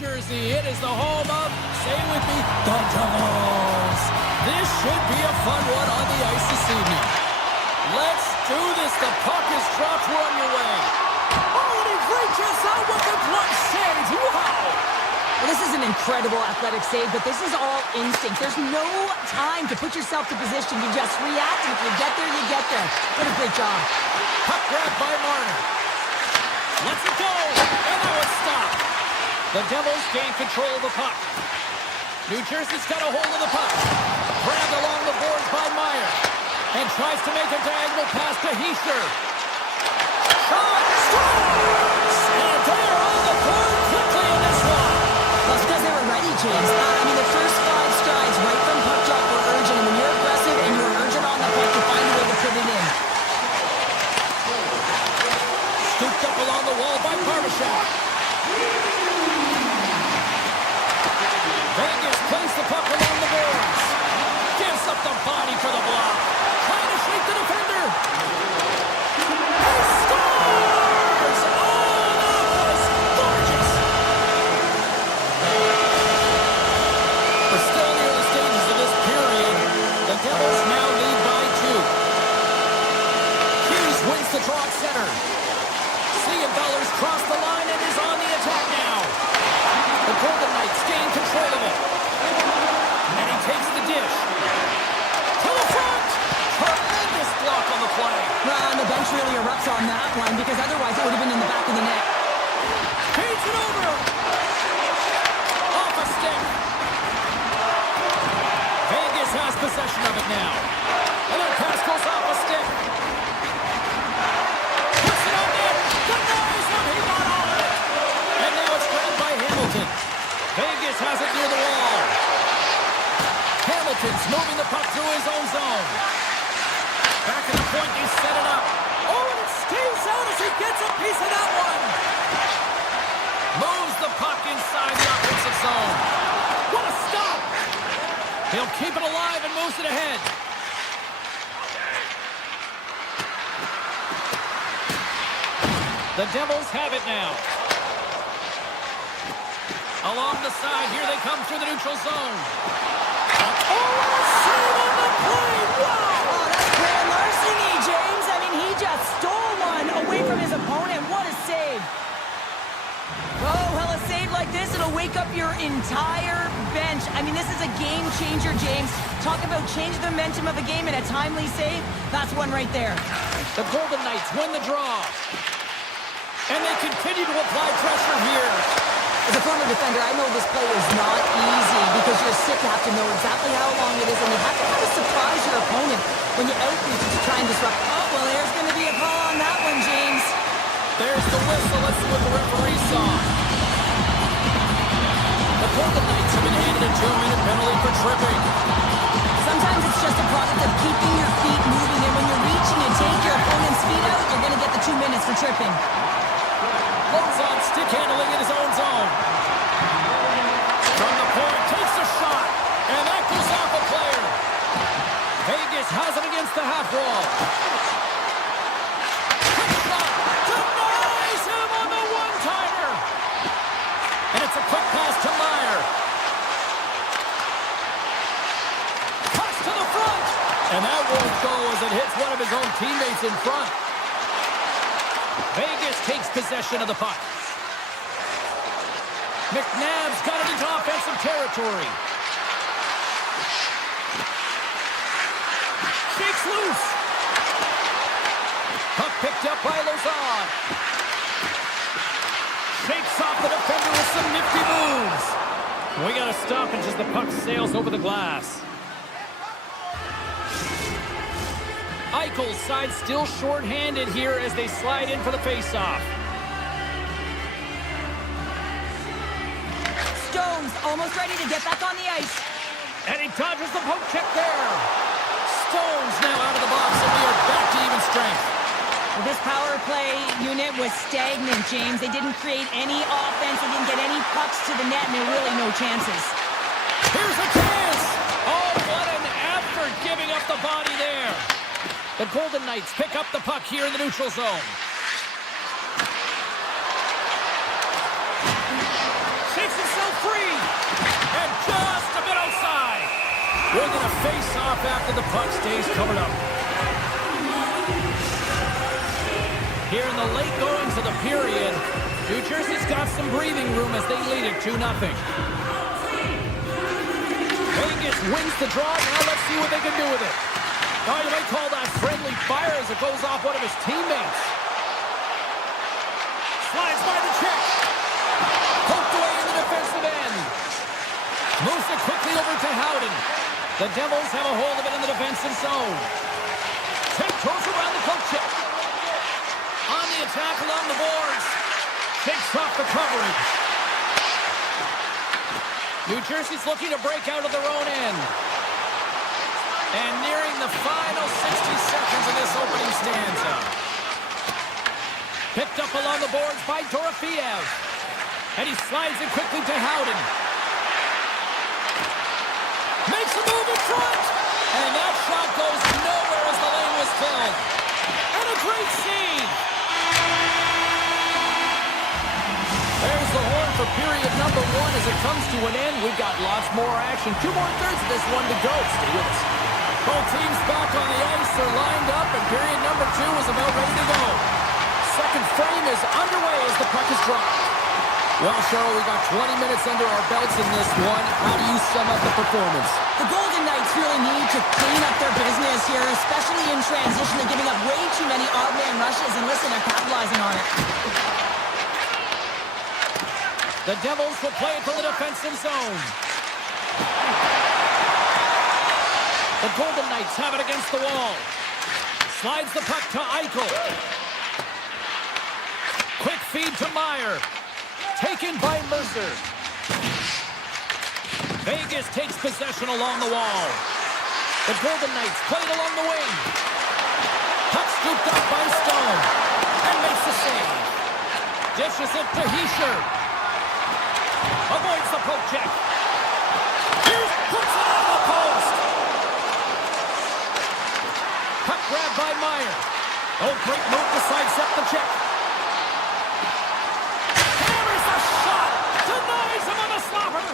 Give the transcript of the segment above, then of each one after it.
Jersey. It is the home of, say it with me, the Devils. This should be a fun one on the ice this evening. Let's do this. The puck is dropped. We're on your way. Oh, and he reaches out with a glove save. Wow. Well, this is an incredible athletic save, but this is all instinct. There's no time to put yourself to position. You just react, and if you get there, you get there. What a great job. Puck grab by Marner. Lets it go, and now it's stopped. The Devils gain control of the puck. New Jersey's got a hold of the puck. Grabbed along the boards by Meyer. And tries to make a diagonal pass to Heischer. Shot! Scores! And they're on the board quickly in this one. Well, it's because they were ready, James. The first 5 strides right from puck drop were urgent. And when you're aggressive and you're urgent on the puck, you find a way to put it in. Scooped up along the wall by Barbashev. Vegas plays the puck along the boards. Gives up the body for the block. Trying to shake the defender. He scores! Oh, that was gorgeous. We're still in the early stages of this period. The Devils now lead by 2. Hughes wins the draw at center. Siegenthaler's crossed the line and is on the attack now. The Golden Knights gain control of it. And he takes the dish. To the front! Tremendous block on the play. Well, and the bench really erupts on that one, because otherwise it would have been in the back of the net. Feeds it over. Off a stick. Vegas has possession of it now. And that pass goes off a stick. Puts it on net. Denies him. He got all of it. And now it's grabbed by Hamilton. Vegas has it near the wall. Hamilton's moving the puck through his own zone. Back at the point, he set it up. Oh, and it stays out as he gets a piece of that one. Moves the puck inside the offensive zone. What a stop! He'll keep it alive and moves it ahead. The Devils have it now. Along the side, here they come through the neutral zone. Oh, a save on the play! Wow! Oh, that's grand larceny, James. He just stole one away from his opponent. What a save. Oh, well, a save like this, it'll wake up your entire bench. This is a game changer, James. Talk about change the momentum of the game in a timely save. That's one right there. The Golden Knights win the draw. And they continue to apply pressure here. As a former defender, I know this play is not easy because you're sick to have to know exactly how long it is, and you have to kind of surprise your opponent when you outreach to try and disrupt. Oh, well, there's going to be a call on that one, James. There's the whistle. Let's see what the referee saw. The Golden Knights have been handed a 2-minute penalty for tripping. Sometimes it's just a product of keeping your feet moving, and when you're reaching and take your opponent's feet out, you're going to get the 2 minutes for tripping. Loads on stick handling in his own zone. From the point, takes a shot. And that goes off a player. Vegas has it against the half wall. Quick shot. Denies him on the one-timer. And it's a quick pass to Meyer. Pass to the front. And that won't go as it hits one of his own teammates in front. Vegas takes possession of the puck. McNabb's got it into offensive territory. Shakes loose. Puck picked up by Lozon. Shakes off the defender with some nifty moves. We got a stoppage as the puck sails over the glass. Eichel's side still short-handed here as they slide in for the face-off. Stone's almost ready to get back on the ice. And he dodges the poke check there. Stone's now out of the box, and we are back to even strength. Well, this power play unit was stagnant, James. They didn't create any offense. They didn't get any pucks to the net, and there were really no chances. Here's a chance. Oh, what an effort giving up the body there. The Golden Knights pick up the puck here in the neutral zone. Shakes it free. And just a bit outside. We're going to face off after the puck stays covered up. Here in the late goings of the period, New Jersey's got some breathing room as they lead it 2-0. Vegas wins the draw. Now let's see what they can do with it. Now you might call that friendly fire as it goes off one of his teammates. Slides by the check. Poked away in the defensive end. Moves it quickly over to Howden. The Devils have a hold of it in the defensive zone. Tiptoes around the poke check. On the attack along the boards. Shakes off the coverage. New Jersey's looking to break out of their own end. And nearing the final 60 seconds of this opening stanza. Picked up along the boards by Dorofeev. And he slides it quickly to Howden. Makes a move in front. And that shot goes nowhere as the lane was filled. And a great save. There's the horn for period number 1 as it comes to an end. We've got lots more action. 2 more thirds of this one to go. Stay with us. Both teams back on the ice. They're lined up, and period number 2 is about ready to go. Second frame is underway as the puck is dropped. Well, Cheryl, we got 20 minutes under our belts in this one. How do you sum up the performance? The Golden Knights really need to clean up their business here, especially in transition. They're giving up way too many odd man rushes, and listen, they're capitalizing on it. The Devils will play it to the defensive zone. The Golden Knights have it against the wall. Slides the puck to Eichel. Quick feed to Meyer. Taken by Mercer. Vegas takes possession along the wall. The Golden Knights play it along the wing. Puck scooped up by Stone. And makes the save. Dishes it to Hischier. Avoids the poke check. Here's puts it on the post. Puck grabbed by Meyer. Oh, great move to sidestep the check. Hammers the shot. Denies him on the slapper.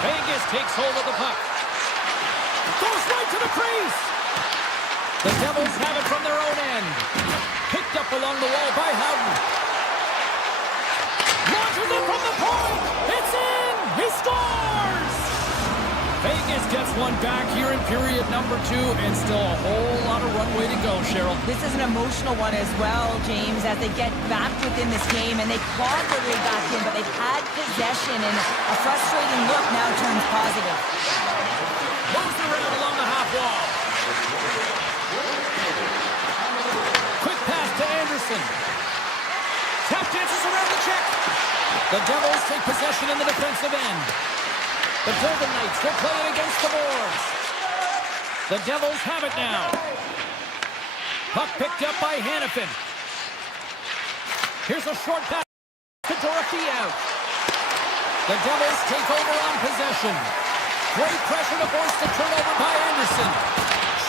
Vegas takes hold of the puck. Goes right to the crease. The Devils have it from their own end. Picked up along the wall by Howden. Launches it from the point. It's in. He scores. Vegas gets one back here in period number 2, and still a whole lot of runway to go, Cheryl. This is an emotional one as well, James, as they get back within this game, and they clawed their way back in, but they've had possession, and a frustrating look now turns positive. Moves around along the half wall. Quick pass to Anderson. Tap dances around the check. The Devils take possession in the defensive end. The Golden Knights will play it against the boards. The Devils have it now. Puck picked up by Hannafin. Here's a short pass to Dorofeev. The Devils take over on possession. Great pressure to force the turnover by Anderson.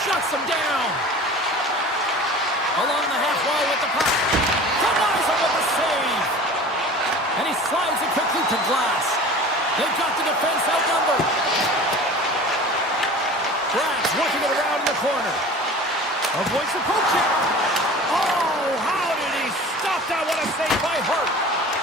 Shuts him down. Along the half wall with the puck. Denies him with the save. And he slides it quickly to glass. They've got the defense outnumbered. Bratt's working it around in the corner. Avoids the poke check. Oh, how did he stop that? What a save by Hart.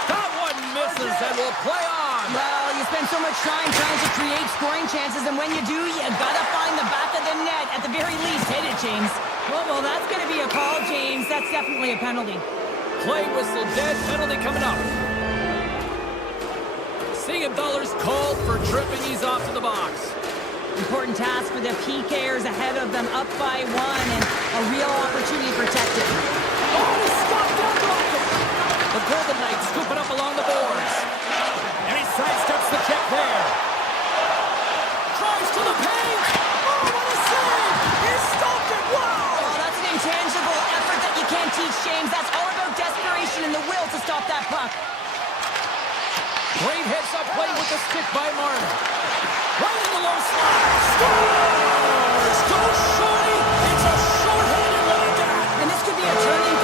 That one misses and will play on. Well, you spend so much time trying to create scoring chances, and when you do, you gotta find the back of the net. At the very least, hit it, James. Well, that's gonna be a call, James. That's definitely a penalty. Play whistle dead. Penalty coming up. $1 called for tripping. He's off to the box. Important task for the PKers ahead of them, up by 1, and a real opportunity protected. Oh, he stopped down Rocket. The Golden Knights scoop it up along the boards. And he sidesteps the check there. Tries to the paint. Oh, what a save. He stopped it. Wow. Oh, that's an intangible effort that you can't teach, James. That's all about desperation and the will to stop that puck. Great heads-up play with the stick by Marner. Right in the low slot. Scores! Goes shorty. It's a short-handed one at that. And this could be a turning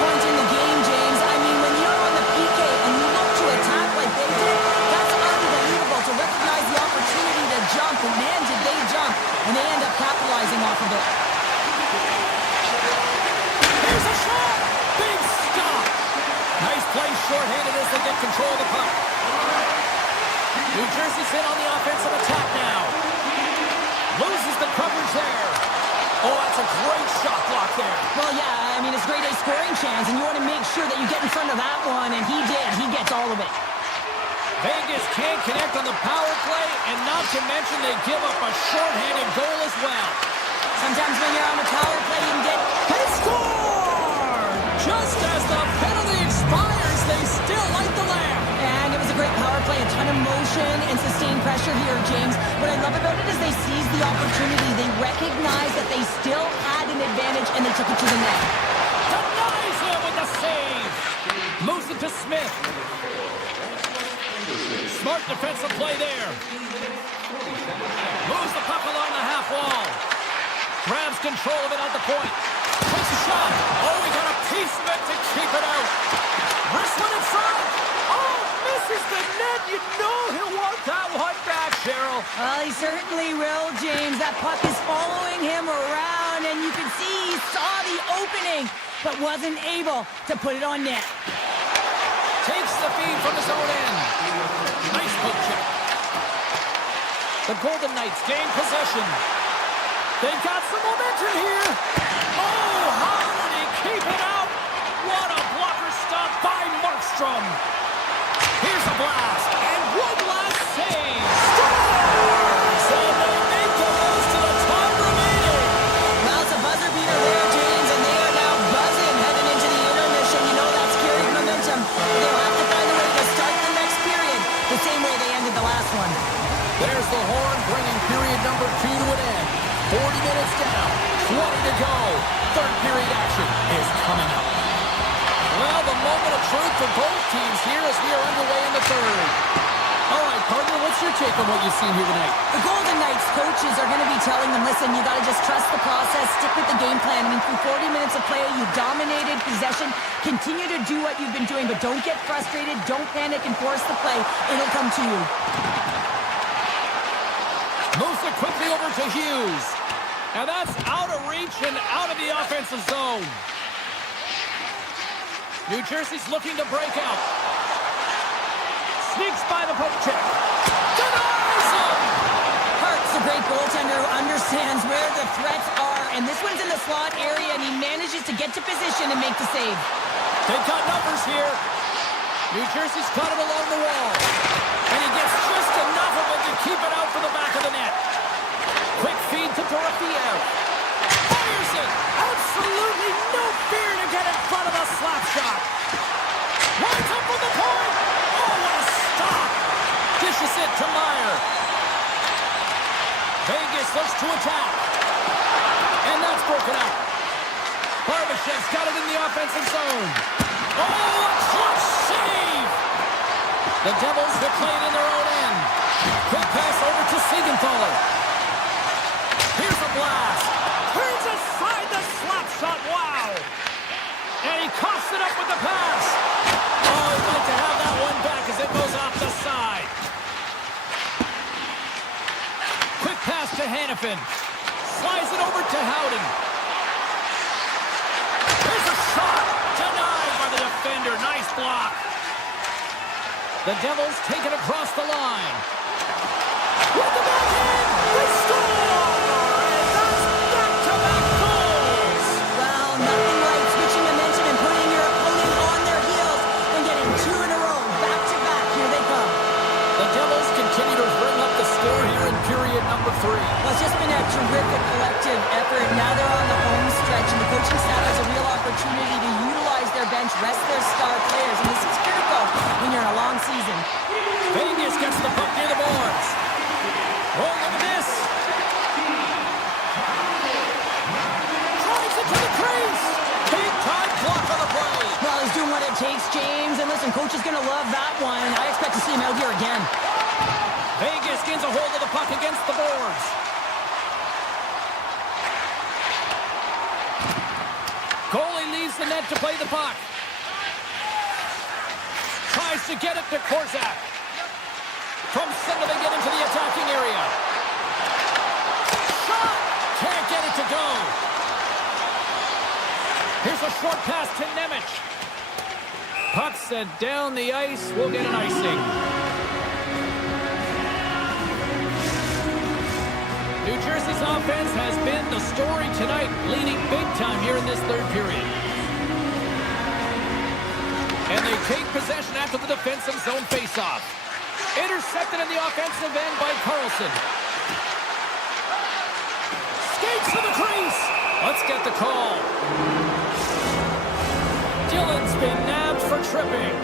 New Jersey's in on the offensive attack now. Loses the coverage there. Oh, that's a great shot block there. Well, yeah, I mean, it's grade A scoring chance, and you want to make sure that you get in front of that one, and he did. He gets all of it. Vegas can't connect on the power play, and not to mention they give up a shorthanded goal as well. Sometimes when you're on the power play, you can get... They score! Just as the penalty expires, they still light the lamp. And it was a great power play, a ton of motion and sustained pressure here, James. What I love about it is they seized the opportunity. They recognized that they still had an advantage, and they took it to the net. Denies him with the save. Moves it to Smith. Smart defensive play there. Moves the puck along the half wall. Grabs control of it at the point. Takes a shot. Oh, he got a piece of it to keep it out. Wrist one in front. Oh, misses the net. You know he'll want that one back, Cheryl. Well, he certainly will, James. That puck is following him around, and you can see he saw the opening, but wasn't able to put it on net. Takes the feed from his own end. Nice poke check. The Golden Knights gain possession. They've got some momentum here. Oh, how did he keep it out? What a blocker stop by Markstrom. Here's a blast, and one last save. Scores! And they make the most of the time remaining. Well, it's a buzzer beater there, James, and they are now buzzing heading into the intermission. You know that's carried momentum. They'll have to find a way to start the next period the same way they ended the last one. There's the horn, bringing period number 2 to an end. 40 minutes down, 20 to go. Third period action is coming up. Well, the moment of truth for both teams here as we are underway in the third. All right, partner, what's your take on what you've seen here tonight? The Golden Knights coaches are going to be telling them, listen, you got to just trust the process, stick with the game plan. I mean, through 40 minutes of play, you dominated possession. Continue to do what you've been doing, but don't get frustrated. Don't panic and force the play. It'll come to you. Moves it quickly over to Hughes. And that's out of reach and out of the offensive zone. New Jersey's looking to break out. Sneaks by the poke check. Denies him! Hart's a great goaltender who understands where the threats are, and this one's in the slot area, and he manages to get to position and make the save. They've got numbers here. New Jersey's got it along the wall. And he gets just enough of it to keep it out for the back of the net. Quick feed to Dorofeev. Fires it. Absolutely no fear to get in front of a slap shot. Winds up with the point. Oh, what a stop. Dishes it to Meyer. Vegas looks to attack. And that's broken up. Barbashev's got it in the offensive zone. Oh, a clutch save. The Devils will play it in their own end. Quick pass over to Siegenthaler. Here's a blast. Turns aside the slap shot. Wow. And he coughs it up with the pass. Oh, he'd like to have that one back as it goes off the side. Quick pass to Hanifin. Slides it over to Howden. Here's a shot. Denied by the defender. Nice block. The Devils take it across the line. With the backhand, they score! And that's back-to-back goals! Well, nothing like switching momentum and putting your opponent on their heels and getting 2 in a row. Back-to-back, here they come. The Devils continue to bring up the score here in period number 3. Well, it's just been a terrific collective effort. Now they're on the home stretch, and the coaching staff has a real opportunity to utilize their bench, rest their star players, and this is critical when you're in a long season. Vegas gets the puck near the boards. Oh, look at this. Drives it to the crease. Big time block on the play. Well, he's doing what it takes, James. And listen, coach is going to love that one. I expect to see him out here again. Vegas gains a hold of the puck against the boards. Goalie leaves the net to play the puck. Tries to get it to Korzak. From center they get into the attacking area. Shot! Can't get it to go. Here's a short pass to Nemec. Puck sent down the ice. We'll get an icing. Jersey's offense has been the story tonight, leading big time here in this third period. And they take possession after the defensive zone faceoff. Intercepted in the offensive end by Carlson. Skates to the crease. Let's get the call. Dylan's been nabbed for tripping.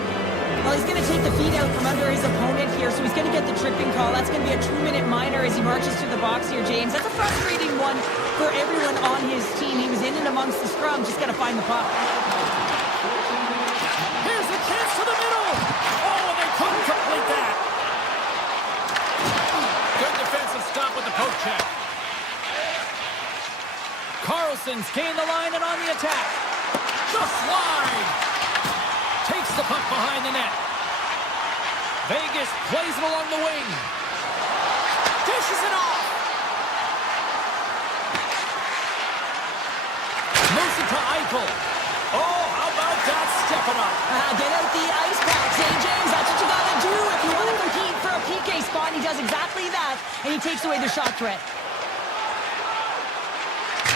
Well, he's going to take the feet out from under his opponent here, so he's going to get the tripping call. That's going to be a 2-minute minor as he marches to the box here, James. That's a frustrating one for everyone on his team. He was in and amongst the scrum, just got to find the puck. Here's a chance to the middle. Oh, and they couldn't complete that. Good defensive stop with the poke check. Carlson's gained the line and on the attack. Just wide. Takes the puck behind the net. Vegas plays it along the wing. Dishes it off. Moves it to Eichel. Oh, how about that? Step it up. Get out the ice packs, hey, James. That's what you got to do if you want to compete for a PK spot. And he does exactly that, and he takes away the shot threat.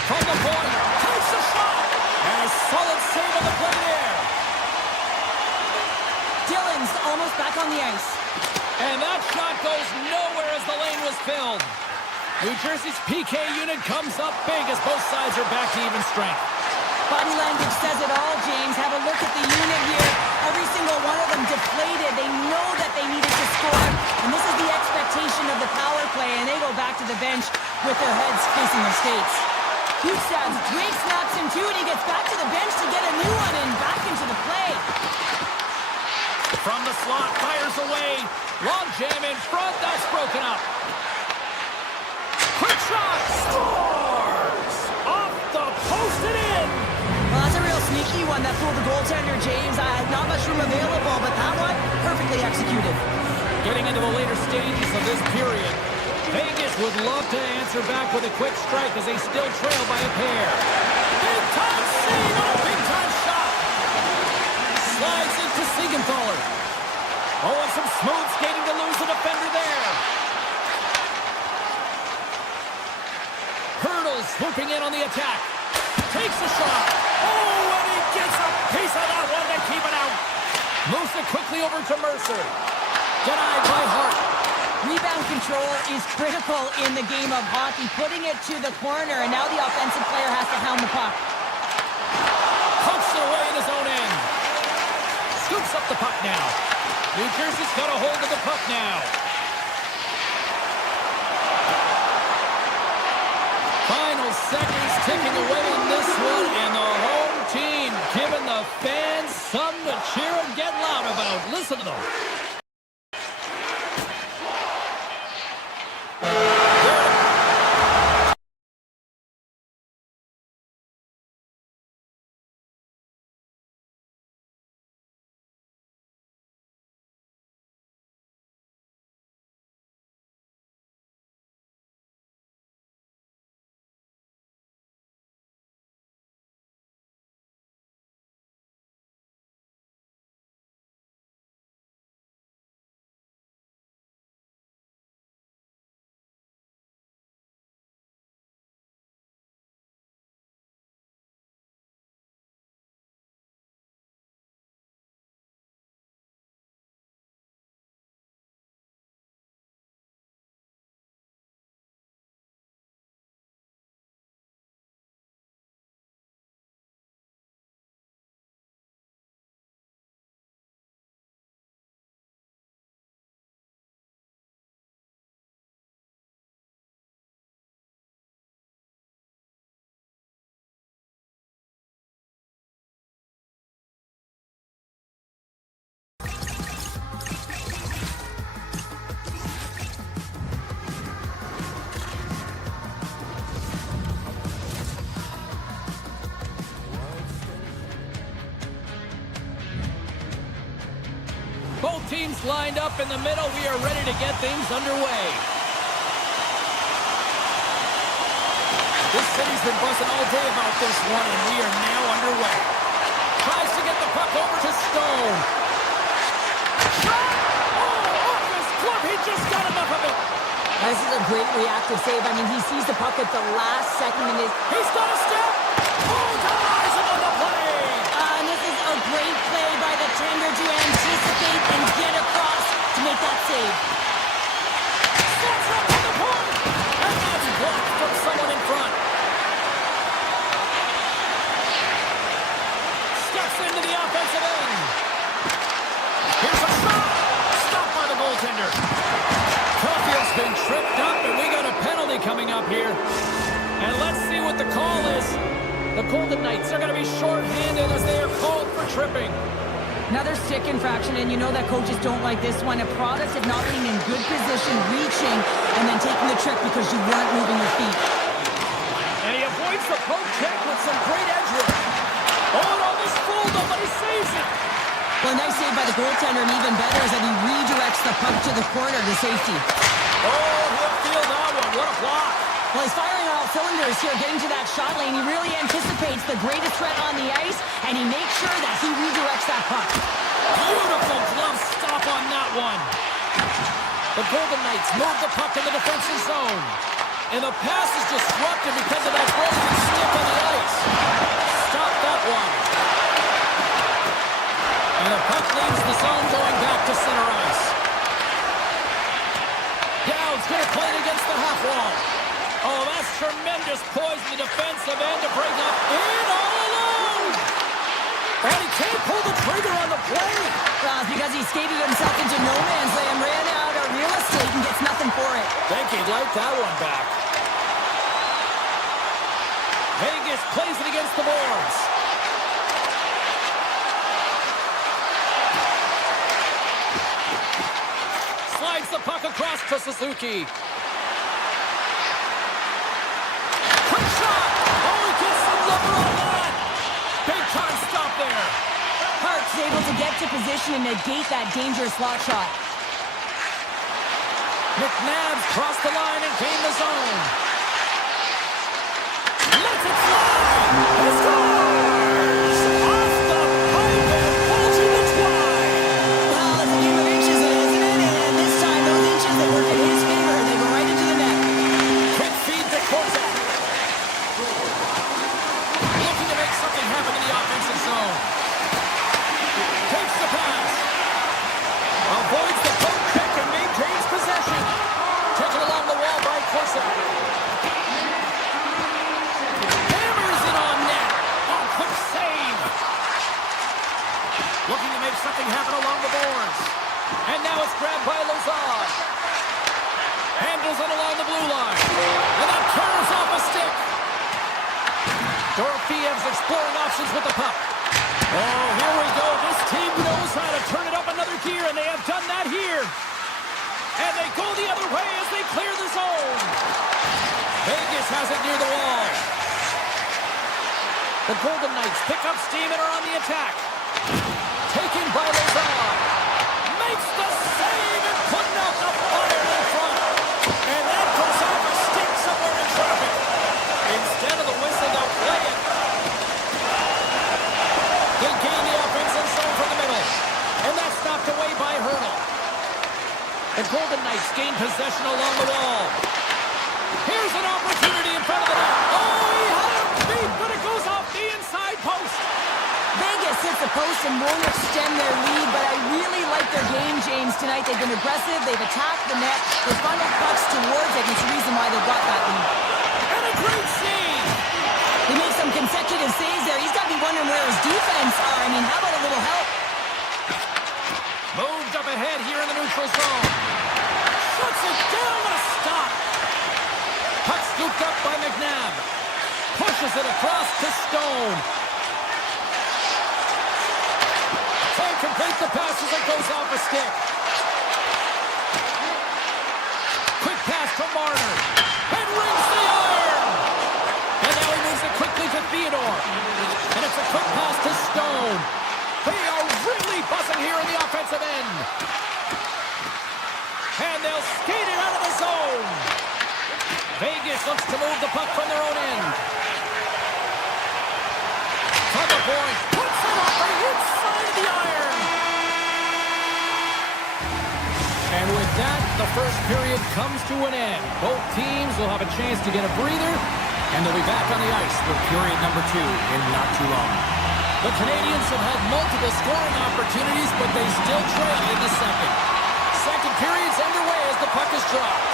From the point, takes the shot. And a solid save on the play there. Dylan's almost back on the ice. And that shot goes nowhere as the lane was filled. New Jersey's PK unit comes up big as both sides are back to even strength. Body language says it all, James. Have a look at the unit here. Every single one of them deflated. They know that they needed to score. And this is the expectation of the power play. And they go back to the bench with their heads facing their skates. Huge stabs. Drake snaps him too, and he gets back to the bench to get a new one and back into the play. From the slot, fires away. Long jam in front, that's broken up. Quick shot, scores! Off the post and in! Well, that's a real sneaky one that fooled the goaltender, James. Not much room available, but that one, perfectly executed. Getting into the later stages of this period, Vegas would love to answer back with a quick strike as they still trail by a pair. Big time save on a big time shot! Slides into Siegenthaler. Oh, and some smooth skating to lose the defender there. Hurdles swooping in on the attack. Takes the shot. Oh, and he gets a piece of that one to keep it out. Moves it quickly over to Mercer. Denied by Hart. Rebound control is critical in the game of hockey. Putting it to the corner, and now the offensive player has to hound the puck. Pumps it away in his own end. Scoops up the puck now. New Jersey's got a hold of the puck now. Final seconds ticking away in this one, and the home team giving the fans something to cheer and get loud about. Listen to them. Both teams lined up in the middle. We are ready to get things underway. This city's been buzzing all day about this one, and we are now underway. Tries to get the puck over to Stone. Shot! Oh, off his glove. He just got enough of it. This is a great reactive save. I mean, he sees the puck at the last second and is... He's got a step! Oh, ties him on the play! And this is a great play by the tender to anticipate and get across to make that save. Steps up to the point! And that's blocked from someone in front. Steps into the offensive end. Here's a shot! Stopped by the goaltender. Caulfield's been tripped up, and we got a penalty coming up here. And let's see what the call is. The Golden Knights are going to be shorthanded as they are called for tripping. Another stick infraction, and you know that coaches don't like this one. A product of not being in good position, reaching, and then taking the trick because you weren't moving your feet. And he avoids the poke check with some great edge work. Oh, and almost fooled him, but he saves it. Well, a nice save by the goaltender, and even better is that he redirects the puck to the corner to safety. Oh, he'll feel that one. What a block. Well, he's firing on all cylinders here, getting to that shot lane. He really anticipates the greatest threat on the ice, and he makes sure that he redirects that puck. Beautiful glove stop on that one. The Golden Knights move the puck in the defensive zone. And the pass is disrupted because of that broken stick on the ice. Stop that one. And the puck leaves the zone going back to center ice. Dowd's going to play it against the half wall. Oh, that's tremendous poise in the defensive end to bring up in all alone. And he can't pull the trigger on the play. Well, it's because he skated himself into no man's land, ran out of real estate, and gets nothing for it. Think he'd like that one back. Vegas plays it against the boards. Slides the puck across to Suzuki. Quick shot! Oh, he gets some lever on that! Big time stop there. Hart's able to get to position and negate that dangerous slot shot. McNabb's crossed the line and gained the zone. Lets it fly! He scores! Off the pipe and bulging the twine! Well, it's a game of inches, isn't it? And this time, those inches, they work in his favor. They go right into the net. Quick feed to Korzak. Looking to make something happen in the offensive zone. Takes the pass. Avoids the poke check and maintains possession. Taken along the wall by Korzak. Hammers it on net. Oh, quick save. Looking to make something happen along the boards. And now it's grabbed by Lazard. Handles it along the blue line. And that curves off a stick. Dorofeyev's exploring options with the puck. Oh, here we go. This team knows how to turn it up another gear, and they have done that here. And they go the other way as they clear the zone. Vegas has it near the wall. The Golden Knights pick up steam and are on the attack. Taken by Lazard. Makes the save and putting out the fire in front. And that goes off a stick somewhere in traffic. Instead of the whistle, they'll play it. They gain the offensive zone from the middle. And that's knocked away by Hurdle. The Golden Knights gain possession along the wall. Here's an opportunity in front of the net. Oh, he had him beat, but it goes off the inside post. Vegas hits the post and won't extend their lead, but I really like their game, James, tonight. They've been aggressive. They've attacked the net. They funneled pucks towards it, and it's the reason why they got that lead. And a great save. He makes some consecutive saves there. He's got to be wondering where his defense are. I mean, how about a little help? Moved up ahead here in the neutral zone. Shuts it down with a stop. Puck scooped up by McNabb. Pushes it across to Stone. Can't complete the pass as it goes off a stick. Quick pass to Marner. And rings the iron. And now he moves it quickly to Theodore. And it's a quick pass to Stone. They are really buzzing here in the offensive end. And they'll skate it out of the zone. Vegas looks to move the puck from their own end. From the point, puts it on the inside of the iron. And with that, the first period comes to an end. Both teams will have a chance to get a breather, and they'll be back on the ice for period number 2 in not too long. The Canadians have had multiple scoring opportunities, but they still trail in the second. Second period's underway as the puck is dropped.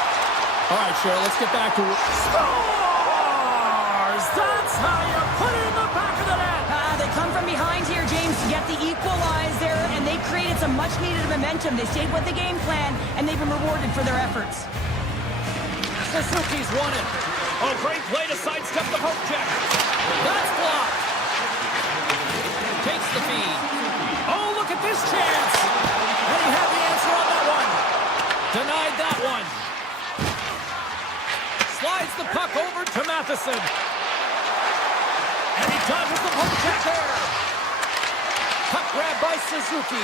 All right, Cheryl, let's get back to... Scores! That's how you put it in the back of the net! They come from behind here, James, to get the equalizer, and they created some much-needed momentum. They stayed with the game plan, and they've been rewarded for their efforts. Suzuki's won it. Oh, great play to sidestep the poke check. That's blocked. Takes the feed. Oh, look at this chance! And he had the answer on that one. Denied that one. Slides the puck over to Matheson. And he dodges the poke check there. Puck grab by Suzuki.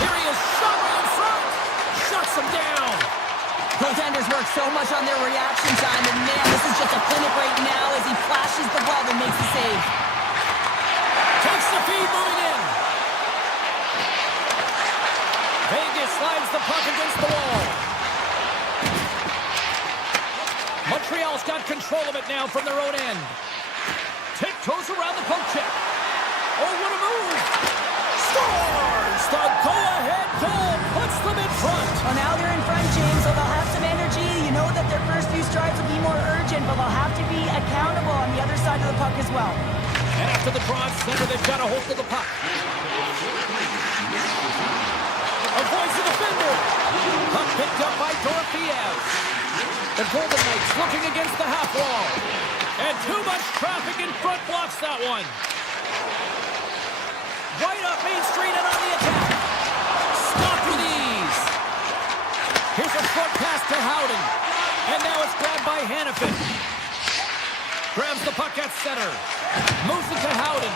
Here he is, shot right in front. Shuts him down. Goaltenders work so much on their reaction time, and man, this is just a clinic right now as he flashes the glove and makes the save. Takes the feed, moving in. Vegas slides the puck against the wall. Montreal's got control of it now from their own end. Tiptoes around the poke check. Oh, what a move! Scores! The go-ahead goal puts them in front. Well, now they're in front, James, so they'll have some energy. You know that their first few strides will be more urgent, but they'll have to be accountable on the other side of the puck as well. And after the draw center, they've got a hold of the puck. Avoids the defender. Puck picked up by Dorofiev. The Golden Knights looking against the half wall. And too much traffic in front blocks that one. Right up Main Street and on the attack. Stopped with ease. Here's a short pass to Howden. And now it's grabbed by Hannafin. Grabs the puck at center. Moves it to Howden.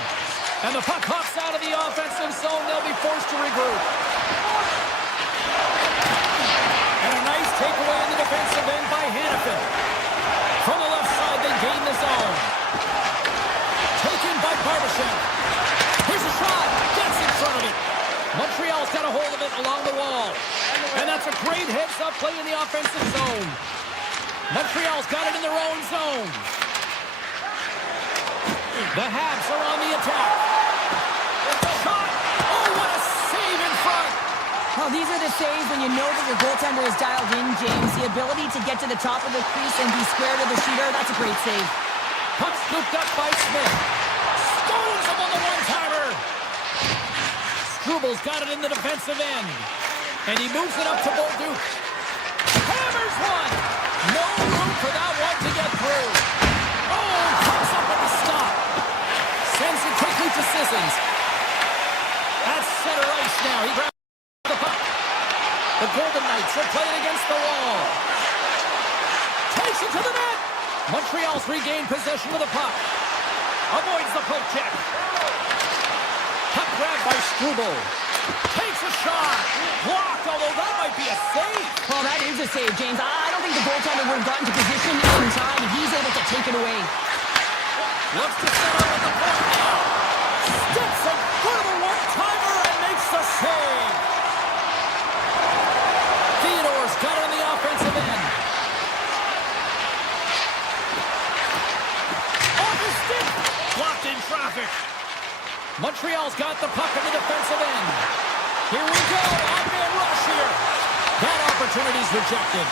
And the puck hops out of the offensive zone. They'll be forced to regroup. And a nice takeaway in the defensive end by Hannafin. From the left side, they gain the zone. Taken by Barbashev. Here's a shot. Gets in front of it. Montreal's got a hold of it along the wall. And that's a great heads-up play in the offensive zone. Montreal's got it in their own zone. The Habs are on the attack. Shot. Oh, what a save in front. Well, these are the saves when you know that your goaltender is dialed in, James. The ability to get to the top of the crease and be square to the shooter, that's a great save. Puck scooped up by Smith. Stones him on the one-timer. Strubal's got it in the defensive end. And he moves it up to Bolduc. Hammers one. No room for that one to get through. Oh, comes up with the stop. Sends it quickly to Sissons. That's center ice now. He grabs the puck. The Golden Knights are playing against the wall. Takes it to the net. Montreal's regained possession of the puck. Avoids the poke check. Puck grabbed by Strubel. Takes a shot. Blocked, although that might be a save. Well, that is a save, James. I don't think the goaltender would have gotten to position in time. He's able to take it away. Looks to set up at the point now. Steps in front of the one-timer and makes the save. Theodore's got it on the offensive end. Off his stick. Blocked in traffic. Montreal's got the puck in the defensive end. Here we go. Odd-man rush here. That opportunity's rejected.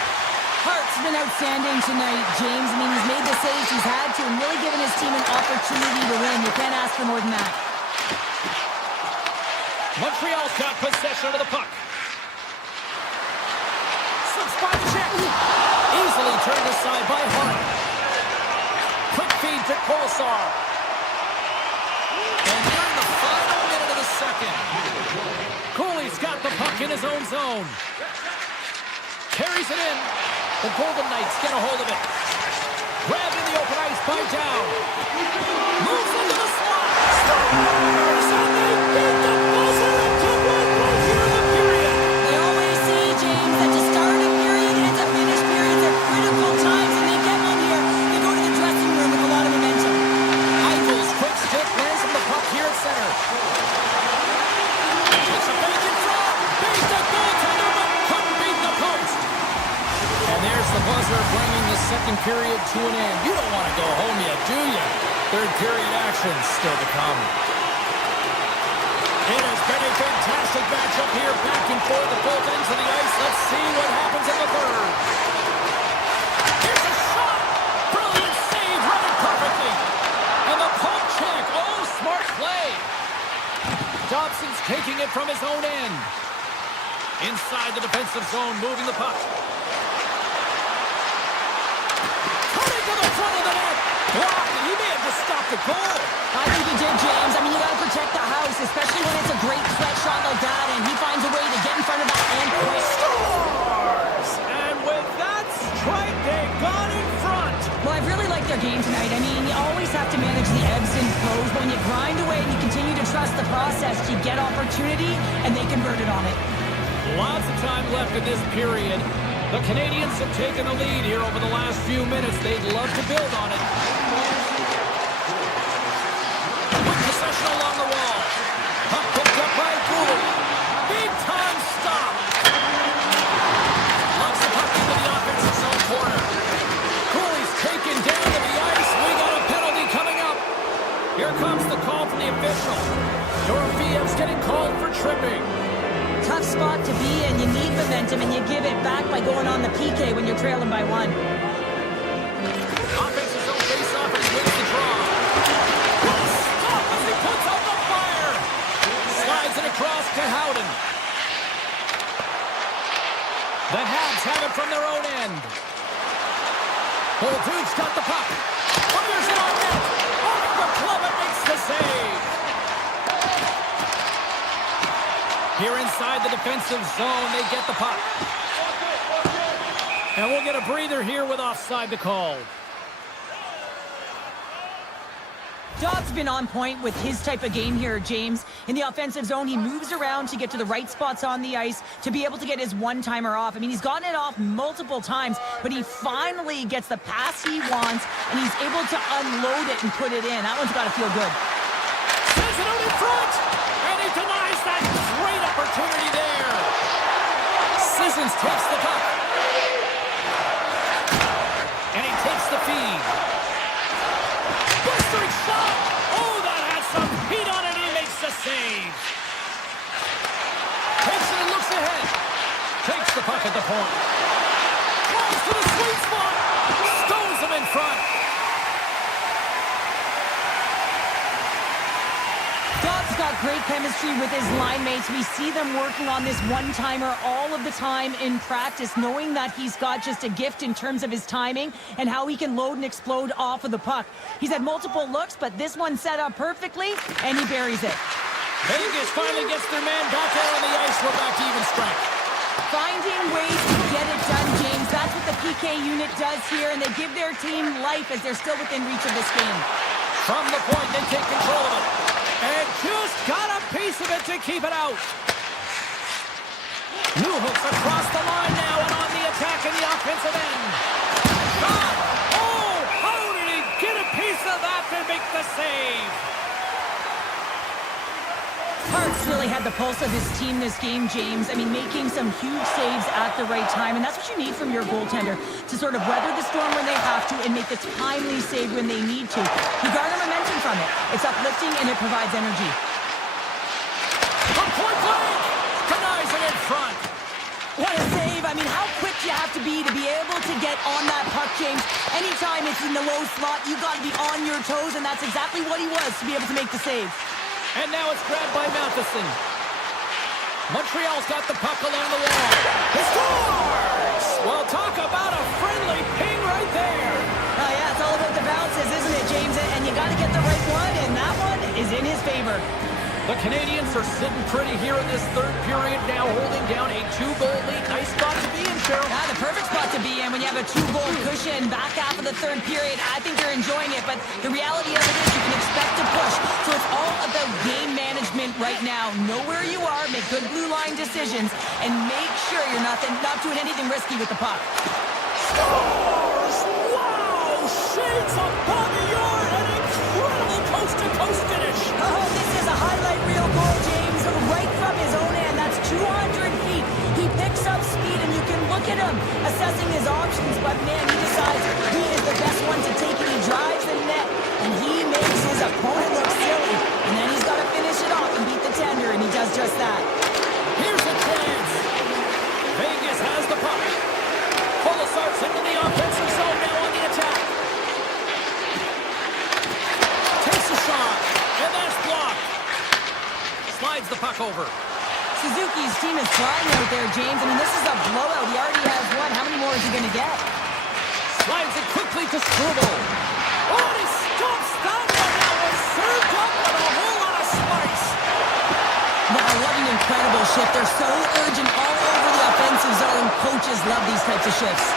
Hart's been outstanding tonight, James. I mean, he's made the saves he's had to and really given his team an opportunity to win. You can't ask for more than that. Montreal's got possession of the puck. Slips by the check. Easily turned aside by Hart. Quick feed to Kolesar. And during the final minute of the second, Cooley's got the puck in his own zone. Carries it in. The Golden Knights get a hold of it. Grabbed in the open ice by Dow. Moves into the slot. Scores! And they beat the buzzer into one right here in the period. They always say, James, that to start a period and to finish periods are critical times, and they get one here. They go to the dressing room with a lot of momentum. Eichel's quick stick lands on the puck here at center. Takes a fake in front. second period to an end. You don't want to go home yet, do you? Third period action still to come. It has been a fantastic matchup here, back and forth at both ends of the ice. Let's see what happens in the third. Here's a shot! Brilliant save, run it perfectly. And the poke check. Oh, smart play. Dobson's taking it from his own end. Inside the defensive zone, moving the puck. Cutting to the front of the net. Blocked, and he may have just stopped the goal. I think he did, James. I mean, you got to protect the house, especially when it's a great threat shot like that, and he finds a way to get in front of that and quick. Scores! And with that strike, they got in front. Well, I really like their game tonight. I mean, you always have to manage the ebbs and flows, but when you grind away and you continue to trust the process, you get opportunity, and they converted on it. Lots of time left in this period. The Canadians have taken the lead here over the last few minutes. They'd love to build on it. Quick possession along the wall. Puck picked up by Gould. Big time stop. Loves the puck into the offensive zone corner. Cooley's taken down to the ice. We got a penalty coming up. Here comes the call from the official. Dorofeyev's getting called for tripping. Tough spot to be in. You need momentum, and you give it back by going on the PK when you're trailing by one. Offensive zone face-off, and he wins the draw. Stop as he puts up the fire. Slides it across to Howden. The Habs have it from their own end. Bolduc's got the puck. Fires it on net. Off the glove, it makes the save. Here inside the defensive zone, they get the puck. And we'll get a breather here with offside the call. Dobbs been on point with his type of game here, James. In the offensive zone, he moves around to get to the right spots on the ice to be able to get his one-timer off. I mean, he's gotten it off multiple times, but he finally gets the pass he wants, and he's able to unload it and put it in. That one's got to feel good. Sends it out in front, and he denies that great opportunity there. Sissons takes the puck. And he takes the feed. Blistering shot! Oh, that has some heat on it. He makes the save. Takes it and looks ahead. Takes the puck at the point. Close to the sweet spot. Stones him in front. Dobbs got great chemistry with his line mates. We see them working on this one-timer all of the time in practice, knowing that he's got just a gift in terms of his timing and how he can load and explode off of the puck. He's had multiple looks, but this one set up perfectly, and he buries it. Vegas finally gets their man back out on the ice. We're back to even strength. Finding ways to get it done, James. That's what the PK unit does here, and they give their team life as they're still within reach of this game. From the point, they take control of it. And just got a piece of it to keep it out. Newhook's across the line now and on the attack in the offensive end. Shot! Oh, how did he get a piece of that to make the save? Hart's really had the pulse of his team this game, James. I mean, making some huge saves at the right time, and that's what you need from your goaltender, to sort of weather the storm when they have to and make the timely save when they need to. You garner momentum from it. It's uplifting, and it provides energy. From point blank! Denies it in front. What a save. I mean, how quick you have to be able to get on that puck, James. Anytime it's in the low slot, you got to be on your toes, and that's exactly what he was to be able to make the save. And now it's grabbed by Matheson. Montreal's got the puck along the wall. He scores! Well, talk about a friendly ping right there. Oh, yeah, it's all about the bounces, isn't it, James? And you got to get the right one, and that one is in his favor. The Canadians are sitting pretty here in this third period now, holding down a 2-goal lead. Nice spot to be in, Cheryl. Yeah, the perfect spot to be in when you have a 2-goal cushion back half of the third period. I think you're enjoying it, but the reality of it is you can expect to push. So it's all about game management right now. Know where you are, make good blue line decisions, and make sure you're not doing anything risky with the puck. Scores! Wow! Shades of Bobby Orr, an incredible coast-to-coast finish. Oh, this is a highlight reel goal, James, right from his own end. That's 200 feet. He picks up speed, and you can look at him assessing his options, but man, he decides he puck over. Suzuki's team is flying out there, James. I mean, this is a blowout. He already has one. How many more is he going to get? Slides it quickly to Struble. Oh, and he stomps that one. That was served up with a whole lot of spice. Now, what an incredible shift. They're so urgent all over the offensive zone. Coaches love these types of shifts.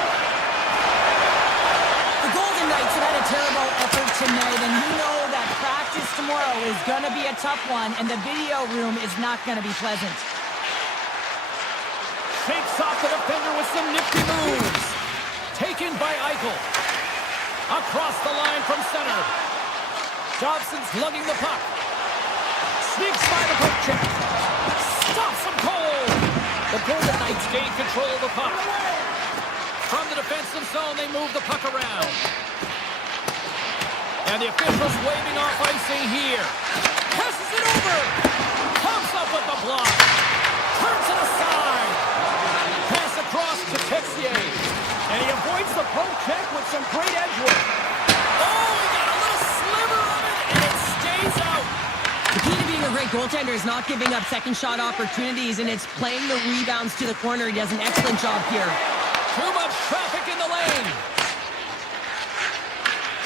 The Golden Knights have had a terrible effort tonight, and you know that practice tomorrow is going to be a tough one, and the video room is not going to be pleasant. Shakes off the defender with some nifty moves. Taken by Eichel. Across the line from center. Dobson's lugging the puck. Sneaks by the poke check. Stops him cold. The Golden Knights gain control of the puck. From the defensive zone, they move the puck around. And the officials waving off icing here. Passes it over. Comes up with the block. Turns it aside. Pass across to Texier. And he avoids the poke check with some great edge work. Oh, he got a little sliver of it, and it stays out. The key to being a great goaltender is not giving up second shot opportunities, and it's playing the rebounds to the corner. He does an excellent job here. Too much traffic in the lane.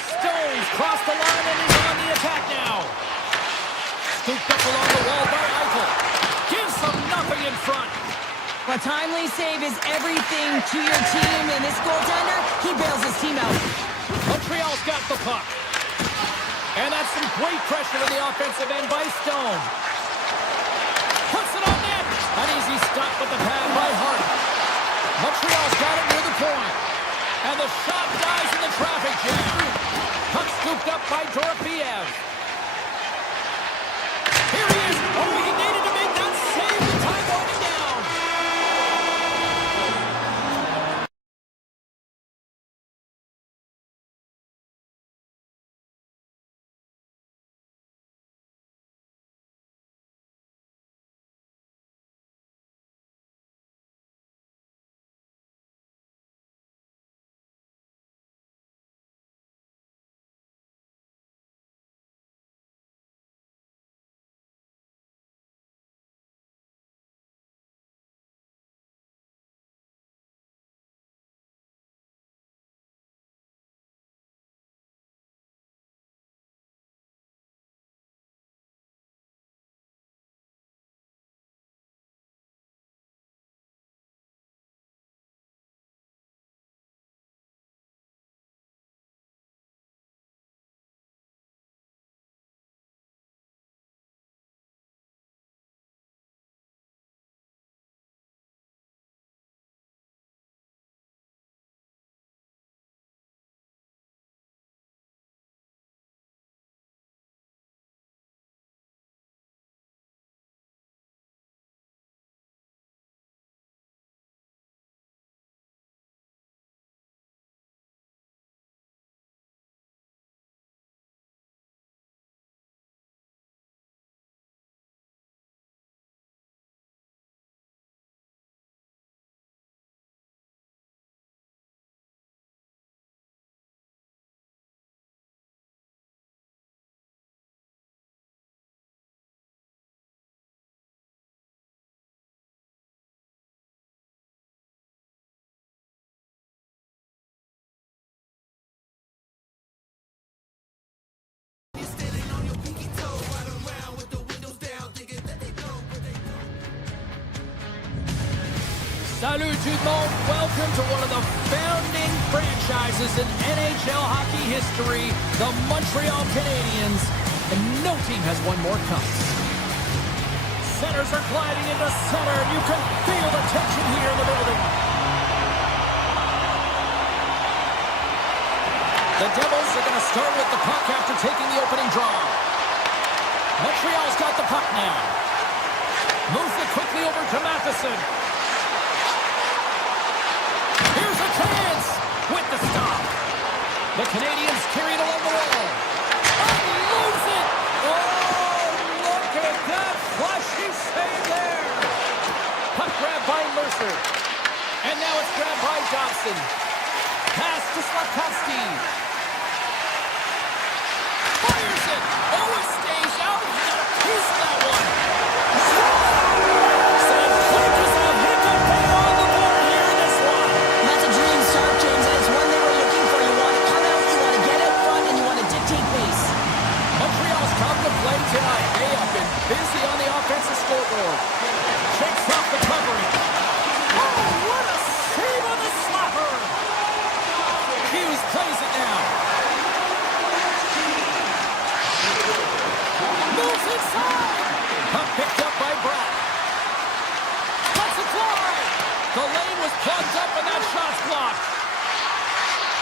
Stones cross the line and he's on the attack now. Scooped up along the wall by Eichel. Gives them nothing in front. A timely save is everything to your team, and this goaltender, he bails his team out. Montreal's got the puck. And that's some great pressure in the offensive end by Stone. Puts it on net. An easy stop with the pad by Hart. Montreal's got it near the point. And the shot dies in the traffic jam. Puck scooped up by Dorofeev. Here he is. Oh, he needed to make that save. The time winding down. Salut tout le monde. Welcome to one of the founding franchises in NHL hockey history, the Montreal Canadiens. And no team has won more cups. Centers are gliding into center. You can feel the tension here in the building. The Devils are going to start with the puck after taking the opening draw. Montreal's got the puck now. Moves it quickly over to Matheson. Here's a chance with the stop. The Canadiens carry it along the wall. Unloads it. Oh, look at that flashy save there. Puck grab by Mercer. And now it's grabbed by Dobson. Pass to Slavkovsky. Fires it. Oh, it stays out. He got a piece of that one. plugged up and that shot's blocked.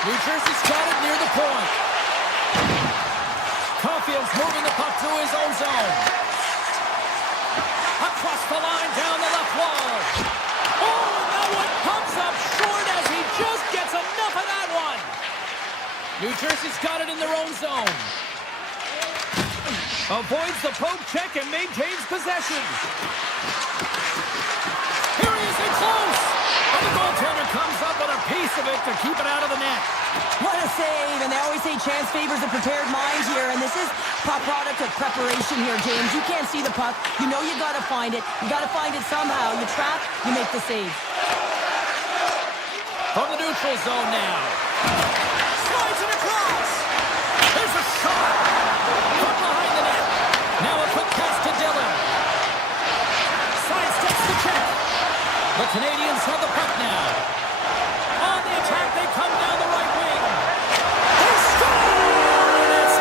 New Jersey's got it near the point. Caulfield's moving the puck through his own zone. Across the line, down the left wall. Oh, and that one comes up short as he just gets enough of that one. New Jersey's got it in their own zone. Avoids the poke check and maintains possession. Here he is in close. And the goaltender comes up with a piece of it to keep it out of the net. What a save, and they always say chance favors a prepared mind here, and this is a product of preparation here, James. You can't see the puck. You know you got to find it. You got to find it somehow. You trap, you make the save. From the neutral zone now. Slides it across. There's a shot. From behind the net. Now a quick pass to Dillon. Sidesteps the check. The Canadians have the puck now. On the attack, they come down the right wing. They score! And it's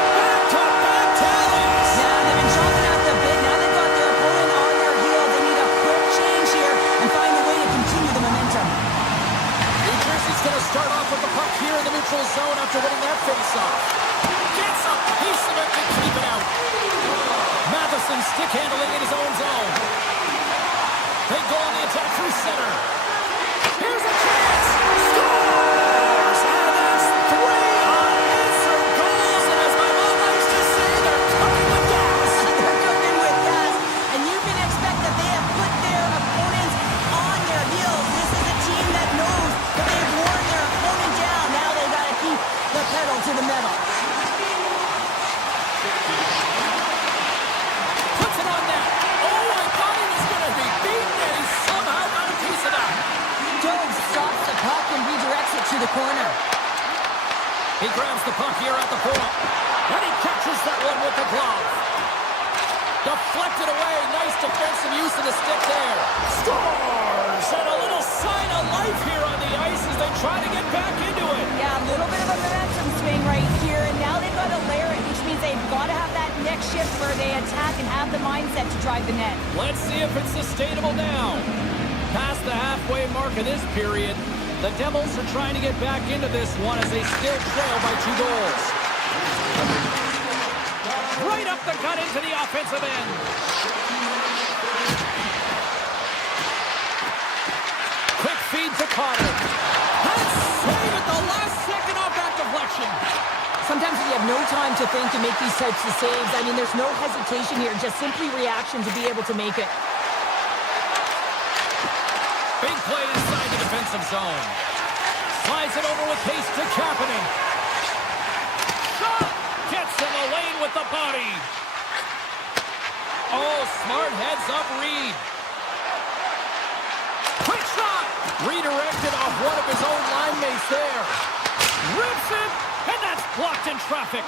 back to Alex. Yeah, they've been chomping at the bit. Now they've got their opponent on their heel. They need a quick change here and find a way to continue the momentum. New Jersey's going to start off with the puck here in the neutral zone after winning that face-off. Gets a piece of it to keep it out. Matheson stick handling in his own zone. They go on the attack through center. Here's a chance. Scores! And that's 3 unanswered goals. And as my mom likes to say, they're cooking with gas. They're cooking with gas, and you can expect that they have put their opponents on their heels. This is a team that knows that they've worn their opponent down. Now they've got to keep the pedal to the metal. Puts it on net. Oh, I thought he was going to be beaten, and he somehow got a piece of that. Jones stops the puck and redirects it to the corner. He grabs the puck here at the point. And he catches that one with the glove. Deflected away. Nice defensive use of the stick there. Scores! And a little sign of life here on the ice as they try to get back into it. Yeah, a little bit of a momentum swing right here, and now they've got to layer it, which means they've got to have that next shift where they attack and have the mindset to drive the net. Let's see if it's sustainable now. Past the halfway mark of this period, the Devils are trying to get back into this one as they still trail by 2 goals. Right up the gut into the offensive end. Quick feed to Carter. That's save at the last second off that deflection. Sometimes when you have no time to think to make these types of saves, I mean, there's no hesitation here, just simply reaction to be able to make it. Big play inside the defensive zone. Slides it over with pace to Kapanen. Shot! Gets in the lane with the body. Oh, smart heads up Reed. Quick shot! Redirected off one of his own line mates there. Rips it, and that's blocked in traffic.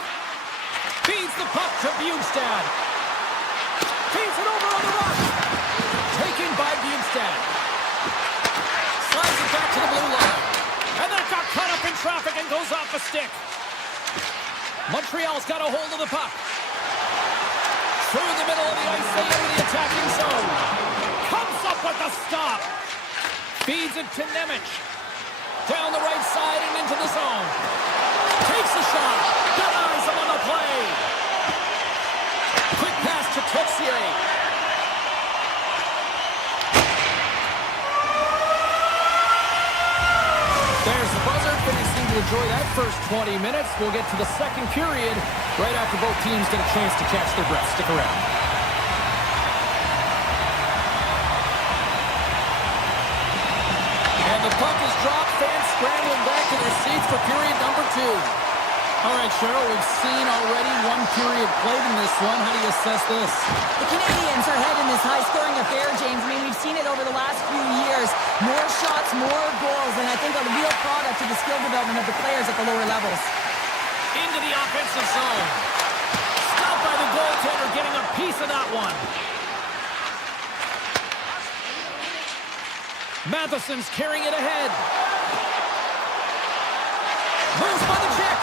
Feeds the puck to Bjugstad. Feeds it over on the rush. Taken by Bjugstad. Slides it back to the blue line. And that got cut up in traffic and goes off a stick. Montreal's got a hold of the puck. Through the middle of the ice, they enter the attacking zone. Comes up with the stop. Feeds it to Nemec. Down the right side and into the zone. Takes the shot. Denies him on the play. Quick pass to Texier. There's the buzzer, finishing to enjoy that first 20 minutes. We'll get to the second period right after both teams get a chance to catch their breath. Stick around. And the puck is dropped. Fans scrambling back to their seats for period number 2. All right, Cheryl, we've seen already one period played in this one. How do you assess this? The Canadians are ahead in this high-scoring affair, James. I mean, we've seen it over the last few years. More shots, more goals, and I think a real product of the skill development of the players at the lower levels. Into the offensive zone. Stopped by the goaltender, getting a piece of that one. Matheson's carrying it ahead. Moves by the check.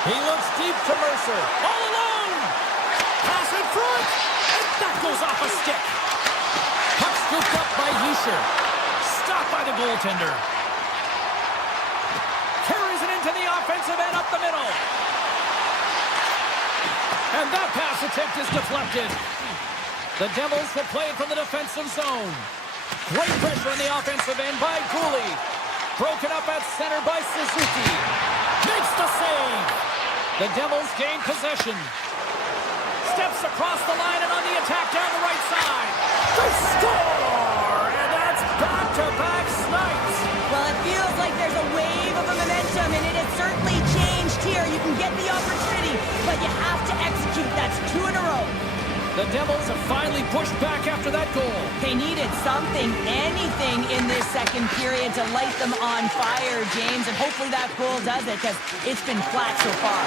He looks deep to Mercer. All alone. Pass in front. And that goes off a stick. Puck scooped up by Hischier. Stopped by the goaltender. Carries it into the offensive end up the middle. And that pass attempt is deflected. The Devils will play it from the defensive zone. Great pressure on the offensive end by Gooley. Broken up at center by Suzuki. Makes the save. The Devils gain possession. Steps across the line and on the attack down the right side. They score! And that's back-to-back snipes. Well, it feels like there's a wave of momentum, and it has certainly changed here. You can get the opportunity, but you have to execute. That's 2 in a row. The Devils have finally pushed back after that goal. They needed something, anything in this second period to light them on fire, James, and hopefully that goal does it, because it's been flat so far.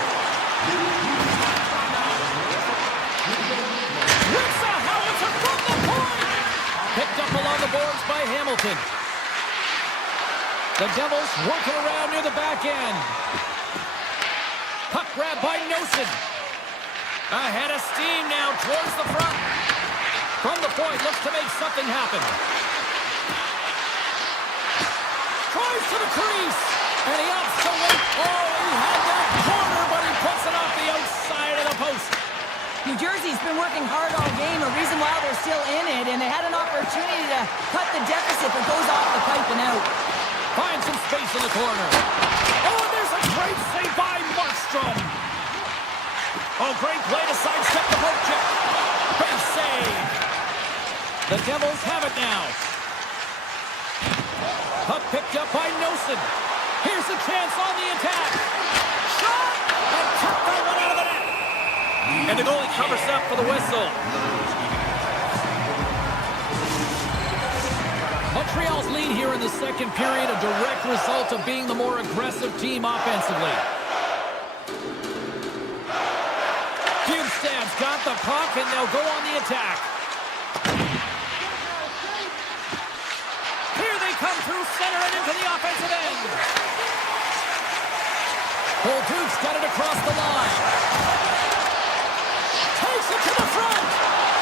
Rips a howitzer from the point! Picked up along the boards by Hamilton. The Devils working around near the back end. Puck grab by Nosen. Ahead of steam now towards the front. From the point, looks to make something happen. Tries to the crease. And he opts to wait. Oh, he had that corner, but he puts it off the outside of the post. New Jersey's been working hard all game, a reason why they're still in it, and they had an opportunity to cut the deficit, but goes off the pipe and out. Finds some space in the corner. Oh, and there's a great save by Markstrom. Oh, great play to sidestep the poke check. Great save. The Devils have it now. Puck picked up by Nosen. Here's a chance on the attack. Shot! And kept that one out of the net. And the goalie covers up for the whistle. Montreal's lead here in the second period, a direct result of being the more aggressive team offensively. Bjugstad's got the puck, and they'll go on the attack. Here they come through center and into the offensive end. Bolduc's got it across the line. Takes it to the front.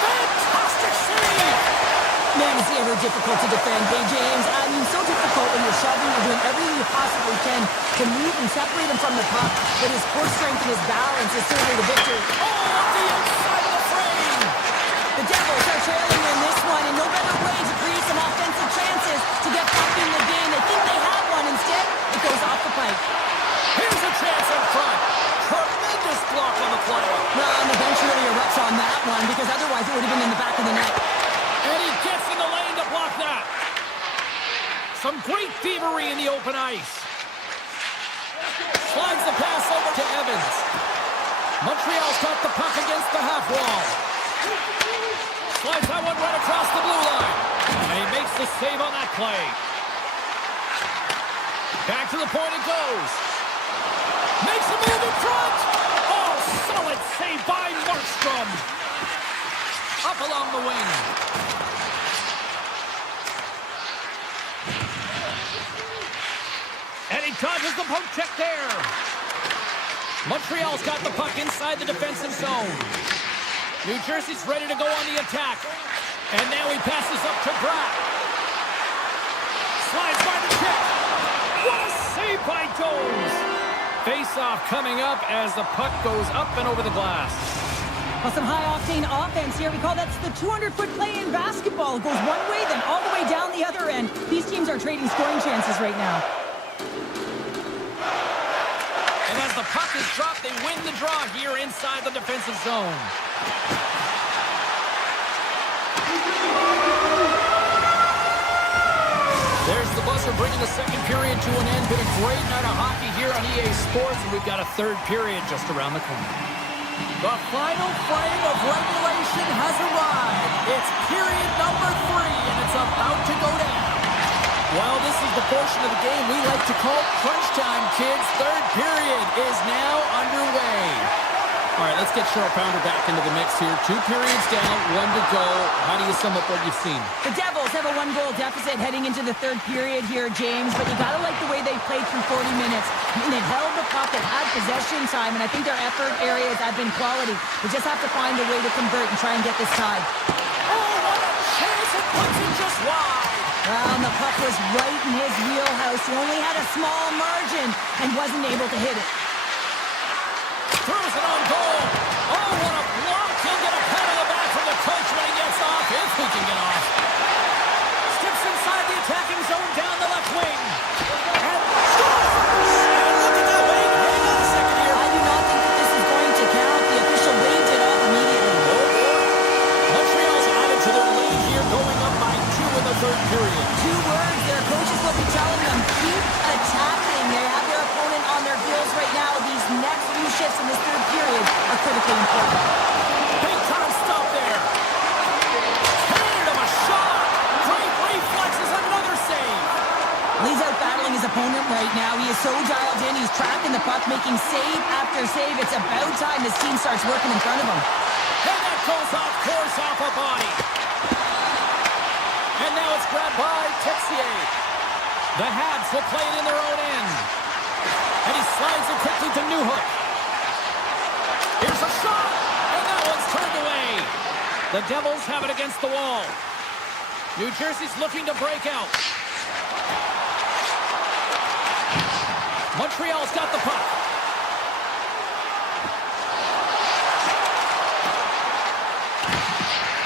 Fantastic save. Man, is he ever difficult to defend. Hey, James, I mean, so difficult when you're shoving, you're doing everything you possibly can to move and separate him from the puck. But his core strength and his balance is certainly the victory. Oh, off the outside of the frame. The Devils are trailing in this one, and no better way to create some offensive chances to get back in the game. They think they have one. Instead, it goes off the pipe. Here's a chance in front. Tremendous block on the play. Well, and the bench really erupts on that one, because otherwise it would have been in the back of the net. And he gets in the lane to block that. Some great thievery in the open ice. Slides the pass over to Evans. Montreal's got the puck against the half wall. Slides that one right across the blue line. And he makes the save on that play. Back to the point it goes. Makes a move in front. Oh, solid save by Markstrom. Up along the wing. And he dodges the poke check there. Montreal's got the puck inside the defensive zone. New Jersey's ready to go on the attack. And now he passes up to Bratt. Slides by the check. What a save by Domes. Face-off coming up as the puck goes up and over the glass. Well, some high-octane offense here. We call that the 200-foot play in basketball. It goes one way, then all the way down the other end. These teams are trading scoring chances right now. And as the puck is dropped, they win the draw here inside the defensive zone. There's the buzzer bringing the second period to an end. Been a great night of hockey here on EA Sports, and we've got a third period just around the corner. The final frame of regulation has arrived. It's period number 3, and it's about to go down. Well, this is the portion of the game we like to call crunch time, kids. Third period is now underway. All right, let's get Cheryl Pounder back into the mix here. 2 periods down, 1 to go. How do you sum up what you've seen? The Devils have a 1-goal deficit heading into the third period here, James, but you got to like the way they played through 40 minutes. I mean, they've held the puck, they've had possession time, and I think their effort areas have been quality. They just have to find a way to convert and try and get this tied. Oh, what a chance! It puts it just wide. Well, and the puck was was right in his wheelhouse. He only had a small margin and wasn't able to hit it. Throws it on goal. Oh, what a block. He'll get a pat on the back from the coach when he gets off, if he can get off. Steps inside the attacking zone down the left wing. And scores! And look at that wing. Hang on a second here. I do not think that this is going to count. The official waved it off immediately. Oh, boy. Montreal's added to their lead here, going up by 2 in the third period. 2 words. Their coaches will be telling them, keep attacking. They have their opponent on their heels right now. These next few shifts in this third period are critically important. Big time stop there. Handed him a shot. Great reflexes, another save. He's out battling his opponent right now. He is so dialed in. He's tracking the puck, making save after save. It's about time this team starts working in front of him. And that goes off course off a body. And now it's grabbed by Texier. The Habs will play it in their own end. And he slides it quickly to Newhook. Here's a shot. And that one's turned away. The Devils have it against the wall. New Jersey's looking to break out. Montreal's got the puck.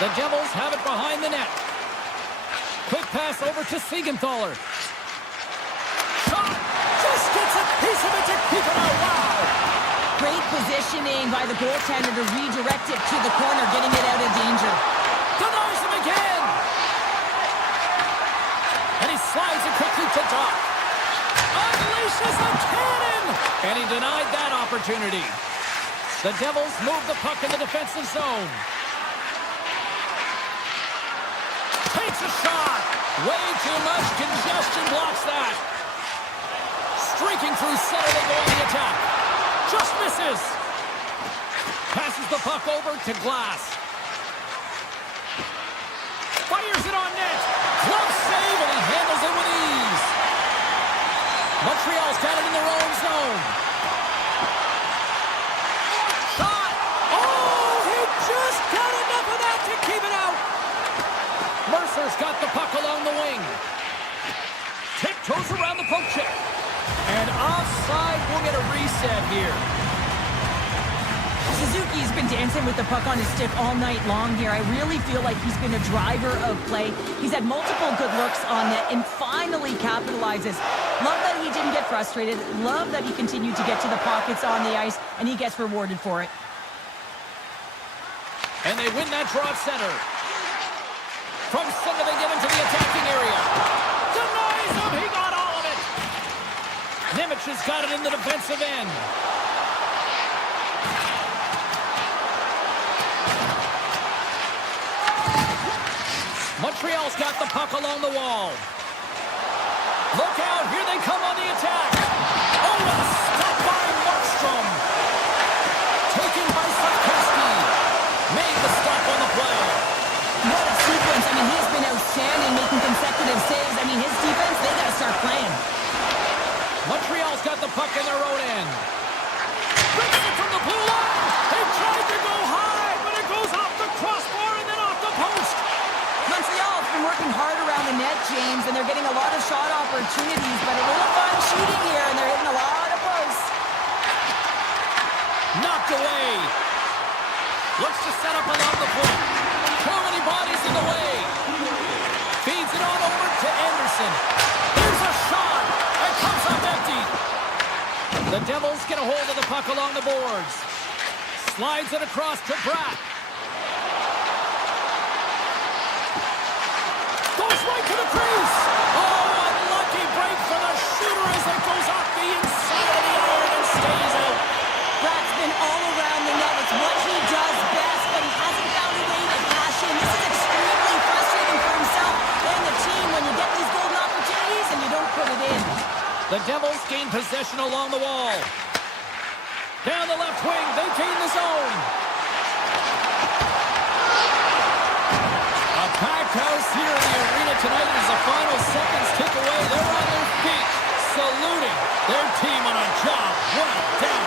The Devils have it behind the net. Quick pass over to Siegenthaler. Shot! Just gets a piece of it to keep it out. Wow! Great positioning by the goaltender to redirect it to the corner, getting it out of danger. Denies him again! And he slides it quickly to Doc. Unleashes a cannon! And he denied that opportunity. The Devils move the puck in the defensive zone. Takes a shot. Way too much congestion blocks that. Streaking through center, they go on the attack. Just misses. Passes the puck over to Glass. Fires it on net. Glove save, and he handles it with ease. Montreal's got it in their own zone. Shot. Oh, he just got enough of that to keep it out. Mercer's got the puck along the wing. Tiptoes around the poke check. And offside, we'll get a reset here. Suzuki's been dancing with the puck on his stick all night long here. I really feel like he's been a driver of play. He's had multiple good looks on net and finally capitalizes. Love that he didn't get frustrated. Love that he continued to get to the pockets on the ice, and he gets rewarded for it. And they win that draw at center. From center, they get into the attacking area. Denies him. He got all of it. Nemec has got it in the defensive end. Montreal's got the puck along the wall. Look out. Here they come on the attack. Oh, what a stop by Markstrom. Taken by Slavkovsky. Made the stop on the play. What a sequence. I mean, he's been outstanding, making consecutive saves. I mean, his defense, they got to start playing. Montreal's got the puck in their own end. Brings it from the blue line. They tried to go high, but it goes off the crossbar and then off the post. Montreal's been working hard around the net, James, and they're getting a lot of shot opportunities, but a little fun shooting here, and they're hitting a lot of posts. Knocked away. Looks to set up along the point. Too many bodies in the way. Feeds it on over to Anderson. Here's a shot. It comes up empty. The Devils get a hold of the puck along the boards. Slides it across to Bratt. Goes right to the crease. Oh, unlucky break for the shooter as it goes off the inside of the iron and stays out. Bratt's been all around the net. It's what he does best, but he hasn't found a way to cash in. This is extremely frustrating for himself and the team when you get these golden opportunities and you don't put it in. The Devils gain possession along the wall. Down the left wing, they gain the zone. A packed house here in the arena tonight as the final seconds tick away. They're on their feet, saluting their team on a job well done.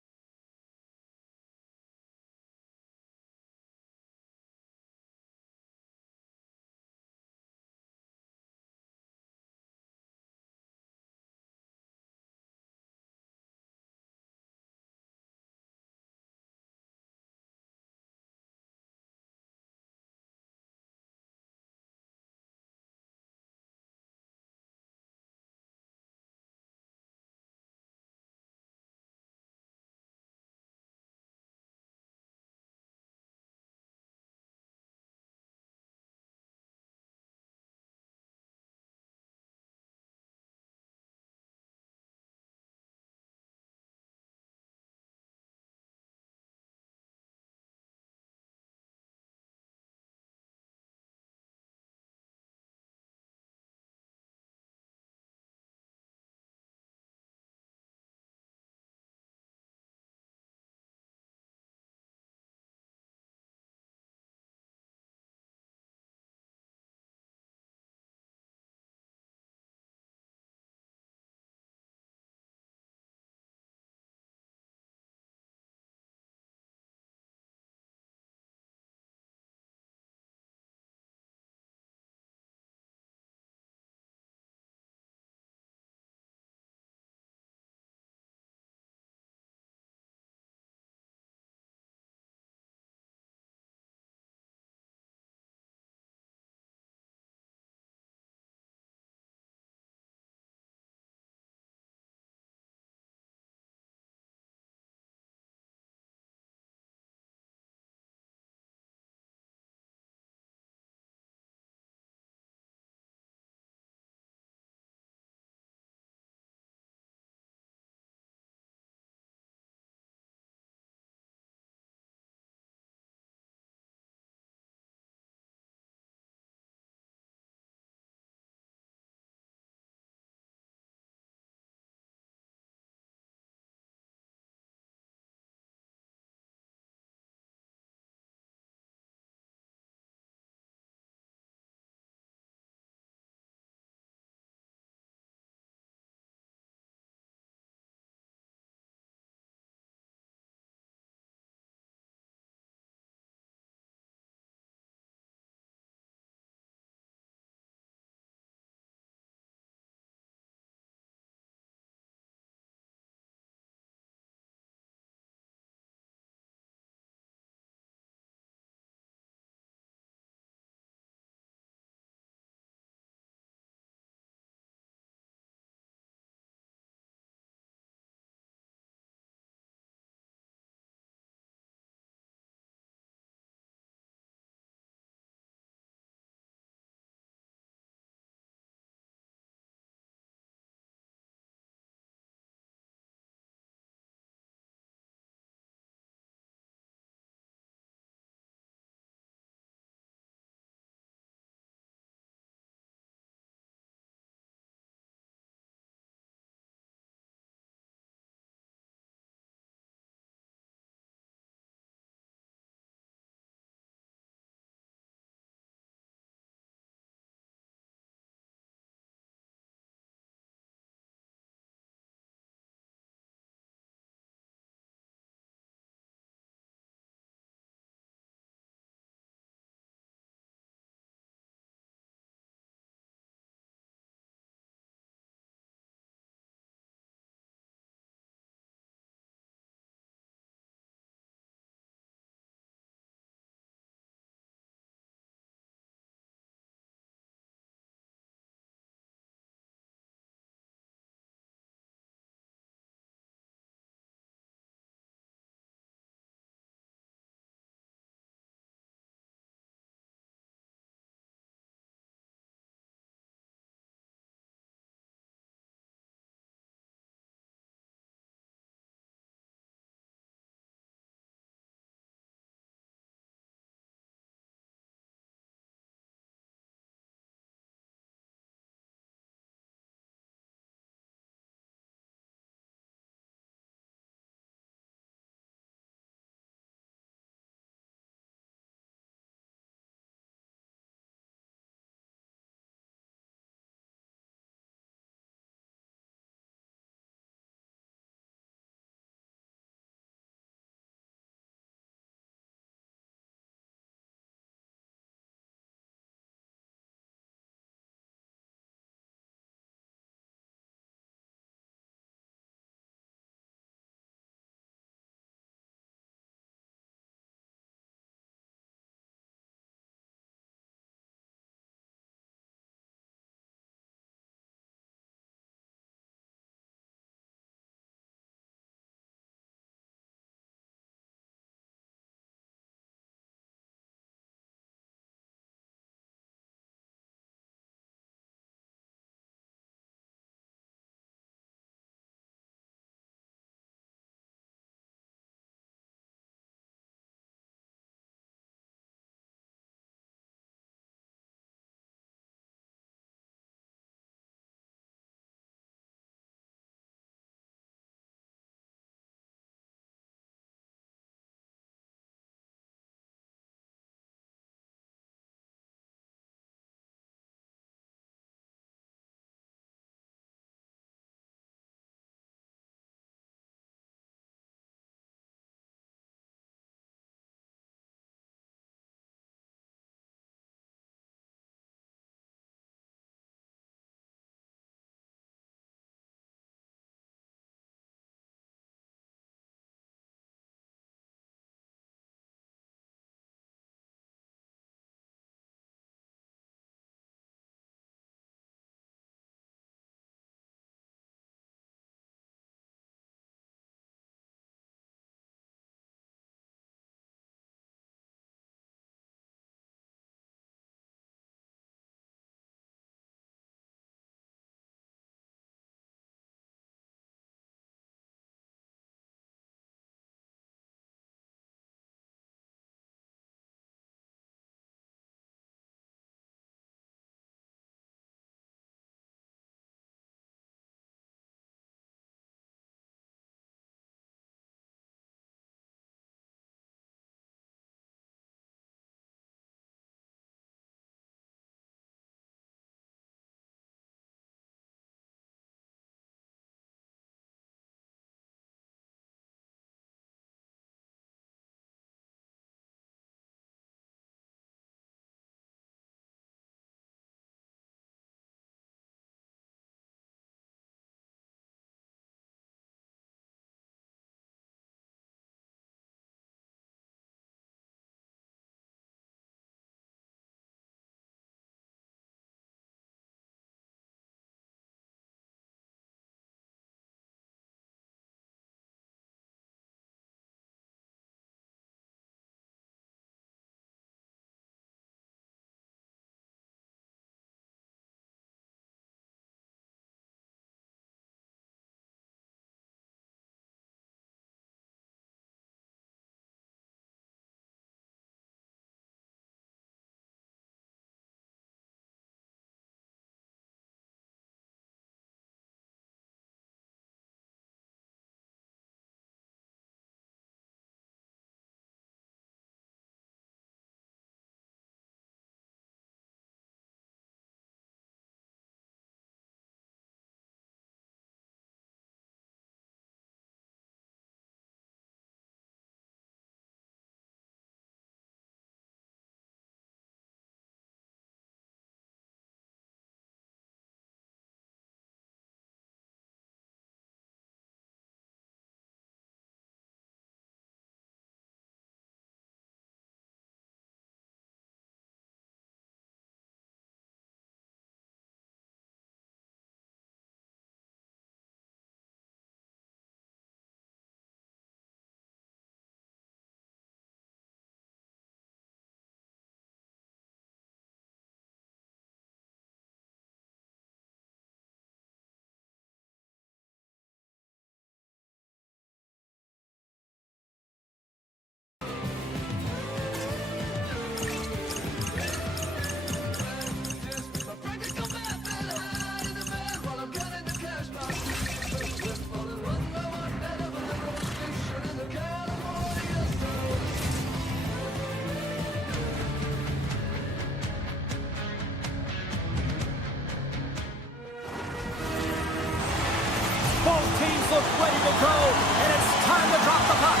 Both teams look ready to go, and it's time to drop the puck.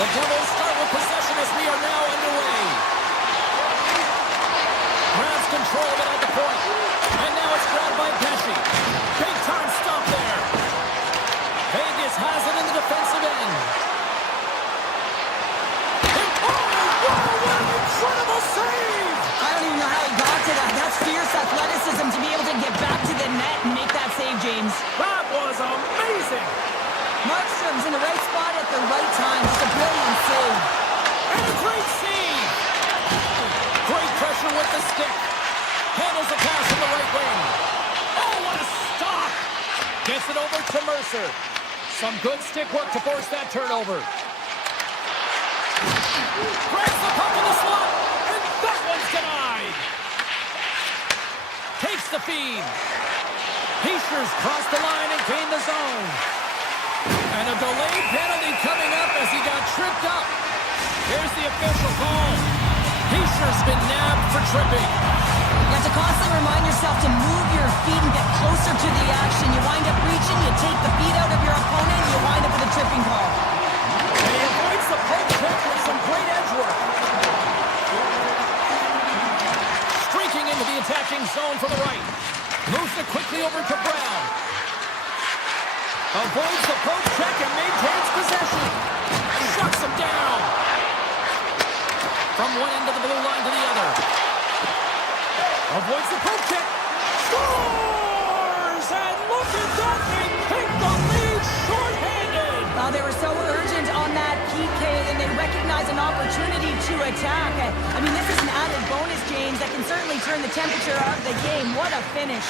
The Devils start with possession as we are now underway. Grabs control of it at the point. And now it's grabbed by Pesci. Big time stop there. Vegas has it in the defensive end. And what an incredible save! I don't even know how he got to that. That's fierce athleticism to be able to get back to the net and make that save, James. That was amazing! Markstrom's in the right spot at the right time. Just a brilliant save. And a great save! Great pressure with the stick. Handles the pass in the right wing. Oh, what a stop! Gets it over to Mercer. Some good stick work to force that turnover. Grabs the puck in the slot, and that one's denied. Takes the feed. Heischer's crossed the line and gained the zone. And a delayed penalty coming up as he got tripped up. Here's the official call. Heischer's been nabbed for tripping. You have to constantly remind yourself to move your feet and get closer to the action. You wind up reaching, you take the feet out of your opponent, and you wind up with a tripping call. And he avoids the poke check with some great edge work. Streaking into the attacking zone from the right. Moves it quickly over to Brown. Avoids the poke check and maintains possession. Shuts him down. From one end of the blue line to the other. Avoids the poke check. Scores! And look at that. They take the lead shorthanded. They were so urgent on that PK, and they recognize an opportunity to attack. I mean, this is an added bonus, James, that can certainly turn the temperature of the game. What a finish.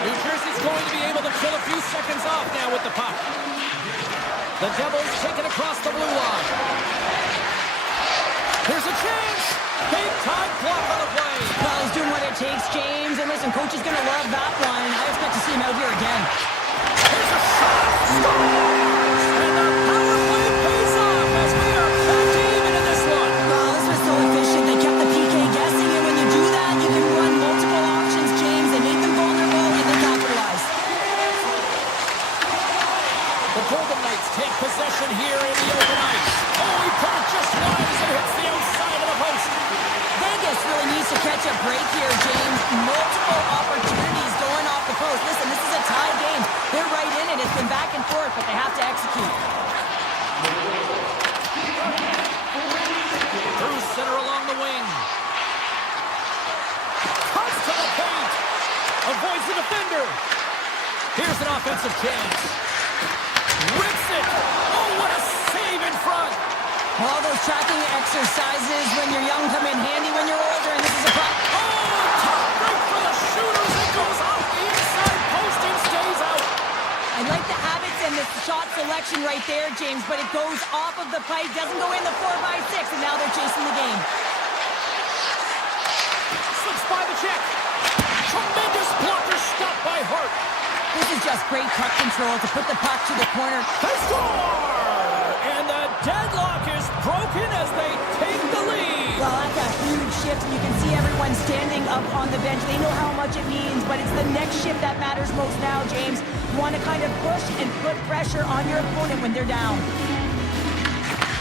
New Jersey's going to be able to kill a few seconds off now with the puck. The Devils take it across the blue line. Here's a chance. Big time block on the play. Well, he's doing what it takes, James. And listen, coach is going to love that one. I expect to see him out here again. Here's a shot. Scores! And the power play pays off as we are back to even in this one. Well, this was so efficient. They kept the PK guessing. And when you do that, you can run multiple options, James. They make them vulnerable, and they capitalize. The Golden Knights take possession here in the open ice. Oh, he put it just wide as it hits the outside of the post. Vegas really needs to catch a break here, James. Multiple opportunities going off the post. Listen, this is a tie game. They're right in it. It's been back and forth, but they have to execute. Through center along the wing. Cuts to the paint. Avoids the defender. Here's an offensive chance. Rips it. Oh, what a save in front. All those tracking exercises when you're young come in handy when you're older, and this is a puck. Oh, top break for the shooters. It goes off the inside post and stays out. I like the habits and the shot selection right there, James, but it goes off of the pipe, doesn't go in the 4x6, and now they're chasing the game. Slips by the check. Tremendous blocker stop by Hart. This is just great puck control to put the puck to the corner. They score! And the deadlock is broken as they take the lead. Well, that's a huge shift, and you can see everyone standing up on the bench. They know how much it means, but it's the next shift that matters most now, James. You want to kind of push and put pressure on your opponent when they're down.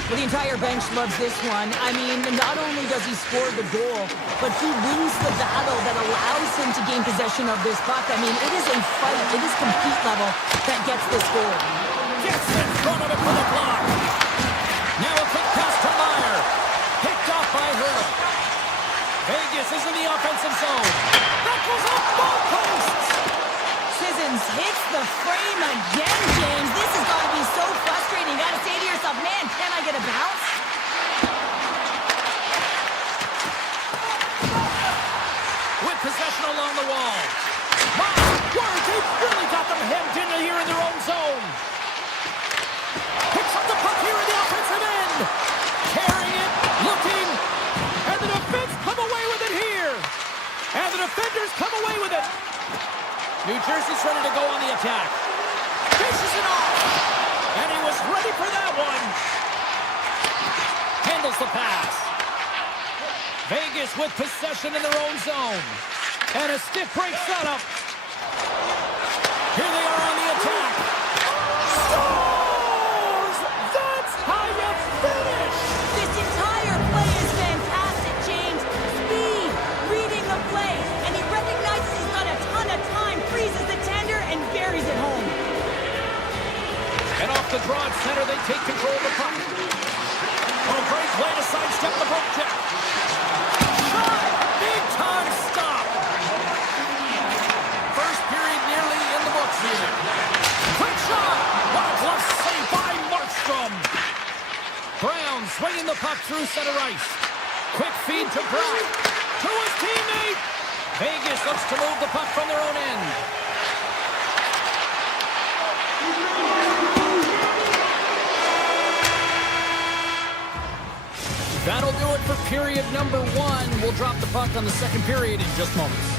Well, the entire bench loves this one. I mean, not only does he score the goal, but he wins the battle that allows him to gain possession of this puck. I mean, it is a fight, it is compete level that gets this goal. Gets in front of it for the block. Now a quick pass to Meyer. Picked off by Hurdle. Vegas is in the offensive zone. That goes off both posts. Sissons hits the frame again, James. This has got to be so frustrating. You got to say to yourself, man, can I get a bounce? With possession along the wall. My word, they've really got them hemmed in here in their own zone. Picks up the puck here in the offensive end. Carrying it, looking, and the defense come away with it here. And the defenders come away with it. New Jersey's ready to go on the attack. Dishes it off. And he was ready for that one. Handles the pass. Vegas with possession in their own zone. And a stiff break setup. Here they are on the attack. Scores! That's how you finish! This entire play is fantastic, James. Speed, reading the play, and he recognizes he's got a ton of time, freezes the tender, and buries it home. And off the draw at center, they take control of the puck. Oh, great play to sidestep the poke check. Shot! Big time stop! First period nearly in the books here. Quick shot! What a glove save by Markstrom! Brown swinging the puck through center ice. Quick feed to Brown. To his teammate! Vegas looks to move the puck from their own end. That'll do it for period number 1. We'll drop the puck on the second period in just moments.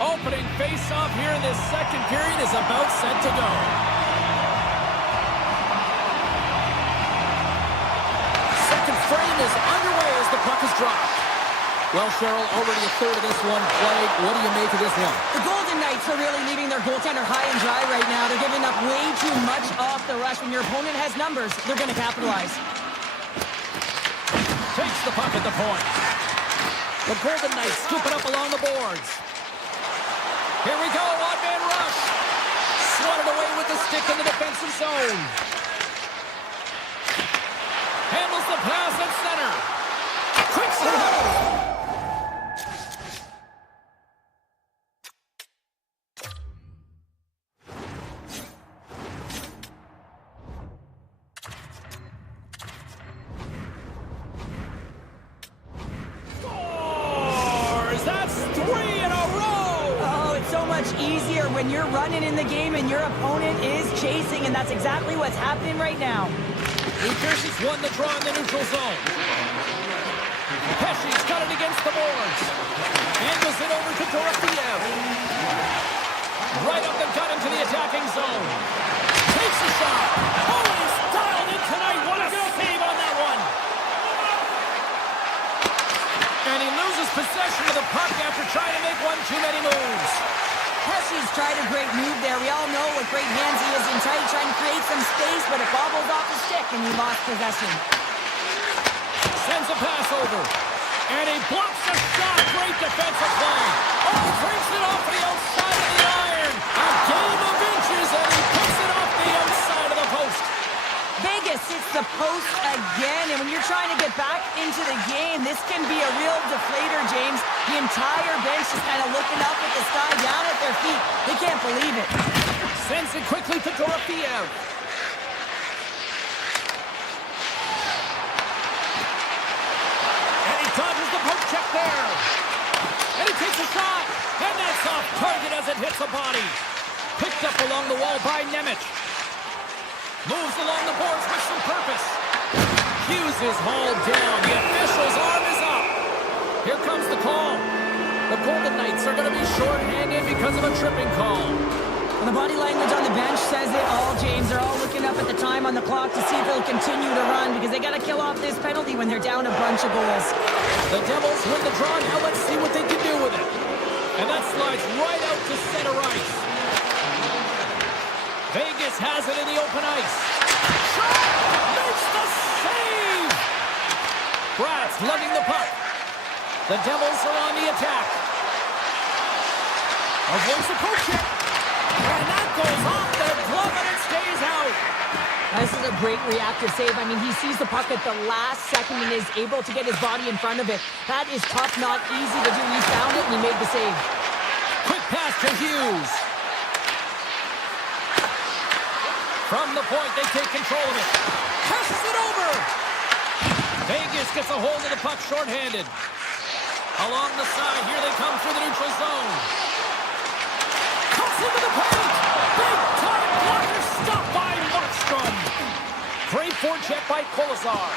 Opening face-off here in this second period is about set to go. Second frame is underway as the puck is dropped. Well, Cheryl, already a third of this one played. What do you make of this one? The Golden Knights are really leaving their goaltender high and dry right now. They're giving up way too much off the rush. When your opponent has numbers, they're going to capitalize. Takes the puck at the point. The Golden Knights scooping up along the boards. Here we go, one-man rush. Swatted away with the stick in the defensive zone. Handles the pass at center. Quick stop! Easier when you're running in the game and your opponent is chasing, and that's exactly what's happening right now. New Jersey's won the draw in the neutral zone. Pesci's got it against the boards. Angles it over to Dorofeyev. Right up the gut into the attacking zone. Takes the shot. Oh, he's dialed in tonight. What a save on that one. And he loses possession of the puck after trying to make one too many moves. Pesci's tried a great move there. We all know what great hands he is in tight, trying to create some space, but it bobbled off the stick, and he lost possession. Sends a pass over, and he blocks a shot. Great defensive play. Oh, brings it off the outside of the iron. A game of inches, and he puts it off the outside of the post. Vegas hits the post again, and when you're trying to get back into the game, this can be a real deflator, James. The entire bench is kind of looking up at the sky, down at their feet. They can't believe it. Sends it quickly to Dorofeyev. And he dodges the poke check there. And he takes a shot. And that's off target as it hits a body. Picked up along the wall by Nemec. Moves along the boards with some purpose. Hughes is hauled down. The official's arm is up. Here comes the call. The Golden Knights are going to be shorthanded because of a tripping call. And the body language on the bench says it all, James. They're all looking up at the time on the clock to see if they'll continue to run because they got to kill off this penalty when they're down a bunch of goals. The Devils win the draw. Now let's see what they can do with it. And that slides right out to center ice. Vegas has it in the open ice. Shot! Makes the save! Bratz lugging the puck. The Devils are on the attack. Avoids the poke check. And that goes off the glove and it stays out. This is a great reactive save. I mean, he sees the puck at the last second and is able to get his body in front of it. That is tough, not easy to do. He found it and he made the save. Quick pass to Hughes. From the point, they take control of it. Passes it over. Vegas gets a hold of the puck shorthanded. Along the side, here they come through the neutral zone. Cuts into the paint. Big time blocker stopped by Markstrom. Great forecheck by Kolesar.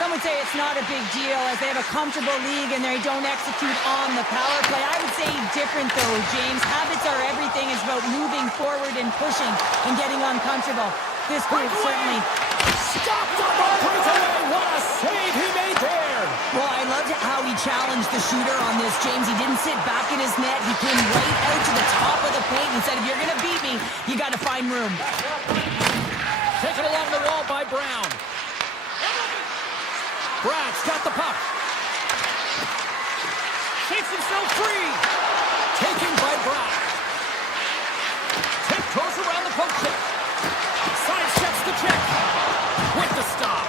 Some would say it's not a big deal as they have a comfortable league and they don't execute on the power play. I would say different though, James. Habits are everything. It's about moving forward and pushing and getting uncomfortable. This group certainly stopped on the breakaway. What a save he Well, I loved how he challenged the shooter on this, James. He didn't sit back in his net. He came right out to the top of the paint and said, if you're going to beat me, you got to find room. Taken along the wall by Brown. Brad's got the puck. Shakes himself free. Taken by Brown. Tip goes around the poke check. Sidesteps the check. With the stop.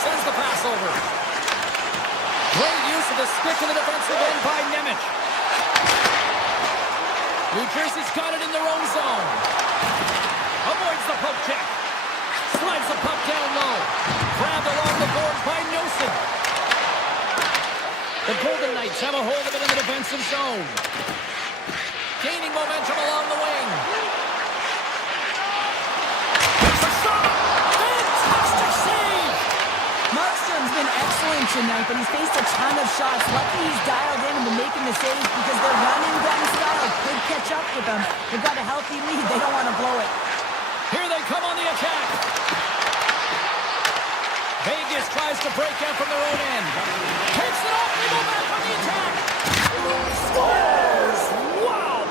Sends the pass over. Great use of the stick in the defensive end by Nemec. New Jersey's got it in their own zone. Avoids the poke check. Slides the puck down low. Grabbed along the boards by Nosen. The Golden Knights have a hold of it in the defensive zone. Gaining momentum along the wing. There's a shot! Fantastic save! Markstrom's been excellent tonight, but he's faced a ton of shots. Lucky he's dialed in and been making the saves because their run-and-gun style could catch up with them. They've got a healthy lead. They don't want to blow it. Here they come on the attack. Vegas tries to break out from their own end. Takes it off. They go back on the attack. Scores! Wow!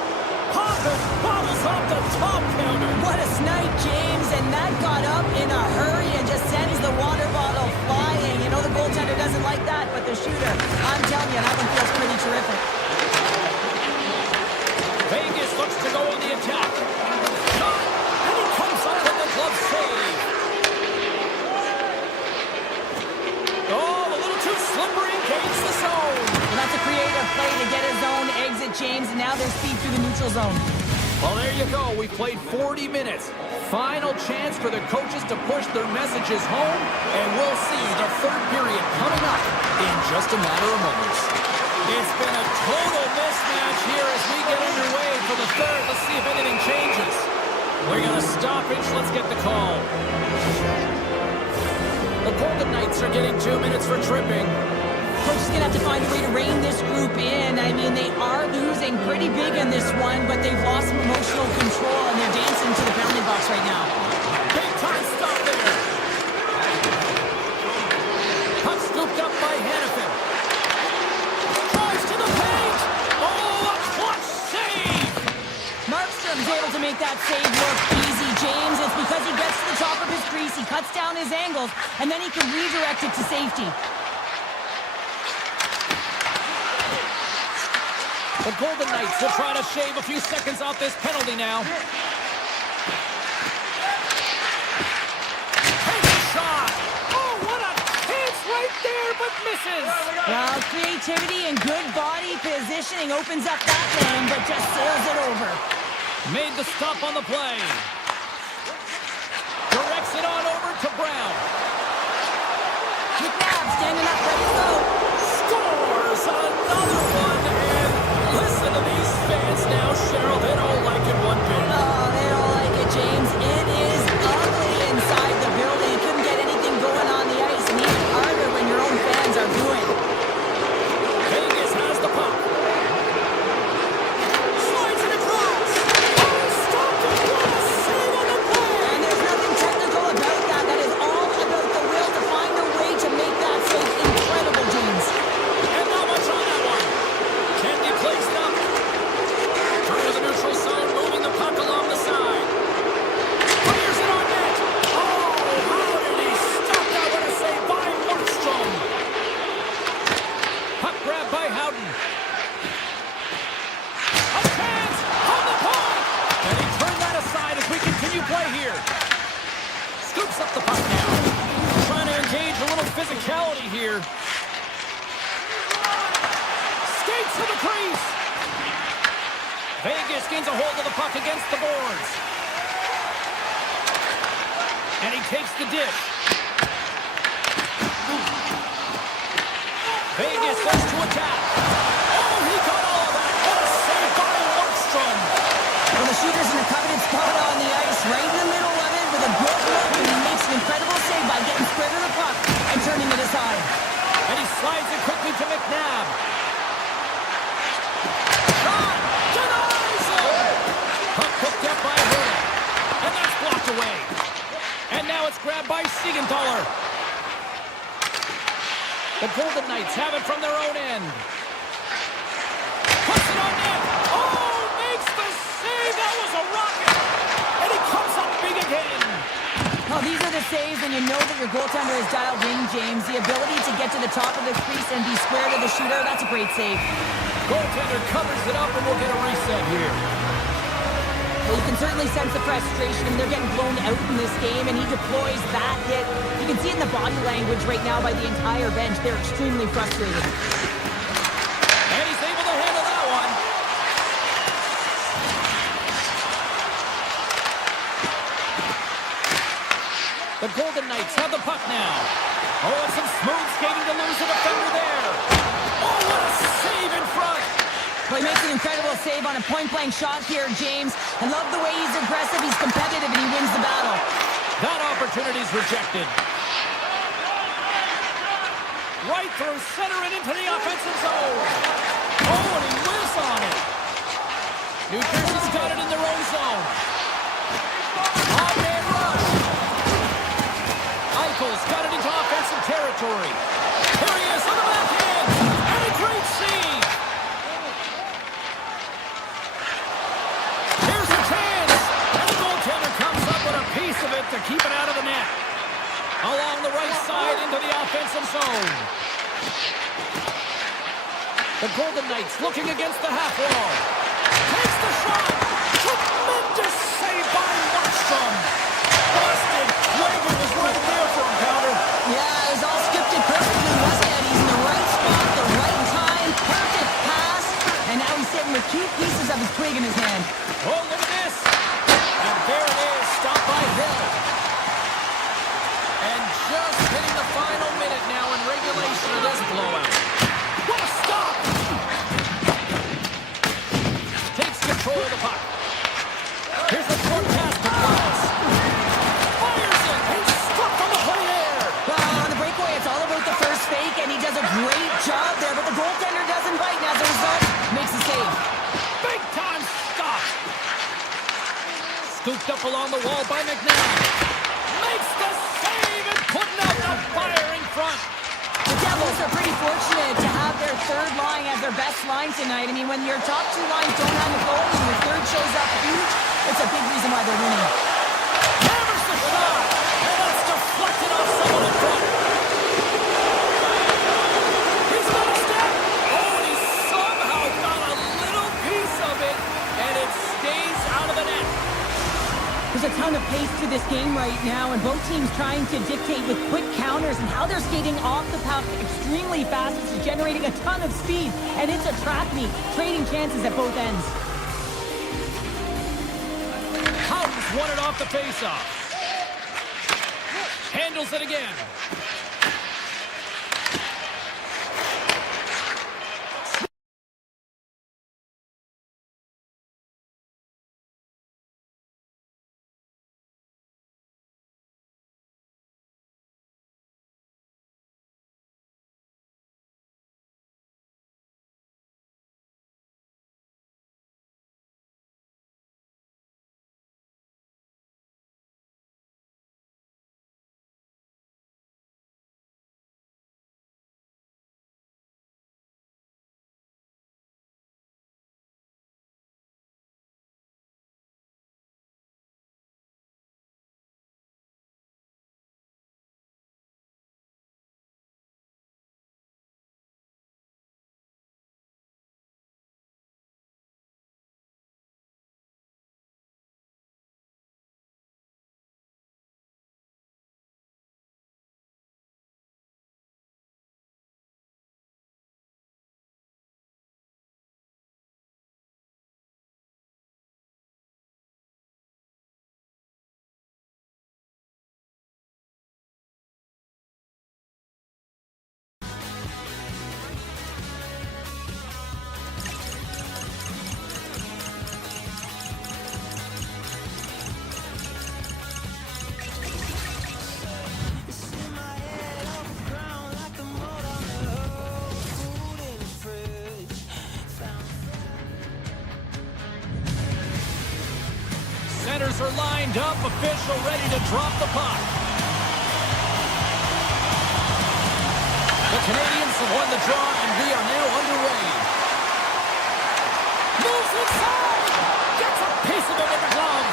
Hoppus bottles off the top counter. What a snipe, James, and that got up in a hurry and just sends the water bottle flying. You know the goaltender doesn't like that, but the shooter, I'm telling you, that one feels pretty terrific. Vegas looks to go on the attack. Shot! And he comes up with the glove save. Oh, a little too slippery against the zone. Well, that's a creative play to get his own exit, James, and now there's speed through the neutral zone. Well, there you go. We played 40 minutes. Final chance for the coaches to push their messages home, and we'll see the third period coming up in just a matter of moments. It's been a total mismatch here as we get underway for the third. Let's see if anything changes. We're going to stoppage. Let's get the call. The Golden Knights are getting 2 minutes for tripping. Coach is going to have to find a way to rein this group in. I mean, they are losing pretty big in this one, but they've lost some emotional control, and they're dancing to the penalty box right now. Big time stop there. Puck scooped up by Hannafin. Drives to the paint. Oh, a clutch save. Markstrom's able to make that save look easy, James. It's because he gets to the top of his crease, he cuts down his angles, and then he can redirect it to safety. The Golden Knights will try to shave a few seconds off this penalty now. Takes a shot. Oh, what a chance right there, but misses. Well, creativity and good body positioning opens up that lane, but just sails it over. Made the stop on the play. Directs it on over to Brown. McNabb standing up, ready to go. Scores another one, and listen to these fans now, Cheryl. They don't like it one bit. Oh, they don't like it, James. It is ugly inside the building. You couldn't get anything going on the ice, and even harder when your own fans are booing. Vegas has the puck. Slides it across. Oh, stopped it. What a save on the play. And there's nothing technical about that. That is all about the will to find a way to make that save incredible, James. And not much on that one. Kennedy plays it up. Through the neutral zone, moving the puck along the side. Fires it on net. Oh, how did he stop that? What a save by Markstrom. Puck grab by Howden. A chance on the point. And he turned that aside as we continue play here. Scoops up the puck now. Trying to engage a little physicality here. Skates to the crease. Vegas gains a hold of the puck against the boards. And he takes the dish. Vegas goes to attack. Oh, he got all of that. What a save by Markstrom. Well, the shooter's in a coveted spot on the ice, right in the middle of it with a good look, and he makes an incredible save by getting square to the puck and turning it aside. And he slides it quickly to McNabb. Shot! Denies him! Puck picked up by Herta. And that's blocked away. And now it's grabbed by Siegenthaler. The Golden Knights have it from their own end. Puts it on net. Oh, makes the save. That was a rocket. And he comes up big again. Oh, these are the saves, and you know that your goaltender is dialed in, James. The ability to get to the top of the crease and be square to the shooter, that's a great save. Goaltender covers it up, and we'll get a reset here. Well, you can certainly sense the frustration. I mean, they're getting blown out in this game, and he deploys that hit. You can see it in the body language right now by the entire bench. They're extremely frustrated. And he's able to handle that one. The Golden Knights have the puck now. Oh, and some smooth skating to lose a defender there. Oh, what a save in front. Well, he makes an incredible save on a point-blank shot here, James. I love the way he's aggressive, he's competitive, and he wins the battle. That opportunity's rejected. Right through center and into the offensive zone. Oh, and he whiffs on it. New Jersey's got it in their own zone. On-man rush. Eichel's got it into offensive territory. Here he is on the backhand. And a great save. Here's a chance. And the goaltender comes up with a piece of it to keep it out of the net. Along the right side into the offensive zone. The Golden Knights looking against the half wall. Takes the shot. Tremendous save by Markstrom. Busted. Wager was right there for him, Powder. Yeah, it was all scripted perfectly, wasn't it? He's in the right spot, the right time, perfect pass, and now he's sitting with 2 pieces of his twig in his hand. Oh, look at this. And there it is, stopped by Hill. And just hitting the final minute now in regulation of this blowout. What a stop! Takes control of the puck. Here's the short pass to Price. Fires it! He's struck on the play there! On the breakaway, it's all about the first fake, and he does a great job there, but the goaltender doesn't bite, and as a result, makes the save. Big time stop! Scooped up along the wall by McNabb. Makes the save and putting out the fire in front. The Devils are pretty fortunate to have their third line as their best line tonight. I mean, when your top 2 lines don't have a goal and your third shows up huge, it's a big reason why they're winning. Hammers the shot, and that's deflected off someone in front. He's got a step. Oh, and he somehow got a little piece of it, and it stays out of the net. There's a ton of pace to this game right now, and both teams trying to dictate with quick counters and how they're skating off the puck extremely fast. It's generating a ton of speed, and it's a track meet, trading chances at both ends. Houghton's won it off the faceoff. Handles it again. Centers are lined up, official ready to drop the puck. The The Canadians have won the draw, and we are now underway. Moves inside! Gets a piece of it in the glove.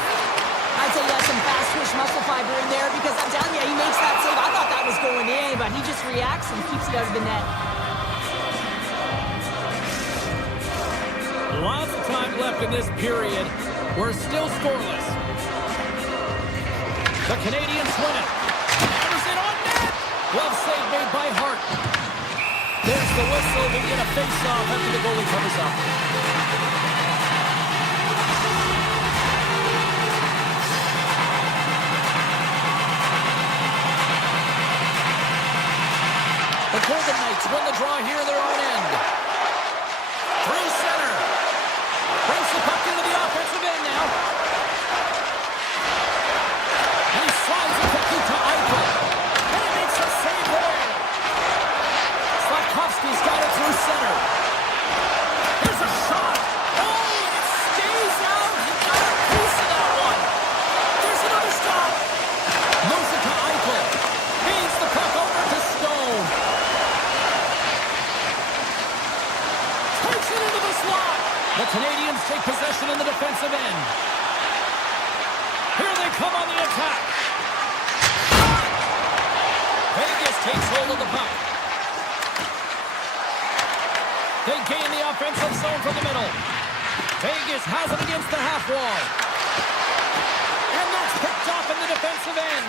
I'd say he has some fast twitch muscle fiber in there because I'm telling you, he makes that save. I thought that was going in, but he just reacts and keeps it out of the net. Lots of time left in this period. We're still scoreless. The Canadians win it. Hammers it on net. Glove save made by Hart. There's the whistle. We get a face-off after the goalie covers up. The Golden Knights win the draw here in their own end. Through center. Brings the puck into the offensive end now. And he slides it quickly to Eichel. And he makes a save there. Slavkovsky's got it through center. Here's a shot. Oh, and it stays out. He got a piece of that one. There's another stop. Moves it to Eichel. Feeds the puck over to Stone. Takes it into the slot. The Canadians take possession in the defensive end. Here they come on the attack. Vegas takes hold of the puck. They gain the offensive zone from the middle. Vegas has it against the half wall. And that's picked off in the defensive end.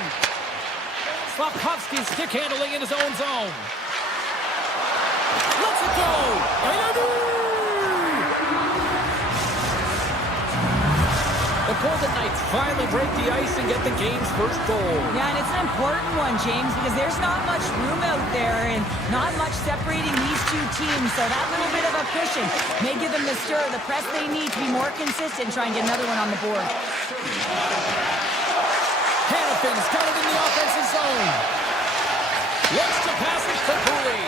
Slavkovsky's stick handling in his own zone. Let's it go. The Golden Knights finally break the ice and get the game's first goal. Yeah, and it's an important one, James, because there's not much room out there and not much separating these two teams. So that little bit of a cushion may give them the stir, the press they need to be more consistent, try and get another one on the board. Hannafin's got it in the offensive zone. Looks to pass it to Cooley.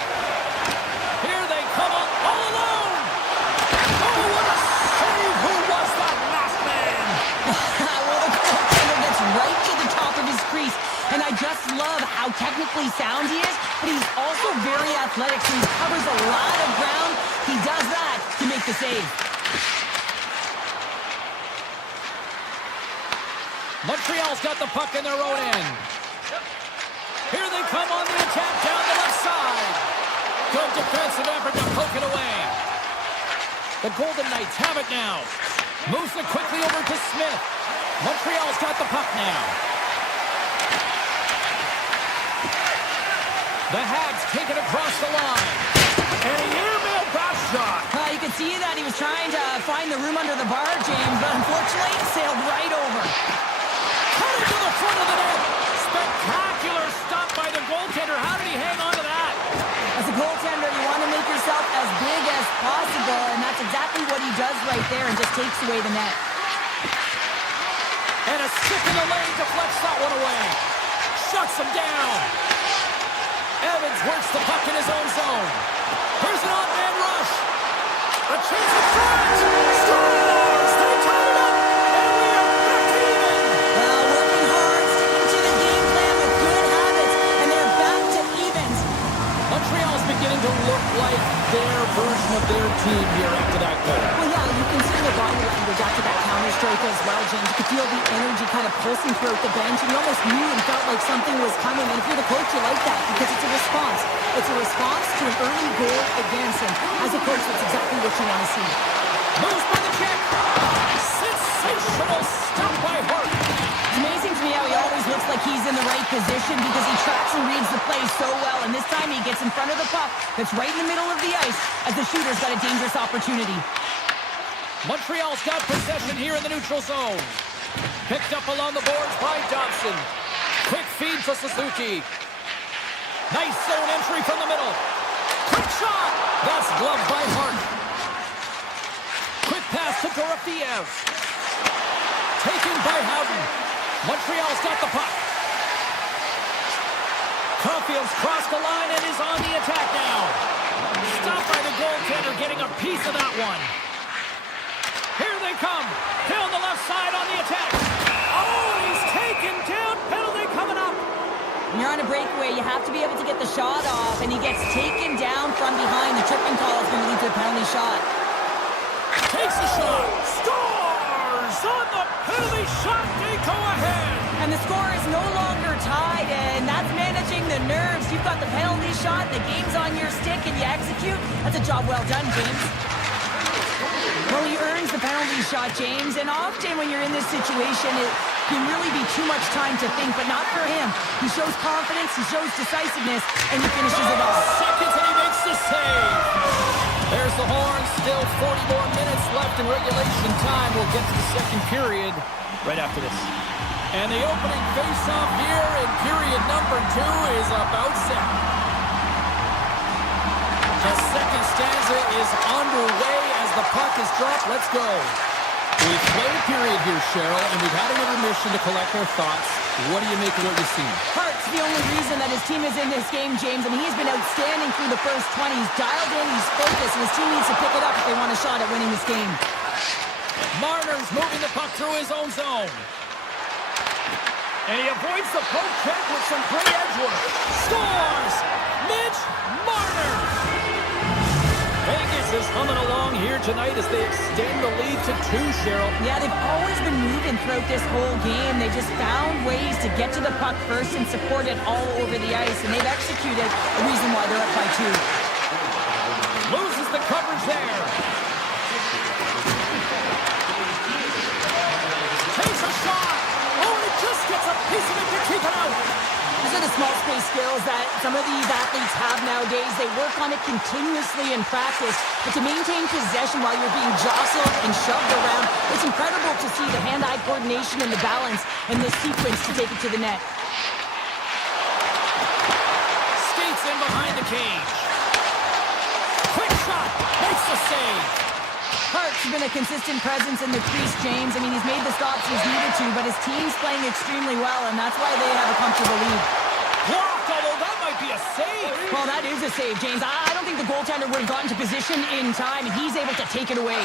Here they come up all alone. Oh, what a save! Who was that last man? Well, the goaltender gets right to the top of his crease, and I just love how technically sound he is, but he's also very athletic, so he covers a lot of ground. He does that to make the save. Montreal's got the puck in their own end. Here they come on the attack down the left side. Good defensive effort to poke it away. The Golden Knights have it now. Moves it quickly over to Smith. Montreal's got the puck now. The Habs take it across the line. And a airmail back shot. You could see that he was trying to find the room under the bar, James, but unfortunately sailed right over. Cut it to the front of the net. Spectacular stop by the goaltender. How did he hang on to that? As a goaltender, you want to make yourself as big as possible, and that's exactly what he does right there and just takes away the net. And a stick in the lane deflects that one away. Shuts him down. Evans works the puck in his own zone. Here's an odd-man rush. A chance at front. Stars! They tie it up, and we are back to even. Working hard, sticking to the game plan with good habits, and they're back to evens. Montreal's beginning to look like their version of their team here after that goal. Well, yeah, you can see the body language after that counter-strike as well, James. You could feel the energy kind of pulsing throughout the bench, and you almost knew and felt like something was coming. And if you're the coach, you like that because it's a response. It's a response to an early goal against him. As a coach, that's exactly what you want to see. Moves by the check. Sensational stop by Hart. It's amazing to me how he always looks like he's in the right position because he tracks and reads the play so well. And this time he gets in front of the puck that's right in the middle of the ice as the shooter's got a dangerous opportunity. Montreal's got possession here in the neutral zone. Picked up along the boards by Dobson. Quick feed to Suzuki. Nice zone entry from the middle. Quick shot. That's gloved by Hart. Quick pass to Dorofiev. Taken by Howden. Montreal's got the puck. Caulfield's crossed the line and is on the attack now. Stopped by the goaltender, getting a piece of that one. Here they come. Down the left side on the attack. Oh, he's taken down. Penalty coming up. When you're on a breakaway breakaway. You have to be able to get the shot off, and he gets taken down from behind. The tripping call is going to lead to a penalty shot. Takes a shot. Scores on the penalty shot. They go ahead. And the score is no longer tied, and that's managing the nerves. You've got the penalty shot, the game's on your stick, and you execute. That's a job well done, James. Well, he earns the penalty shot, James, and often when you're in this situation, it can really be too much time to think, but not for him. He shows confidence, he shows decisiveness, and he finishes it off. Seconds, and he makes the save. There's the horn. Still 40 more minutes left in regulation time. We'll get to the second period right after this. And the opening face-off here in period number 2 is about set. The second stanza is underway as the puck is dropped. Let's go. We've played a period here, Cheryl, and we've had an intermission to collect our thoughts. What do you make of what you've seen? Hart's the only reason that his team is in this game, James, and he's been outstanding through the first 20. He's dialed in, he's focused, and his team needs to pick it up if they want a shot at winning this game. Marner's moving the puck through his own zone. And he avoids the poke check with some great edge work. Scores! Mitch Marner! Vegas is humming along here tonight as they extend the lead to 2, Cheryl. Yeah, they've always been moving throughout this whole game. They just found ways to get to the puck first and support it all over the ice, and they've executed the reason why they're up by 2. Loses the coverage there. Takes a shot. Oh, it just gets a piece of it to keep it out. These are the small space skills that some of these athletes have nowadays. They work on it continuously in practice, but to maintain possession while you're being jostled and shoved around, it's incredible to see the hand-eye coordination and the balance in this sequence to take it to the net. Skates in behind the cage. Quick shot. Makes the save. Hart's been a consistent presence in the crease, James. I mean, he's made the stops he's needed to, but his team's playing extremely well, and that's why they have a comfortable lead. Blocked, although that might be a save. Well, that is a save, James. I don't think the goaltender would have gotten to position in time, and he's able to take it away.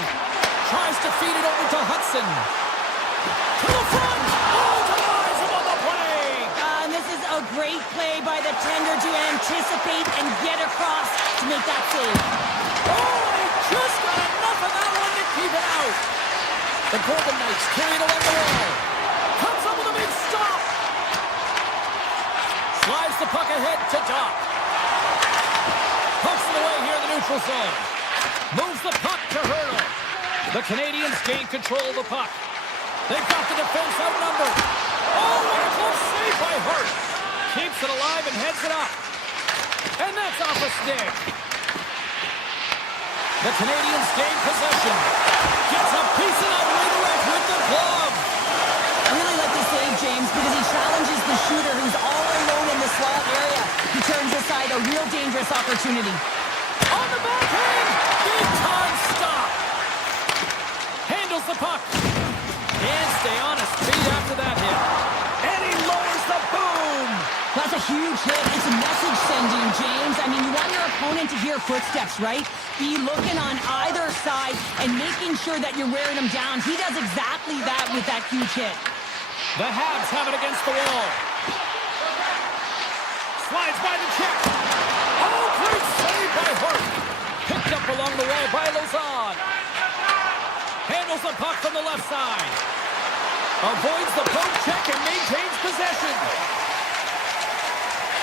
Tries to feed it over to Hudson. To the front. Oh, denies him on the play. And this is a great play by the tender to anticipate and get across to make that save. Oh, he just got enough of that one to keep it out. The Golden Knights carry it along the wall. Comes up with a big stop. Slides the puck ahead to Doc. Pokes it away here in the neutral zone. Moves the puck to Hurdle. The Canadians gain control of the puck. They've got the defense outnumbered. Oh, what a close save by Hart. Keeps it alive and heads it up. And that's off a stick. The Canadians gain possession. Gets a piece of that redirect with the glove. I really like this save, James, because he challenges the shooter who's all alone in the slot area. He turns aside a real dangerous opportunity. On the backhand. Big time stop. Handles the puck. Can't stay on his feet after that hit. And he lowers the boom. That's a huge hit. It's a message sending, James. I mean, you want your opponent to hear footsteps, right? Be looking on either side and making sure that you're wearing them down. He does exactly that with that huge hit. The Habs have it against the wall. Slides by the check. Oh, great save by Hart. Picked up along the wall by Lazard. Handles the puck from the left side. Avoids the poke check and maintains possession.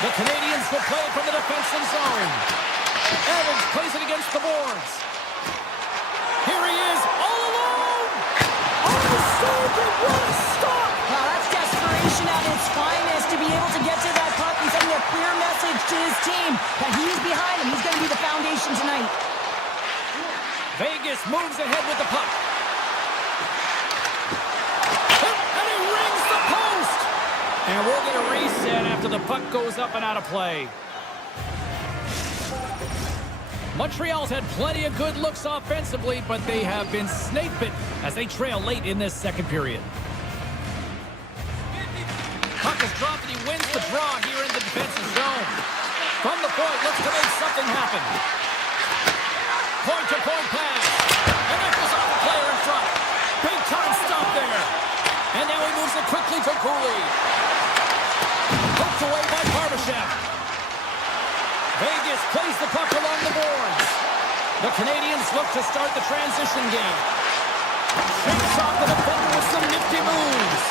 The Canadians will play it from the defensive zone. Evans plays it against the boards. Here he is, all alone. On the save, and what a stop! Wow, that's desperation at its finest to be able to get to that puck and send a clear message to his team that he's behind him. He's going to be the foundation tonight. Vegas moves ahead with the puck. And he rings the post. And we'll get a reset after the puck goes up and out of play. Montreal's had plenty of good looks offensively, but they have been snake-bitten as they trail late in this second period. Puck is dropped and he wins the draw here in the defensive zone. From the point, looks to make something happen. Point-to-point pass. And that goes off the player in front. Big-time stop there. And now he moves it quickly to Cooley. Poked away by Barbashev. Plays the puck along the boards. The Canadians look to start the transition game. Shakes off the defender with some nifty moves.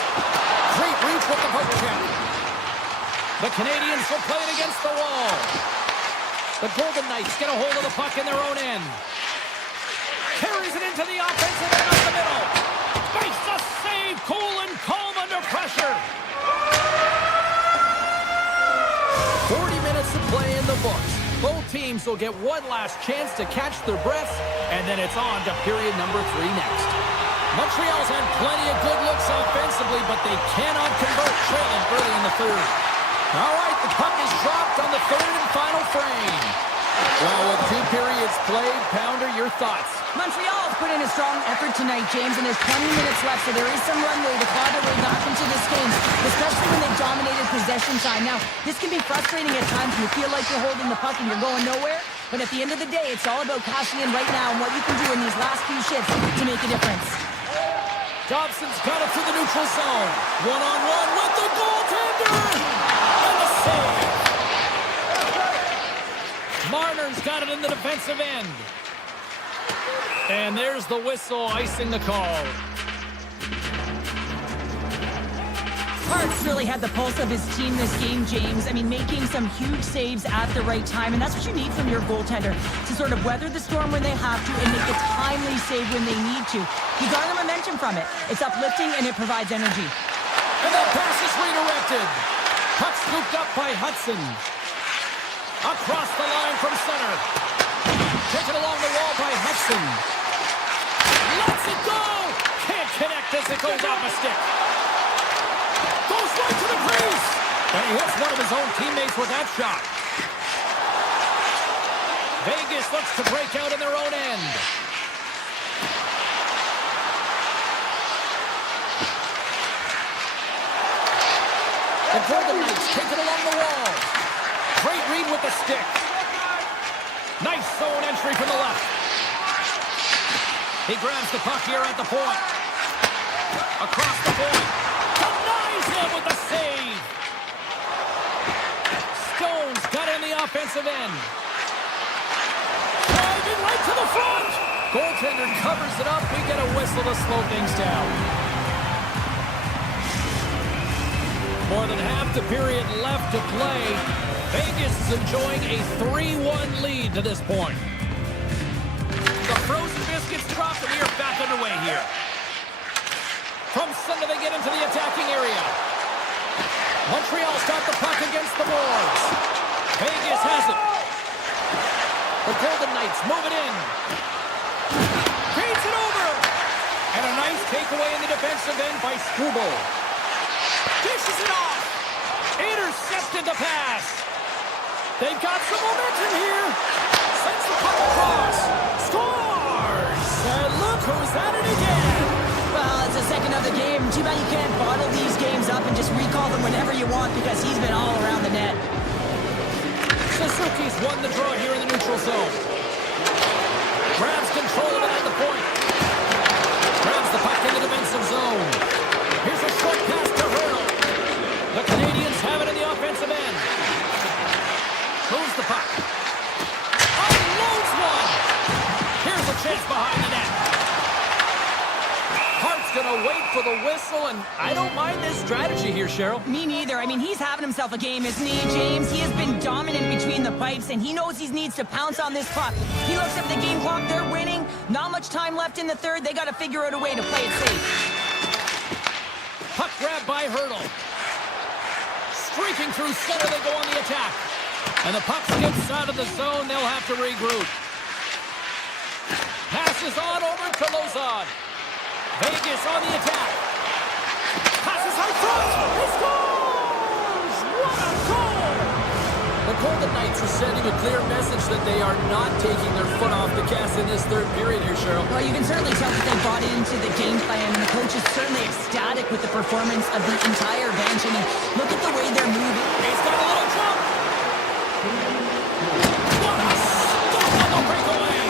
Great reach with the poke check. The Canadians will play it against the wall. The Golden Knights get a hold of the puck in their own end. Carries it into the offensive end up the middle. Makes a save, cool and calm under pressure. 40 minutes to play in the books. Both teams will get one last chance to catch their breaths, and then it's on to period number 3 next. Montreal's had plenty of good looks offensively, but they cannot convert, trailing early in the third. All right, the puck is dropped on the third and final frame. Well, with 2 periods played, Pounder, your thoughts? Montreal's put in a strong effort tonight, James, and there's 20 minutes left, so there is some runway to claw their way back into this game, especially when they've dominated possession time. Now, this can be frustrating at times. You feel like you're holding the puck and you're going nowhere, but at the end of the day, it's all about cashing in right now and what you can do in these last few shifts to make a difference. Dobson's got it through the neutral zone. One-on-one with the goaltender! And the save! Marner's got it in the defensive end. And there's the whistle icing the call. Hart's really had the pulse of his team this game, James. I mean, making some huge saves at the right time, and that's what you need from your goaltender, to sort of weather the storm when they have to and make a timely save when they need to. You garner momentum from it. It's uplifting, and it provides energy. And that pass is redirected. Puck scooped up by Hudson. Across the line from center. Taken along the wall by Hudson. Lets it go! Can't connect as it goes off a stick. Goes right to the crease! And he hits one of his own teammates with that shot. Vegas looks to break out in their own end. The Golden Knights take it along the wall. Great read with the stick. Nice zone entry from the left. He grabs the puck here at the point. Across the point. Denies him with the save. Stone's got it in the offensive end. Driving right to the front. Goaltender covers it up. We get a whistle to slow things down. More than half the period left to play. Vegas is enjoying a 3-1 lead to this point. The frozen biscuits dropped, and we are back underway here. From center, they get into the attacking area. Montreal's got the puck against the boards. Vegas has it. The Golden Knights move it in. Feeds it over. And a nice takeaway in the defensive end by Struble. Dishes it off. Intercepted the pass. They've got some momentum here. Sends the puck across. Scores! And look who's at it again. Well, it's the second of the game. Too bad you can't bottle these games up and just recall them whenever you want, because he's been all around the net. Suzuki's won the draw here in the neutral zone. Grabs control of it at the point. Grabs the puck in the defensive zone. Here's a short pass to Hurdle. The Canadians have it in the offensive end. Moves the puck. Unloads one. Here's a chance behind the net. Hart's going to wait for the whistle, and I don't mind this strategy here, Cheryl. Me neither. I mean, he's having himself a game, isn't he, James? He has been dominant between the pipes, and he knows he needs to pounce on this puck. He looks at the game clock. They're winning. Not much time left in the third. They got to figure out a way to play it safe. Puck grab by Hurdle. Streaking through center, they go on the attack. And the puck skips out of the zone. They'll have to regroup. Passes on over to Lozon. Vegas on the attack. Passes out front. He scores! What a goal! The Golden Knights are sending a clear message that they are not taking their foot off the gas in this third period here, Cheryl. Well, you can certainly tell that they bought into the game plan, and the coach is certainly ecstatic with the performance of the entire bench. I mean, look at the way they're moving. He's got a little jump. What a stop on the breakaway.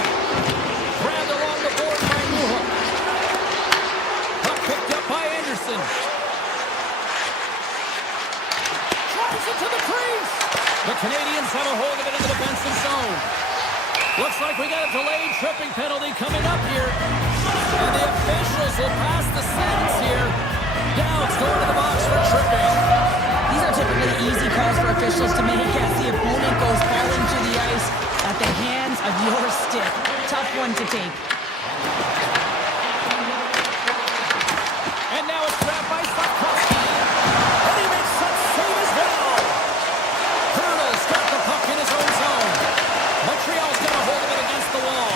Grabbed along the board by Newhook. Puck picked up by Anderson. Drives it to the crease. The Canadians have a hold of it in the defensive zone. Looks like we got a delayed tripping penalty coming up here. And the officials will pass the sentence here. Downs going to the box for tripping. These are typically easy calls for officials to make as the opponent goes falling to the ice at the hands of your stick. Tough one to take. And now it's grabbed by Slavkovsky. And he makes that save as well. Hurdle's got the puck in his own zone. Montreal's got a hold of it against the wall.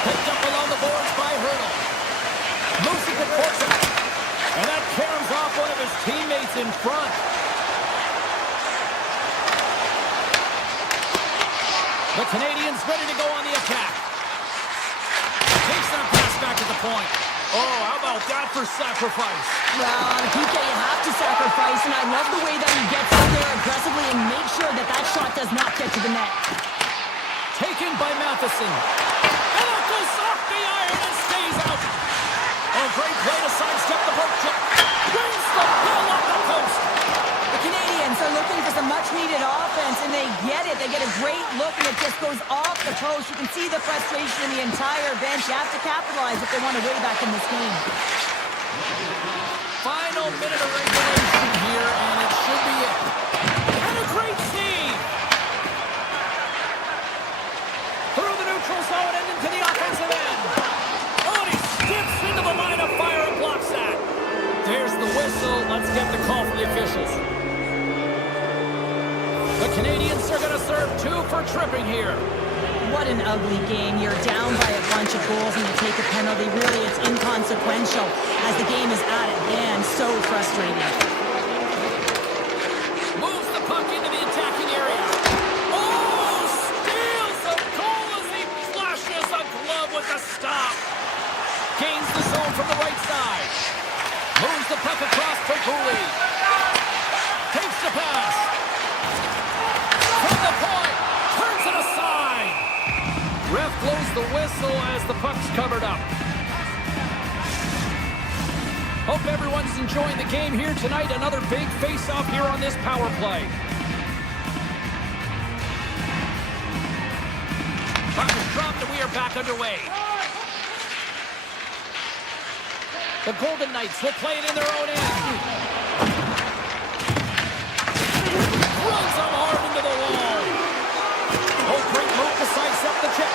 Picked up along the boards by Hurdle. Moosey supports it. And that caroms off one of his teammates in front. The Canadians ready to go on the attack. Takes that pass back to the point. Oh, how about that for sacrifice? Well, on a PK, you have to sacrifice, and I love the way that he gets in there aggressively and makes sure that that shot does not get to the net. Taken by Matheson. And it goes off the iron and stays out. Oh, great play to sidestep the poke check. Brings the ball up the post. The Canadians are looking for some much-needed offense, and they get it. They get a great look, and it just goes off the post. You can see the frustration in the entire bench. You have to capitalize if they want to way back in this game. Final minute of regulation here, and it should be it. And a great save. Through the neutral zone and into the offensive end. Oh, and he skips into the line of fire and blocks that. There's the whistle. Let's get the call from the officials. The Canadians are going to serve 2 for tripping here. What an ugly game. You're down by a bunch of goals and you take a penalty. Really, it's inconsequential as the game is at hand. So frustrating. Moves the puck into the attacking area. Oh, steals a goal as he flashes a glove with a stop. Gains the zone from the right side. Moves the puck across for Cooley. Takes the pass. From the point. Turns it aside. Ref blows the whistle as the puck's covered up. Hope everyone's enjoying the game here tonight. Another big face-off here on this power play. Puck is dropped and we are back underway. The Golden Knights will play it in their own end. Runs them hard into the wall. Oh, great move to sidestep the check.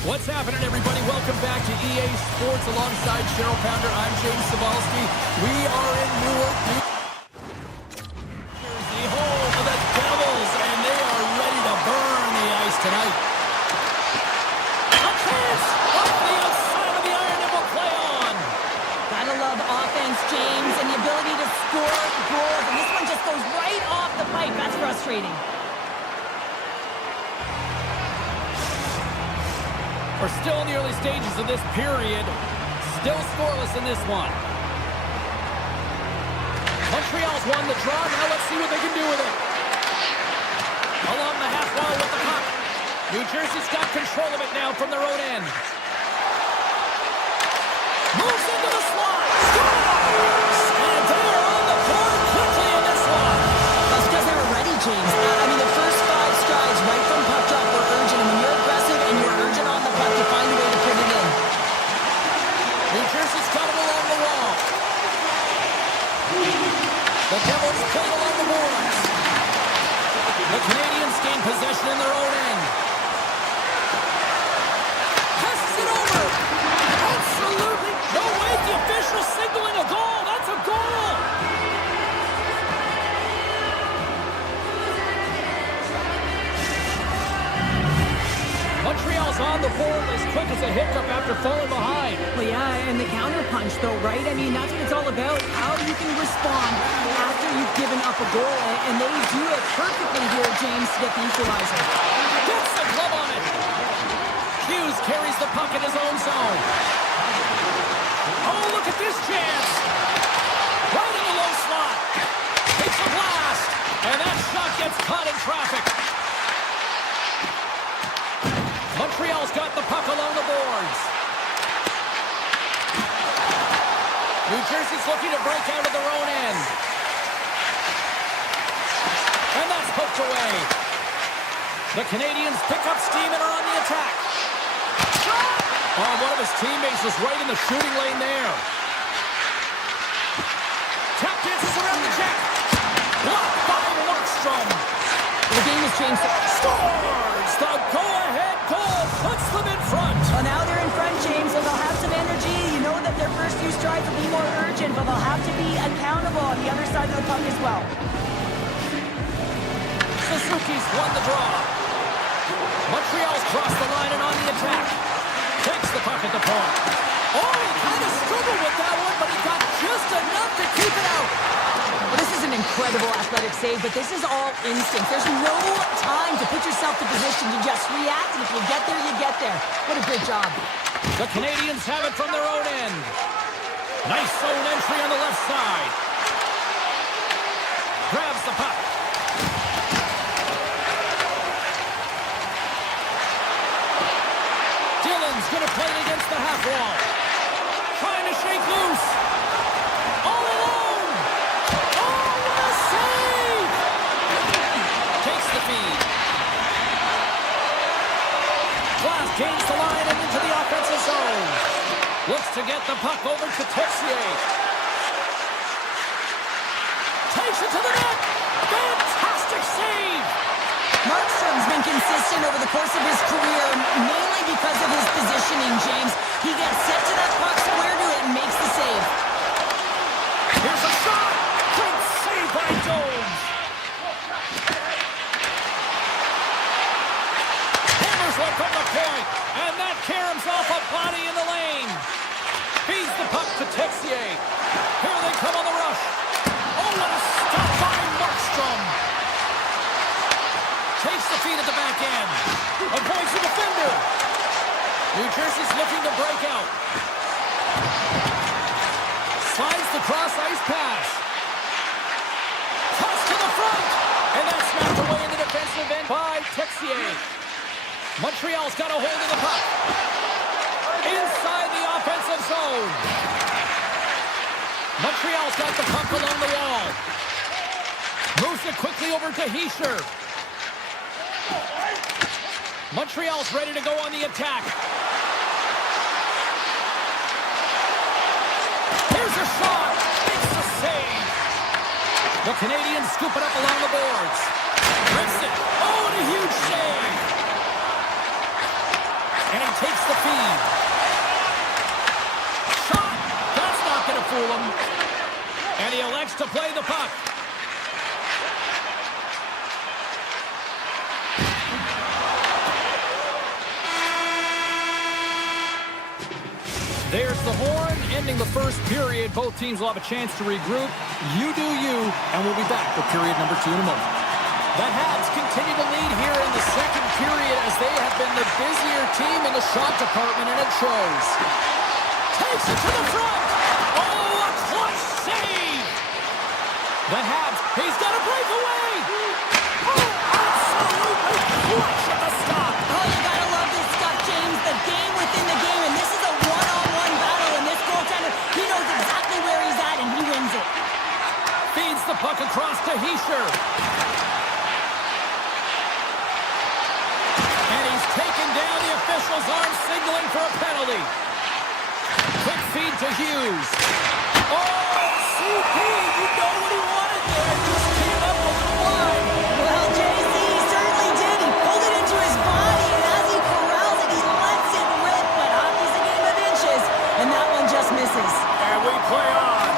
What's happening, everybody? Welcome back to EA Sports alongside Cheryl Pounder. I'm James Cebulski. We are in Newark, New Jersey, home of the Devils, and they are ready to burn the ice tonight. A chance off the outside of the iron and will play on. Gotta love offense, James. frustrating. We're still in the early stages of this period. Still scoreless in this one. Montreal's won the draw. Now let's see what they can do with it. Along the half wall with the puck. New Jersey's got control of it now from their own end. Moves into the slot. Scores! And they are on the board quickly in this one. That's because they were ready, James. I mean, the first 5 strides right from puck drop were urgent. And when you're aggressive and you're urgent on the puck, you find a way to put it in. New Jersey's got it along the wall. The Devils pull along the boards. The Canadians gain possession in their own end. Passes it over. Absolutely no way. The official signaling a goal. That's a goal. Montreal's on the board as quick as a hiccup after falling behind. Well, yeah, and the counterpunch, though, right? I mean, that's what it's all about. How you can respond after you've given up a goal. And they do it perfectly here, James, to get the equalizer. Gets the glove on it. Hughes carries the puck in his own zone. Oh, look at this chance. Right in the low slot. Takes a blast. And that shot gets caught in traffic. Montreal's got the puck along the boards. New Jersey's looking to break out of their own end. And that's poked away. The Canadians pick up steam and are on the attack. Oh, one of his teammates was right in the shooting lane there. Tap dances around the check. Blocked by Markstrom. The game has changed. Scores! The go-ahead goal puts them in front. Well, now they're in front, James, so they'll have some energy. You know that their first few strides will be more urgent, but they'll have to be accountable on the other side of the puck as well. Suzuki's won the draw. Montreal's crossed the line and on the attack. Takes the puck at the point. Oh, he kind of struggled with that one, but he got just enough to keep it out. Well, this is an incredible athletic save, but this is all instinct. There's no time to put yourself in position to just react, and if you get there, you get there. What a great job. The Canadians have it from their own end. Nice zone entry on the left side. Grabs the puck. Dillon's going to play it against the half wall. Trying to shake loose. All alone. Oh, what a save! Takes the feed. Glass gains the line and into the offensive zone. Looks to get the puck over to Texier. Takes it to the net. Fantastic save. Markstrom's been consistent over the course of his career, mainly because of his positioning, James. He gets set to that puck, square to it, and makes the save. Here's a shot. Great save by Jones. Hammers one from the point, and that caroms off a body in the lane. Feeds the puck to Texier. Here they come on the rush. Oh, what a stop by Markstrom. Takes the feed at the back end. Avoids the defender. New Jersey's looking to break out. Slides the cross-ice pass. Toss to the front. And that's knocked away in the defensive end by Texier. Montreal's got a hold of the puck. Inside the offensive zone. Montreal's got the puck along the wall. Moves it quickly over to Hischier. Montreal's ready to go on the attack. Here's a shot. Makes the save. The Canadians scoop it up along the boards. Rips it. Oh, and a huge save. And he takes the feed. Shot. That's not going to fool him. And he elects to play the puck. There's the horn, ending the first period. Both teams will have a chance to regroup. You do you, and we'll be back with period number 2 in a moment. The Habs continue to lead here in the second period as they have been the busier team in the shot department, and it shows. Takes it to the front. Oh, a clutch save. The Habs, he's got a breakaway. Oh, absolutely clutch at the stop. Oh, you gotta love this stuff, James. The game within the game, and this is a one-on-one battle, and this goaltender, he knows exactly where he's at, and he wins it. Feeds the puck across to Heischer. And he's taken down. The officials aren't signaling for a penalty. Quick feed to Hughes. Oh, CP, you know what he wanted there. Just came up a little wide. Well, JC, he certainly did. He pulled it into his body, and as he corrals it, he lets it rip. But hockey's a game of inches, and that one just misses. And we play on.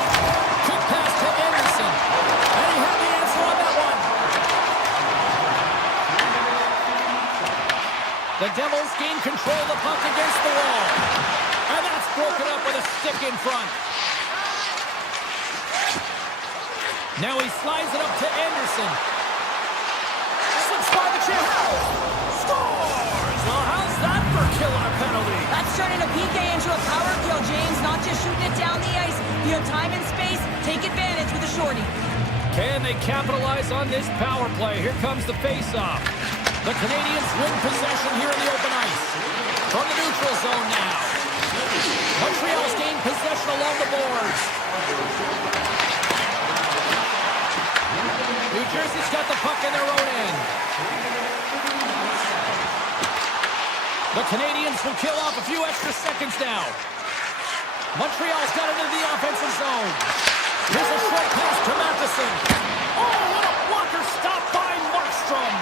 Quick pass to Anderson. And he had the answer on that one. The Devils gain control of the puck against the wall. And that's broken up with a stick in front. Now he slides it up to Anderson. Slips by the chest. Scores! Well, how's that for killing a penalty? That's turning a PK into a power kill, James. Not just shooting it down the ice. You have time and space. Take advantage with a shorty. Can they capitalize on this power play? Here comes the face-off. The Canadians win possession here in the open ice. From the neutral zone now. Montreal's gained possession along the boards. New Jersey's got the puck in their own end. The Canadians will kill off a few extra seconds now. Montreal's got it into the offensive zone. Here's a short pass to Matheson. Oh, what a blocker stop by Markstrom.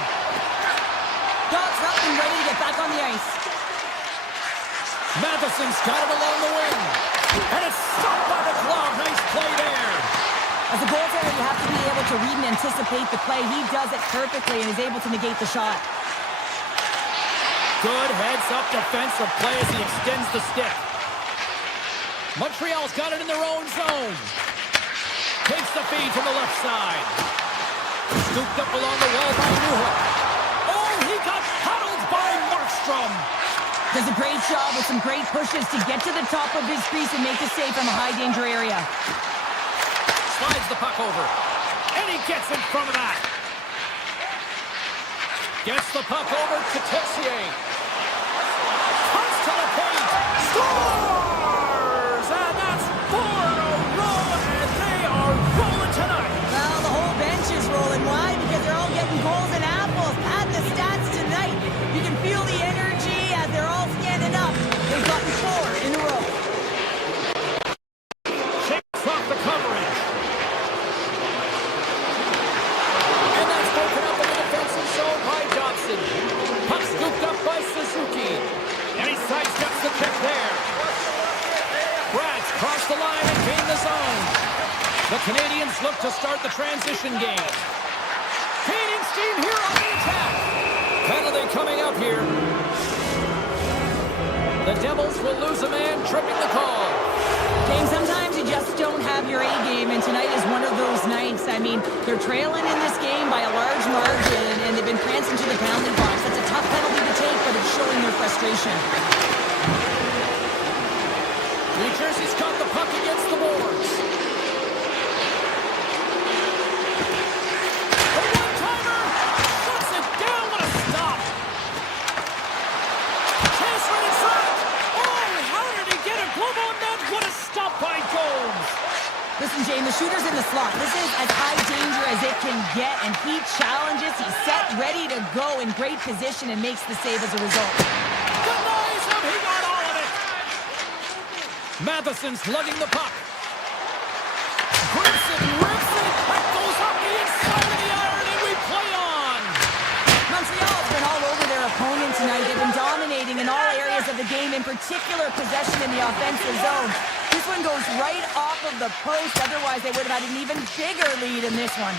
Dogs up and ready to get back on the ice. Matheson's got it along the wing. And it's stopped by the glove. Nice play there. As a goaltender, you have to be able to read and anticipate the play. He does it perfectly and is able to negate the shot. Good heads-up defensive play as he extends the stick. Montreal's got it in their own zone. Takes the feed from the left side. Scooped up along the wall by Newhook. Oh, he got huddled by Markstrom. Does a great job with some great pushes to get to the top of his crease and make the save from a high-danger area. Slides the puck over. And he gets in front of that. Gets the puck over to Tessier. Cuts to the paint. Scores! And that's 4 in a row, and they are rolling tonight. Well, the whole bench is rolling. Why? Because they're all getting goals and apples. Add the stats tonight. You can feel the energy as they're all standing up. They've gotten 4 in a row. Shakes off the coverage. And that's broken up in the defensive zone by Johnson. Puck scooped up by Suzuki. And he sidesteps the kick there. Brad's crossed the line and gained the zone. The Canadians look to start the transition game. Gaining steam here on the attack. Penalty coming up here. The Devils will lose a man, tripping the call. James, sometimes you just don't have your A game, and tonight is one of those nights. I mean, they're trailing in this game by a large margin, and they've been prancing to the penalty box. That's a tough penalty to take, but it's showing their frustration. New Jersey's got the puck against the boards. The one-timer shuts it down. What a stop. Chance right in front. Oh, how did he get a glove on that? What a stop by Gomes. Listen, Jane, the shooter's in the slot. This is as high danger as it can get, and he challenges. He's set, ready to go, in great position, and makes the save as a result. Denies him. He got all of it. Matheson's lugging the puck. Grips it, rips it. That goes up the inside of the iron, and we play on. Montreal's been all over their opponent tonight. They've been dominating in all areas of the game, in particular possession in the offensive zone. This one goes right off of the post. Otherwise, they would have had an even bigger lead in this one.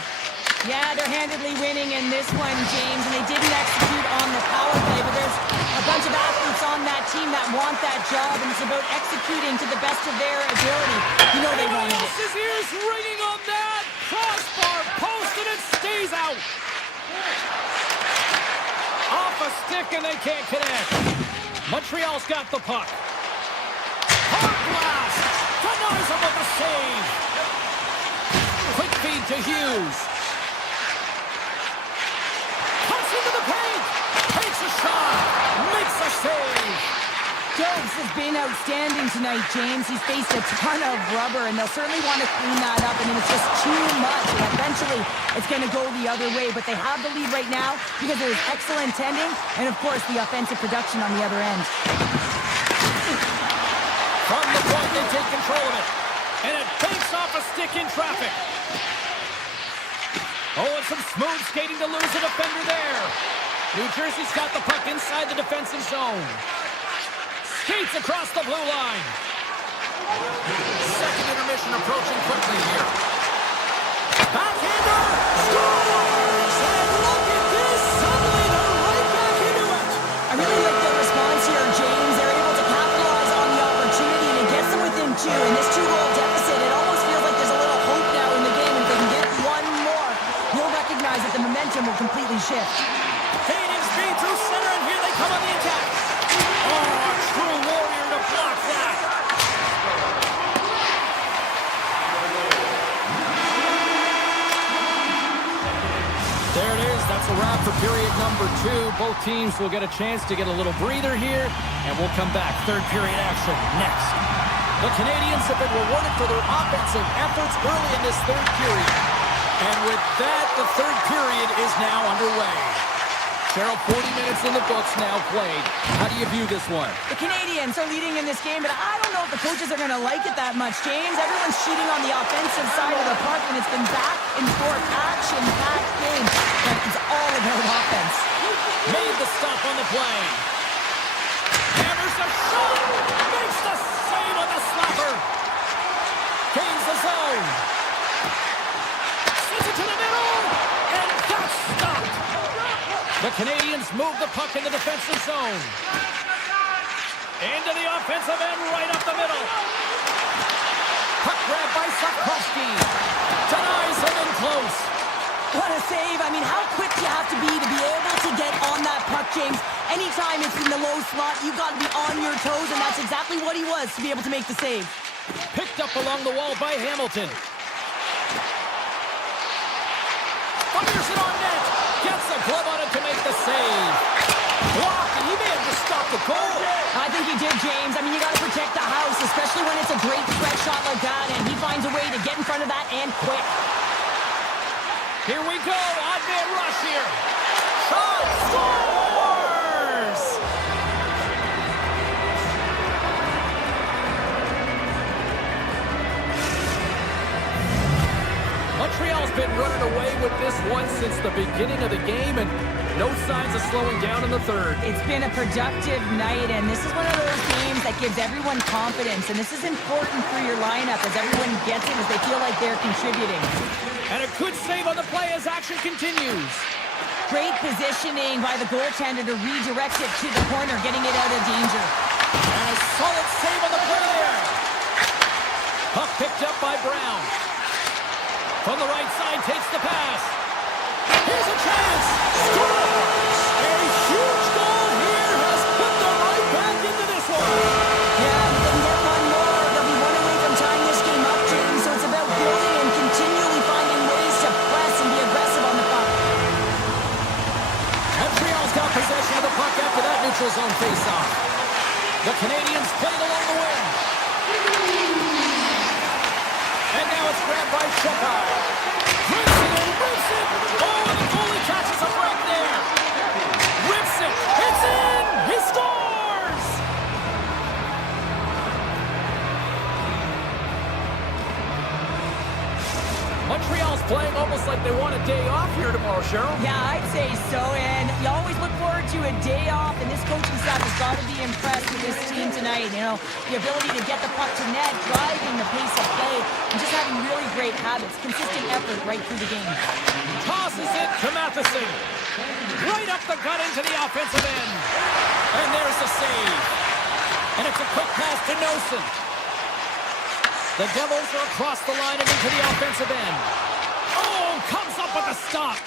Yeah, they're handedly winning in this one, James, and they didn't execute on the power play, but there's a bunch of athletes on that team that want that job, and it's about executing to the best of their ability. You know they wanted it. His ears ringing on that crossbar post, and it stays out. Off a stick, and they can't connect. Montreal's got the puck. Hard blast. Denies him with the save. Quick feed to Hughes. Cuts into the paint. Takes a shot. Makes a save. Jones has been outstanding tonight, James. He's faced a ton of rubber, and they'll certainly want to clean that up. I mean, it's just too much, and eventually it's going to go the other way. But they have the lead right now because of his excellent tending and, of course, the offensive production on the other end. From the point, they take control of it. And it takes off a stick in traffic. Oh, and some smooth skating to lose a defender there. New Jersey's got the puck inside the defensive zone. Skates across the blue line. Second intermission approaching quickly here. Backhander! Scores! And look at this! Suddenly they're right back into it! I really like their response here, James. They're able to capitalize on the opportunity, and it gets them within two. In this two-goal deficit, it almost feels like there's a little hope now in the game. And if they can get one more, you'll recognize that the momentum will completely shift. Canadian speed through center, and here they come on the attack. Oh, a true warrior to block that. There it is. That's a wrap for period number 2. Both teams will get a chance to get a little breather here, and we'll come back. Third period action next. The Canadians have been rewarded for their offensive efforts early in this third period. And with that, the third period is now underway. Cheryl, 40 minutes in the books now played. How do you view this one? The Canadians are leading in this game, but I don't know if the coaches are going to like it that much, James. Everyone's cheating on the offensive side of the puck, and it's been back and forth, action-packed game. But it's all about offense. Made the stop on the play. Hammers a shot. Makes the save on the slapper. Gains the zone. Sends it to the middle. And that's stopped. The Canadians move the puck in the defensive zone. Into the offensive end, right up the middle. Puck grab by Sapkowski. Denies him in close. What a save. I mean, how quick you have to be able to get on that puck, James. Anytime it's in the low slot, you've got to be on your toes, and that's exactly what he was to be able to make the save. Picked up along the wall by Hamilton. Fires it on net. Gets a glove on it to make the save. Blocked, and he may have just stopped the goal. I think he did, James. I mean, you got to protect the house, especially when it's a great threat shot like that, and he finds a way to get in front of that and quick. Here we go. Odd man rush here. Shot. Scores! Montreal's been running away with this one since the beginning of the game, and no signs of slowing down in the third. It's been a productive night, and this is one of those games that gives everyone confidence, and this is important for your lineup as everyone gets it, as they feel like they're contributing. And a good save on the play as action continues. Great positioning by the goaltender to redirect it to the corner, getting it out of danger. And a solid save on the play there. Puck picked up by Brown. From the right side, takes the pass. Here's a chance. Scores! A huge goal here has put them right back into this one. Yeah, if they can get one more, they'll be one away from tying this game up, James. So it's about building and continually finding ways to press and be aggressive on the puck. Montreal's got possession of the puck after that neutral zone faceoff. The Canadians played along the wing. And now it's grabbed by Sheppard. Rips it and rips it. Oh, and the goalie catches a break there. Rips it. It's in. He scores. Montreal's playing almost like they want a day off here tomorrow, Cheryl. Yeah, I'd say so, and you always look forward to a day off, and this coaching staff has got to be impressed with this team tonight. You know, the ability to get the puck to net, driving the pace of play, and just having really great habits, consistent effort right through the game. Tosses it to Matheson. Right up the gut into the offensive end. And there's the save. And it's a quick pass to Nosen. The Devils are across the line and into the offensive end. Oh, comes up with a stop.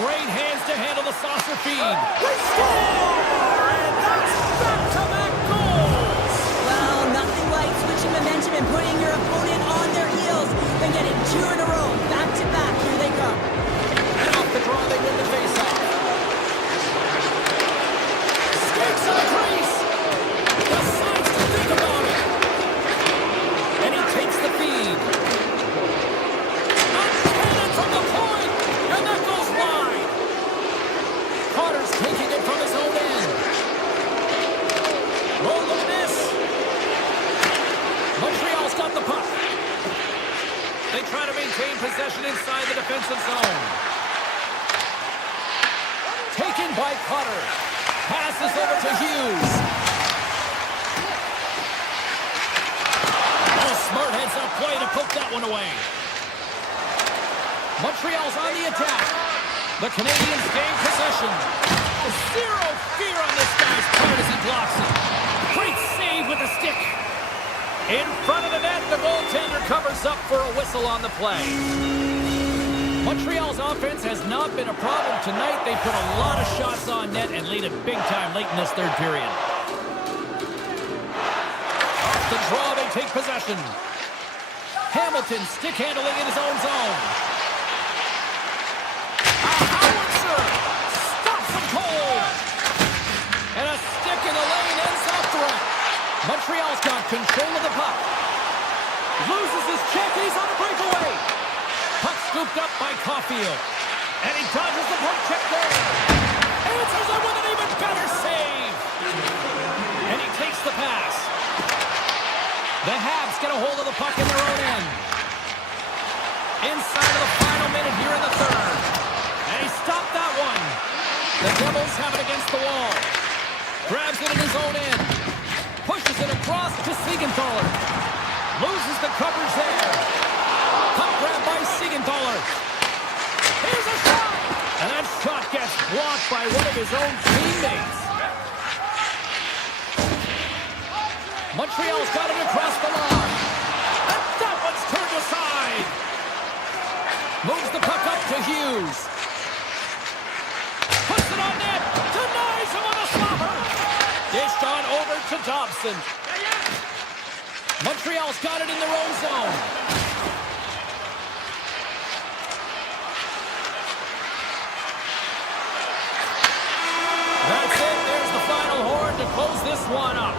Great hands to handle the saucer feed. They score! And that's back-to-back goals! Well, nothing like switching momentum and putting your opponent on their heels than getting two in a row, back-to-back. Here they come. And off the draw, they win the faceoff. Skates to the crease. Decides to think about it. And he takes the feed. A cannon from the point. And that goes wide. Carter's taking it from his own end. Oh, look at this. Montreal's got the puck. They try to maintain possession inside the defensive zone. Taken by Carter. Passes over to Hughes. Oh, smart heads-up play to poke that one away. Montreal's on the attack. The Canadians gain possession. Zero fear on this guy's part as he blocks it. Great save with the stick. In front of the net, the goaltender covers up for a whistle on the play. Montreal's offense has not been a problem tonight. They put a lot of shots on net and lead it big time late in this third period. Off the draw, they take possession. Hamilton stick handling in his own zone. A howitzer stops him cold. And a stick in the lane ends that threat. Montreal's got control of the puck. Loses his check. He's on a breakaway. Puck scooped up by Caulfield. And he dodges the poke check there. Answers it with an even better save. And he takes the pass. The Habs get a hold of the puck in their own end. Inside of the final minute here in the third. And he stopped that one. The Devils have it against the wall. Grabs it in his own end. Pushes it across to Siegenthaler. Loses the coverage there. Puck grab by Siegenthaler. Here's a shot! And that shot gets blocked by one of his own teammates. Montreal's got it across the line. And that one's turned aside. Moves the puck up to Hughes. Puts it on net. Denies him on a slobber. Dished on over to Dobson. Montreal's got it in their own zone. That's it. There's the final horn to close this one up.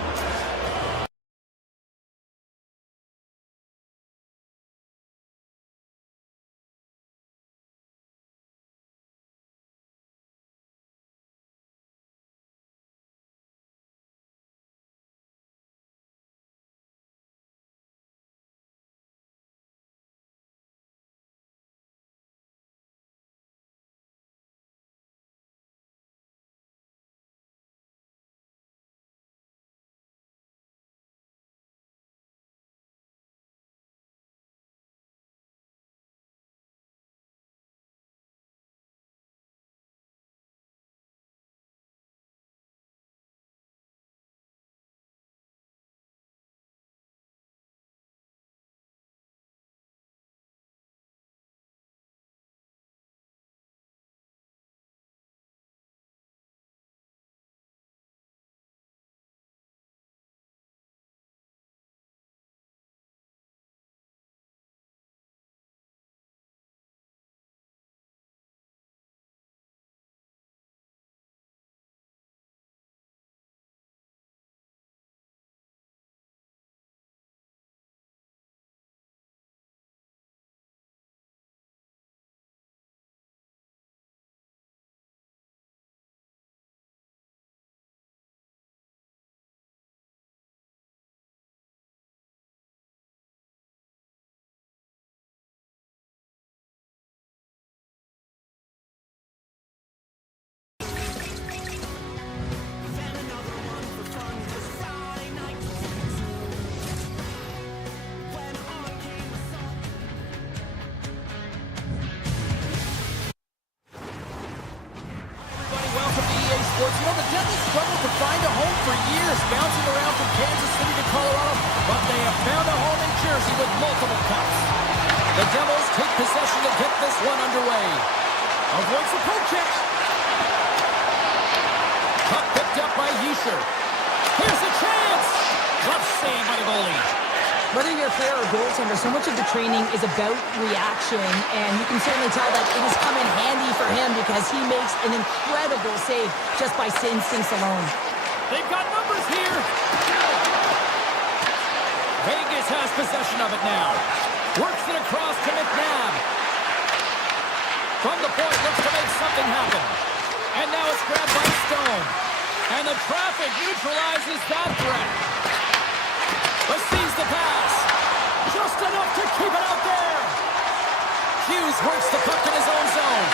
Sports. You know, the Devils struggled to find a home for years, bouncing around from Kansas City to Colorado, but they have found a home in Jersey with multiple cups. The Devils take possession to get this one underway. Avoids the poke check. Puck picked up by Hischier. Here's a chance. Tough save by the goalie. Whether you're a player or goaltender, so much of the training is about reaction, and you can certainly tell that it has come in handy for him because he makes an incredible save just by instincts alone. They've got numbers here. Vegas has possession of it now. Works it across to McNabb. From the point, looks to make something happen. And now it's grabbed by Stone. And the traffic neutralizes that threat. Receives the pass. Just enough to keep it out there. Hughes works the puck in his own zone.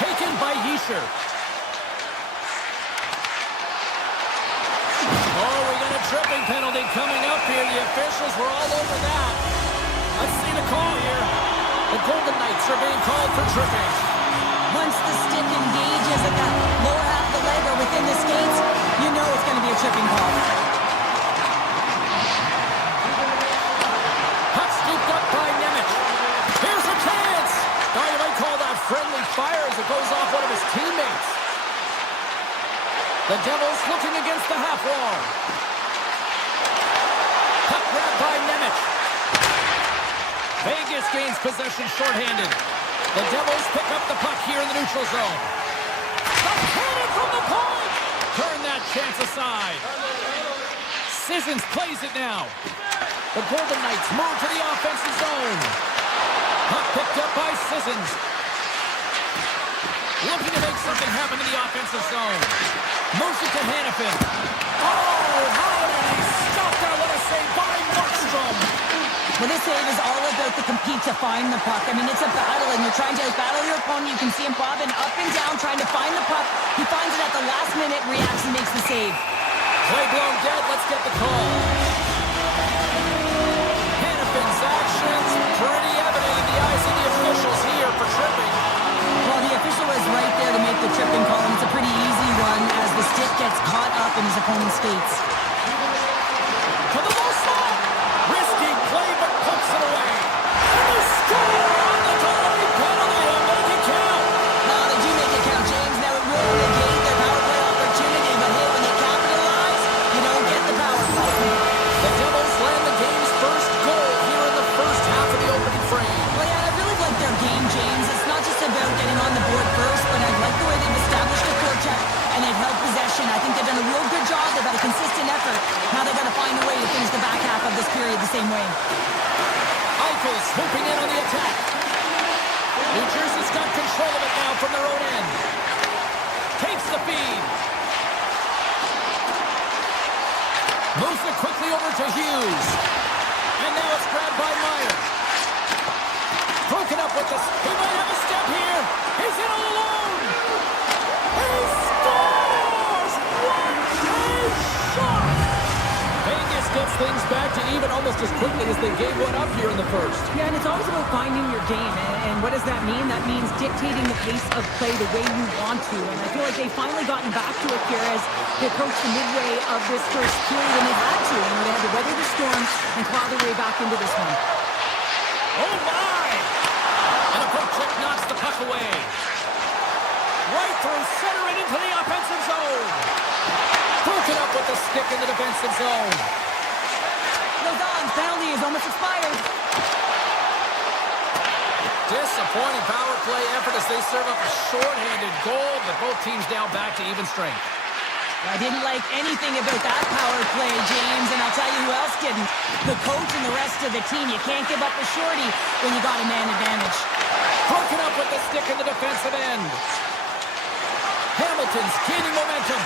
Taken by Hischier. Oh, we got a tripping penalty coming up here. The officials were all over that. Let's see the call here. The Golden Knights are being called for tripping. Once the stick engages at the lower half of the leg or within the skates, you know it's going to be a tripping call. Puck scooped up by Nemec. Here's a chance. Now you might call that friendly fire as it goes off one of his teammates. The Devils looking against the half wall. Puck grabbed by Nemec. Vegas gains possession shorthanded. The Devils pick up the puck here in the neutral zone. The cannon from the point! Turn that chance aside. Sissons plays it now. The Golden Knights move to the offensive zone. Puck picked up by Sissons. Looking to make something happen in the offensive zone. Moves it to Hanifin. Oh, how did he stop that? What a save by Markstrom. Well, this save is all about the compete to find the puck. I mean, it's a battle, and you're trying to battle your opponent. You can see him bobbing up and down, trying to find the puck. He finds it at the last minute, reacts, and makes the save. Play blown dead. Let's get the call. Hanifin's actions pretty evident in the eyes of the officials here for tripping. Well, the official was right there to make the tripping call, and it's a pretty easy one as the stick gets caught up in his opponent's skates. To the low slot. Risky play, but pumps it away. And they score on the delayed penalty to make it count. No, they do make it count, James. Now it will negate their power play opportunity, but hey, when they capitalize, you don't get the power play. The Devils land the game's first goal here in the first half of the opening frame. Well, yeah, I really like their game, James. It's not just about getting on the board first, but I like the way they've established a forecheck and they've held possession. I think they've done a real good job. They've had a consistent effort. Now they've got to find a way to finish the back half of this period the same way. Eichel swooping in on the attack. New Jersey's got control of it now from their own end. Takes the feed. Moves it quickly over to Hughes. And now it's grabbed by Meyer. Broken up with this. He might have a step here. He's in all alone. He scores! What a shot! Vegas gets things back to even almost as quickly as they gave one up here in the first. Yeah, and it's always about finding your game. And what does that mean? That means dictating the pace of play the way you want to. And I feel like they've finally gotten back to it here as they approach the midway of this first period, and they had to. You know, they had to weather the storm and claw their way back into this one. Oh, my! And a poke check knocks the puck away. Right through center and into the offensive zone. Broken up with the stick in the defensive zone. Lausanne's penalty is almost expired. Disappointing power play effort as they serve up a shorthanded goal, but both teams now back to even strength. I didn't like anything about that power play, James, and I'll tell you who else didn't. The coach and the rest of the team. You can't give up a shorty when you got a man advantage. Broken up with the stick in the defensive end. Hamilton's gaining momentum.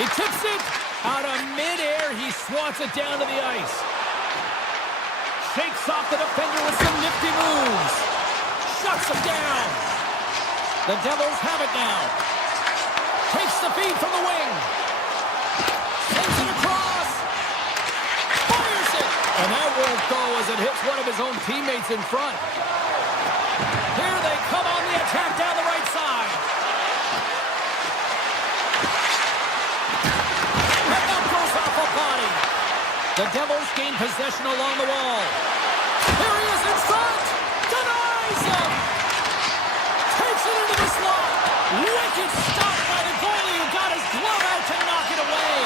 He tips it out of midair. He swats it down to the ice. Shakes off the defender with some nifty moves. Shuts him down. The Devils have it now. Takes the feed from the wing. Sends it across. Fires it. And that won't go as it hits one of his own teammates in front. Here they come on the attack down the right side. And that goes off a body. The Devils gain possession along the wall. Here he is in front. Denies him. Takes it into the slot. Wicked stop by the goalie who got his glove out to knock it away.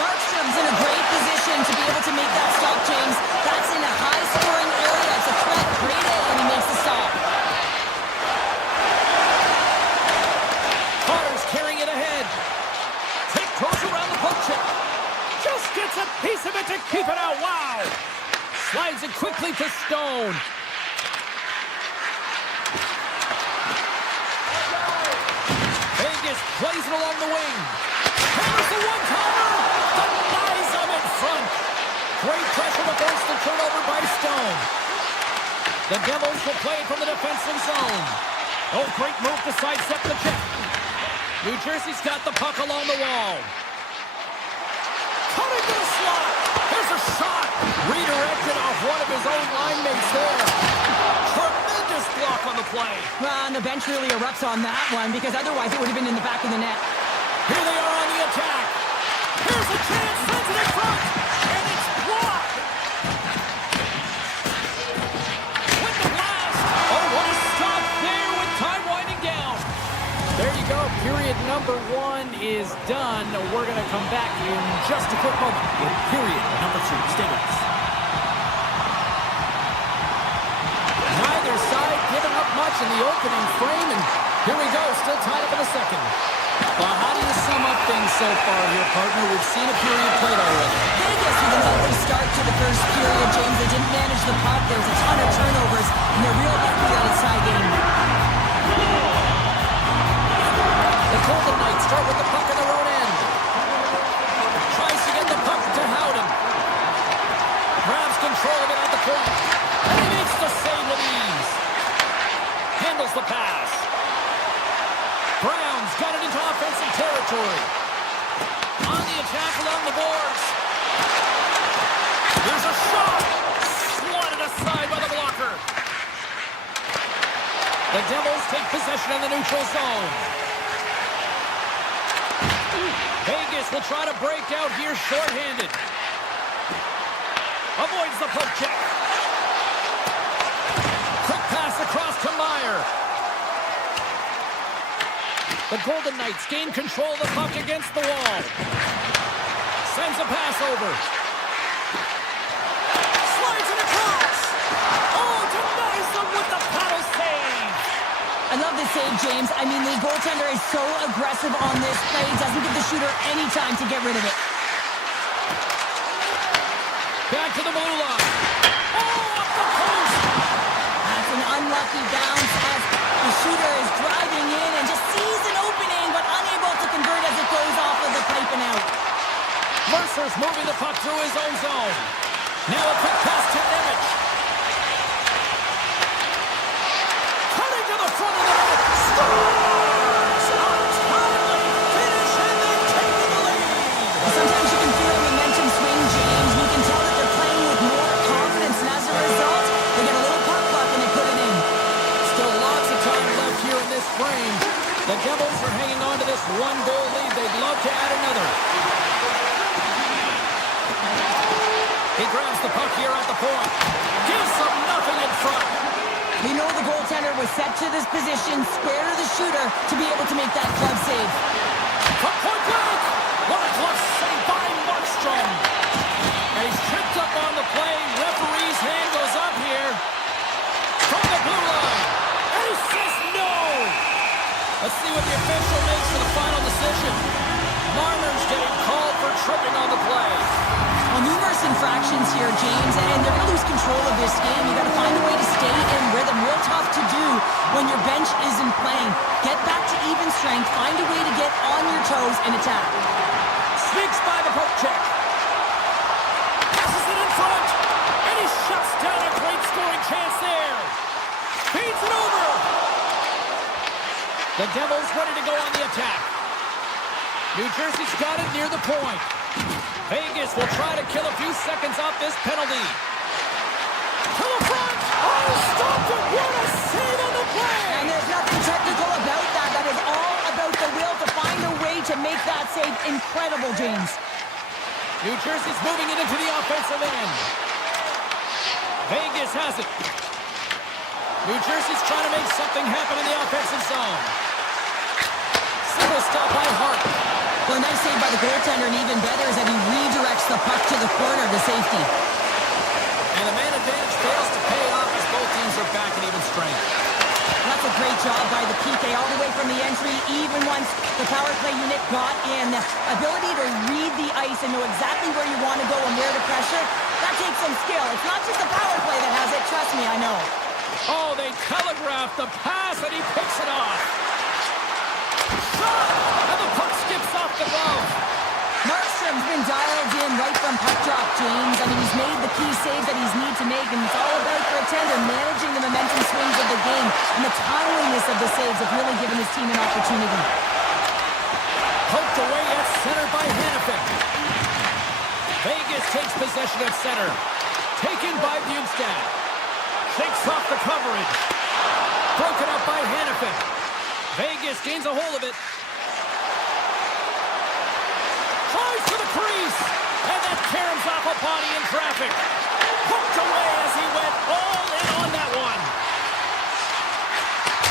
Markstrom's in a great position to be able to make that stop, James. That's in a high-scoring area. It's a threat. Great A, and he makes the stop. Potter's carrying it ahead. Tiptoes around the poke check. Just gets a piece of it to keep it out. Wow. Slides it quickly to Stone. Vegas plays it along the wing. Hammers the one-timer. Denies him in front. Great pressure to force the turnover by Stone. The Devils will play it from the defensive zone. Oh, great move to sidestep the check. New Jersey's got the puck along the wall. Coming to the slot. There's a shot. Redirected off one of his own line mates there. Tremendous block on the play. Well, and the bench really erupts on that one because otherwise it would have been in the back of the net. Here they are on the attack. Here's a chance. Sends it in front. And it's blocked. With the blast. Oh, what a stop there with time winding down. There you go. Period number 1 is done. We're going to come back in just a quick moment with period number 2. Stay with us. Neither side giving up much in the opening frame, and here we go, still tied up in the second. Well, how do you sum up things so far here, partner? We've seen a period played already. Vegas with an ugly start to the first period, James. They didn't manage the puck. There was a ton of turnovers, and they're real happy that it's tie game. The Golden Knights start with the puck in their own end. Tries to get the puck to Howden. Grabs control of it at the point. And he makes the save with ease. Handles the pass. Brown's got it into offensive territory. On the attack along the boards. There's a shot. Swatted aside by the blocker. The Devils take possession in the neutral zone. Vegas will try to break out here shorthanded. Avoids the poke check. Quick pass across to Meyer. The Golden Knights gain control of the puck against the wall. Sends a pass over. Slides it across. Oh, denies them with the paddle save. I love this save, James. I mean, the goaltender is so aggressive on this play. He doesn't give the shooter any time to get rid of it. Back to the blue line. Oh, up the post. That's an unlucky bounce as the shooter is driving in and just sees an opening, but unable to convert as it goes off of the pipe and out. Mercer's moving the puck through his own zone. Now a quick pass to Nemec. Cutting to the front of the net. Scores! A timely finish, and they've taken the lead. Sometimes you can feel momentum swing, James. You can tell that they're playing with more confidence, and as a result, they get a little puck luck and they put it in. Still lots of time left here in this frame. The Devils are hanging on to this one-goal lead. They'd love to add another. He grabs the puck here at the point. Gives them nothing in front. We know the goaltender was set to this position, square to the shooter, to be able to make that glove save. From point blank. What a glove save by Markstrom. And he's tripped up on the play. Referee's hand goes up here. From the blue line. And he says no. Let's see what the official makes for the final decision. Marner's getting called for tripping on the play. Well, numerous infractions here, James, and they're going to lose control of this game. You got to find a way to stay in rhythm. Real tough to do when your bench isn't playing. Get back to even strength. Find a way to get on your toes and attack. Sneaks by the poke check. Passes it in front. And he shuts down a great scoring chance there. Feeds it over. The Devils ready to go on the attack. New Jersey's got it near the point. Vegas will try to kill a few seconds off this penalty. To the front! Oh, stopped it! What a save on the play! And there's nothing technical about that. That is all about the will to find a way to make that save. Incredible, James. New Jersey's moving it into the offensive end. Vegas has it. New Jersey's trying to make something happen in the offensive zone. Single stop by Hart. Well, a nice save by the goaltender, and even better is that he redirects the puck to the corner to safety. And the man advantage fails to pay off as both teams are back in even strength. That's a great job by the PK all the way from the entry, even once the power play unit got in. Ability to read the ice and know exactly where you want to go and where to pressure, that takes some skill. It's not just the power play that has it, trust me, I know. Oh, they telegraphed the pass, and he picks it off. Shot! And the puck skips off the glove. Markstrom's been dialed in right from puck drop, James. I mean, he's made the key saves that he's need to make, and it's all about for a tender, managing the momentum swings of the game, and the timeliness of the saves have really given his team an opportunity. Poked away at center by Hannafin. Vegas takes possession at center. Taken by Bjugstad. Shakes off the coverage. Broken up by Hannafin. Vegas gains a hold of it. Tries to the crease. And that caroms off a body in traffic. Hooked away as he went all in on that one.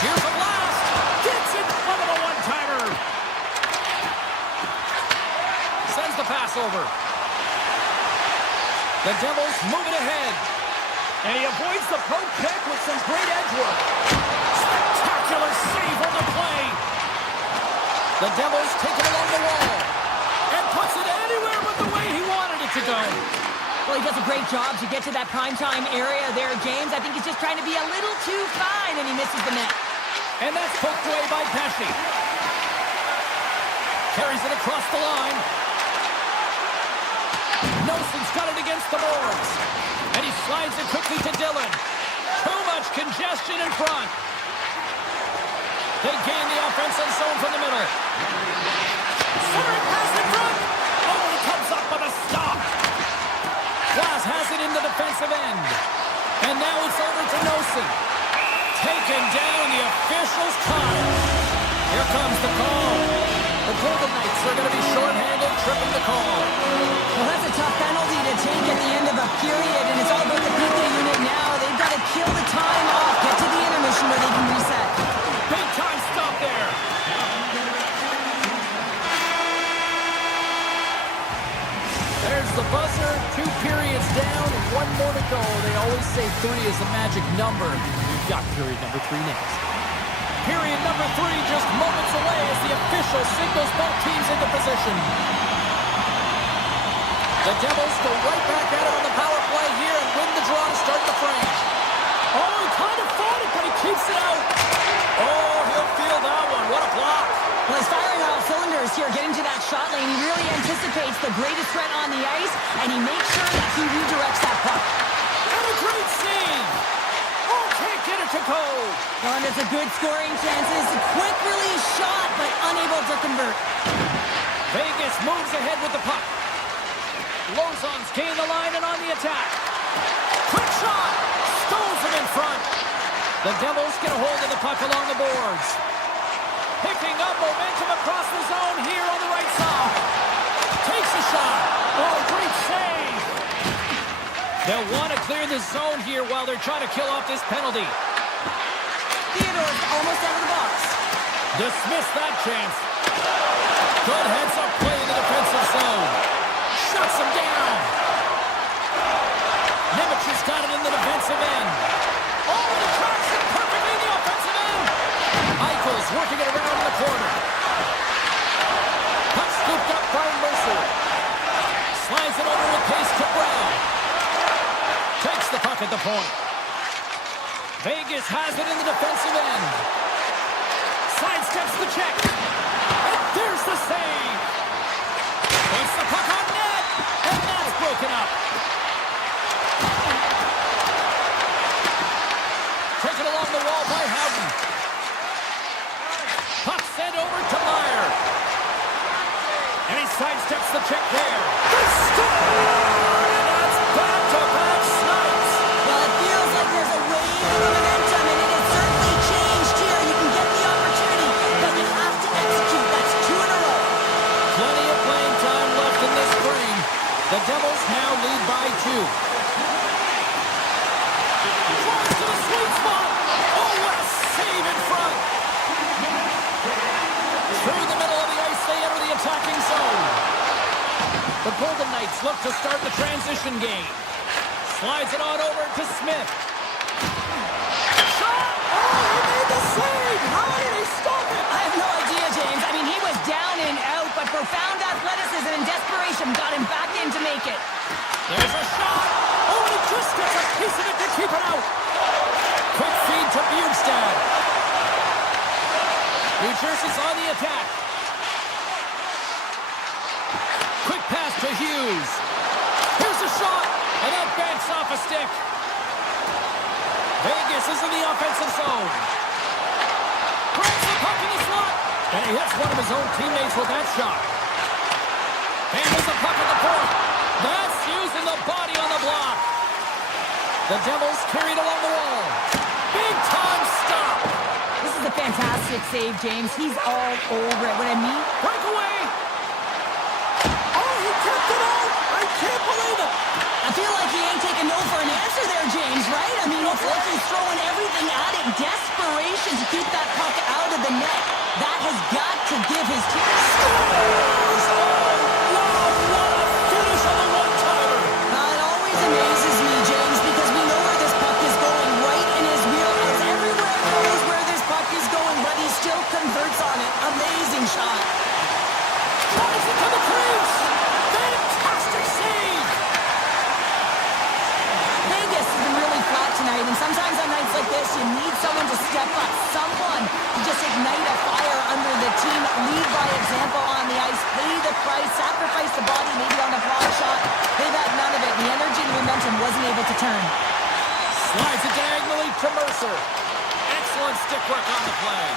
Here's a blast. Gets in front of a one-timer. Sends the pass over. The Devils move it ahead. And he avoids the poke kick with some great edge work. Spectacular save on the play. The Devils take it along the wall. And puts it anywhere but the way he wanted it to go. Well, he does a great job to get to that primetime area there, James. I think he's just trying to be a little too fine, and he misses the net. And that's poked away by Pesci. Carries it across the line. Nelson's got it against the boards. And he slides it quickly to Dillon. Too much congestion in front. They gain the offensive zone from the middle. Centering pass in front. Oh, he comes up with a stop. Glass has it in the defensive end. And now it's over to Nelson. Taken down, the officials caught it. Here comes the call. The Golden Knights are going to be shorthanded, tripping the call. Well, that's a tough penalty to take at the end of a period, and it's all about the PK unit now. They've got to kill the time off, get to the intermission where they can reset. Big time stop there. There's the buzzer. 2 periods down, 1 more to go. They always say 3 is the magic number. We've got period number 3 next. Period number 3 just moments away as the official signals both teams into position. The Devils go right back at it on the power play here and win the draw to start the frame. Oh, he kind of fought it, but he keeps it out. Oh, he'll feel that one. What a block. Well, he's firing on all cylinders here, getting to that shot lane. He really anticipates the greatest threat on the ice, and he makes sure that he redirects that puck. And a great save. Oh, can't get it to go. Well, and there's a good scoring chances. A quick release shot, but unable to convert. Vegas moves ahead with the puck. Lozon's gain the line and on the attack. Quick shot. Stones him in front. The Devils get a hold of the puck along the boards. Picking up momentum across the zone here on the right side. Takes a shot. Oh, great save. They'll want to clear the zone here while they're trying to kill off this penalty. Theodore's almost out of the box. Dismiss that chance. Good heads-up play in the defensive zone. Shuts him down. Nemich's got it in the defensive end. Oh, the tracks it perfectly in the offensive end. Eichel's working it around in the corner. Puck scooped up by Mercer. Slides it over with pace to Brown. Takes the puck at the point. Vegas has it in the defensive end. Sidesteps the check. And there's the save. Puts the puck on net. And that's broken up. Taken along the wall by Howden. Puck sent over to Meyer. And he sidesteps the check there. The score! And that's back-to-back snipes. Well, it feels like there's a wave of momentum, and it has certainly changed here. You can get the opportunity, but you have to execute. That's 2 in a row. Plenty of playing time left in this frame. The Devils now lead by 2. Tries to the sweet spot. Oh, what a save in front. Through the middle of the ice, they enter the attacking zone. The Golden Knights look to start the transition game. Slides it on over to Smith. Shot! Oh, he made the save! How did he stop it? I have no idea, James. I mean, he was down and out, but profound athleticism and desperation got him back in to make it. There's a shot. Oh, and he just gets a piece of it to keep it out. Quick feed to Bjugstad. New Jersey's on the attack. Quick pass to Hughes. Here's a shot, and that banks off a stick. Vegas is in the offensive zone. Grabs the puck in the slot, and he hits one of his own teammates with that shot. Handles the puck at the point. That's using the body on the block. The Devils carried along the wall. Big time stop. This is a fantastic save, James. He's all over it. What I mean? Breakaway. Oh, he kept it out! I can't believe it! I feel like he ain't taking no for an answer there, James, right? I mean, it's like he's throwing everything at it. Desperation to keep that puck out of the net. That has got to give his team... Scores! Oh, wow, what a finish on the one-timer. It always amazes me, James, because we know where this puck is going, right in his wheelhouse. Everywhere knows where this puck is going, but he still converts on it. Amazing shot. Tries it to the crease. Fantastic save. Vegas has been really flat tonight, and sometimes on nights like this, you need someone to step up, someone to just ignite a fire under the team, lead by example on the ice, pay the price, sacrifice the body maybe on the block shot. They've had none of it. The energy and momentum wasn't able to turn. Slides it diagonally to Mercer. Excellent stick work on the play.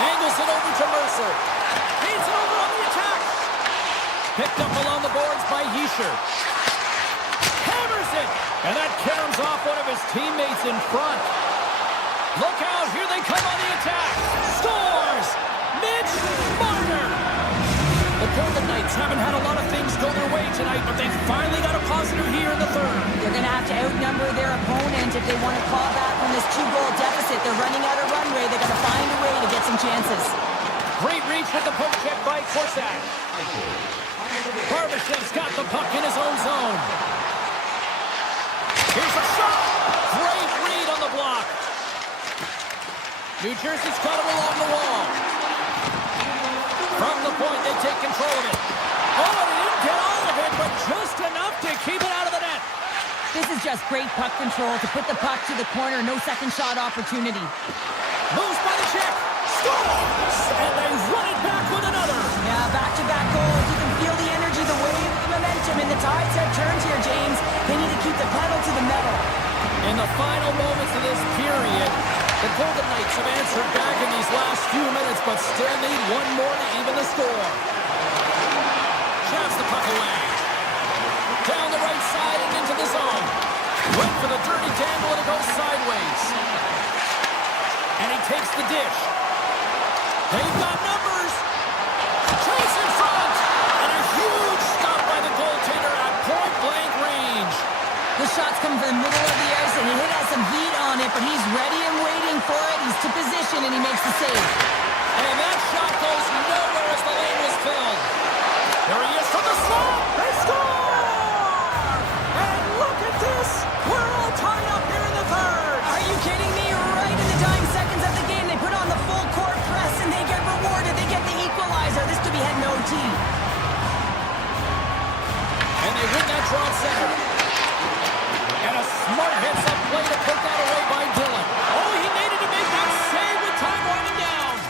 Angles it over to Mercer. Feeds it over on the attack. Picked up along the boards by Hischier. Hammers it. And that caroms off one of his teammates in front. Look out. Here they come on the attack. Scores. Mitch Marner. The Golden Knights haven't had a lot of things go their way tonight, but they finally got a positive here in the third. They're going to have to outnumber their opponent if they want to claw back from this 2-goal deficit. They're running out of runway. They've got to find a way to get some chances. Great reach with the poke check by Korsak. Barbashev's got the puck in his own zone. Here's a shot. Great read on the block. New Jersey's got him along the wall. From the point, they take control of it. Oh, he didn't get all of it, but just enough to keep it out of the net. This is just great puck control to put the puck to the corner. No second shot opportunity. Moves by the check. Scores! And they run it back with another. Yeah, back-to-back goals. You can feel the energy, the wave, the momentum, and the tides have turned here, James. They need to keep the pedal to the metal. In the final moments of this period, the Golden Knights have answered back in these last few minutes, but still need one more to even the score. Shoves the puck away. Down the right side and into the zone. Went for the dirty dangle and it goes sideways. And he takes the dish. They've got numbers. Chase in front. And a huge stop by the goaltender at point-blank range. The shot's come from the middle of the ice, and he has some heat on it, but he's ready and waiting for it. He's to position, and he makes the save. And that shot goes nowhere as the lane was filled. There he is from the slot. They score! And look at this! We're all tied up here in the third! Are you kidding me? Right in the dying seconds of the game, they put on the full court press, and they get rewarded. They get the equalizer. This could be heading OT. And they win that draw center. And a smart heads-up play to put that away by Dillon. Oh, he needed to make that save with time winding down.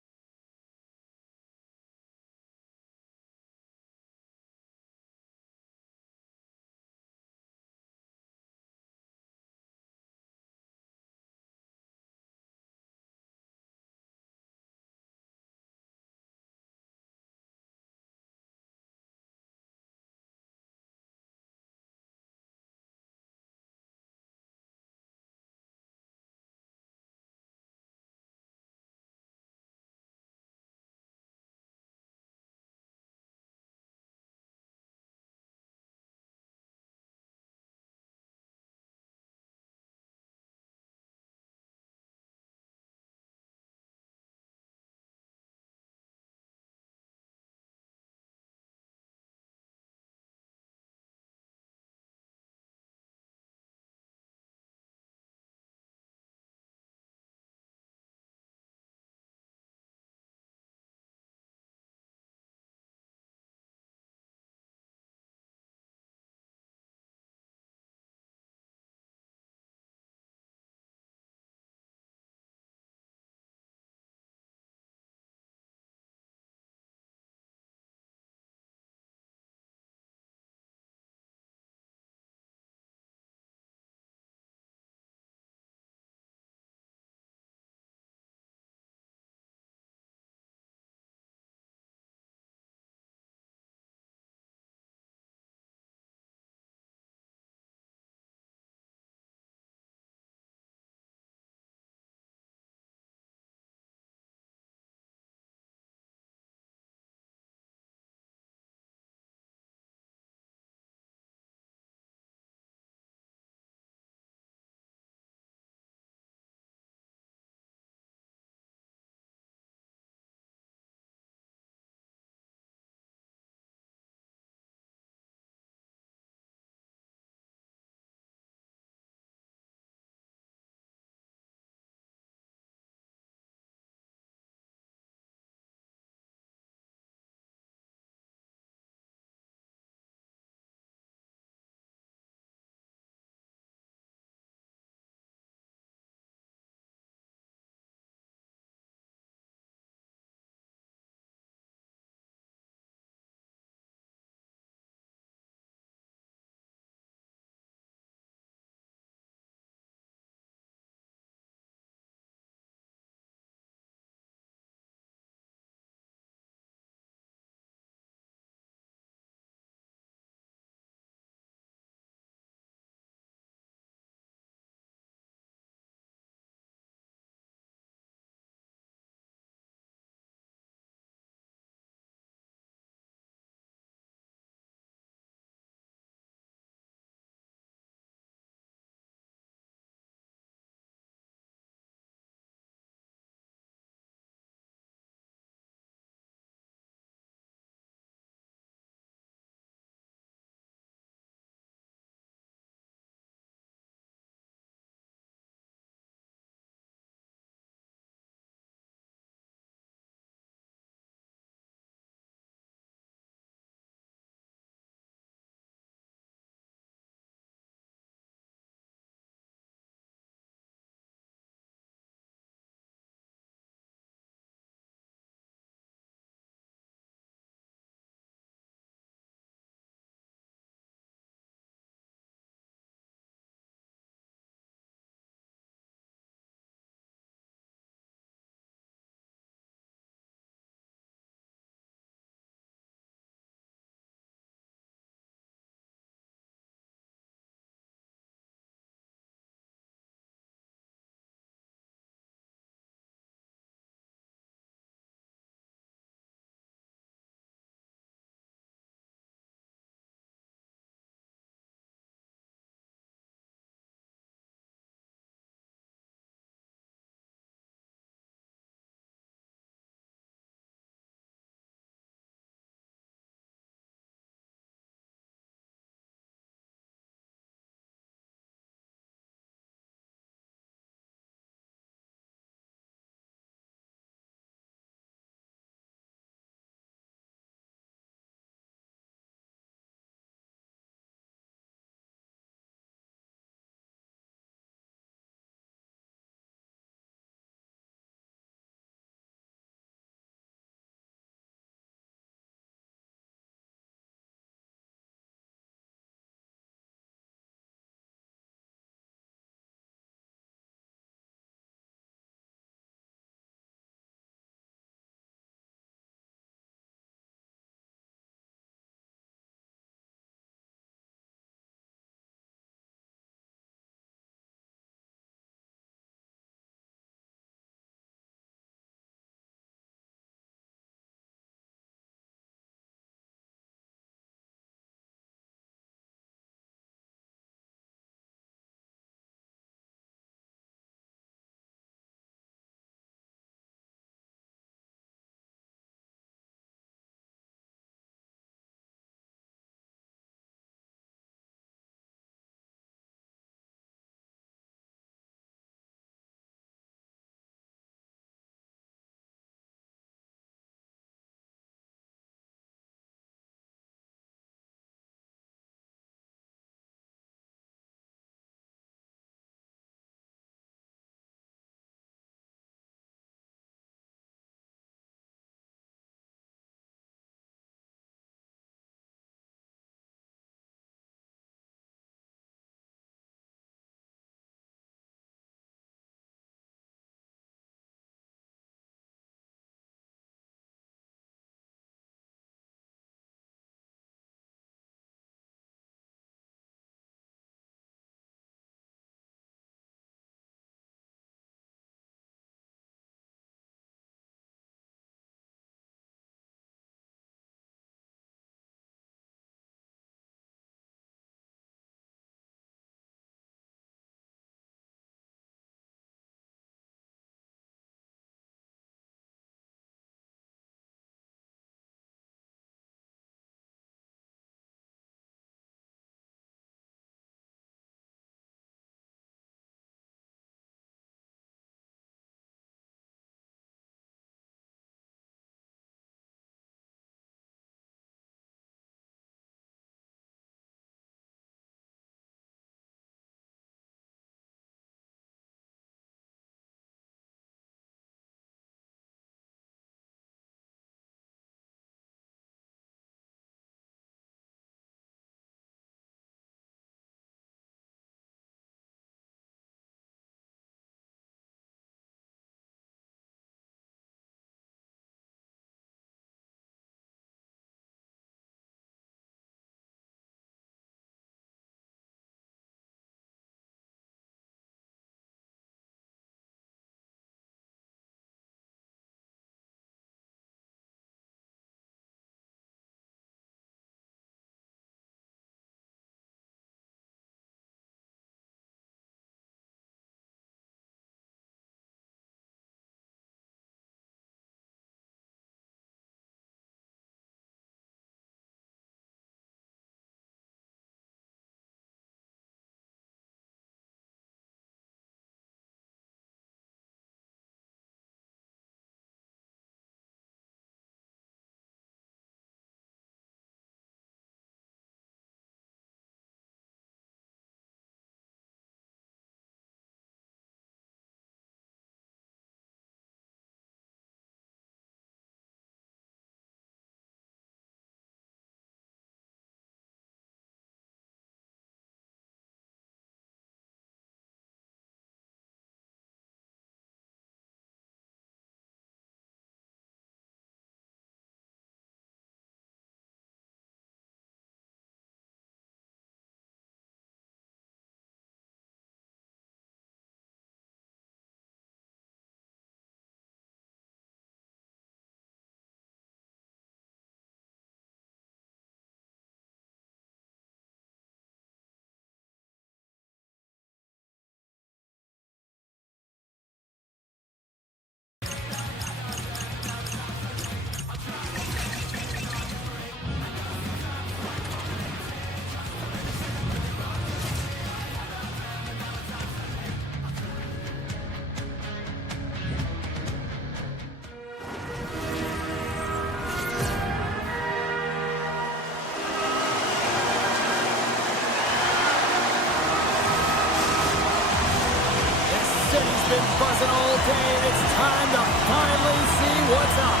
frozen all day, and it's time to finally see what's up.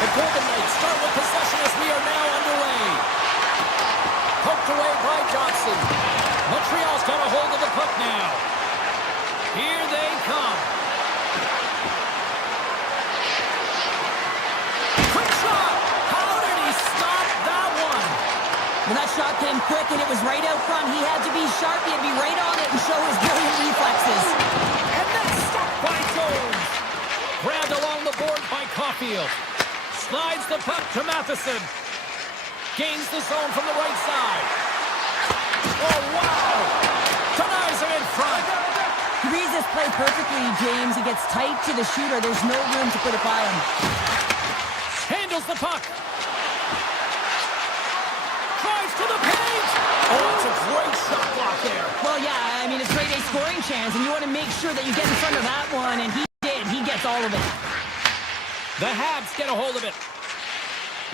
The Golden Knights start with possession as we are now underway. Poked away by Johnson. Montreal's got a hold of the puck now. Here they come. Quick shot! How did he stop that one? Well, that shot came quick, and it was right out front. He had to be sharp. He had to be right on it and show his brilliant reflexes. And then stopped by Jones. Grabbed along the board by Caulfield. Slides the puck to Matheson. Gains the zone from the right side. Oh, wow! Denies it in front. He reads this play perfectly, James. He gets tight to the shooter. There's no room to put it by him. Handles the puck. Drives to the paint. Oh, it's a great shot block there. Well, yeah, I mean, it's right a scoring chance, and you want to make sure that you get in front of that one, and he did. He gets all of it. The Habs get a hold of it.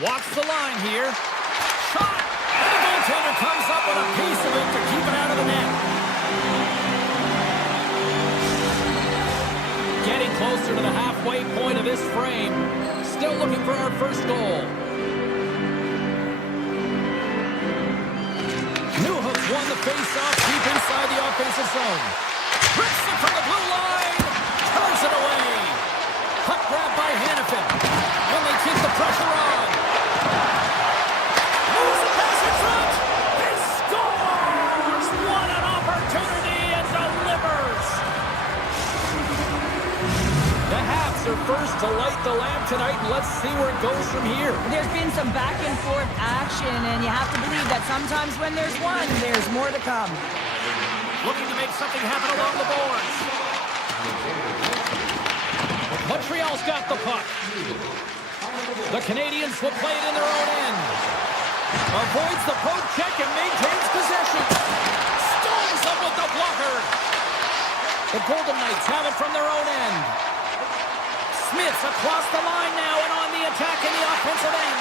Watch the line here. Shot! And the goaltender comes up with a piece of it to keep it out of the net. Getting closer to the halfway point of this frame. Still looking for our first goal. Newhook's won the face-off deep inside the offensive zone. Rips it from the blue line. Turns it away. Puck grab by Hannafin. And they keep the pressure on. Moves the pass in front. He scores! What an opportunity and delivers! The Habs are first to light the lamp tonight, and let's see where it goes from here. There's been some back-and-forth action, and you have to believe that sometimes when there's one, there's more to come. Looking to make something happen along the boards. Montreal's got the puck. The Canadians will play it in their own end. Avoids the poke check and maintains possession. Stones them with the blocker. The Golden Knights have it from their own end. Smith's across the line now and on the attack in the offensive end.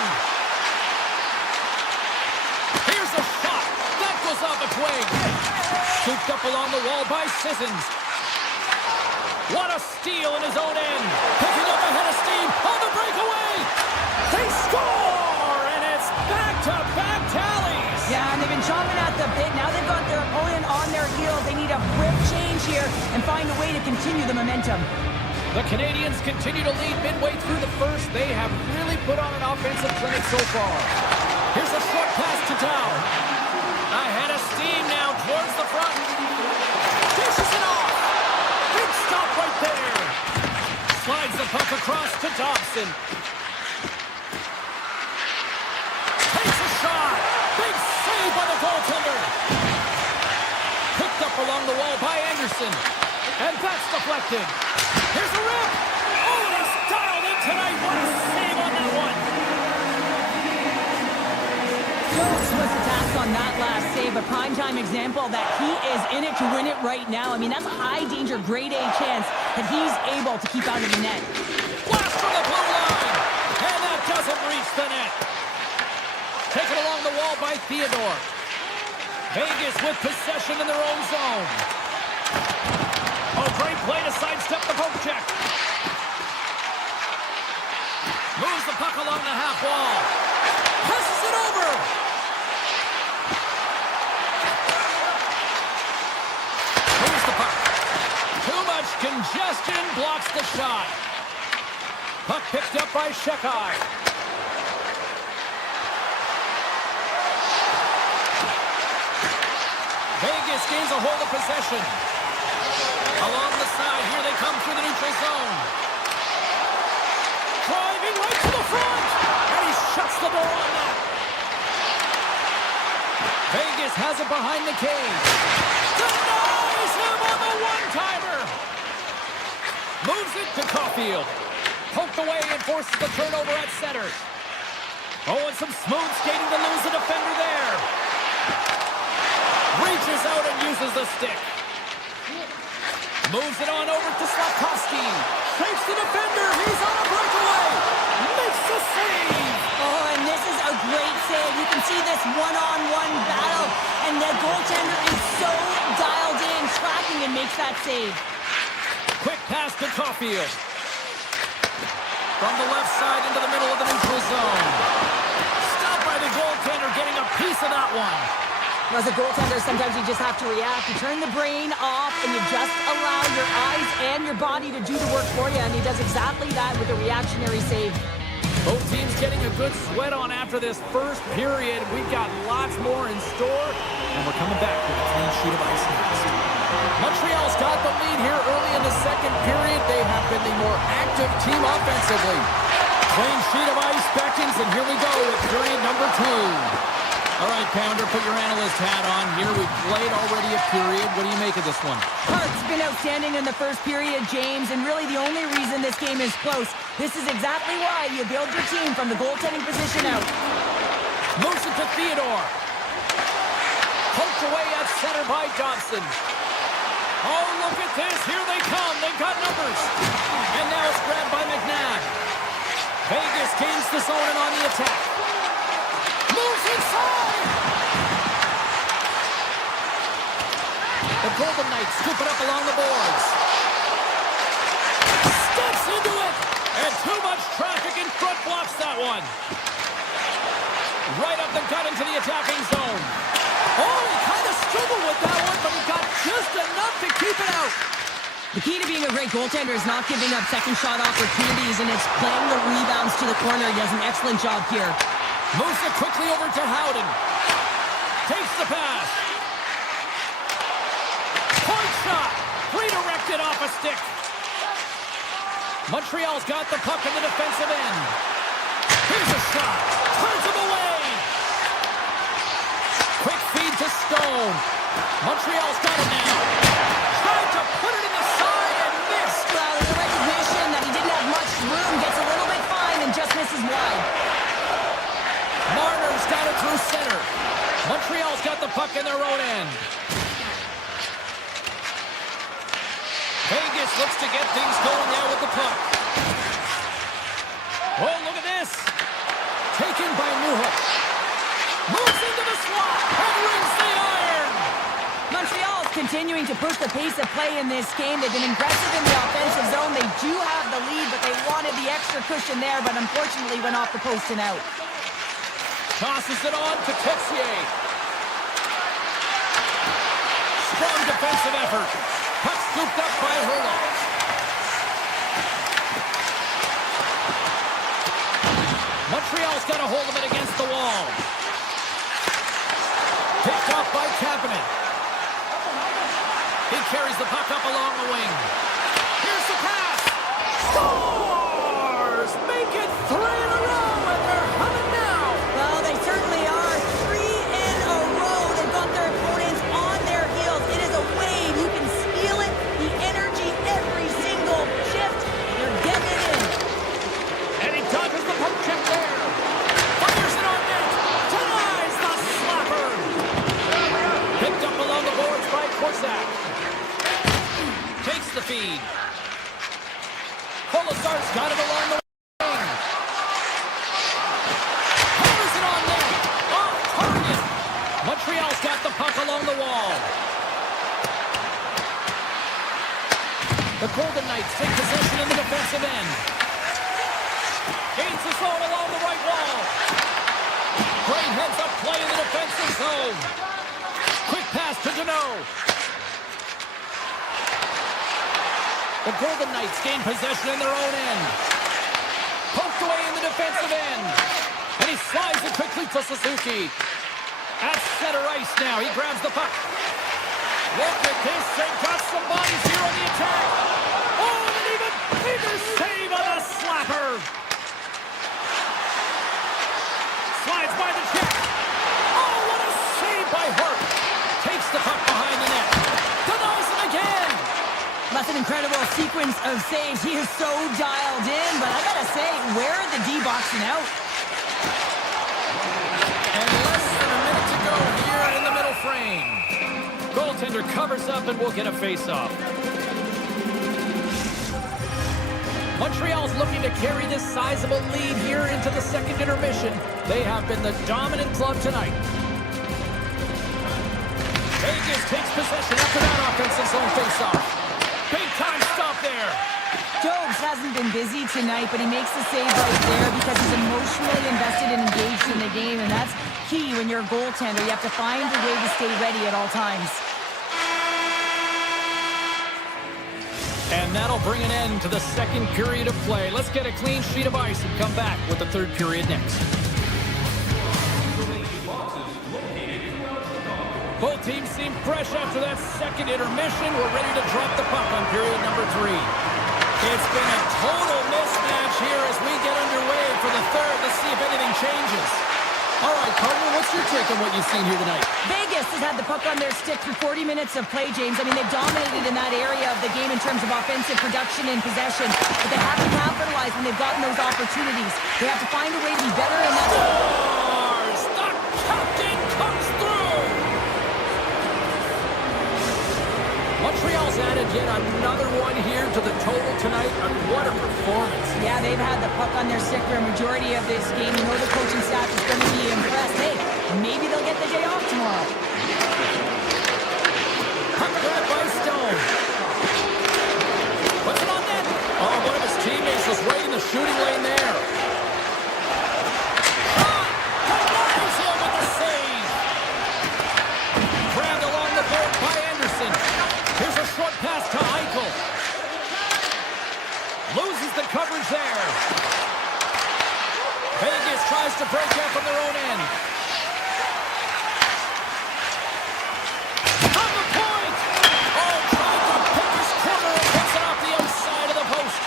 Here's a shot. That goes off a twig. Scooped up along the wall by Sissons. What a steal in his own end. Picking up ahead of steam on the breakaway. They score, and it's back-to-back tallies. Yeah, and they've been chomping at the bit. Now they've got their opponent on their heels. They need a quick change here and find a way to continue the momentum. The Canadians continue to lead midway through the first. They have really put on an offensive clinic so far. Here's a short pass to Dow. Ahead of steam now towards the front. Dishes it off. Big stop right there. Slides the puck across to Dobson. Takes a shot. Big save by the goaltender. Picked up along the wall by Anderson. And that's deflected. Here's a rip. Oh, and he's dialed in tonight. What a save on that one. Jones was attacked on that last save, a primetime example that he is in it to win it right now. I mean, that's a high-danger, grade-A chance that he's able to keep out of the net. Blast from the blue line. And that doesn't reach the net. Taken along the wall by Theodore. Vegas with possession in their own zone. Oh, great play to sidestep the poke check. Moves the puck along the half wall. Passes it over. Moves the puck. Too much congestion blocks the shot. Puck picked up by Shekai. Vegas gains a hold of possession. Along the side, here they come through the neutral zone. Driving right to the front, and he shuts the door on that. Vegas has it behind the cage. Denies him on the one-timer. Moves it to Caulfield. Poked away and forces the turnover at center. Oh, and some smooth skating to lose the defender there. Reaches out and uses the stick. Moves it on over to Slafkovsky. Saves the defender. He's on a breakaway. Makes the save. Oh, and this is a great save. You can see this one-on-one battle, and the goaltender is so dialed in, tracking and makes that save. pass to Caulfield. From the left side into the middle of the neutral zone. Stopped by the goaltender, getting a piece of that one. As a goaltender, sometimes you just have to react. You turn the brain off, and you just allow your eyes and your body to do the work for you, and he does exactly that with a reactionary save. Both teams getting a good sweat on after this first period. We've got lots more in store, and we're coming back with a clean sheet of ice next. Montreal's got the lead here early in the second period. They have been the more active team offensively. Clean sheet of ice beckons, and here we go with period number 2. All right, Pounder, put your analyst hat on here. We've played already a period. What do you make of this one? Hart's been outstanding in the first period, James, and really the only reason this game is close. This is exactly why you build your team from the goaltending position out. Moves it to Theodore. Poked away at center by Dobson. Oh, look at this. Here they come. They've got numbers. And now it's grabbed by McNabb. Vegas gains the zone and on the attack. Moves inside. The Golden Knights scoop it up along the boards. Steps into it. And too much traffic in front blocks that one. Right up the gut into the attacking zone. Oh, he kind of struggled with that one, but he got just enough to keep it out. The key to being a great goaltender is not giving up second shot opportunities, and it's playing the rebounds to the corner. He does an excellent job here. Moves it quickly over to Howden. Takes the pass. Point shot. Redirected off a stick. Montreal's got the puck in the defensive end. Here's a shot. Turns him away. Quick feed to Stone. Montreal's got it now. Tried to put it in the side and missed. Well, there's a recognition that he didn't have much room. Gets a little bit fine and just misses wide. Marner's got it through center. Montreal's got the puck in their own end. Vegas looks to get things going now with the puck. Oh, look at this. Taken by Newhook. Moves into the slot and rings the iron. Montreal is continuing to push the pace of play in this game. They've been aggressive in the offensive zone. They do have the lead, but they wanted the extra cushion there, but unfortunately went off the post and out. Tosses it on to Texier. Strong defensive effort. Puck scooped up by Herlo. Montreal's got a hold of it against the wall. Picked off by Kapanen. He carries the puck up along the wing. Here's the pass. Scores! Make it 3 in a row, and they're humming now. Well, they certainly are. 3 in a row. They've got their opponents on their heels. It is a wave. You can feel it. The energy every single shift. They're getting it in. And he dodges the poke check there. Fires it on net. Denies the slapper. Picked up along the boards by Korczak. Takes the feed. Kolosar's got it along the wing. Hammers it on net. Off target. Montreal's got the puck along the wall. The Golden Knights take possession in the defensive end. Gains the zone along the right wall. Great heads up play in the defensive zone. Quick pass to Deneau. The Golden Knights gain possession in their own end. Poked away in the defensive end. And he slides it quickly to Suzuki. At center ice now. He grabs the puck. Look at this. They've got some bodies here on the attack. Oh, and an even bigger save on the slapper. Slides by the check. Oh, what a save by Hart. Takes the puck behind the net. Denies it again. That's an incredible sequence of saves. He is so dialed in, but I gotta say, where are the D-boxing out? And less than a minute to go here in the middle frame. Goaltender covers up and we'll get a face-off. Montreal's looking to carry this sizable lead here into the second intermission. They have been the dominant club tonight. Vegas takes possession after that offensive zone face-off. Big time stop there. Stokes hasn't been busy tonight, but he makes the save right there because he's emotionally invested and engaged in the game, and that's key when you're a goaltender. You have to find a way to stay ready at all times. And that'll bring an end to the second period of play. Let's get a clean sheet of ice and come back with the third period next. Both teams seem fresh after that second intermission. We're ready to drop the puck on period number 3. It's been a total mismatch here as we get underway for the third. Let's see if anything changes. All right, partner, what's your take on what you've seen here tonight? Vegas has had the puck on their stick for 40 minutes of play, James. I mean, they've dominated in that area of the game in terms of offensive production and possession, but they have to capitalize when they've gotten those opportunities. They have to find a way to be better, and that's... Scores! The captain comes through! Montreal's added yet another one here to the total tonight, and what a performance. Yeah, they've had the puck on their stick for a majority of this game. You know the coaching staff is going to be impressed. Hey, maybe they'll get the day off tomorrow. Puck grabbed by Stone. Puts it on net. Oh, one of his teammates was right in the shooting lane there. Shot! Denies him with the save. Grabbed along the board by Anderson. Here's a short pass to Eichel. Loses the coverage there. Vegas tries to break out from their own end. On the point! Oh, tried to pick his corner and puts it off the outside of the post.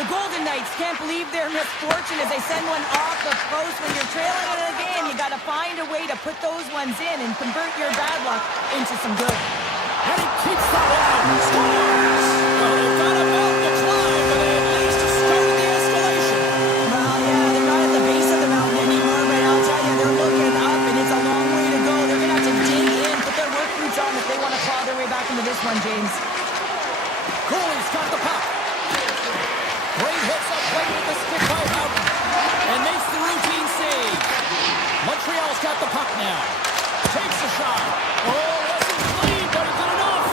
The Golden Knights can't believe their misfortune as they send one off the post. When you're trailing in a game, you got to find a way to put those ones in and convert your bad luck into some good. And he keeps that one out. Scores! Well, they've got a mountain to climb, but they at least started the escalation. Well, yeah, they're not at the base of the mountain anymore, but I'll tell you, they're looking up, and it's a long way to go. They're going to have to dig in, put their work boots on if they want to claw their way back into this one, James. Goalie's got the puck. Great hits up right with the stick by Houghton. And makes the routine save. Montreal's got the puck now. Takes a shot. Oh, wasn't clean, but he did enough.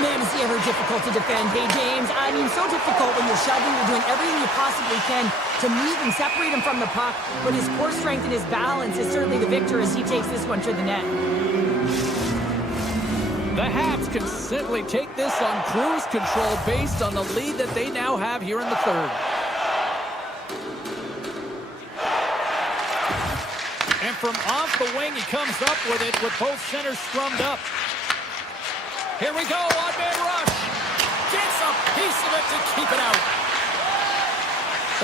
Man, is he ever difficult to defend. Hey, James, I mean, so difficult when you're shoving, you're doing everything you possibly can to move and separate him from the puck, but his core strength and his balance is certainly the victor as he takes this one to the net. The Habs can simply take this on cruise control based on the lead that they now have here in the third. And from off the wing, he comes up with it with both centers scrummed up. Here we go, odd-man rush. Gets a piece of it to keep it out.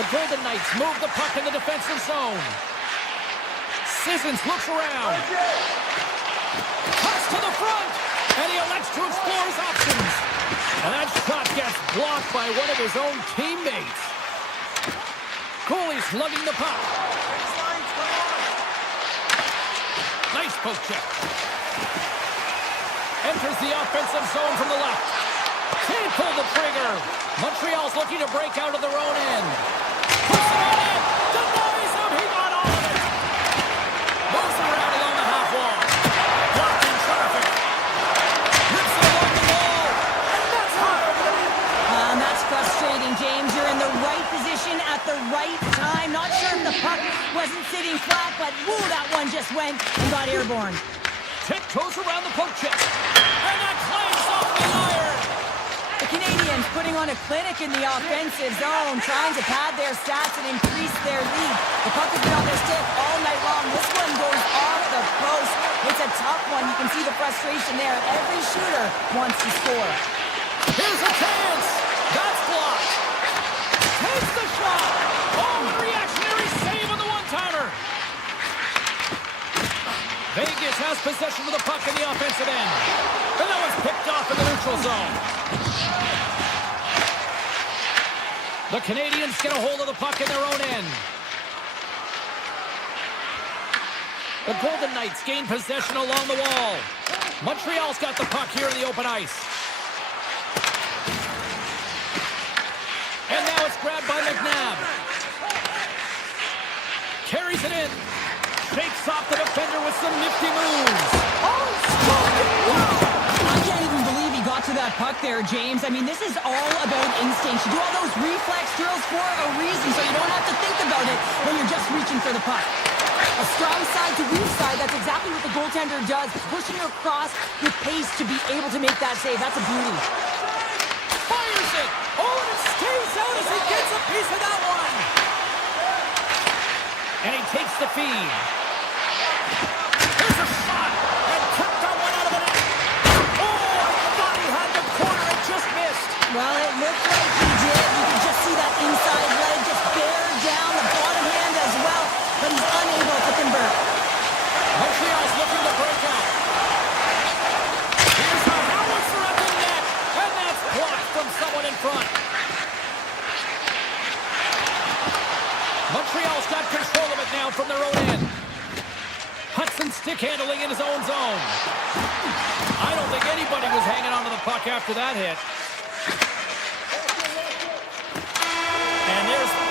The Golden Knights move the puck in the defensive zone. Sissons looks around. Cuts to the front. And he elects to explore his options. And that shot gets blocked by one of his own teammates. Goalie's lugging the puck. Nice poke check. Enters the offensive zone from the left. Can't pull the trigger. Montreal's looking to break out of their own end. Puts it on it. Denies him. He got all of it. Moves around along the half wall. Blocked in traffic. Rips it along the wall. And that's high. That's frustrating, James. You're in the right position at the right time. Not sure if the puck wasn't sitting flat, but woo, that one just went and got airborne. Tiptoes around the poke check. And that clanks off the iron. The Canadians putting on a clinic in the offensive zone, trying to pad their stats and increase their lead. The puck has been on their stick all night long. This one goes off the post. It's a tough one. You can see the frustration there. Every shooter wants to score. Here's a chance. That's blocked. Takes the shot. Oh, a reactionary save on the one-timer. Vegas has possession of the puck in the offensive end. And that one's picked off in the neutral zone. The Canadians get a hold of the puck in their own end. The Golden Knights gain possession along the wall. Montreal's got the puck here in the open ice. And now it's grabbed by McNabb. Carries it in. Shakes off the defender with some nifty moves. Oh, stop it! Wow! I can't even believe he got to that that puck there, James. I mean, this is all about instinct. You do all those reflex drills for a reason, so you don't have to think about it when you're just reaching for the puck. A strong side to weak side, that's exactly what the goaltender does, pushing you across with pace to be able to make that save. That's a beauty. Fires it! Oh, and it stays out as he gets a piece of that one! And he takes the feed. Here's a shot! And Kirk got one out of the net! Oh, I thought he had the corner and just missed! Well, it looked like he did. You could just see that inside leg just bear down the bottom hand as well, but he's unable to convert. Montreal's looking to break out. Here's a howitzer at the net, and that's blocked from someone in front. Montreal's got control of it now from their own end. Hudson stick handling in his own zone. I don't think anybody was hanging onto the puck after that hit. And there's...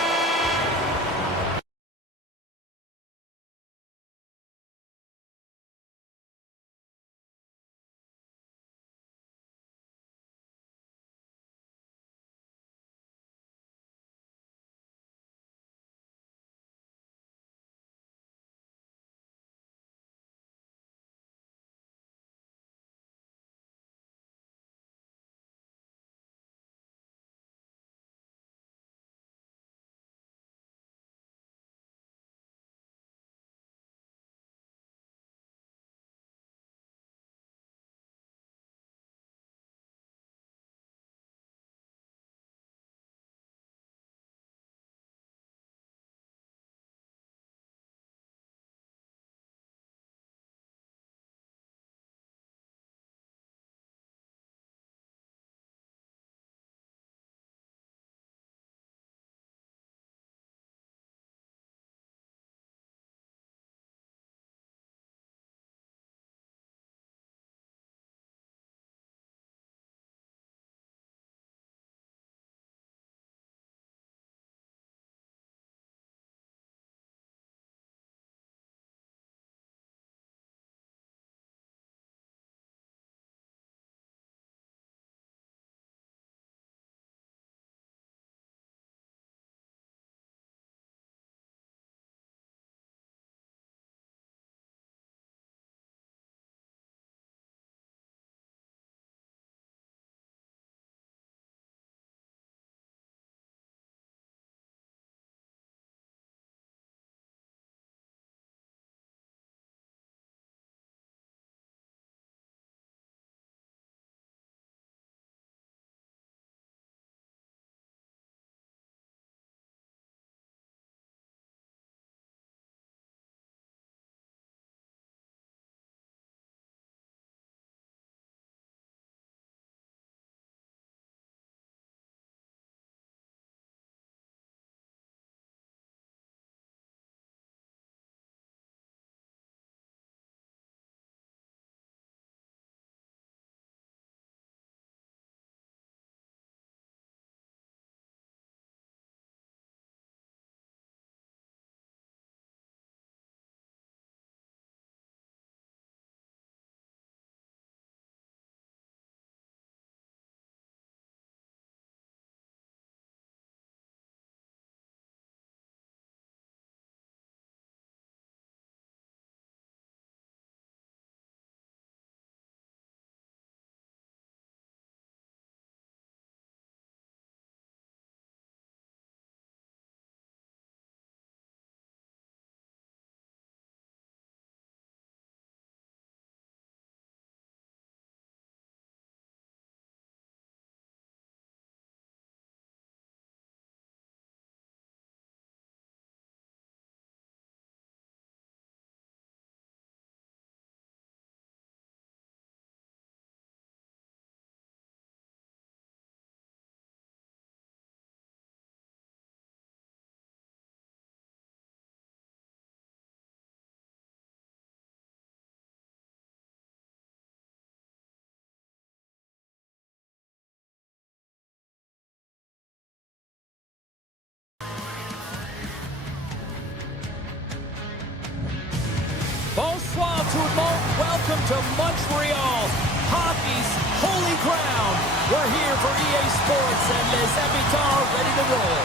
Bonsoir tout le monde. Welcome to Montreal, hockey's holy ground. We're here for EA Sports, and Les Habitants ready to roll.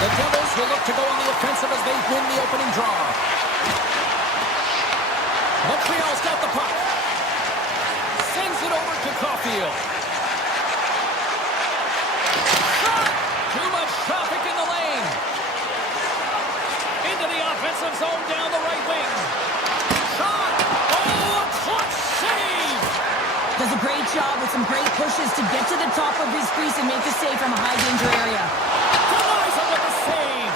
The Devils will look to go on the offensive as they win the opening draw. Montreal's got the puck. Sends it over to Caulfield. Shot! Too much traffic in the lane. Into the offensive zone down the right wing. Shot! Oh, a clutch save! Does a great job with some great pushes to get to the top of his crease and make the save from a high-danger area. Denies him with the save.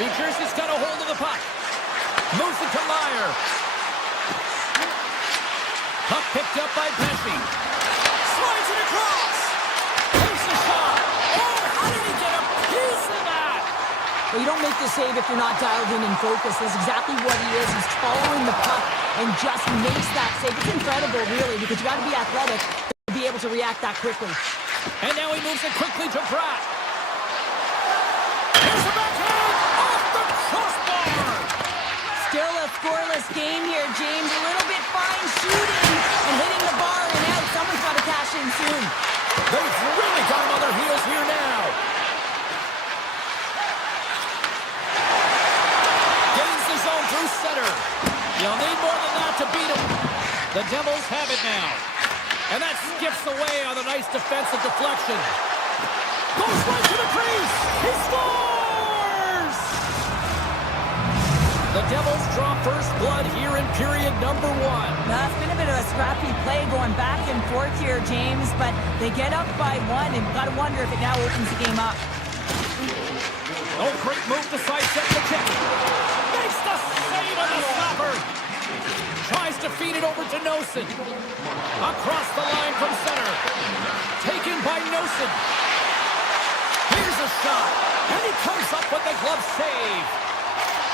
New Jersey's got a hold of the puck. Moves it to Meyer. Puck picked up by Pesci. Slides it across. Takes a shot. Oh, how did he get a piece of that? Well, you don't make the save if you're not dialed in and focused. That's exactly what he is. He's following the puck and just makes that save. It's incredible, really, because you got to be athletic to be able to react that quickly. And now he moves it quickly to Pratt. Here's the backhand off the crossbar. Still a scoreless game here, James. A little bit fine shooting and hitting the bar and out. Someone's got to cash in soon. They've really got him on their heels here now. Gains the zone through center. You'll need more than that to beat him. The Devils have it now. And that skips away on a nice defensive deflection. Goes right to the crease. He scores! The Devils draw first blood here in period number 1. Now, it's been a bit of a scrappy play going back and forth here, James, but they get up by 1, and got to wonder if it now opens the game up. Oh, great move to sidestep the kick. Makes the save on the stopper. Tries to feed it over to Nosen. Across the line from center. Taken by Nosen. Here's a shot. And he comes up with the glove save.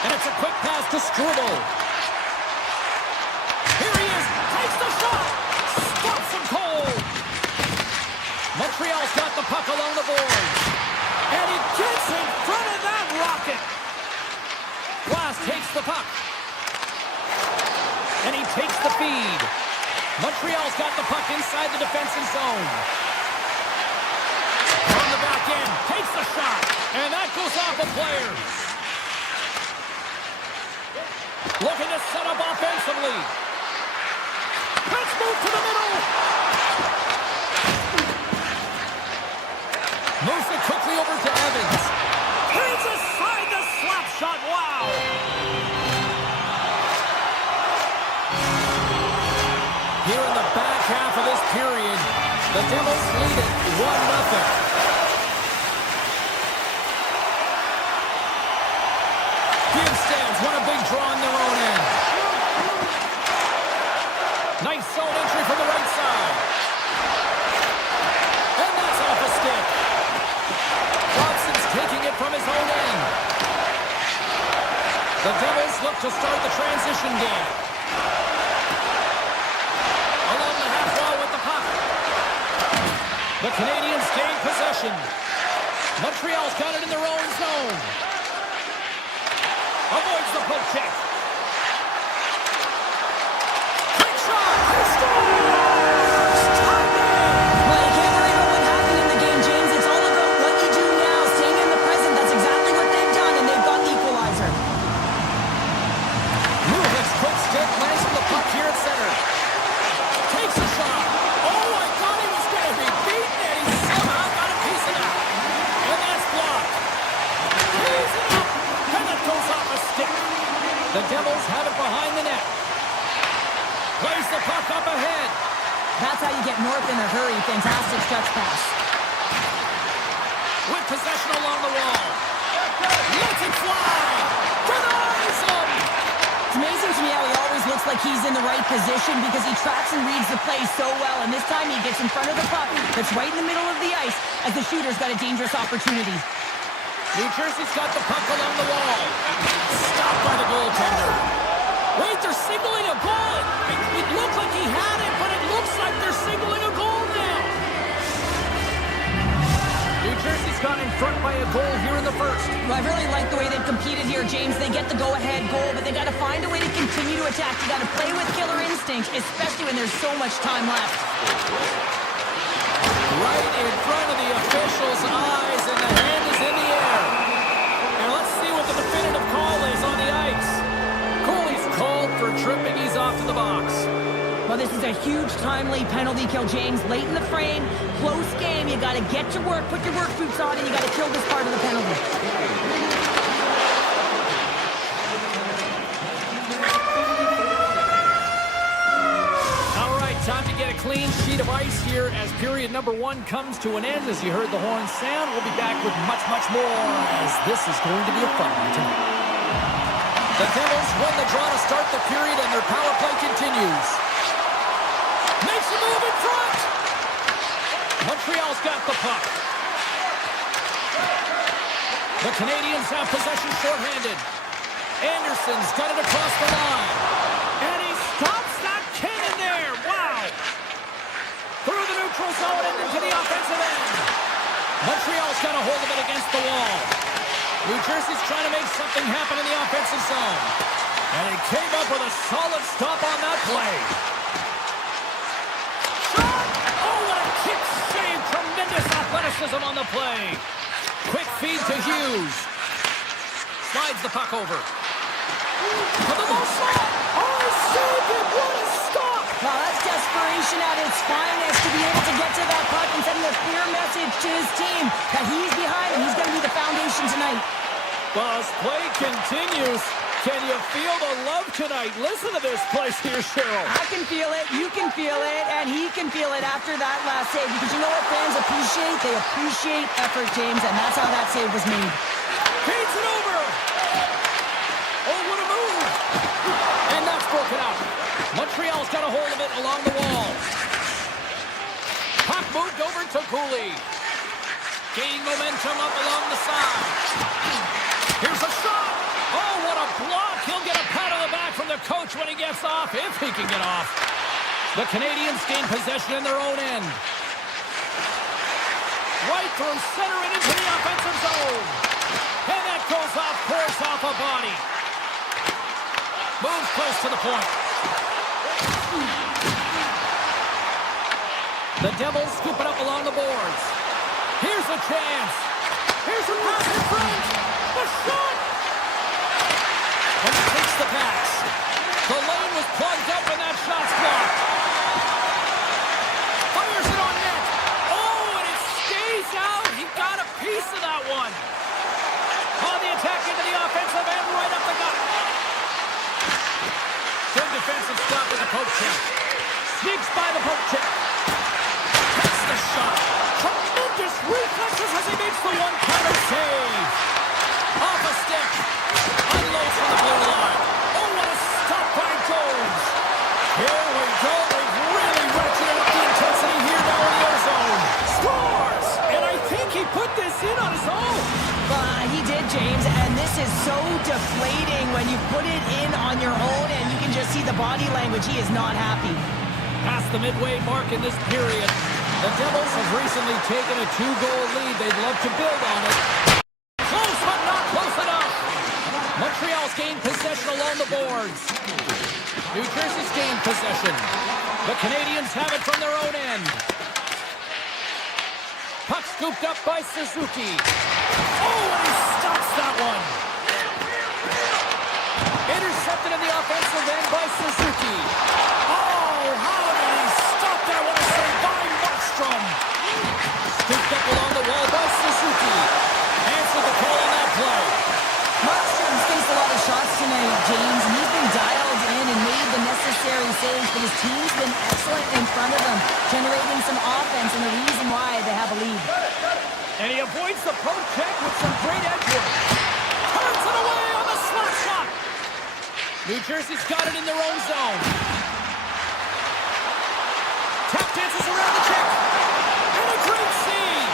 And it's a quick pass to Struble. Here he is. Takes the shot. Stops him cold. Montreal's got the puck along the boards. And he gets in front of that rocket. Glass takes the puck. And he takes the feed. Montreal's got the puck inside the defensive zone. From the back end, takes the shot. And that goes off a player. Looking to set up offensively. Let's move to the middle. Moves it quickly over to Evans. He's aside the slap shot. Wow. Here in the back half of this period, the Devils lead it 1-0. Stands won a big draw on their own end. Nice zone entry from the right side. And that's off a stick. Watson's taking it from his own end. The Devils look to start the transition game. Along the half wall with the puck. The Canadians gain possession. Montreal's got it in their own zone. Avoids the poke check. Quick shot. He scores! Well, you can't worry about what happened in the game, James. It's all about what you do now, staying in the present. That's exactly what they've done, and they've got the equalizer. Movic's quick stick lands on the puck here at center. Takes a shot. Oh, I thought he was going to be beaten, and he somehow got a piece of that. And that's blocked. He's it up. And it goes off a stick. The Devils have it behind the net. Plays the puck up ahead. That's how you get north in a hurry. Fantastic stretch pass. With possession along the wall. Lets it fly. Denies him. It's amazing to me how he always looks like he's in the right position because he tracks and reads the play so well. And this time he gets in front of the puck that's right in the middle of the ice as the shooter's got a dangerous opportunity. New Jersey's got the puck along the wall. Stopped by the goaltender. Wait, they're signaling a goal. It looked like he had it, but it looks like they're signaling a goal now. New Jersey's got in front by a goal here in the first. Well, I really like the way they've competed here, James. They get the go-ahead goal, but they got to find a way to continue to attack. You got to play with killer instinct, especially when there's so much time left. Right in front of the official's eyes, and the hand is in the air. And let's see what the definitive call is on the ice. Cooley's called for tripping. He's off to the box. Well, this is a huge timely penalty kill, James. Late in the frame, close game. You got to get to work, put your work boots on, and you got to kill this part of the penalty. All right, time to get a clean sheet of ice here as period number 1 comes to an end. As you heard the horn sound, we'll be back with much, much more as this is going to be a fun one tonight. The Devils win the draw to start the period, and their power play continues. Makes a move in front. Montreal's got the puck. The Canadiens have possession shorthanded. Anderson's got it across the line. And he stops that cannon there. Wow. Through the neutral zone and into the offensive end. Montreal's got a hold of it against the wall. New Jersey's trying to make something happen in the offensive zone. And he came up with a solid stop on that play. Athleticism on the play. Quick feed to Hughes. Slides the puck over. For the low shot. Oh, he saved it. What a stop. Well, that's desperation at its finest to be able to get to that puck and sending a clear message to his team that he's behind him. He's going to be the foundation tonight. Well, as play continues, can you feel the love tonight? Listen to this place here, Cheryl. I can feel it, you can feel it, and he can feel it after that last save. Because you know what fans appreciate? They appreciate effort, James, and that's how that save was made. Feeds it over. Oh, what a move. And that's broken out. Montreal's got a hold of it along the wall. Puck moved over to Cooley. Gaining momentum up along the side. Here's a shot. Oh, what a block. He'll get a pat on the back from the coach when he gets off, if he can get off. The Canadiens gain possession in their own end. Right through center and into the offensive zone. And that goes off, pours off a body. Moves close to the point. The Devils scoop it up along the boards. Here's a chance. Here's a pass in front. The shot. And he takes the pass. The lane was plugged up and that shot's blocked. Fires it on net. Oh, and it stays out. He got a piece of that one. On the attack into the offensive end, right up the gut. Good defensive stop with the poke check. Sneaks by the poke check. Takes the shot. Tremendous reflexes as he makes the one-timer save. Off a stick. Unloads from the blue line. Oh, what a stop by Jones. Here we go. They've really ratcheted up the intensity here now in the ozone. Scores! And I think he put this in on his own. He did, James, and this is so deflating when you put it in on your own and you can just see the body language. He is not happy. Past the midway mark in this period. The Devils have recently taken a 2-goal lead. They'd love to build on it. Close, but not close enough. Montreal's gained possession along the boards. New Jersey's gained possession. The Canadiens have it from their own end. Puck scooped up by Suzuki. Oh, and he stops that one. Intercepted in the offensive end by Suzuki. Oh, how did he stop that one? A save by Markstrom. Scooped up along the wall by Suzuki. Answered the call on that play. Markstrom's faced a lot of shots tonight, James, and he's been dialed in and made the necessary saves, but his team's been excellent in front of him, generating some offense, and the reason why they have a lead. And he avoids the poke check with some great edge work. Turns it away on the slap shot. New Jersey's got it in their own zone. Tap dances around the check. And a great save.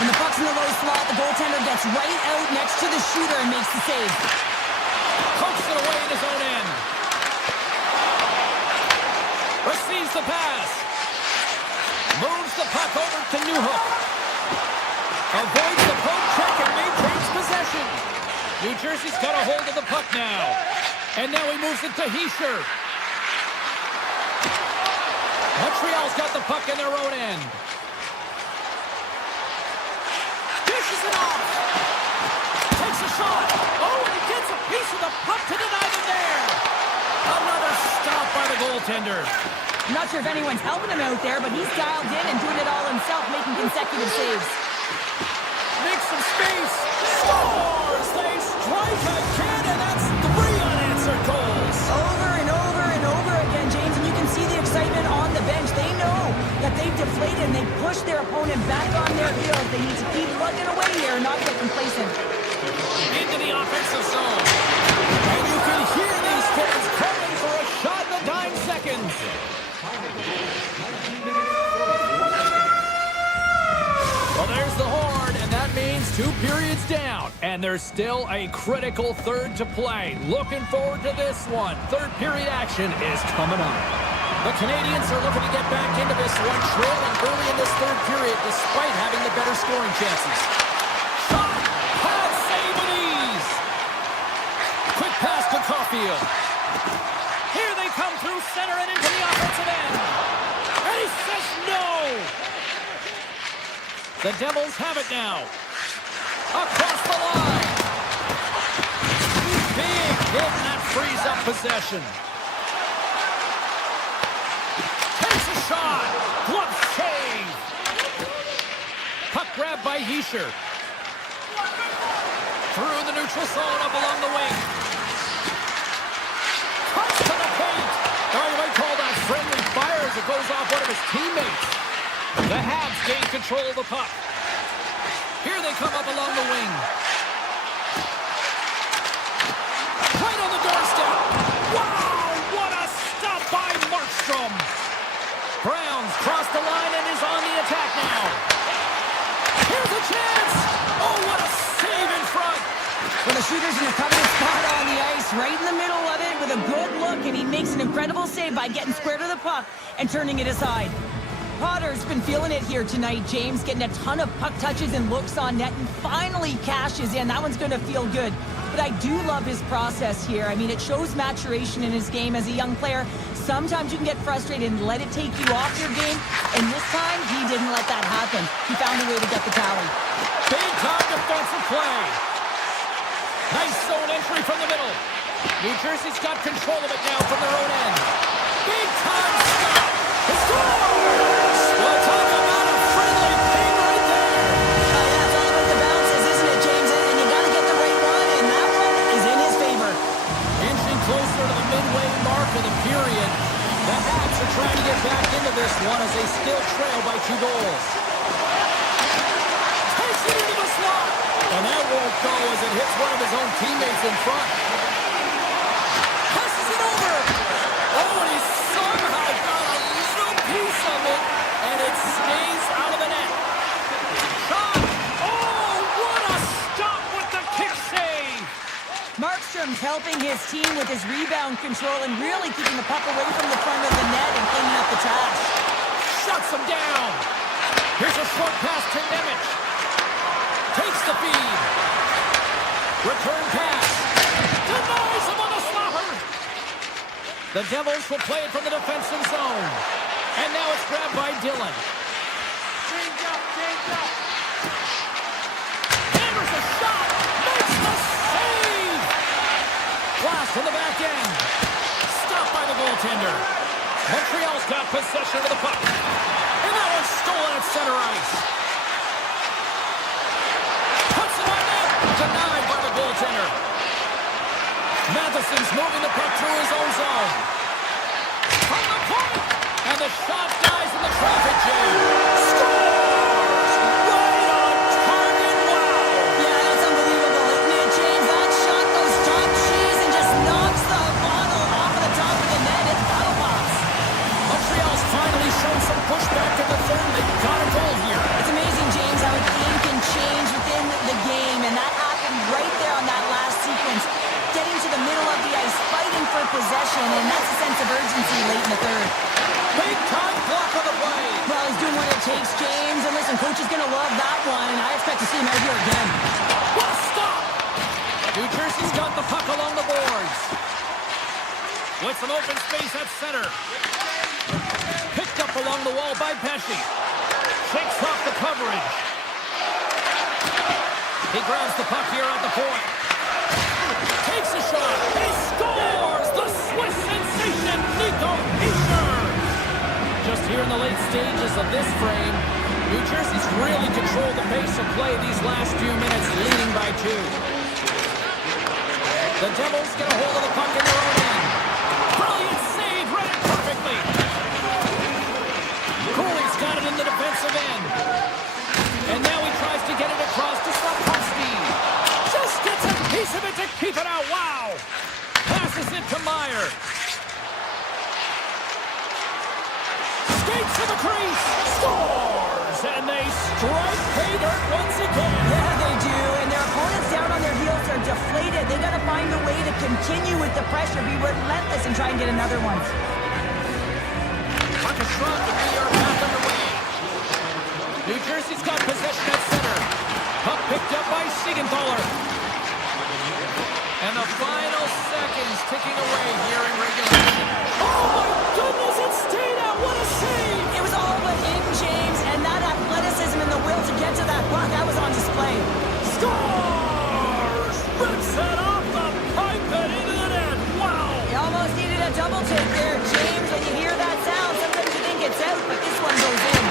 When the puck's in the low slot, the goaltender gets right out next to the shooter and makes the save. Pokes it away in his own end. Receives the pass. Moves the puck over to Newhook. Avoids the poke check and maintains possession. Jersey's got a hold of the puck now. And now he moves it to Hischier. Montreal's got the puck in their own end. Dishes it off. Takes a shot. Oh, and he gets a piece of the puck to deny them there. Another stop by the goaltender. I'm not sure if anyone's helping him out there, but he's dialed in and doing it all himself, making consecutive saves. Makes some space. Scores! They strike again, and that's 3 unanswered goals. Over and over and over again, James, and you can see the excitement on the bench. They know that they've deflated and they push their opponent back on their heels. They need to keep plugging away here and not get complacent. Into the offensive zone. And you can hear these fans calling for a shot in the dying seconds. Well, there's the horn, and that means 2 periods down. And there's still a critical third to play. Looking forward to this one. Third period action is coming up. The Canadians are looking to get back into this one, trailing early in this third period despite having the better scoring chances. Shot! Pad save with ease! Quick pass to Caulfield. Here they come through center and into the offensive end. And he says no! The Devils have it now. Across the line. Big hit, and that frees up possession. Takes a shot. Glove save. Puck grab by Hischier. Through the neutral zone, up along the wing. Cuts to the paint. Oh, you might call that friendly fire as it goes off one of his teammates. The Habs gain control of the puck. Here they come up along the wing. Right on the doorstep. Wow, what a stop by Markstrom. Browns cross the line and is on the attack now. Here's a chance. Oh, what a save in front. Well, the shooter's in a coveted spot on the ice, right in the middle of it with a good look, and he makes an incredible save by getting square to the puck and turning it aside. Potter's been feeling it here tonight, James, getting a ton of puck touches and looks on net and finally cashes in. That one's going to feel good. But I do love his process here. I mean, it shows maturation in his game as a young player. Sometimes you can get frustrated and let it take you off your game, and this time he didn't let that happen. He found a way to get the tally. Big time defensive play. Nice zone entry from the middle. New Jersey's got control of it now from their own end. Big time stop. He scores! Well, talk about a friendly ping right there. Yeah, it's all about the bounces, isn't it, James? And you got to get the right one, and that one is in his favor. Inching closer to the midway mark of the period. The Habs are trying to get back into this one as they still trail by 2 goals. Takes it into the slot. And that won't go as it hits one of his own teammates in front. Passes it over. Oh, and he somehow got a little piece of it, and it stays out of the net. Shot. Oh, what a stop with the kick save. Markstrom's helping his team with his rebound control and really keeping the puck away from the front of the net and cleaning up the trash. Shuts him down. Here's a short pass to Nemec. Takes the feed. Return pass. Denies him on the stopper. The Devils will play it from the defensive zone. And now it's grabbed by Dillon. Change up. Hammers a shot. Makes the save. Blast from the back end. Stopped by the goaltender. Montreal's got possession of the puck. And that one's stolen at center ice. Puts it on net. Denied by the goaltender. Matheson's moving the puck through his own zone. From the point. And the shot dies in the traffic jam. Scores! Right on target. Wow. Yeah, that's unbelievable, isn't it, James? That shot goes top cheese and just knocks the bottle off of the top of the net. It's bottle pops. Montreal's finally shown some pushback in the third. They got a goal here. It's amazing, James, how a game can change within the game, and that happened right there on that last sequence. Getting to the middle of the ice, fighting for possession, and that's a sense of urgency late in the third. Big time block of the play. Well, he's doing what it takes, James, and listen, coach is going to love that one, and I expect to see him out here again. What a stop! New Jersey's along the boards. With some open space at center. Picked up along the wall by Pesci. Shakes off the coverage. He grabs the puck here at the point. Takes a shot. He scores! The Swiss sensation, Nico Hischier. Just here in the late stages of this frame, New Jersey's really controlled the pace of play these last few minutes, leading by 2. The Devils get a hold of the puck in their own end. Brilliant save, read it perfectly. Cooley's got it in the defensive end. And now he tries to get it across to Slafkovsky. Just gets a piece of it to keep it out. Wow! Passes it to Meyer. Skates to the crease. Scores! And they strike pay dirt once again. Yeah, they do. And their opponents down on their heels are deflated. They got to find a way to continue with the pressure, be relentless, and try and get another one. ePuckStorm to be our back underway. New Jersey's got possession at center. Puck picked up by Siegenthaler. And the final seconds ticking away here in regulation. Oh, my goodness, it stayed out. What a save. It was all but in, James, and that athleticism and the will to get to that puck, that was on display. Scores! Rips it off the pipe and into the net. Wow! You almost needed a double take there, James. When you hear that sound, sometimes you think it's out, but this one goes in.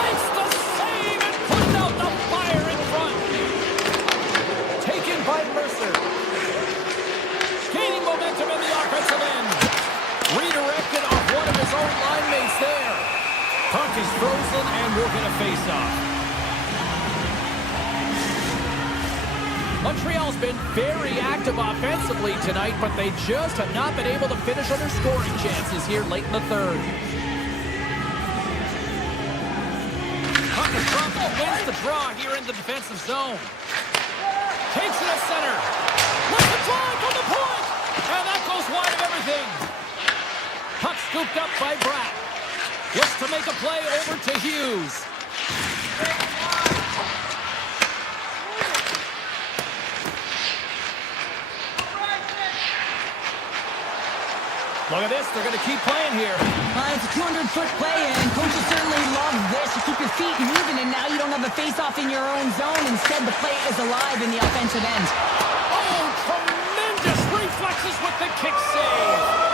Makes the save and puts out the fire in front. Taken by Mercer. Gaining momentum in the offensive end. Redirected off one of his own line mates there. Puck is frozen and we're going to face off. Montreal's been very active offensively tonight, but they just have not been able to finish on their scoring chances here late in the third. ePuckStorm wins the draw here in the defensive zone. Takes it at center. Lets it fly from the point. And that goes wide of everything. Puck scooped up by Bratt. Looks to make a play over to Hughes. Look at this. They're going to keep playing here. It's a 200-foot play, and coaches certainly love this. You keep your feet moving, and now you don't have a face-off in your own zone. Instead, the play is alive in the offensive end. Oh, tremendous reflexes with the kick save.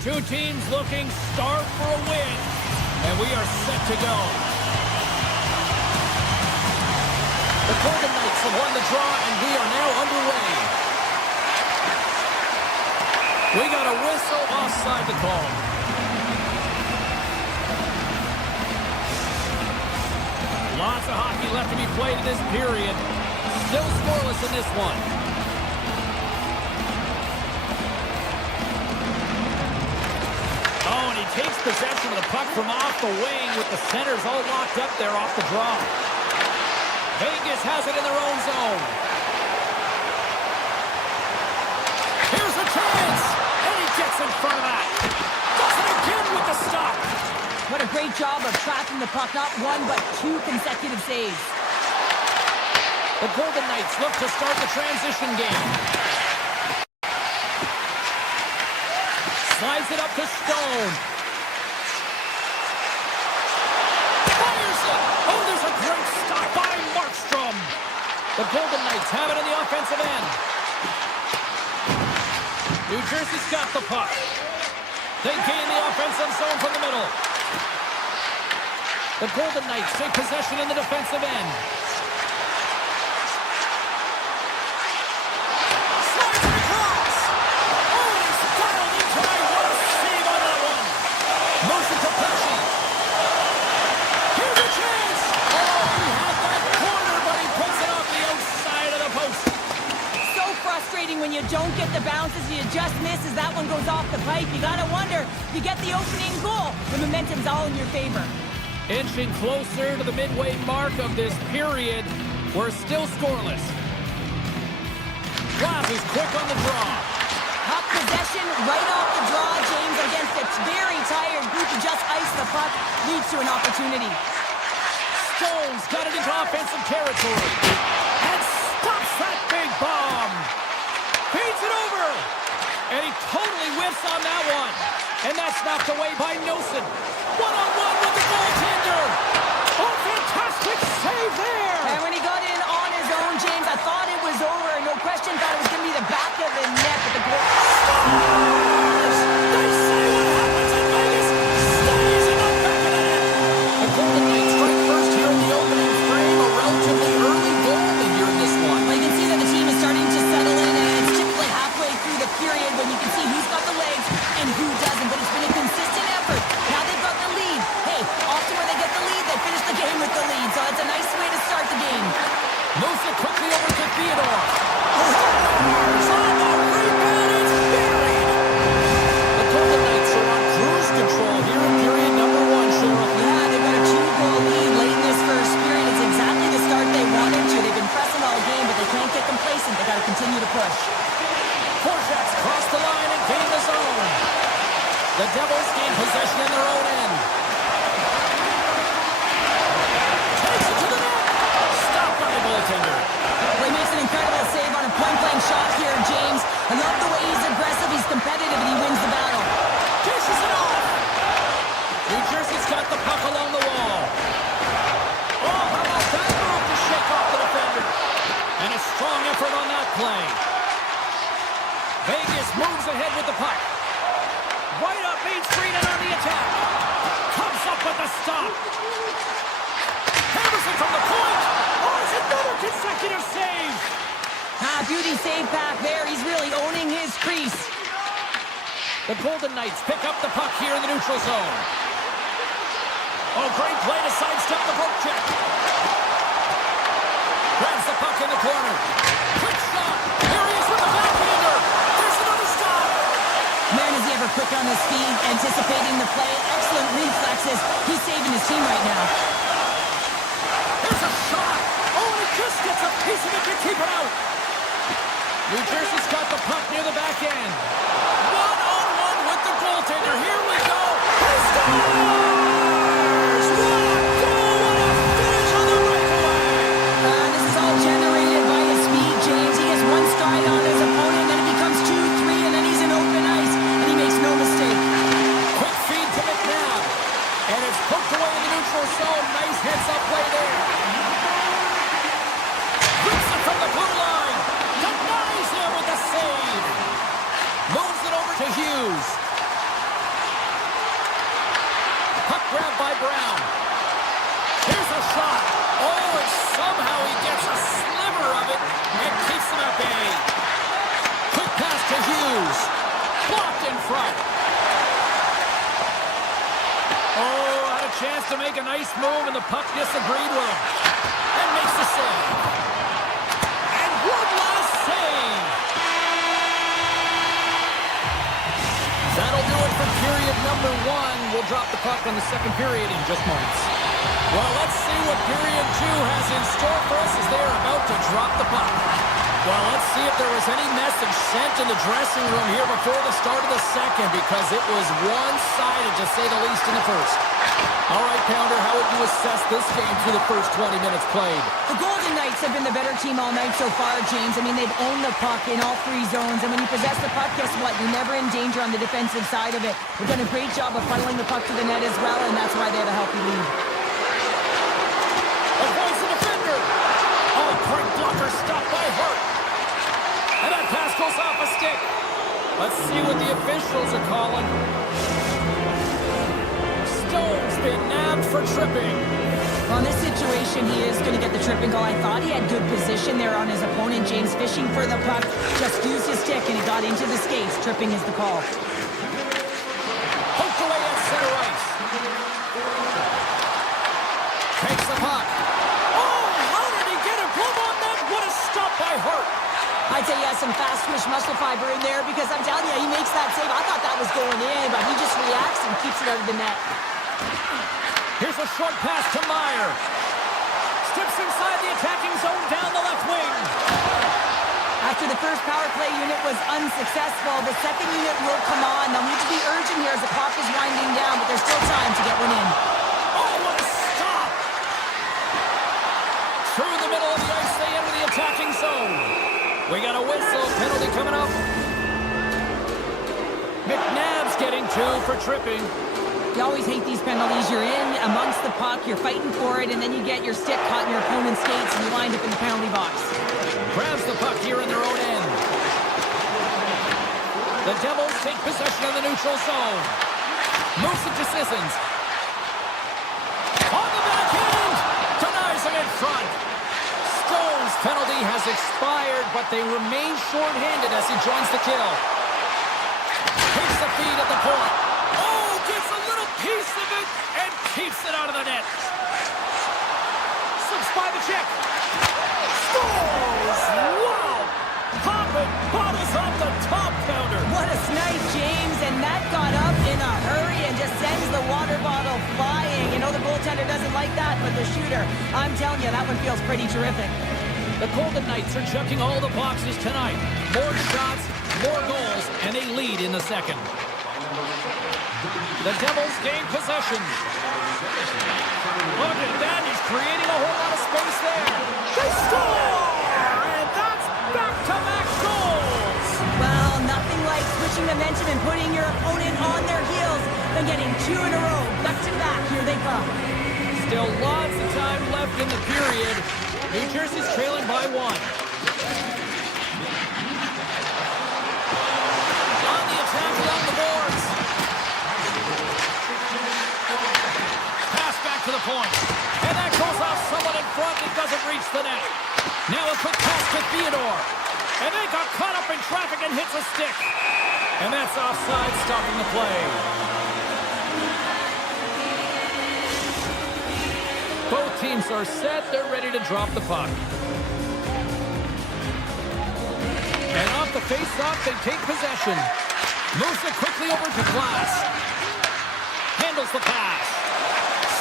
Two teams looking starved for a win, and we are set to go. The Golden Knights have won the draw, and we are now underway. We got a whistle offside to call. Lots of hockey left to be played in this period. Still scoreless in this one. Oh, and he takes possession of the puck from off the wing with the centers all locked up there off the draw. Vegas has it in their own zone. Here's a chance, and he gets in front of that. Does it again with the stop. What a great job of tracking the puck. Not one, but two consecutive saves. The Golden Knights look to start the transition game. Slides it up to Stone. Fires it. Oh, there's a great stop by Markstrom. The Golden Knights have it in the offensive end. New Jersey's got the puck. They gain the offensive zone from the middle. The Golden Knights take possession in the defensive end. Slides it across. Oh, he's fouled in tonight. What a save on that one. Moves it to Pesci. Here's a chance. Oh, he had that corner, but he puts it off the outside of the post. So frustrating when you don't get the bounces, you just miss as that one goes off the pipe. You gotta wonder, you get the opening goal, the momentum's all in your favor. Inching closer to the midway mark of this period. We're still scoreless. Glass is quick on the draw. Puck possession right off the draw, James, against a very tired group who just iced the puck, leads to an opportunity. Stone's got it into offensive territory. And stops that big bomb. Feeds it over. And he totally whiffs on that one. And that's knocked away by Nelson. One-on-one with the goaltender. Oh, fantastic save there. And when he got in on his own, James, I thought it was over. No question, thought it was going to be the back of the net, but the goal... Scores! They say what happens in Vegas stays in the back of the net. The Golden Knights strike first here in the opening frame. A relatively early goal here in this one. Well, you can see that the team is starting to settle in, and it's typically halfway through the period when you can see who's got the legs and who doesn't, but it's been a consistent effort. Now they've got the lead. Hey, often when they get the lead, they finish the game with the lead, so it's a nice way to start the game. Moves it quickly over to Theodore. Scores on the rebound. It's buried. The Golden Knights are on cruise control here in period number one, Cheryl. Yeah, they've got a 2-goal lead late in this first period. It's exactly the start they wanted to. They've been pressing all game, but they can't get complacent. They got to continue to push. Foreshots cross the line and gain the zone. The Devils gain possession in their own end. Takes it to the net. Stopped by the goaltender. Well, he makes an incredible save on a point-blank shot here, James. I love the way he's aggressive, he's competitive, and he wins the battle. Dishes it off. New Jersey's got the puck along the wall. Oh, how about that move to shake off the defender? And a strong effort on that play. Vegas moves ahead with the puck. Right up Main Street and on the attack. Comes up with the stop. Hammers it from the point. Oh, it's another consecutive save. Beauty save back there. He's really owning his crease. The Golden Knights pick up the puck here in the neutral zone. Oh, great play to sidestep the poke check. Grabs the puck in the corner. Quick shot. Here he is with the backhander. There's another stop. Man, is he ever quick on his feet, anticipating the play. Excellent reflexes. He's saving his team right now. Here's a shot. Oh, and he just gets a piece of it to keep it out. New Jersey's got the puck near the back end. One-on-one with the goaltender. Here we go. He scores! What a goal! What a finish on the breakaway! This is all generated by his speed, James. He gets one stride on his opponent, then it becomes 2-3, and then he's in open ice, and he makes no mistake. Quick feed to McNabb. And it's poked away in the neutral zone. Nice heads-up play there. Rips it from the blue line. Denies him with a save. Moves it by Brown. Here's a shot. Oh, and somehow he gets a sliver of it and keeps them at bay. Quick pass to Hughes. Blocked in front. Oh, had a chance to make a nice move, and the puck disagreed with him. And makes the save. And one last save. That'll do it for period number 1. We'll drop the puck on the second period in just moments. Well, let's see what period 2 has in store for us as they are about to drop the puck. Well, let's see if there was any message sent in the dressing room here before the start of the second, because it was one-sided, to say the least, in the first. All right, Pounder, how would you assess this game through the first 20 minutes played? The Golden Knights have been the better team all night so far, James. I mean, they've owned the puck in all 3 zones, and when you possess the puck, guess what? You're never in danger on the defensive side of it. They've done a great job of funneling the puck to the net as well, and that's why they have a healthy lead. Avoids the defender. Oh, great blocker stopped by Hart. And that pass goes off a stick. Let's see what the officials are calling. Stone's been nabbed for tripping. Well, in this situation, he is going to get the tripping goal. I thought he had good position there on his opponent. James fishing for the puck, just used his stick, and he got into the skates. Tripping is the call. Poked away at center ice. Takes the puck. Oh, how did he get a glove on that? What a stop by Hart. I'd say he has some fast twitch muscle fiber in there, because I'm telling you, he makes that save. I thought that was going in, but he just reacts and keeps it out of the net. Here's a short pass to Meyer. Steps inside the attacking zone down the left wing. After the first power play unit was unsuccessful, the second unit will come on. They'll need to be urgent here as the clock is winding down, but there's still time to get one in. Oh, what a stop! Through the middle of the ice, they enter the attacking zone. We got a whistle, penalty coming up. McNabb's getting 2 for tripping. You always hate these penalties. You're in amongst the puck, you're fighting for it, and then you get your stick caught in your opponent's skates, and you wind up in the penalty box. Grabs the puck here in their own end. The Devils take possession of the neutral zone. Moves it to Sissons. On the backhand! Denies him in front. Stone's penalty has expired, but they remain short-handed as he joins the kill. Takes the feed at the point. Oh, gets a little piece of it and keeps it out of the net. Slips by the check. Scores! Wow! Popping bottles off the top counter. What a snipe, James, and that got up in a hurry and just sends the water bottle flying. You know the goaltender doesn't like that, but the shooter, I'm telling you, that one feels pretty terrific. The Golden Knights are checking all the boxes tonight. More shots, more goals, and a lead in the second. The Devils gain possession. Look at that, he's creating a whole lot of space there. They score! And that's back-to-back goals! Well, nothing like switching momentum and putting your opponent on their heels than getting 2 in a row. Back-to-back, here they come. Still lots of time left in the period. New Jersey's trailing by 1. On the attack along the boards. Pass back to the point. And that goes off someone in front that doesn't reach the net. Now a quick pass to Theodore. And they got caught up in traffic and hits a stick. And that's offside, stopping the play. Both teams are set. They're ready to drop the puck. And off the face-off, they take possession. Moves it quickly over to Glass. Handles the pass.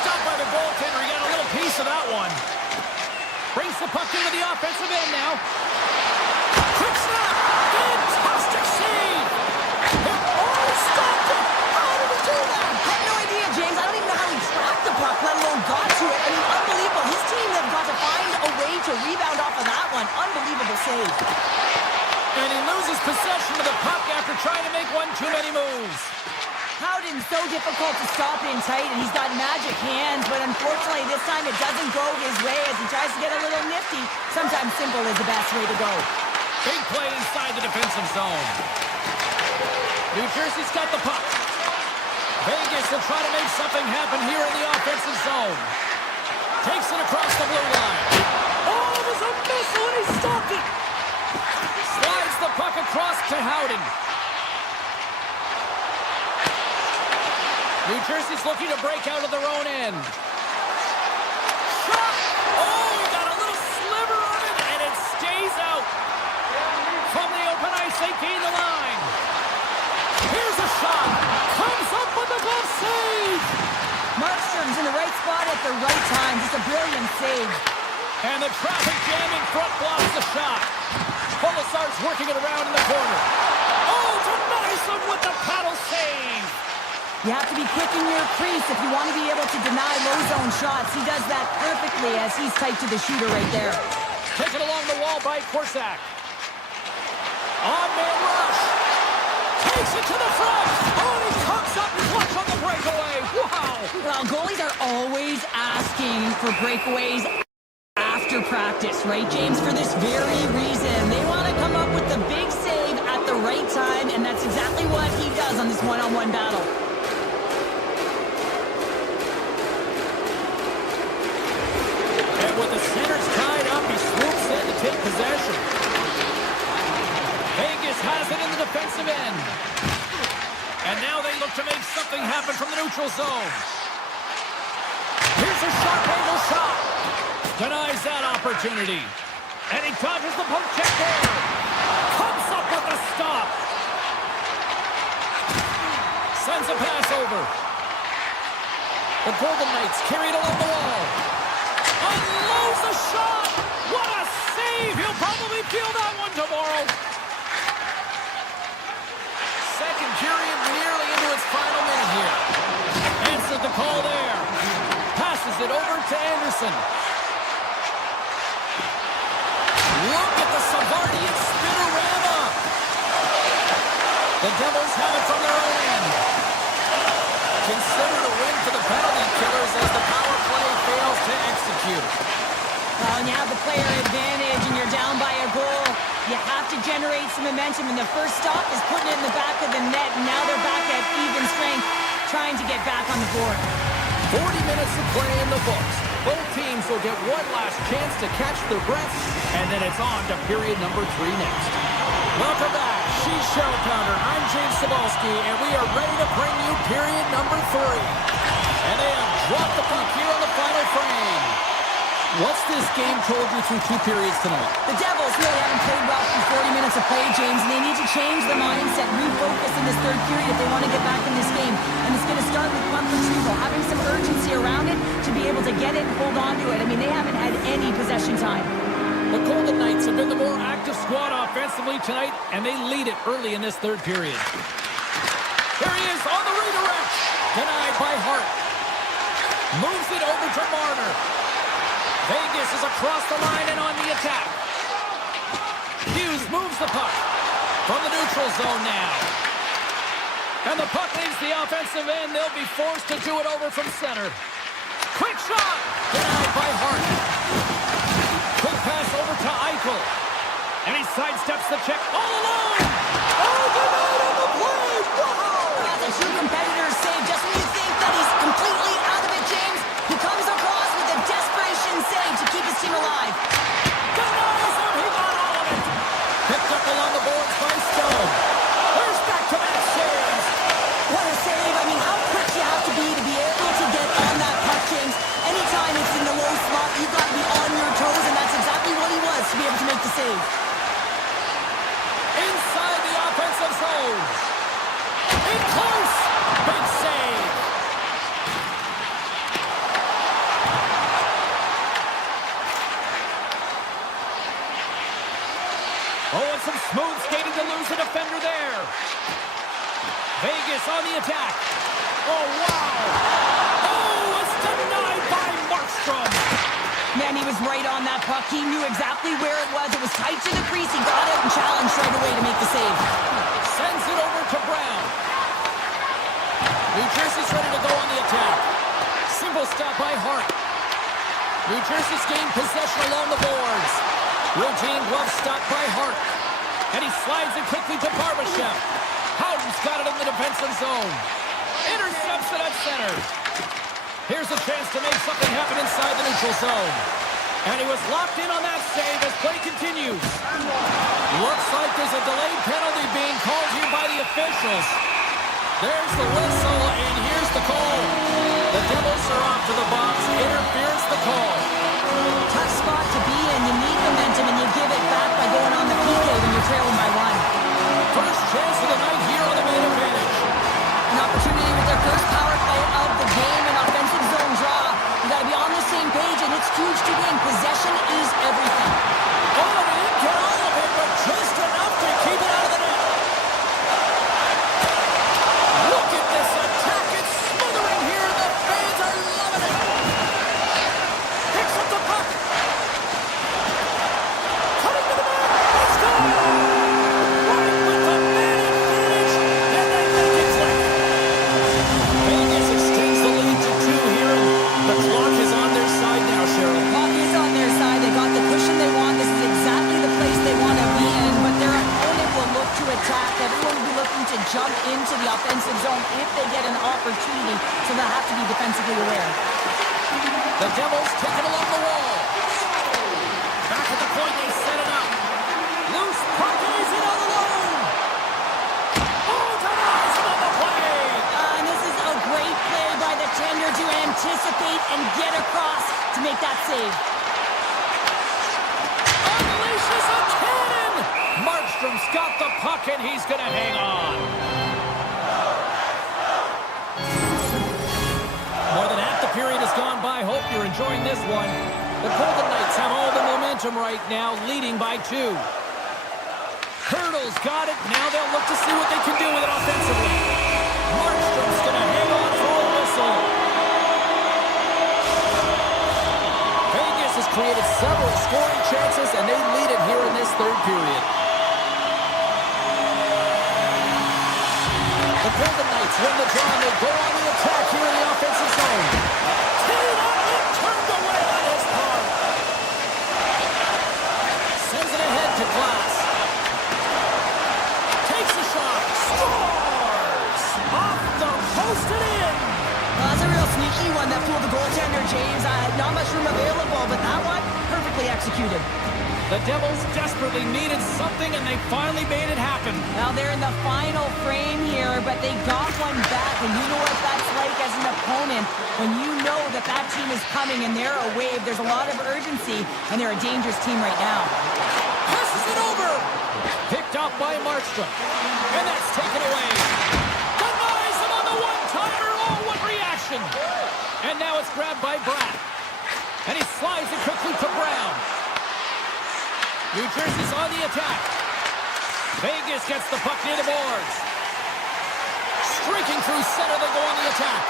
Stopped by the goaltender. He got a little piece of that one. Brings the puck into the offensive end now. Quick snap. Fantastic save. Oh, stopped it. How did he do that? I have no idea, James. I don't even know how he tracked the puck, let alone got to it. I mean, unbelievable. His team have got to find a way to rebound off of that one. Unbelievable save. And he loses possession of the puck after trying to make one too many moves. Howden's so difficult to stop in tight, and he's got magic hands, but unfortunately this time it doesn't go his way as he tries to get a little nifty. Sometimes simple is the best way to go. Big play inside the defensive zone. New Jersey's got the puck. Vegas will try to make something happen here in the offensive zone. Takes it across the blue line. Oh, it was a missile, and he stopped it. Slides the puck across to Howden. New Jersey's looking to break out of their own end. Shot! Oh, he got a little sliver on it, and it stays out. From the open ice, they gain the line. Here's a shot. Comes up with a glove save. Markstrom's in the right spot at the right time. Just a brilliant save. And the traffic jam in front blocks the shot. Polisar's working it around in the corner. Oh, denies him with the paddle save. You have to be quick in your crease if you want to be able to deny low zone shots. He does that perfectly as he's tight to the shooter right there. Taken along the wall by Korsak. On-man rush. Takes it to the front. Oh, and he comes up clutch on the breakaway. Wow. Well, goalies are always asking for breakaways after practice, right, James? For this very reason. They want to come up with the big save at the right time, and that's exactly what he does on this one-on-one battle. And with the centers tied up, he swoops in to take possession. Vegas has it in the defensive end. And now they look to make something happen from the neutral zone. Here's a sharp angle shot. Denies that opportunity. And he dodges the poke check there. Comes up with a stop. Sends a pass over. The Golden Knights carried along the wall. Unloads the shot. What a save. He'll probably feel that one tomorrow. Second period nearly into its final minute here. Answered the call there. Passes it over to Anderson. Look at the Savardian spinorama. The Devils have it from their own end. Considered a win for the penalty killers as the power play fails to execute. Well, when you have the player advantage and you're down by a goal, you have to generate some momentum, and the first stop is putting it in the back of the net, and now they're back at even strength, trying to get back on the board. 40 minutes of play in the books. Both teams will get one last chance to catch their breaths, and then it's on to period number 3 next. Welcome back. She's Shell Pounder. I'm James Cebulski, and we are ready to bring you period number 3. And they have dropped the puck here on the final frame. What's this game told you through 2 periods tonight? The Devils really haven't played well through 40 minutes of play, James, and they need to change the mindset, refocus in this third period if they want to get back in this game. And it's going to start with puck retrieval, having some urgency around it to be able to get it and hold on to it. I mean, they haven't had any possession time. The Golden Knights have been the more active squad offensively tonight, and they lead it early in this third period. Here he is on the redirect. Denied by Hart. Moves it over to Marner. Vegas is across the line and on the attack. Hughes moves the puck from the neutral zone now. And the puck leaves the offensive end. They'll be forced to do it over from center. Quick shot. Denied by Hart. Quick pass over to Eichel. And he sidesteps the check all alone. Oh, denied on the play. Wow. As a true competitor save, just when you think that he's completely out of it, James, he comes across with a desperation save to keep his team alive. Denies him. He got all of it. Picked up along the boards by Stone. There's back-to-back saves. What a save. I mean, how quick you have to be able to get on that puck, James. Anytime it's in the low slot, you've got to be on your toes, and that's exactly what he was to be able to make the save. Inside the offensive zone. In close. Big save. Oh, and some smooth skating to lose a defender there. Vegas on the attack. Oh, wow. Oh, it's denied by Markstrom. Man, he was right on that puck. He knew exactly where it was. It was tight to the crease. He got out and challenged right away to make the save. Sends it over to Brown. New Jersey's ready to go on the attack. Simple stop by Hart. New Jersey's gained possession along the boards. Routine glove stop by Hart. And he slides it quickly to Barbashev. Howden's got it in the defensive zone. Intercept dumps it at center. Here's a chance to make something happen inside the neutral zone. And he was locked in on that save as play continues. Looks like there's a delayed penalty being called here by the officials. There's the whistle, and here's the call. The Devils are off to the box. Interference the call. Tough spot to be in. You need momentum, and you give it back by going on the PK when you're trailing by one. First chance of the night here on the main advantage. An opportunity with their first power play of the game, an offensive zone draw. You got to be on the same page, and it's huge to win. Possession is everything. Oh, they didn't get all of it, but just enough to keep it out of the net. Look at this attack. It's smothering here. The fans are loving it. Picks up the puck. Cutting to the net. Let's go. Right with the man advantage, and they make it click. Vegas extends the lead to 2 here, and the clock is on their side now, Cheryl. Clock is on their side. They got the cushion they want. This is exactly the place they want to be in, but their opponent will look to attack. Everyone will be looking to jump into the offensive zone if they get an opportunity, so they'll have to be defensively aware. The Devils take it along the wall. Back at the point, they set it up. Loose puck, and he's in all alone. Oh, denies him on the play. And this is a great play by the tender to anticipate and get across to make that save. Unleashes a cannon. Markstrom's got the puck, and he's going to hang on. More than half the period has gone by. Hope you're enjoying this one. The Golden Knights have all the momentum right now, leading by 2. Hurdle's got it. Now they'll look to see what they can do with it offensively. Markstrom's going to hang on for a whistle. Vegas has created several scoring chances, and they lead it here in this third period. The Golden Knights win the draw, and they go on the attack here in the offensive zone. Teed up and turned away on his part. Sends it ahead to Glass. Takes a shot. Scores! Off the post and in. Well, that's a real sneaky one that fooled the goaltender, James. Not much room available, but that one, perfectly executed. The Devils desperately needed something, and they finally made it happen. Well, they're in the final frame here, but they got one back, and you know what that's like as an opponent. When you know that that team is coming and they're a wave, there's a lot of urgency, and they're a dangerous team right now. Passes it over. Picked off by Markstrom. And that's taken away. Denies him on the one-timer. Oh, what reaction. And now it's grabbed by Bratt. And he slides it quickly to Brown. New Jersey's on the attack. Vegas gets the puck near the boards. Streaking through center, they go on the attack.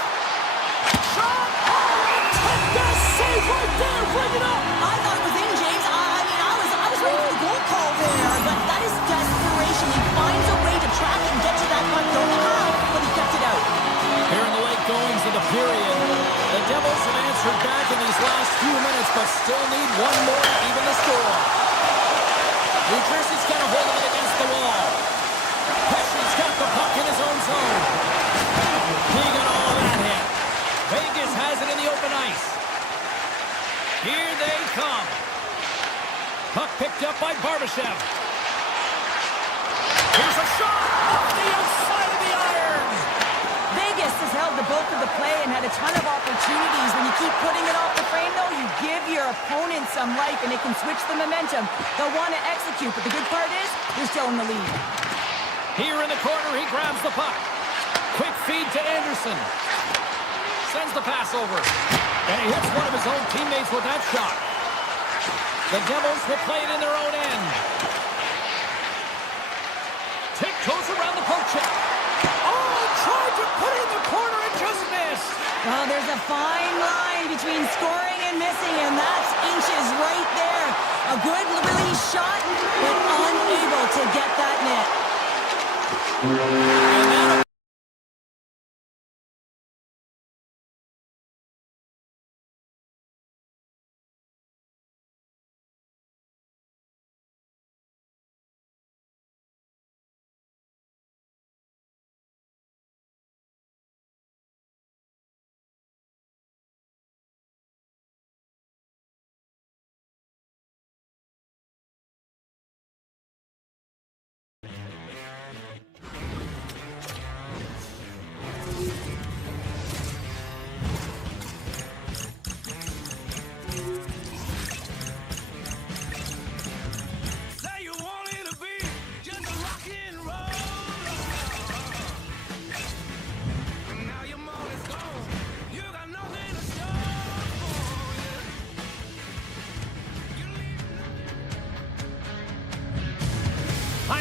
Shot! Oh, and the save right there, bring it up! I thought it was in, James. I was ready for the goal call there, but that is desperation. He finds a way to track and get to that puck. Don't know how, but he kept it out. Here in the late goings of the period, the Devils have answered back in these last few minutes, but still need one more to even the score. New Jersey's got a hold of it against the wall. Pesci's got the puck in his own zone. He got all of that hit. Vegas has it in the open ice. Here they come. Puck picked up by Barbashev. Here's a shot off the outside of the iron. Vegas has held the bulk of the play and had a ton of opportunities. When you keep putting it off the frame, though, you give your opponent some life, and it can switch the momentum. They'll want to execute, but the good part is they're still in the lead. Here in the corner, he grabs the puck. Quick feed to Anderson. Sends the pass over. And he hits one of his own teammates with that shot. The Devils will play it in their own end. Tick goes around the poke check. Oh, tried to put it in the corner and just missed. Well, there's a fine line between scoring and missing, and that's inches right there. A good release shot, but unable to get that net. And that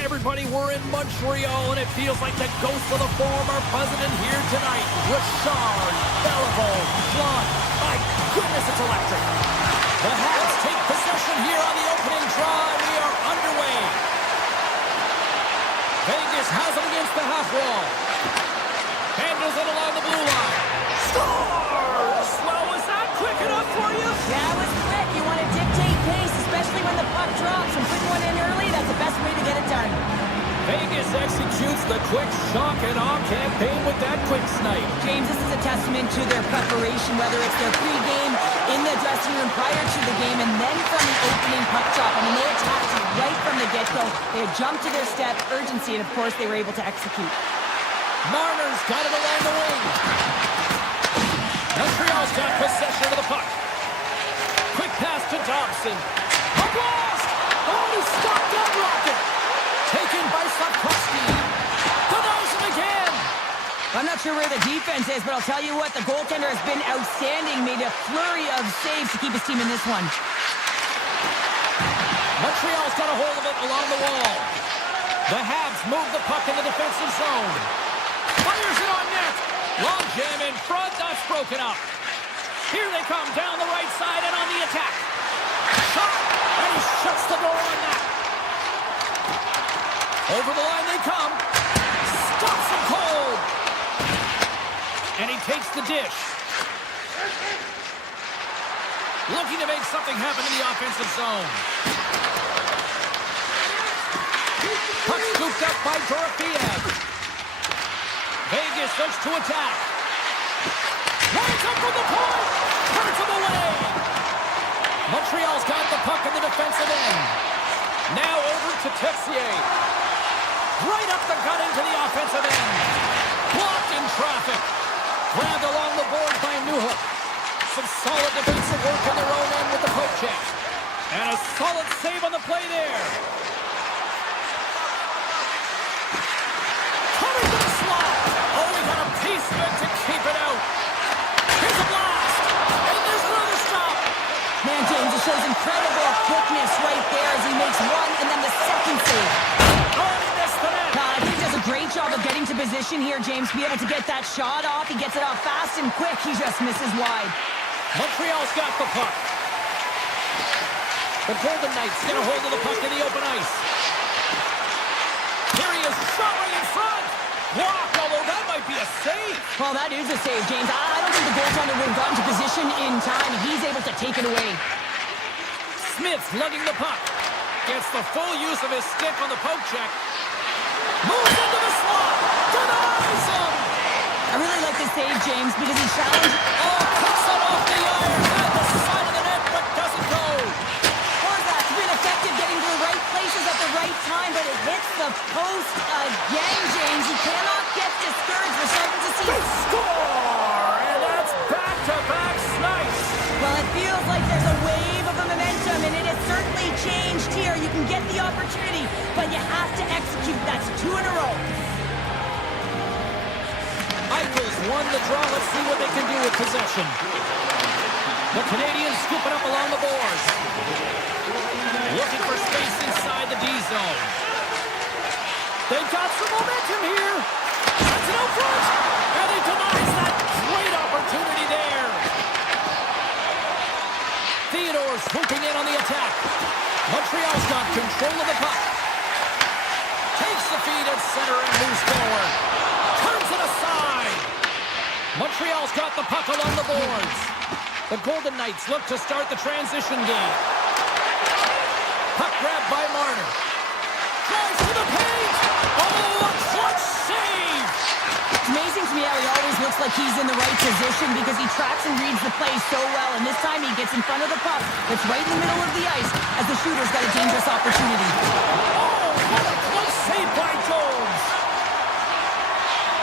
everybody, we're in Montreal, and it feels like the ghosts of the Forum are buzzing in here tonight. Richard, Beliveau, Blanc. My goodness, it's electric. The Habs take possession here on the opening draw. We are underway. Vegas has it against the half wall. Handles it along the blue line. Scores! Well, was that quick enough for you? Yeah, it was quick. You want to dictate pace, especially when the puck drops. And putting one in early, that's the best way to get it done. Vegas executes the quick shock and awe campaign with that quick snipe. James, this is a testament to their preparation, whether it's their pregame, in the dressing room prior to the game, and then from the opening puck drop. I mean, they attacked right from the get-go. They jumped to their step, urgency, and of course, they were able to execute. Marner's got it along the wing. Montreal's got possession of the puck. Quick pass to Dobson. A blast! Oh, he stopped that rocket. Taken by Slavkovsky. Denies him again. I'm not sure where the defense is, but I'll tell you what, the goaltender has been outstanding. Made a flurry of saves to keep his team in this one. Montreal's got a hold of it along the wall. The Habs move the puck in the defensive zone. Fires it on net. Long jam in front. That's broken up. Here they come down the right side and on the attack. Shot. And he shuts the door on that. Over the line they come. Stops him cold. And he takes the dish. Looking to make something happen in the offensive zone. Puck scooped up by Dorofeev. Vegas looks to attack. Lines up from the point. Turns him away. Montreal's got the puck in the defensive end. Now over to Texier. Right up the gut into the offensive end. Blocked in traffic. Grabbed along the board by Newhook. Some solid defensive work on their own end with the poke check. And a solid save on the play there. Coming to the slot. Oh, he got a piece of it to keep it out. Here's a blast. And there's another stop. Man, James, it shows incredible quickness right there as he makes one and then the second save. Oh, he missed the net. I think he does a great job of getting to position here, James, to be able to get that shot off. He gets it off fast and quick. He just misses wide. Montreal's got the puck. The Golden Knights get a hold of the puck in the open ice. Here he is, shot right in front. Blocked, although that might be a save. Well, that is a save, James. I don't think the goaltender would have gotten to position in time. He's able to take it away. Smith lugging the puck. Gets the full use of his stick on the poke check. Moves into the slot. Denies him. I really like this save, James, because he challenged. Oh, puts it off the iron. At the side of the net, but doesn't go. Horvat's been effective getting to the right places at the right time, but it hits the post again, James. He cannot get discouraged. We're starting to see. They score! And that's back-to-back snipes. Well, it feels like there's a wave of momentum, and it has certainly changed here. You can get the opportunity, but you have to execute. That's 2 in a row. Eichel's won the draw. Let's see what they can do with possession. The Canadians scoop it up along the boards. Looking for space inside the D zone. They've got some momentum here. Sends it out front. And he denies that great opportunity there. Theodore's swooping in on the attack. Montreal's got control of the puck. Takes the feed at center and moves forward. Turns it aside. Montreal's got the puck along the boards. The Golden Knights look to start the transition game. Puck grabbed by Marner. Drives to the paint. Oh, a clutch save. It's amazing to me how he always looks like he's in the right position because he tracks and reads the play so well. And this time he gets in front of the puck. It's right in the middle of the ice as the shooter's got a dangerous opportunity. Oh, what a close save by Jones.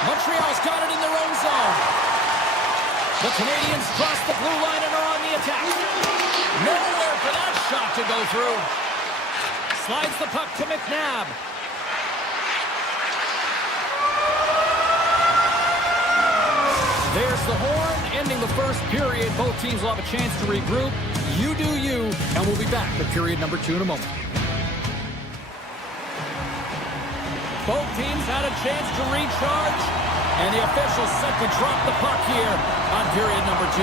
Montreal's got it in their own zone. The Canadians cross the blue line and are on the attack. Nowhere for that shot to go through. Slides the puck to McNabb. There's the horn, ending the first period. Both teams will have a chance to regroup. You do you, and we'll be back with period number 2 in a moment. Both teams had a chance to recharge, and the officials set to drop the puck here on period number 2.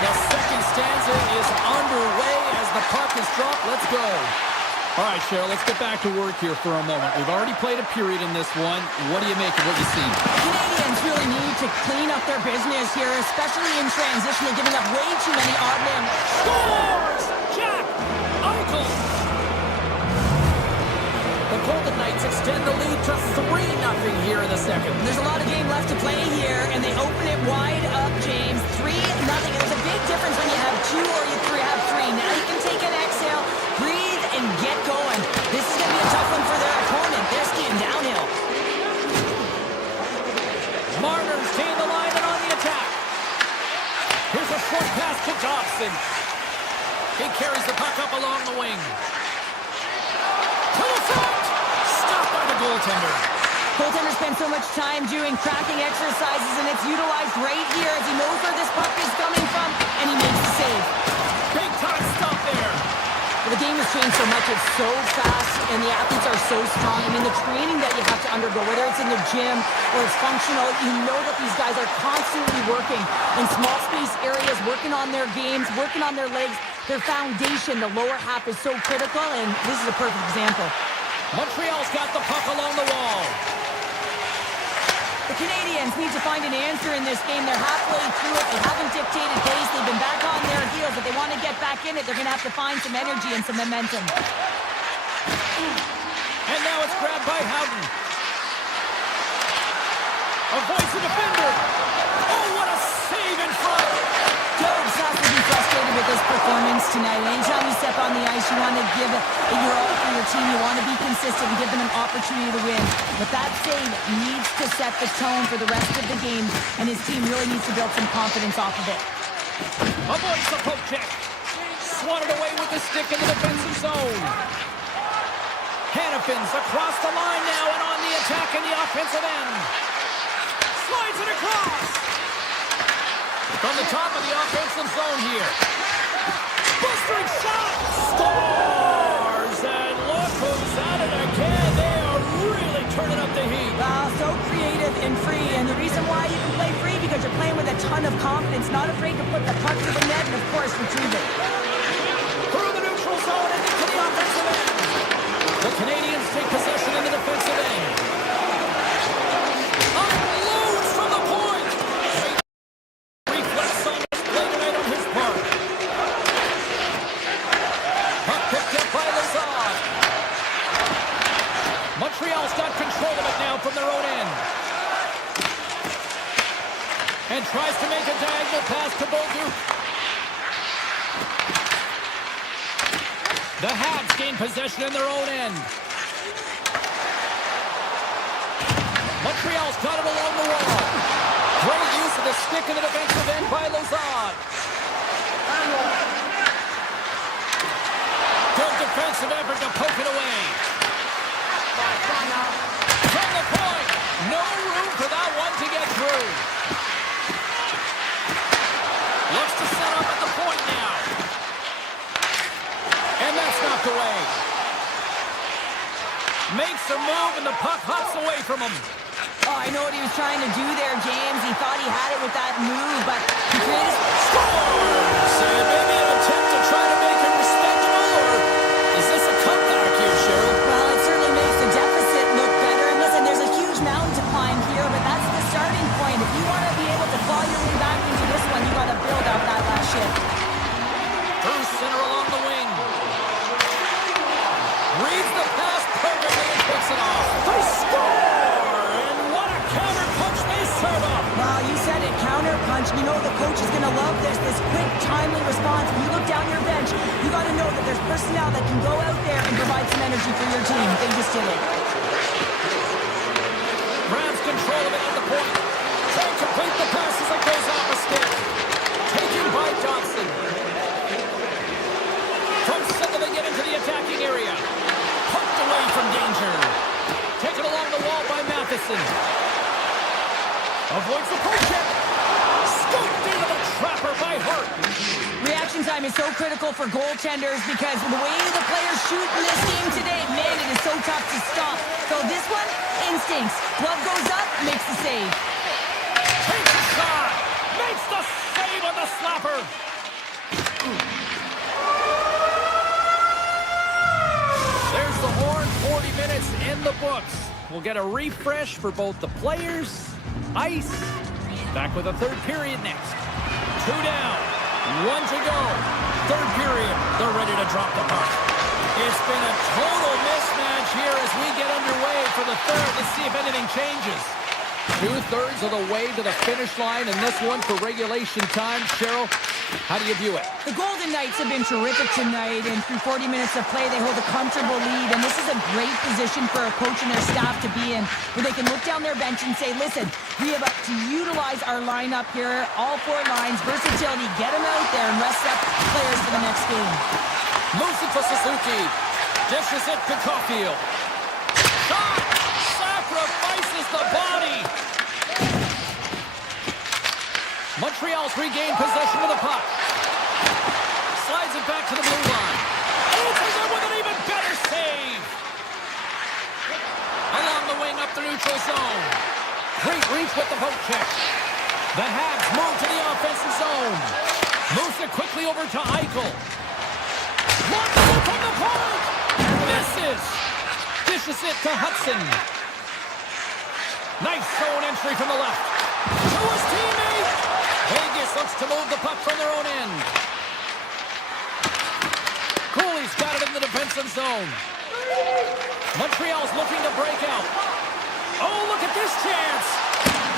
The second stanza is underway as the puck is dropped. Let's go. All right, Cheryl, let's get back to work here for a moment. We've already played a period in this one. What do you make of what you see? Canadians really need to clean up their business here, especially in transition. They're giving up way too many odd men. Scores! Jack Eichel! The Golden Knights extend the lead to 3-0 here in the second. There's a lot of game left to play here, and they open it wide up, James. 3-0, and there's a big difference when you have 2 or you have 3. Now you can take an exhale, breathe, and get going. This is going to be a tough one for their opponent. They're skiing downhill. Marner's gain the line and on the attack. Here's a short pass to Dobson. He carries the puck up along the wing. To the front! Stopped by the goaltender. Goaltender spends so much time doing cracking exercises, and it's utilized right here as he knows where this puck is coming from, and he makes the save. Big time stop there. Well, the game has changed so much. It's so fast, and the athletes are so strong. I mean, the training that you have to undergo, whether it's in the gym or it's functional, you know that these guys are constantly working in small space areas, working on their games, working on their legs. Their foundation, the lower half, is so critical, and this is a perfect example. Montreal's got the puck along the wall. The Canadians need to find an answer in this game. They're halfway through it. They haven't dictated pace. They've been back on their heels. If they want to get back in it, they're going to have to find some energy and some momentum. And now it's grabbed by Howden. Avoids the defender. Oh, what a save in front. Jones has to be frustrated with this performance tonight. Anytime you step on the ice, you want to give it your all for your team. You want to be consistent and give them an opportunity to win. But that save needs to set the tone for the rest of the game, and his team really needs to build some confidence off of it. Avoids the poke check. Swatted away with the stick in the defensive zone. Hannafin's across the line now and on the attack in the offensive end. Slides it across. From the top of the offensive zone here. Bustering shot! Scores! And look who's at it again. They are really turning up the heat. Wow, so creative and free. And the reason why you can play free, because you're playing with a ton of confidence, not afraid to put the puck to the net and, of course, retrieve it. Through the neutral zone and into the offensive end. The Canadians take possession in the defensive end. Unloads from the point. Reflex on display tonight on his part. Puck picked up by Lazard. Montreal's got control of it now from their own end. And tries to make a diagonal pass to Bolduc. The Habs gain possession in their own end. Montreal's got it along the wall. Great use of the stick in the defensive end by Lazard. Good defensive effort to poke it away. From the point. No room for that one to get through. Looks to set up at the point now. And that's knocked away. Makes a move and the puck hops away from him. Oh, I know what he was trying to do there, James. He thought he had it with that move, but he created... Scores! And maybe an attempt to try to make it respectable, or is this a comeback here, Cheryl? Well, it certainly makes the deficit look better. And listen, there's a huge mountain to climb here, but that's the starting point. If you want to be able to claw your way back into this one, you got to build out that last shift. Through center along the wing. Reads the pass perfectly and picks it off. They score! And what a counter punch they serve up! Well, you said it, counter punch. You know the coach is going to love this quick, timely response. When you look down your bench, you got to know that there's personnel that can go out there and provide some energy for your team. They just did it. Grabs control of it at the point. Trying to complete the pass as it goes off a stick. Taken by Johnson. From center they get into the attacking area. Poked away from danger. Taken along the wall by Matheson. Avoids the poke check. Scooped into the trapper by Hart. React reaction time is so critical for goaltenders because the way the players shoot in this game today, man, it is so tough to stop. So this one, instincts. Glove goes up, makes the save. Takes a shot. Makes the save on the slapper. There's the horn. 40 minutes in the books. We'll get a refresh for both the players, ice. Back with a third period next. 2 down, 1 to go. Third period, they're ready to drop the puck. It's been a total mismatch here as we get underway for the third. Let's see if anything changes. 2/3 of the way to the finish line, and this one for regulation time. Cheryl, how do you view it? The Golden Knights have been terrific tonight, and through 40 minutes of play, they hold a comfortable lead, and this is a great position for a coach and their staff to be in, where they can look down their bench and say, listen, we have to utilize our lineup here, all 4 lines, versatility, get them out there and rest up players for the next game. Moves it for Suzuki. Dishes it to Caulfield. Shot! Sacrifices the body. Montreal's regained possession of the puck. Slides it back to the blue line. Answers it with an even better save. Along the wing up the neutral zone. Great reach with the poke check. The Habs move to the offensive zone. Moves it quickly over to Eichel. Launches it from the point. Misses. Dishes it to Hudson. Nice zone entry from the left. To his teammate. Vegas looks to move the puck from their own end. Cooley's got it in the defensive zone. Montreal's looking to break out. Oh, look at this chance.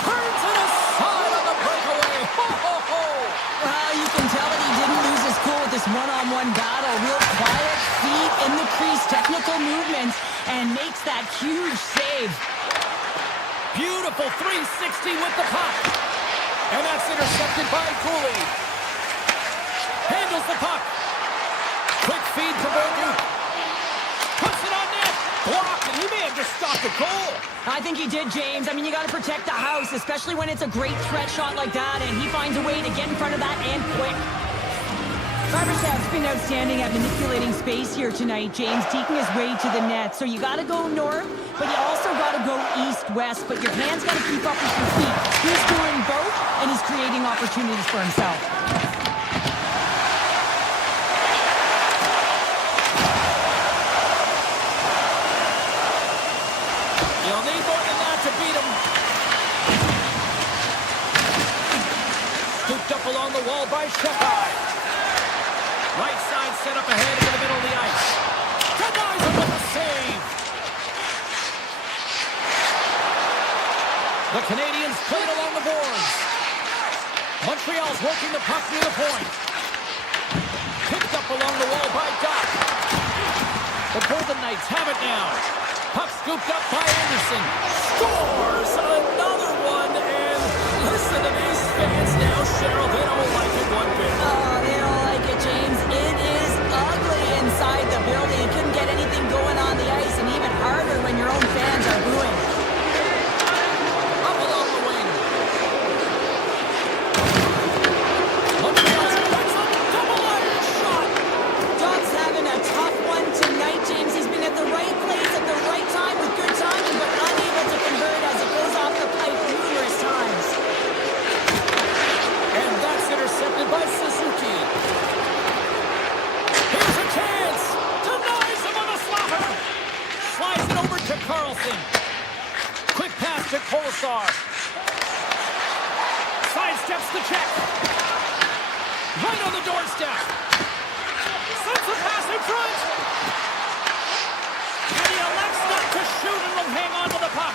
Turns it aside on the breakaway. Ho, ho, ho. Well, you can tell that he didn't lose his cool with this one-on-one battle. Real quiet, feet in the crease, technical movements, and makes that huge save. Beautiful 360 with the puck. And that's intercepted by Cooley. Handles the puck. Quick feed to Verdu. Puts it on net. Blocked, and he may have just stopped the goal. I think he did, James. I mean, you got to protect the house, especially when it's a great threat shot like that, and he finds a way to get in front of that and quick. Barbashev's been outstanding at manipulating space here tonight, James, taking his way to the net. So you got to go north, but you also got to go east-west, but your hands got to keep up with your feet. He's doing both, and he's creating opportunities for himself. You'll need more than that to beat him. Scooped up along the wall by Shekai. Right side set up ahead into the middle of the ice. Denies him with a save. The Canadians played along the boards. Montreal's working the puck near the point. Picked up along the wall by Doc. The Golden Knights have it now. Puck scooped up by Anderson. Scores another one, and listen to these fans now, Cheryl. They don't like it one bit. Oh, they don't like it, James. It is ugly inside the building. You couldn't get anything going on the ice, and even harder when your own fans are booing. Up along the wing. Montreal's puts a double iron shot. Doc's having a tough one tonight, James. He's been at the right place at the right time with good timing, but unable to convert as it goes off the pipe numerous times. And that's intercepted by Suzuki. Here's a chance. Denies him on a slapper. Slides it over to Carlson. Quick pass to Kolesar. Sidesteps the check. Right on the doorstep. Sends a pass in front. And he elects not to shoot and will hang on to the puck.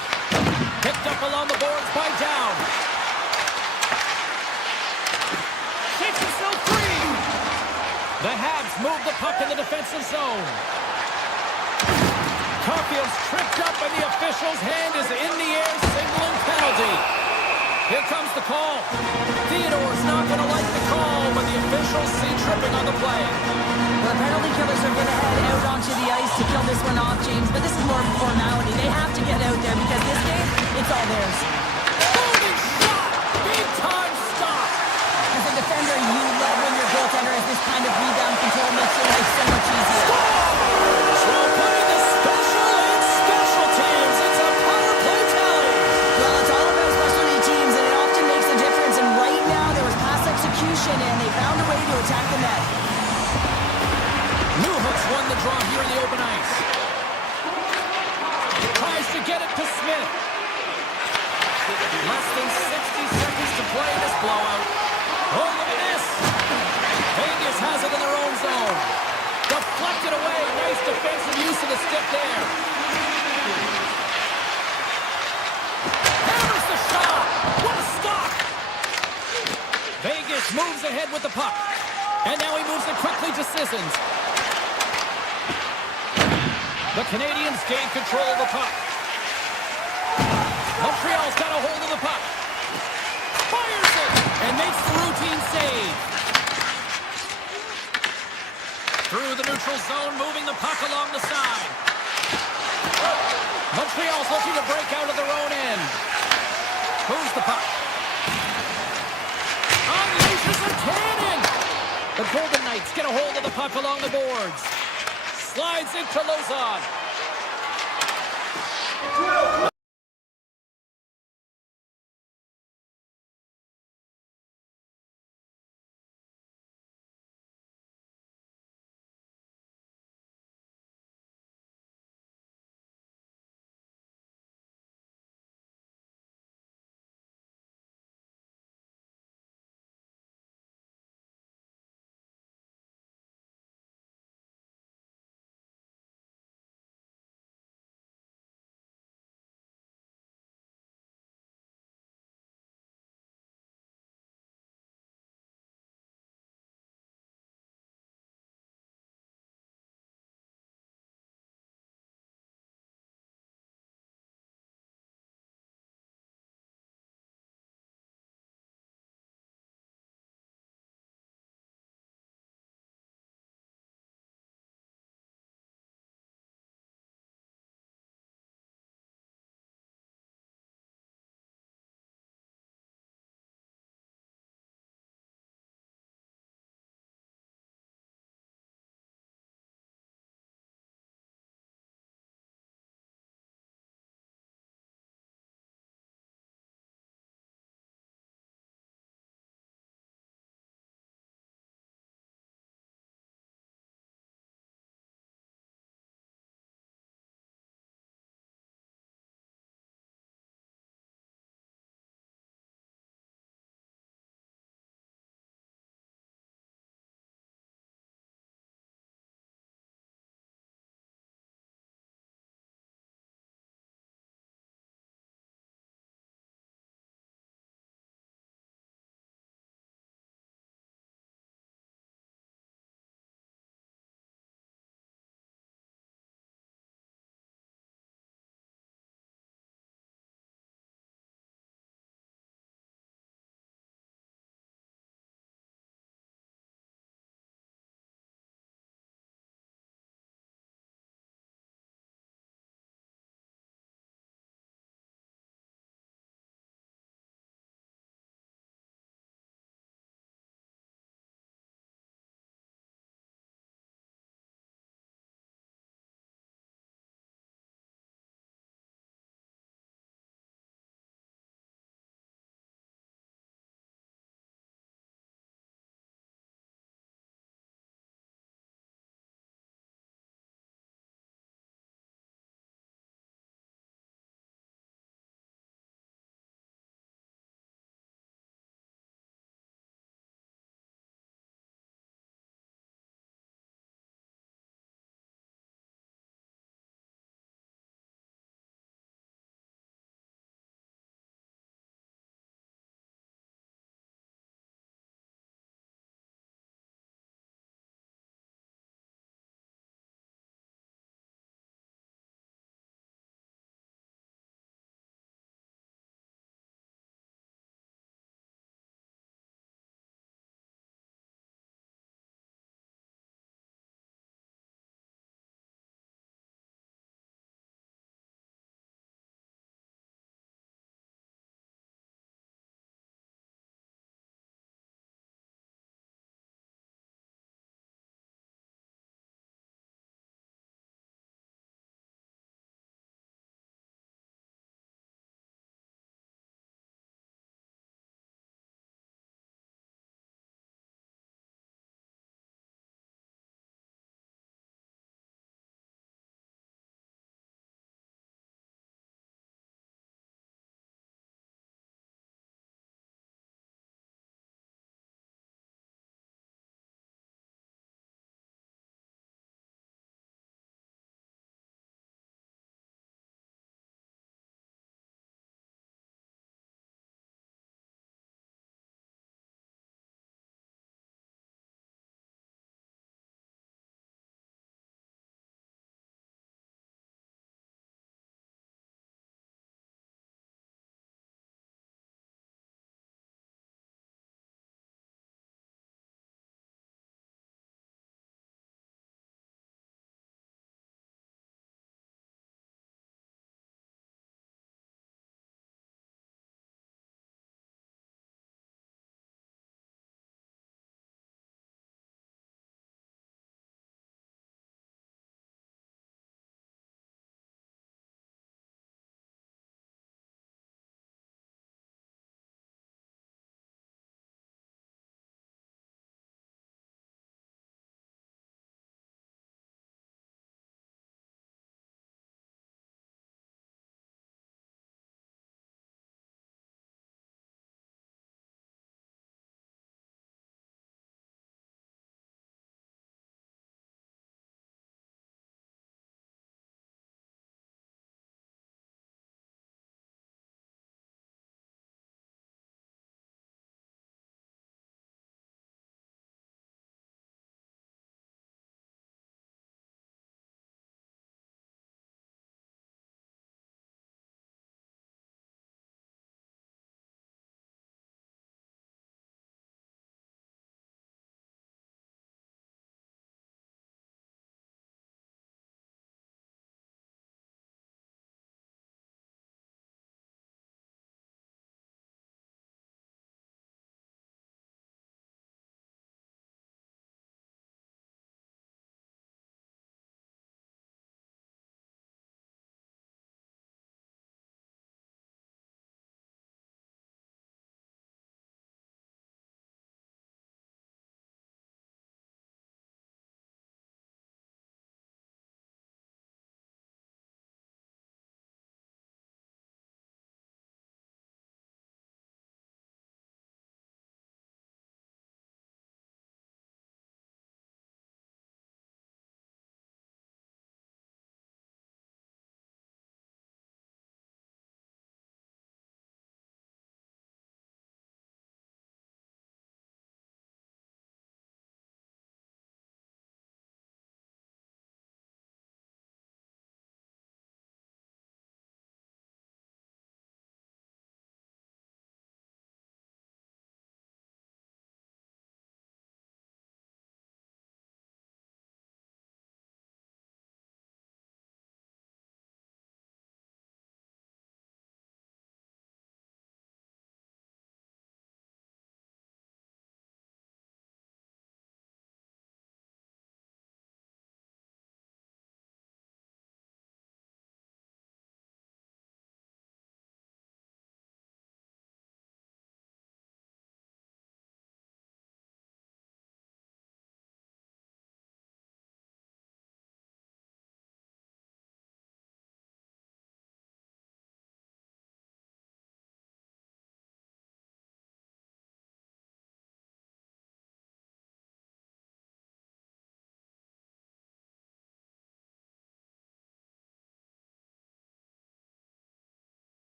Picked up along the boards by Down. Takes himself free. The Habs move the puck in the defensive zone. Caulfield's tripped up and the official's hand is in the air, signaling penalty. Here comes the call. Theodore's not going to like the call, but the officials see tripping on the play. Well, the penalty killers are going to head out onto the ice to kill this one off, James, but this is more of a formality. They have to get out there because this game, it's all theirs. Holy shot! Big time stop! As a defender, you love when your goaltender has this the stick there. Hammers the shot. What a stop. Vegas moves ahead with the puck. And now he moves it quickly to Sissons. The Canadians gain control of the puck. Montreal's got a hold of the puck. Fires it and makes the routine save. Through the neutral zone, moving the puck along the side. Montreal's looking to break out of their own end. Moves the puck. Unleashes a cannon. The Golden Knights get a hold of the puck along the boards. Slides into Lozon.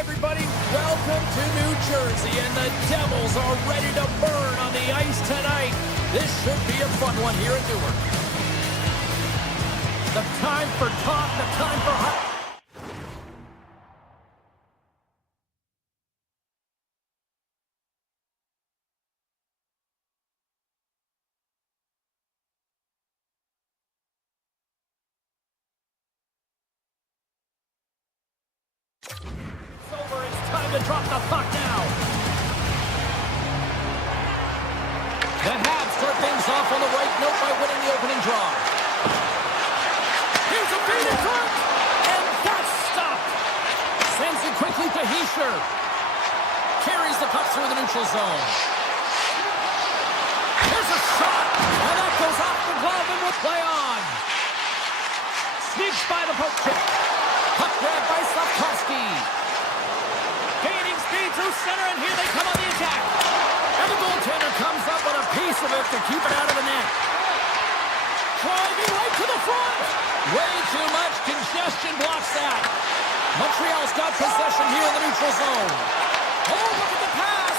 everybody. Welcome to New Jersey, and the Devils are ready to burn on the ice tonight. This should be a fun one here in Newark. The time for talk, the time for hype. To drop the puck now. The Habs start things off on the right note by winning the opening draw. Here's a feed in front, and that's stopped. Sends it quickly to Heischer. Carries the puck through the neutral zone. Here's a shot, and that goes off the glove and will play on. Sneaks by the poke check. Puck grab by Slavkovsky. Gaining speed through center, and here they come on the attack. And the goaltender comes up with a piece of it to keep it out of the net. Driving right to the front. Way too much congestion blocks that. Montreal's got possession here in the neutral zone. Oh, look at the pass.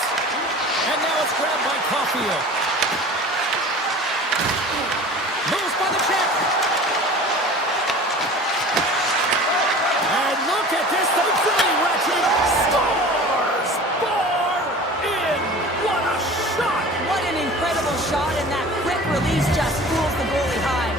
And now it's grabbed by Caulfield. Moves by the check. And look at this, the Philly wretched scores! Bar in! What a shot! What an incredible shot, and that quick release just fools the goalie high.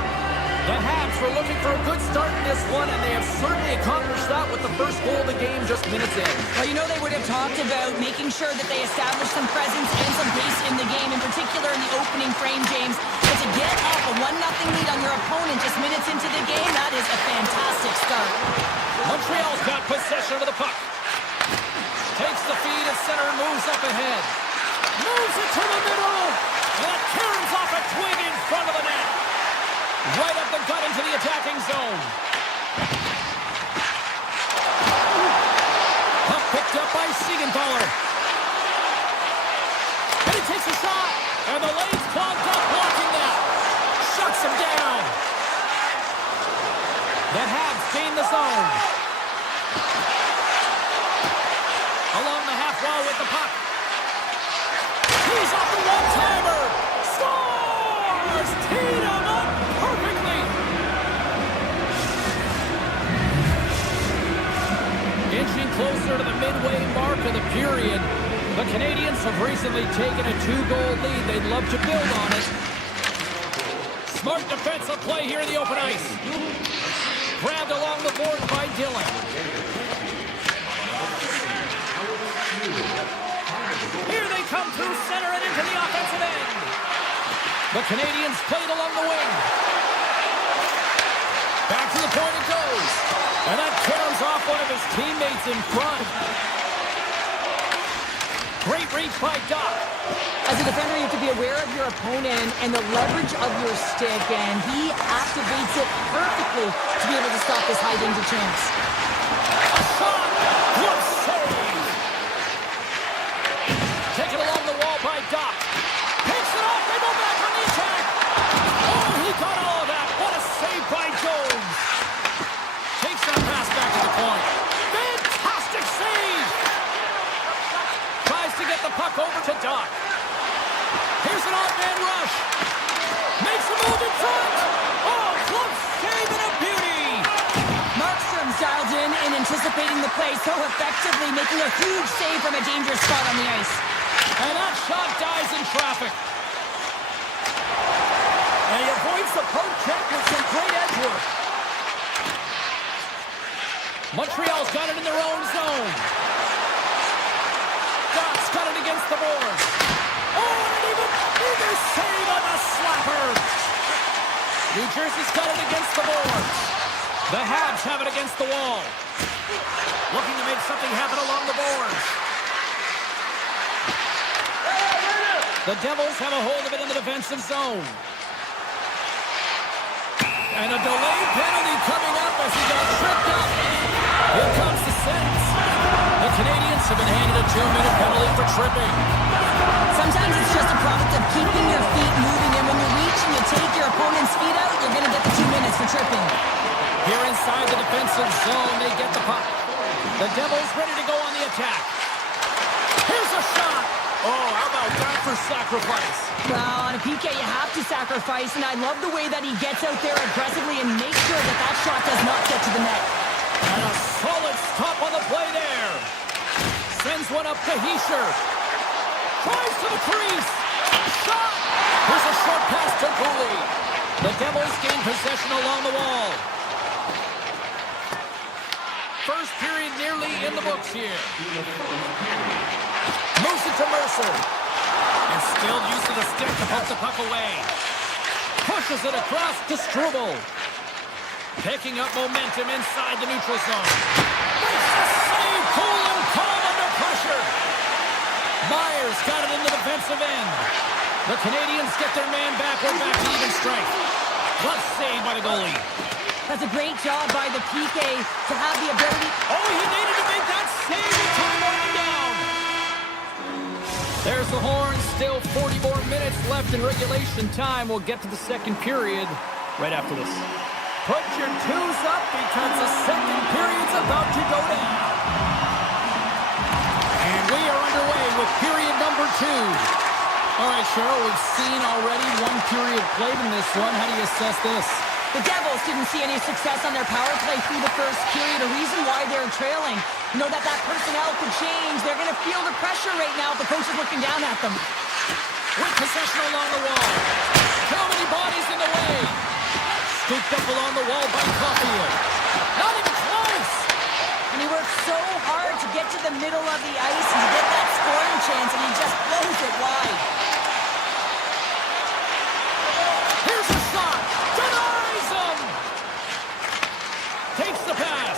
The Habs were looking for a good start in this one, and they have certainly accomplished that with the first goal of the game just minutes in. Well, you know they would have talked about making sure that they established some presence and some pace in the game, in particular in the opening frame, James. But to get off a 1-0 lead on your opponent just minutes into the game, that is a fantastic start. Montreal's got possession of the puck. Takes the feed at center and moves up ahead. Moves it to the middle. And it turns off a twig in front of the net. Right up the gut into the attacking zone. Puck picked up by Siegenthaler. And he takes a shot. And the lane's clogged up, blocking that. Shuts him down. The Habs gain the zone. Along the half wall with the puck. He's off the one-timer. Scores! Teed him up perfectly. Inching closer to the midway mark of the period. The Canadiens have recently taken a 2-goal lead. They'd love to build on it. Smart defensive play here in the open ice. Grabbed along the board by Dillon. Here they come through center and into the offensive end. The Canadiens played along the wing. Back to the point it goes. And that tears off one of his teammates in front. Great reach by Doc. As a defender, you have to be aware of your opponent and the leverage of your stick, and he activates it perfectly to be able to stop this high-danger chance. A shot! Good save! Taken along the wall by Doc. Picks it off, they go back on the attack! Oh, he got all of that! What a save by Jones! Takes that pass back to the point. Fantastic save! Tries to get the puck over to Doc. Here's an odd-man rush. Makes a move in front. Oh, close save and a beauty. Markstrom's dialed in anticipating the play so effectively, making a huge save from a dangerous spot on the ice. And that shot dies in traffic. And he avoids the poke check with some great edge work. Montreal's got it in their own zone. Doc's got it against the boards. Oh, and an even bigger save on the slapper. New Jersey's got it against the boards. The Habs have it against the wall. Looking to make something happen along the boards. The Devils have a hold of it in the defensive zone. And a delayed penalty coming up as he got tripped up. Here comes the sentence. The Canadiens have been handed a 2-minute penalty for tripping. Sometimes it's just a product of keeping your feet moving, and when you reach and you take your opponent's feet out, you're going to get the 2 minutes for tripping. Here inside the defensive zone, they get the puck. The Devils ready to go on the attack. Here's a shot. Oh, how about that for sacrifice? Well, on a PK, you have to sacrifice, and I love the way that he gets out there aggressively and makes sure that that shot does not get to the net. And a solid stop on the play there. Sends one up to Hischier. Tries to the crease. Shot. Here's a short pass to Cooley. The Devils gain possession along the wall. First period nearly in the books here. Moves it to Mercer. And still using the stick to poke the puck away. Pushes it across to Struble. Picking up momentum inside the neutral zone. Makes the save. Cool and calm under pressure. Myers got it in the defensive end. The Canadians get their man back. We're back to even strength. Glove save by the goalie. That's a great job by the PK to have the ability. Oh, he needed to make that save. Time running down. There's the horn. Still 40 more minutes left in regulation time. We'll get to the second period right after this. Put your twos up because the second period's about to go down. And we are underway with period number 2. All right, Cheryl, we've seen already one period played in this one. How do you assess this? The Devils didn't see any success on their power play through the first period. A reason why they're trailing. You know that personnel could change. They're going to feel the pressure right now if the coach is looking down at them. With possession along the wall. How many bodies in the way? Scooped up along the wall by Caulfield. Not even close. And he works so hard to get to the middle of the ice and to get that scoring chance, and he just blows it wide. Here's a shot. Denies him. Takes the pass.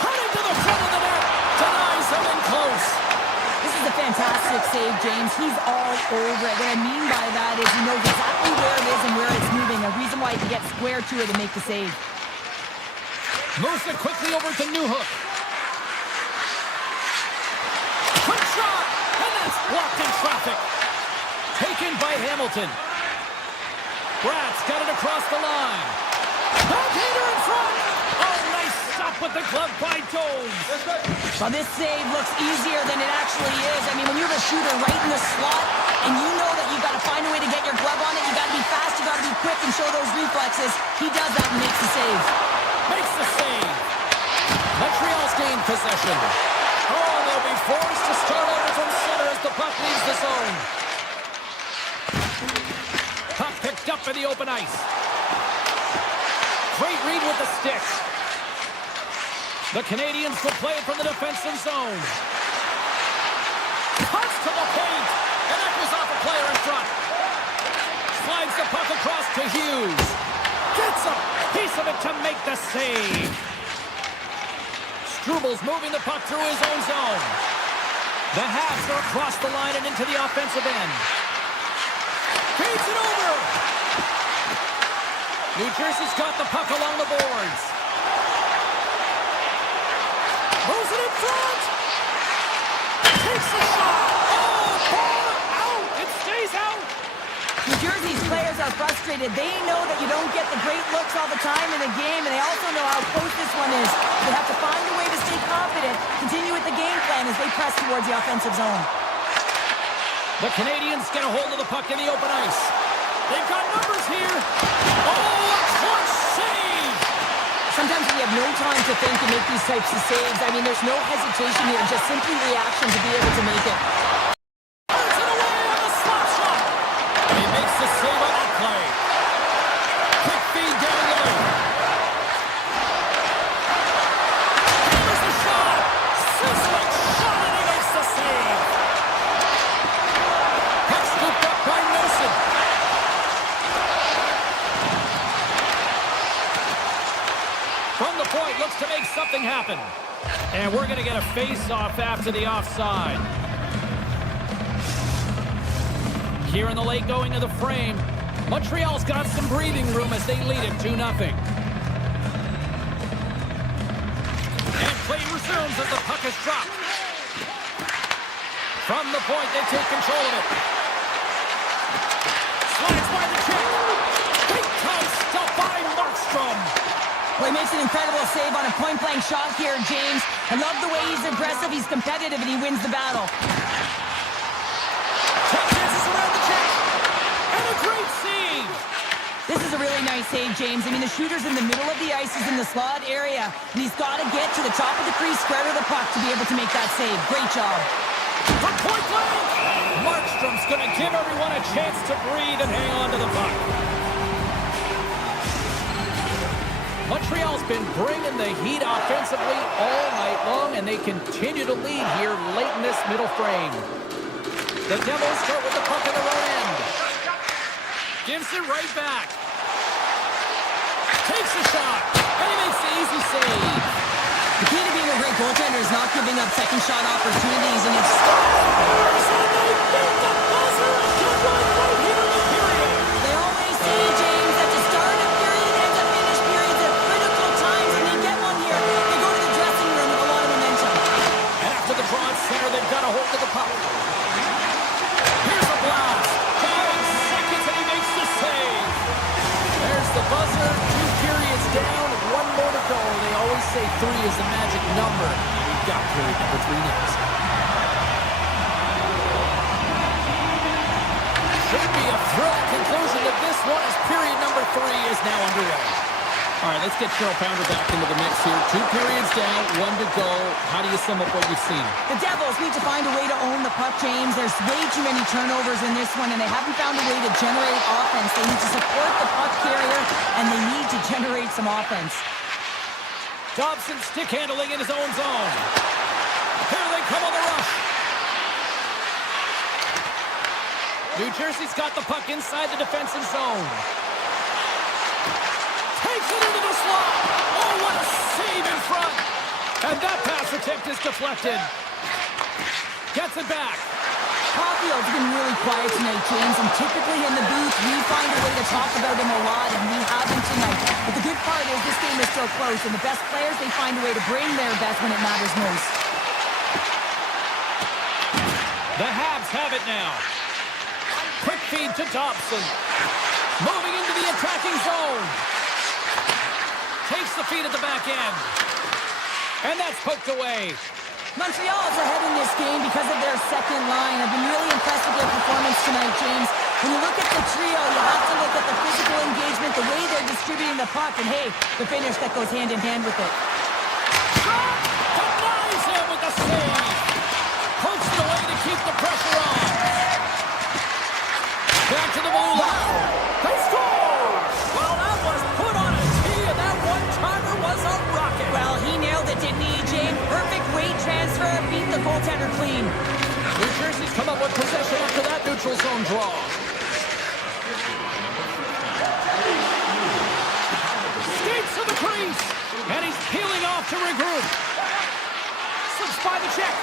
Cutting to the front of the net. Denies him in close. This is a fantastic save, James. He's all over it. What I mean by that is he knows exactly where it is and where it's moving. A reason why he can get square to it and make the save. Moves it quickly over to Newhook. Quick shot! And that's blocked in traffic. Taken by Hamilton. Bratz got it across the line. Backhander in front! Oh, nice stop with the glove by Jones. Well, this save looks easier than it actually is. I mean, when you have a shooter right in the slot and you know that you've got to find a way to get your glove on it, you got to be fast, you got to be quick and show those reflexes. He does that and makes the save. Makes the save. Montreal's gained possession. Oh, they'll be forced to start over from center as the puck leaves the zone. Puck picked up in the open ice. Great read with the stick. The Canadians will play it from the defensive zone. Cuts to the paint. And that was off a player in front. Slides the puck across to Hughes. Gets a piece of it to make the save. Struble's moving the puck through his own zone. The Habs are across the line and into the offensive end. Feeds it over. New Jersey's got the puck along the boards. Moves it in front. Takes the shot. Oh, ball out. It stays out. New Jersey's players are frustrated. They know that you don't get the great looks all the time in the game, and they also know how close this one is. They have to find a way to stay confident, continue with the game plan as they press towards the offensive zone. The Canadians get a hold of the puck in the open ice. They've got numbers here. Oh, a clutch save! Sometimes we have no time to think and make these types of saves. I mean, there's no hesitation here, just simply reaction to be able to make it. Turns it away on the slap shot. He makes the save on that play. Quick feed down the lane. Here's the shot. Sizzling shot, and he makes the save. Puck scooped up by Nelson. From the point, looks to make something happen. And we're going to get a face-off after the offside. Here in the late going of the frame. Montreal's got some breathing room as they lead it 2-0. And play resumes as the puck is dropped. From the point, they take control of it. Slides by the check. Big time stop by Markstrom. Well, he makes an incredible save on a point-blank shot here, James. I love the way he's aggressive, he's competitive, and he wins the battle. Take chances around the check. And a great save. This is a really nice save, James. I mean, the shooter's in the middle of the ice, he's in the slot area, and he's got to get to the top of the crease, square to the puck to be able to make that save. Great job. From point blank, Markstrom's going to give everyone a chance to breathe and hang on to the puck. Montreal's been bringing the heat offensively all night long, and they continue to lead here late in this middle frame. The Devils start with the puck in their own end. Gives it right back. Takes a shot, and he makes the easy save. The key to being a great goaltender is not giving up second shot opportunities, and it's scores, and they beat the buzzer and get one right here in the period. They always say, James, that to start a period and to finish periods at critical times, and they get one here. They go to the dressing room with a lot of momentum. And after the draw at center, they've got a hold of the puck. Here's a blast. 5 seconds, and he makes the save. There's the buzzer. 2 periods down. 1 more to go. They always say 3 is the magic number. We've got period number 3 next. Should be a thrilling conclusion to this one as period number 3 is now underway. All right, let's get Cheryl Pounder back into the mix here. 2 periods down, 1 to go. How do you sum up what you've seen? The Devils need to find a way to own the puck, James. There's way too many turnovers in this one, and they haven't found a way to generate offense. They need to support the puck carrier, and they need to generate some offense. Dobson stick handling in his own zone. Here they come on the rush. New Jersey's got the puck inside the defensive zone. Takes it into the slot. Oh, what a save in front. And that pass attempt is deflected. Gets it back. Caulfield's been really quiet tonight, James, and typically in the booth, we find a way to talk about him a lot, and we haven't tonight. But the good part is this game is still close, and the best players, they find a way to bring their best when it matters most. The Habs have it now. Quick feed to Dobson. Moving into the attacking zone. Takes the feed at the back end. And that's poked away. Montreal is ahead in this game because of their second line. I've been really impressed with their performance tonight, James. When you look at the trio, you have to look at the physical engagement, the way they're distributing the puck, and hey, the finish that goes hand in hand with it. Shot! Denies him with the save. Pokes it away to keep the pressure on. Back to the blue line. They score! Well, that was put on a tee, and that one-timer was a rocket. Well, he nailed it, didn't he, James? Perfect weight transfer, beat the goaltender clean. New Jersey's come up with possession after that neutral zone draw. Skates to the crease, and he's peeling off to regroup. Slips by the check.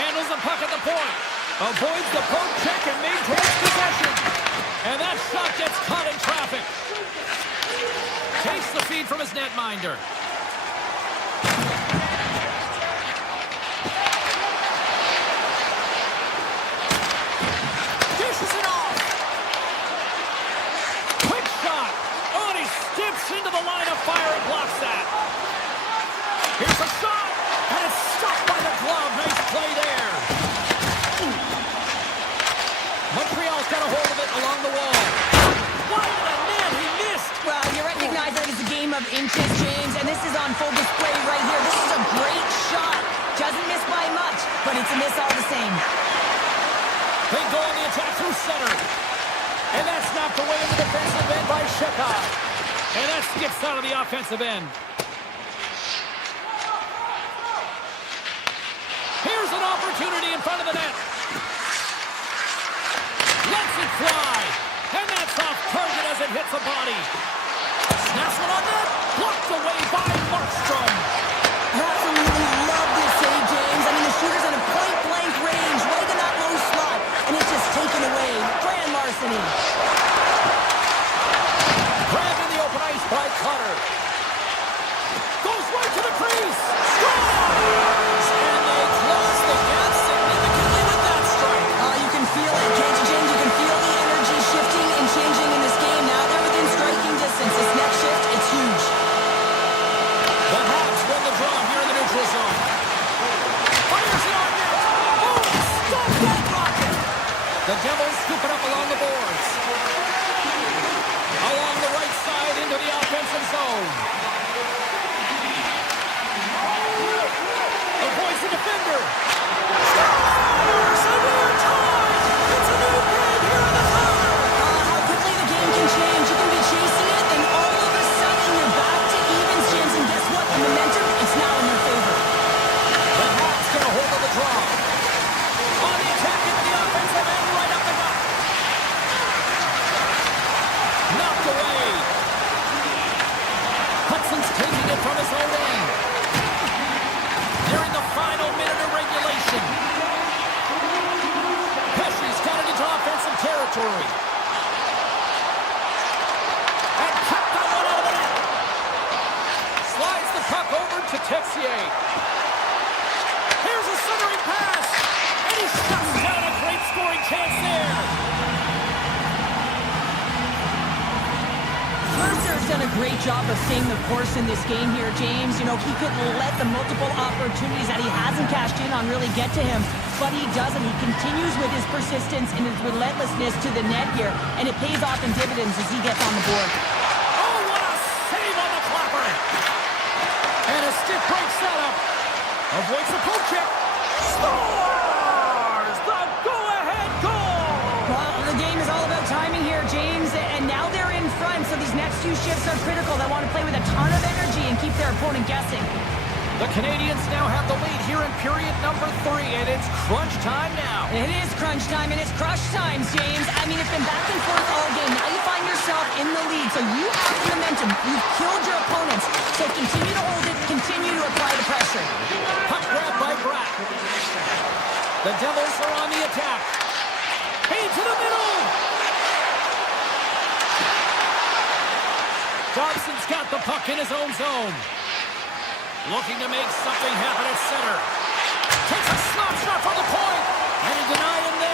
Handles the puck at the point. Avoids the poke check and maintains possession. And that shot gets caught in traffic. Takes the feed from his netminder. Dishes it off. Quick shot. Oh, and he skips into the line of fire and blocks that. Here's a shot. And it's stopped by the glove. Nice play there. Montreal's got a hold of it along the wall. Wide of the net, he missed. Well, you recognize that it's a game of inches, James, and this is on full display right here. This is a great shot. Doesn't miss by much, but it's a miss all the same. They go on the attack through center. And that's knocked away in the defensive end by Shekar. And that skips out of the offensive end. Here's an opportunity in front of the net. Lets it fly. And that's off target as it hits a body. Snaps one on net. Blocked away by Markstrom. Absolutely love this save, James. I mean, the shooter's in a point-blank range, right in that low slot, and it's just taken away. Grand larceny. Grabbed in the open ice by Cutter. Goes right to the crease. Scores! And they close the gap significantly with that strike. You can feel it, can't you, James? You can feel the energy shifting and changing in this game. Now they're within striking distance. This next shift, it's victory. And kept that one out of the net. Slides the puck over to Texier. Here's a centering pass. And he shuts down a great scoring chance there. Mercer's done a great job of staying the course in this game here, James. You know, he couldn't let the multiple opportunities that he hasn't cashed in on really get to him, but he doesn't. He continues with his persistence and his relentlessness to the net here, and it pays off in dividends as he gets on the board. Oh, what a save on the clapper. And a stiff break setup. Avoids the poke check. Scores the go-ahead goal. Well, the game is all about timing here, James, and now they're in front, so these next few shifts are critical. They want to play with a ton of energy and keep their opponent guessing. The Canadians now have the lead here in period number 3, and it's crunch time now. It is crunch time, and it's crush time, James. I mean, it's been back and forth all game. Now you find yourself in the lead, so you have the momentum. You've killed your opponents, so continue to hold it, continue to apply the pressure. Puck grab by Bratt. The Devils are on the attack. Feed to the middle. Dobson's got the puck in his own zone. Looking to make something happen at center. Takes a slap shot from the point. And he denied him there.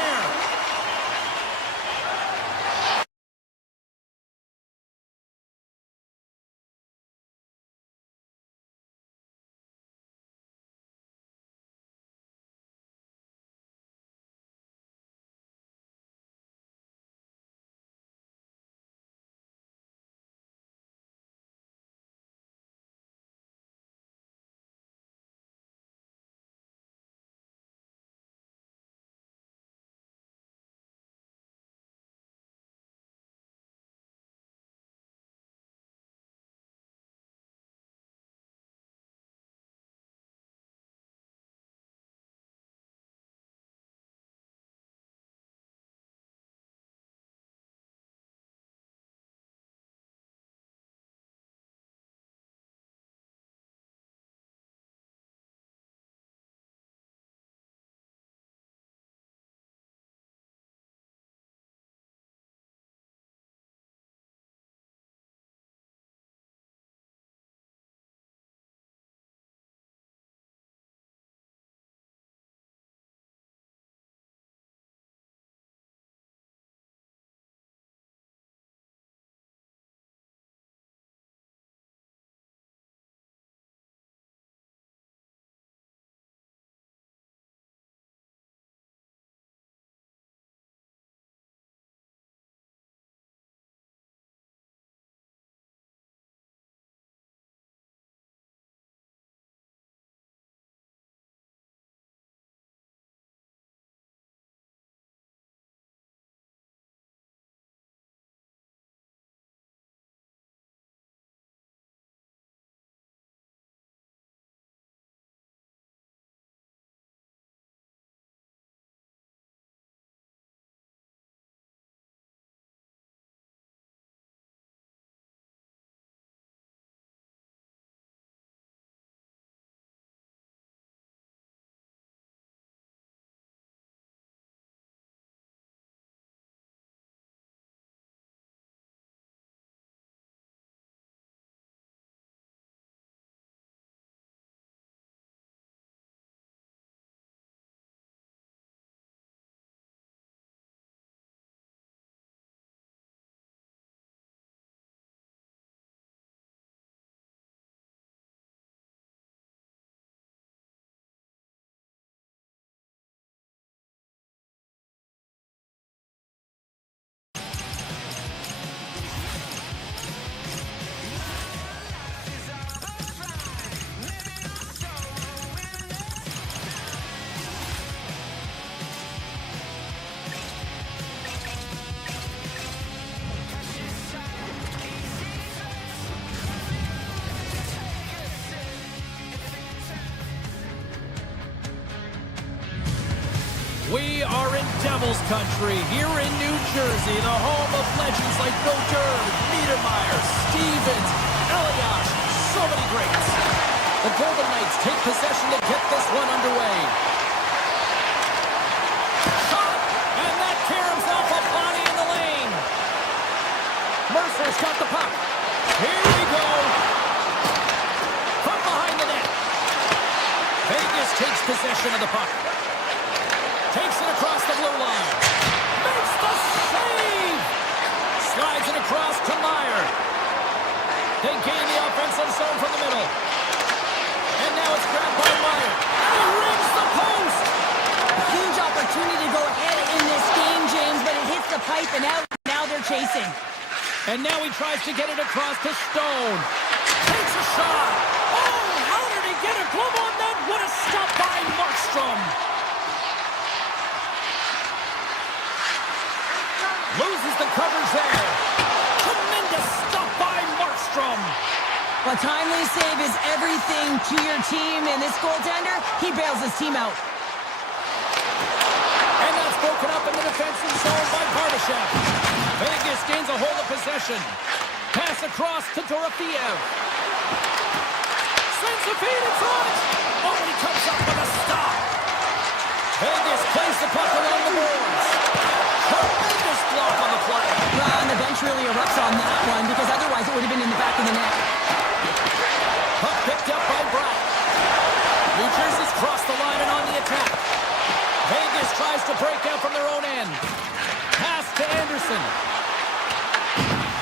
We are in Devils country here in New Jersey, the home of legends like Brodeur, Niedermeyer, Stevens, Elias, so many greats. The Golden Knights take possession to get this one underway. Shot, and that caroms off a body in Mercer's got the puck. Here we go. From behind the net. Vegas takes possession of the puck. Takes it across the blue line. Makes the save. Slides it across to Meyer. They gain the offensive zone from the middle. And now it's grabbed by Meyer. And he rings the post. A huge opportunity to go ahead in this game, James, but it hits the pipe and out. Now they're chasing. And now he tries to get it across to Stone. Takes a shot. Oh, how did he get a glove on that? What a stop by Markstrom. Loses the coverage there. Tremendous stop by Markstrom. A timely save is everything to your team, and this goaltender, he bails his team out. And that's broken up in the defensive zone by Barbashev. Vegas gains a hold of possession. Pass across to Dorofeev. Sends the feed in front. Oh, he comes up with a stop. Vegas plays the puck along the boards. Tremendous block on the play. Well, and the bench really erupts on that one, because otherwise it would have been in the back of the net. Puck picked up by Brown. New Jersey's crossed the line and on the attack. Vegas tries to break out from their own end. Pass to Anderson.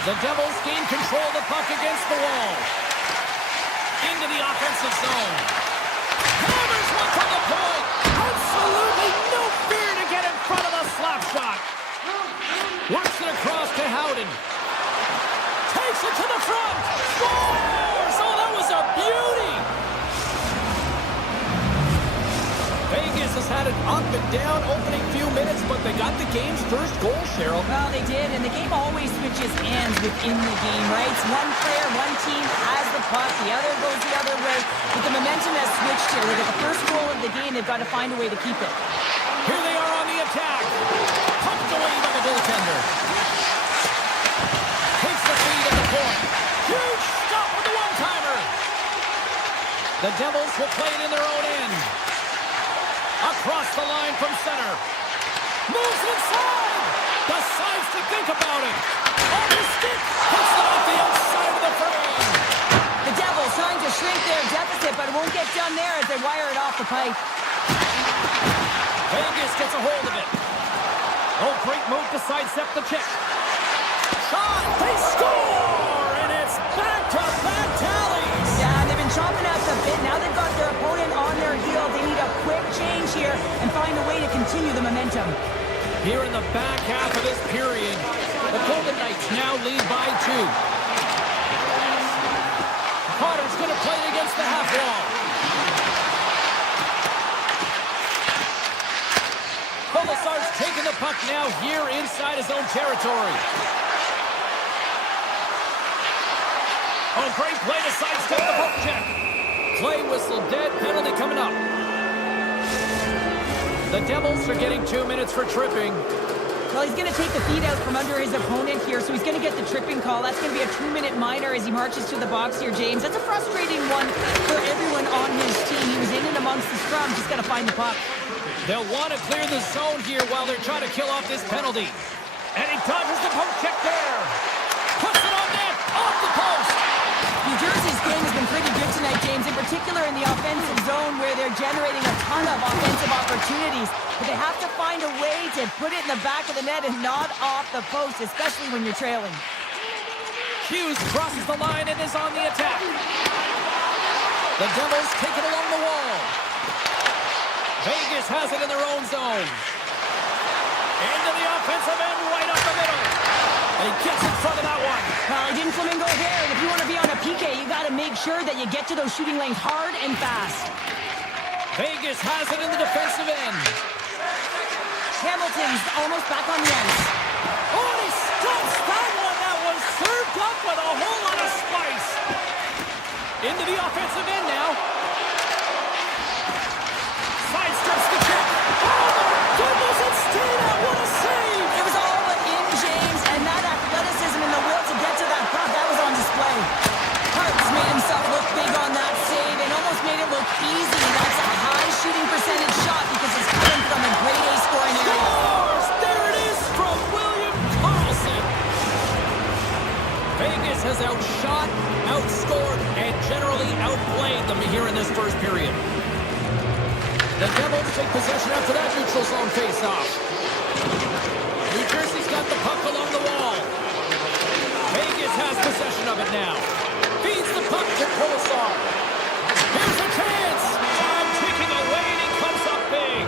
The Devils gain control of the puck against the wall. Into the offensive zone. Hammers one from the point. Absolutely no fear to get in front of the slap shot. Works it across to Howden. Takes it to the front. Scores! Oh, that was a beauty. Vegas has had an up and down opening few minutes, but they got the game's first goal, Cheryl. Well, they did, and the game always switches hands within the game, right? It's one player, one team has the puck, the other goes the other way. But the momentum has switched here. They get the first goal of the game, they've got to find a way to keep it. Here they are on the attack. Pumped away by the goaltender. Takes the feed at the point. Huge stop with the one-timer. The Devils will play it in their own end. Across the line from center. Moves inside. Decides to think about it. On his stick. Puts it off the outside of the frame. The Devils trying to shrink their deficit, but it won't get done there as they wire it off the pipe. Vegas gets a hold of it. Oh, great move to sidestep the check. Shot. They score. And it's back-to-back tallies. Yeah, they've been chopping at the bit. Now they've got their opponent on their heel. They need a quick change here and find a way to continue the momentum. Here in the back half of this period, the Golden Knights now lead by 2. Carter's going to play it against the half wall. Colasar's taking the puck now here inside his own territory. Oh, great play to sidestep the poke check. Play whistle dead, penalty coming up. The Devils are getting 2 minutes for tripping. Well, he's going to take the feed out from under his opponent here, so he's going to get the tripping call. That's going to be a 2-minute minor as he marches to the box here, James. That's a frustrating one for everyone on his team. He was in and amongst the scrum, just got to find the puck. They'll want to clear the zone here while they're trying to kill off this penalty. And he dodges the poke check there. Puts it on net, off the post. New Jersey's game has been pretty good tonight, James, in particular in the offensive zone where they're generating a ton of offensive opportunities. But they have to find a way to put it in the back of the net and not off the post, especially when you're trailing. Hughes crosses the line and is on the attack. The Devils take it along the wall. Vegas has it in their own zone. Into the offensive end, right up the middle. And he gets in front of that one. Well, he didn't flamingo there, and if you want to be on a PK, you got to make sure that you get to those shooting lanes hard and fast. Vegas has it in the defensive end. Hamilton's almost back on the ice. Oh, he stops that one. That was served up with a whole lot of spice. Into the offensive end now. Sidesteps the check. Oh, my goodness, it stayed out. What a save. It was all in, James, and that athleticism and the will to get to that puck, that was on display. Hart's made himself look big on that save and almost made it look easy. That's a high shooting percentage shot because it's coming from a grade A scoring area. Scores! There it is from William Karlsson. face-off. New Jersey's got the puck along the wall. Vegas has possession of it now. Feeds the puck to Kolosar. Here's a chance. Time ticking away, and he comes up big.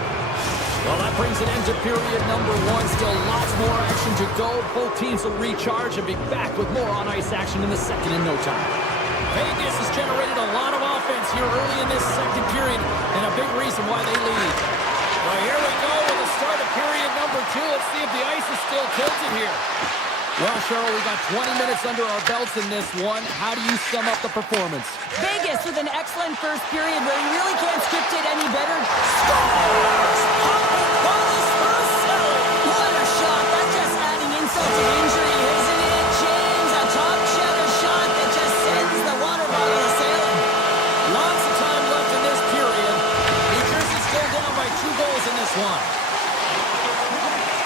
Well, that brings an end to period number one. Still lots more action to go. Both teams will recharge and be back with more on-ice action in the second in no time. Vegas has generated a lot of offense here early in this second period, and a big reason why they lead. Well, here we go with the start of period number two. Let's see if the ice is still tilted here. Well, Cheryl, we got 20 minutes under our belts in this one. How do you sum up the performance? Vegas with an excellent first period where you really can't script it any better. Scores! What a shot! That's just adding insult to injury, isn't it, James? A top cheddar shot that just sends the water bottle a-sailing. Lots of time left in this period. New Jersey still down by 2 goals in this one.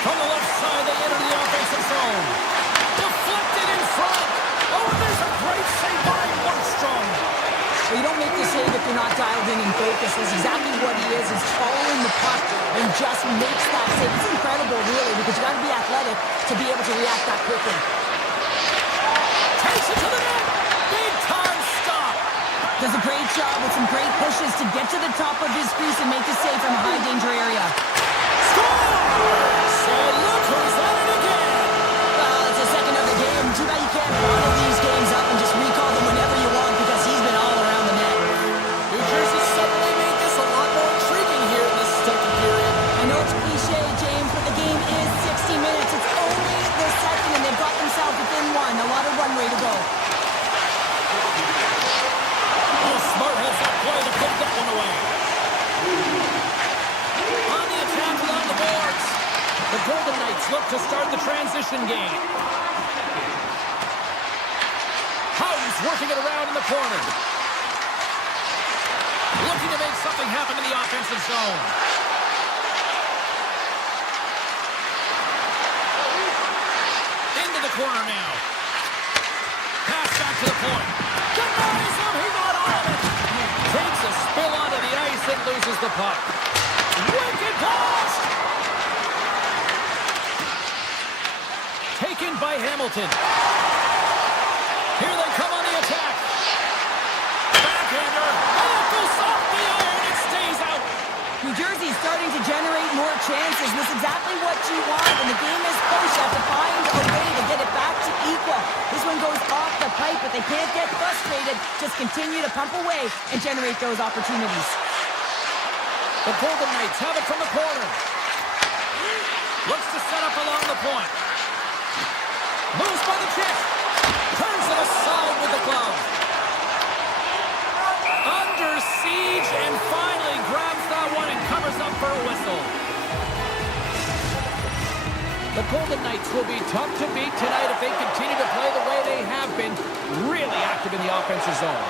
From the left side, they enter the offensive zone. Deflected in front. Oh, and there's a great save by Markstrom. Well, you don't make the save if you're not dialed in and focused. That's exactly what he is. He's following the puck and just makes that save. It's incredible, really, because you got to be athletic to be able to react that quickly. Takes it to the net. Big time stop. Does a great job with some great pushes to get to the top of his crease and make the save from a high danger area. Scores! And look who's at it again. Well, it's the second of the game. Too bad you can't bottle these games up and just recall them whenever you want because he's been all around the net. New Jersey suddenly made this a lot more intriguing here in this second period. I know it's cliche, James, but the game is 60 minutes. It's only the second, and they've got themselves within one. A lot of runway to go. Oh, Smart has that play to put that one away. On the attack along the boards. The Golden Knights look to start the transition game. Howden's working it around in the corner. Looking to make something happen in the offensive zone. Into the corner now. Pass back to the point. Denies him. He got all of it. Takes a spill onto the ice and loses the puck. Wicked pass. Taken by Hamilton. Here they come on the attack. Backhander. Oh, it goes off the iron. It stays out. New Jersey's starting to generate more chances. That's exactly what you want. When the game is close, you have to find a way to get it back to equal. This one goes off the pipe, but they can't get frustrated. Just continue to pump away and generate those opportunities. The Golden Knights have it from the corner. Looks to set up along the point. Moves by the kick. Turns it aside with the glove. Under siege and finally grabs that one and covers up for a whistle. The Golden Knights will be tough to beat tonight if they continue to play the way they have been, really active in the offensive zone.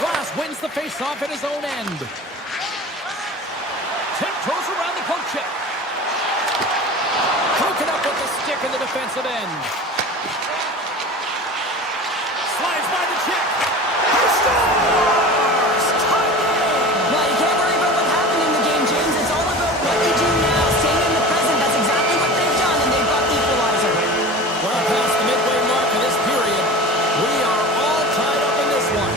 Glass wins the face-off at his own end. Tiptoes around the poke check. Broken up with the stick in the defensive end. Slides by the check. He scores! Tied game! Well, you can't worry about what happened in the game, James. It's all about what you do now. Staying in the present. That's exactly what they've done, and they've got the equalizer. Well, past the midway mark of this period, we are all tied up in this one.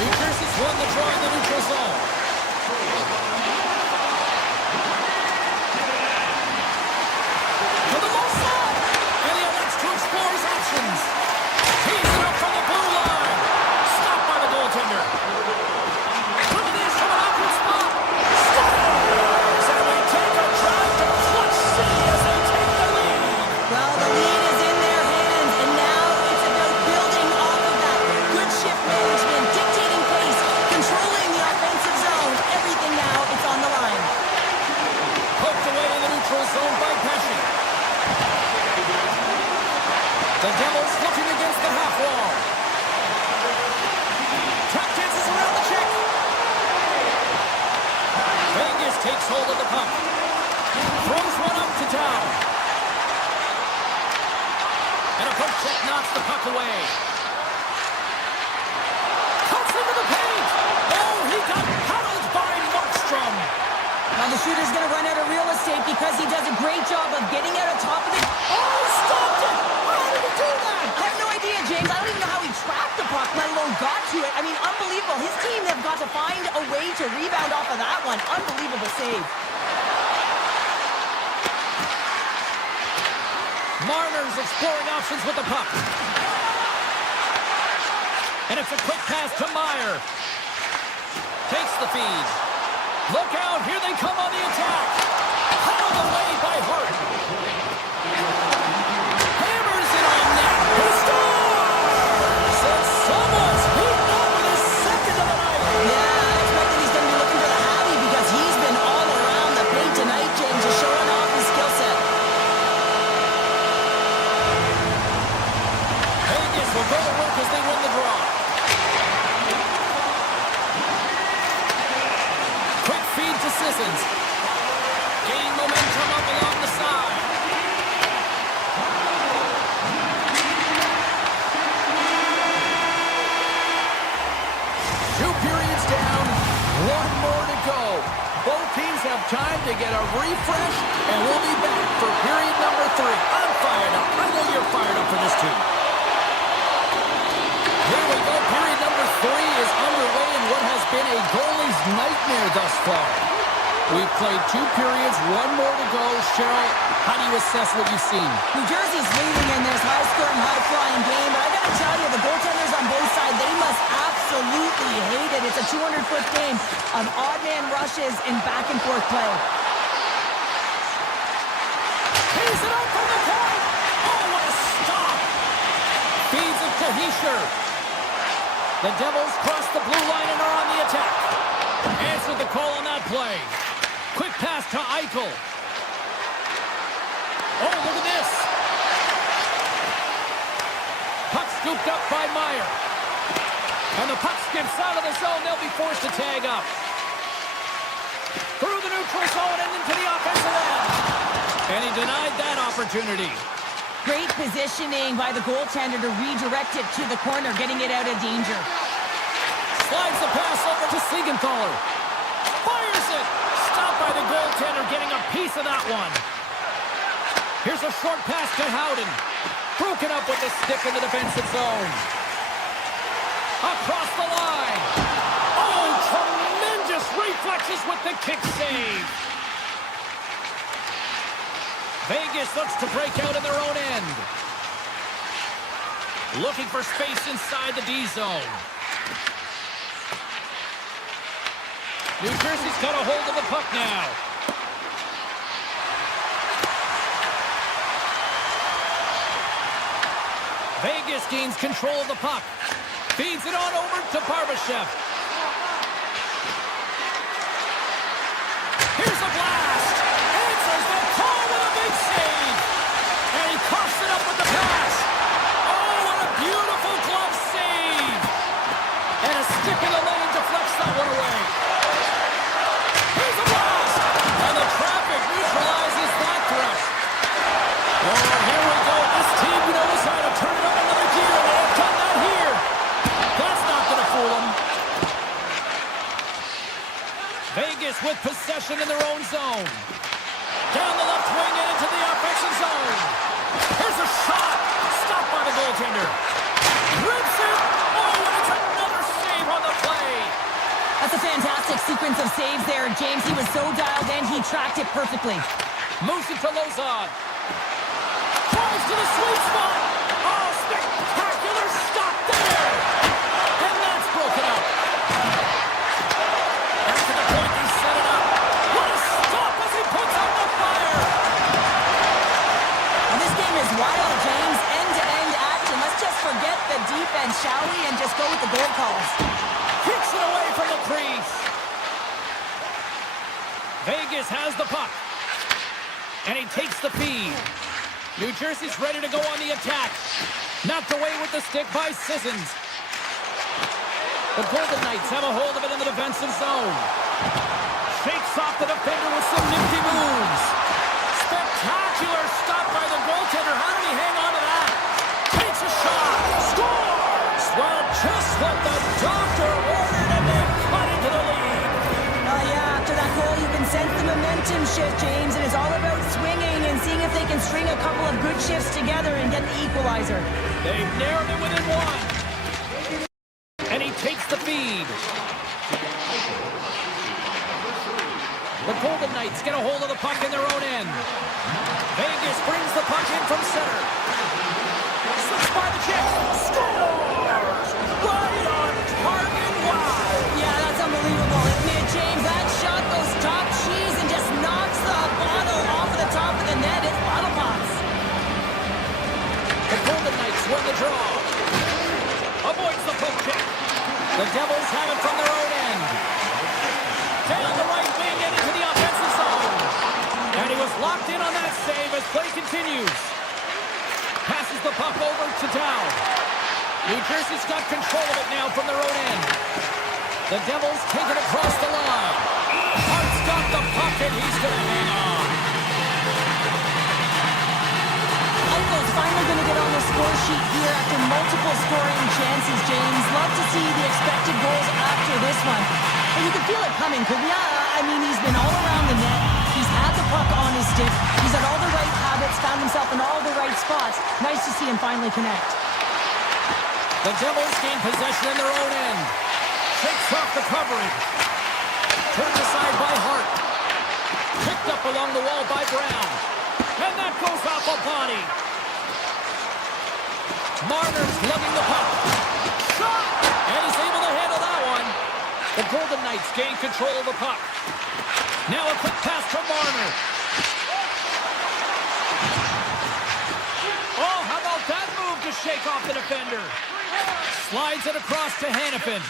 New Jersey's won the draw in the neutral zone. To the low side, and he elects to explore his options. Tees it up from the blue line. Stopped by the goaltender. Look at this from an awkward spot. Scores! And we take a drive to clutch city as they take the lead. Well, the lead is in their hands, and now it's about building off of that. Good shift management, dictating pace, controlling the offensive zone. Everything now, it's on the line. Poked away in the neutral zone by Pesci. The Devils looking against the half wall. Tap dances around the check. Vegas takes hold of the puck. Throws one up to town. And a poke check knocks the puck away. Cuts into the paint. Oh, he got paddled by Markstrom. unbelievable. His team have got to find a way to rebound off of that one. Unbelievable save. Marner's exploring options with the puck. And it's a quick pass to Meyer. Takes the feed. Look out, here they come on the attack. Hauled away by Hart. Hammers it on net. He scores! And someone's beaten up with his second of the night. Yeah, I expect that he's going to be looking for the Hattie because he's been all around the paint tonight, James, just showing off his skill set. Vegas will go to work as they win the draw. Quick feed to Sissons. Gain momentum up along the side. Two periods down, one more to go. Both teams have time to get a refresh, and we'll be back for period number 3. I'm fired up. I know you're fired up for this too. Here we go. Period number 3 is underway in what has been a goalie's nightmare thus far. We've played 2 periods, 1 more to go. Cheryl, how do you assess what you've seen? New Jersey's leading in this high-scoring, high-flying game, but I got to tell you, the goaltenders on both sides, they must absolutely hate it. It's a 200-foot game of odd-man rushes and back-and-forth play. He's it up from the point. Oh, what a stop. Feeds it to Heischer. The Devils cross the blue line and are on the attack. Answered the call on that play. Quick pass to Eichel. Oh, look at this. Puck scooped up by Meyer. And the puck skips out of the zone. They'll be forced to tag up. Through the neutral zone and into the offensive end. And he denied that opportunity. Great positioning by the goaltender to redirect it to the corner, getting it out of danger. Slides the pass over to Siegenthaler. Fires it. Stopped by the goaltender, getting a piece of that one. Here's a short pass to Howden. Broken up with the stick in the defensive zone. Across the line. Oh, tremendous reflexes with the kick save. Vegas looks to break out in their own end. Looking for space inside the D zone. New Jersey's got a hold of the puck now. Vegas gains control of the puck. Feeds it on over to Barbashev. Here's a blast. Answers the call with a big save. And he coughs it up with the pass. Oh, what a beautiful glove save. And a stick in the lane deflects that one away. Here's a blast. And the traffic neutralizes that threat. Oh, here we go. This team knows how to turn it up another gear. And they have done that here. That's not going to fool them. Vegas with possession in their own zone. Down the left wing and into the offensive zone. Here's a shot. Stopped by the goaltender. Rips it. Oh, and it's another save on the play. That's a fantastic sequence of saves there, James. He was so dialed in, he tracked it perfectly. Moves it to Lozon. Drives to the sweet spot. Oh, spectacular stop there. And that's broken up. Back to the point, he set it up. What a stop as he puts out the fire. Well, this game is wild, James. End-to-end action. Let's just forget the defense, shall we, and just go with the goal calls. Kicks it away from the crease. Vegas has the puck. And he takes the feed. New Jersey's ready to go on the attack. Knocked away with the stick by Sissons. The Golden Knights have a hold of it in the defensive zone. Shakes off the defender with some nifty moves. Spectacular stop by the goaltender. How did he hang on to that? Takes a shot. Scores! Well, just what the doctor ordered, and they cut into the lead. Yeah, after that goal, you can sense the momentum shift, James, and it's all about swinging and seeing if they can string a couple of good shifts together and get the equalizer. They've narrowed it within one. And he takes the feed. Golden Knights get a hold of the puck in their own end. Vegas brings the puck in from center. Slips by the check. Scores! Right on target. Wow! Yeah, that's unbelievable, isn't it, James? That shot goes top cheese and just knocks the bottle off of the top of the net. It's bottle pops. The Golden Knights win the draw. Avoids the poke check. The Devils have it from their own end. Down the right wing and into the offensive zone. And he was locked in on that save as play continues. Passes the puck over to Down. New Jersey's got control of it now from their own end. The Devils take it across the line. Hart's got the puck and he's going to hang on. Eichel's finally going to get on the score sheet here after multiple scoring chances, James. Love to see the expected goals after this one. And you can feel it coming, couldn't you? I mean, he's been all around the net. He's had the puck on his stick. He's had all the right habits, found himself in all the right spots. Nice to see him finally connect. The Devils gain possession in their own end. Shakes off the coverage. Turned aside by Hart. Picked up along the wall by Brown. And that goes off a body. Marner's lugging the puck. Shot! And he's able to handle that one. The Golden Knights gain control of the puck. Now a quick pass from Marner. Oh, how about that move to shake off the defender? Slides it across to Hannafin.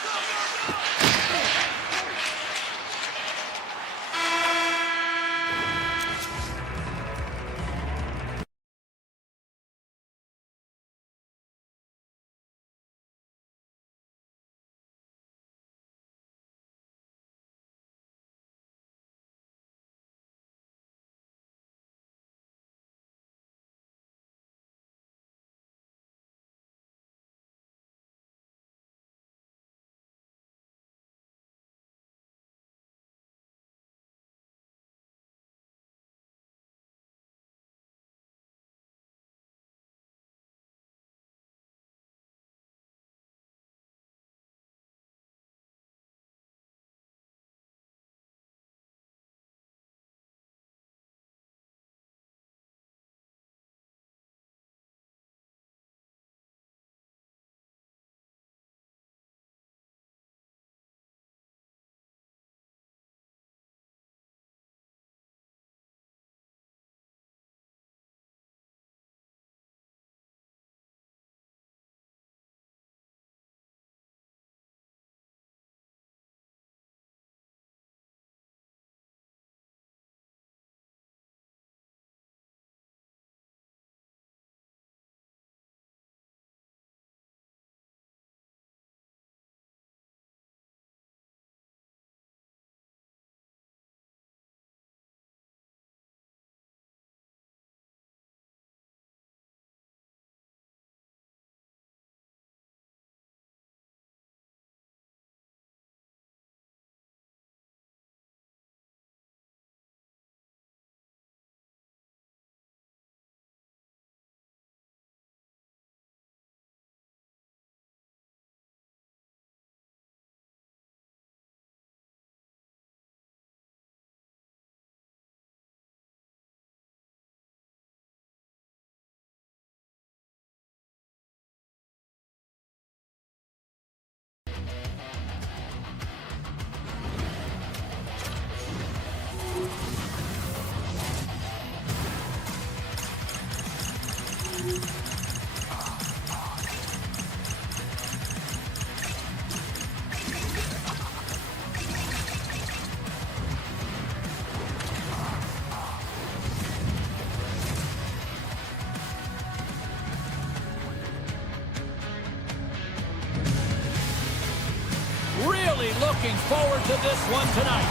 Really looking forward to this one tonight.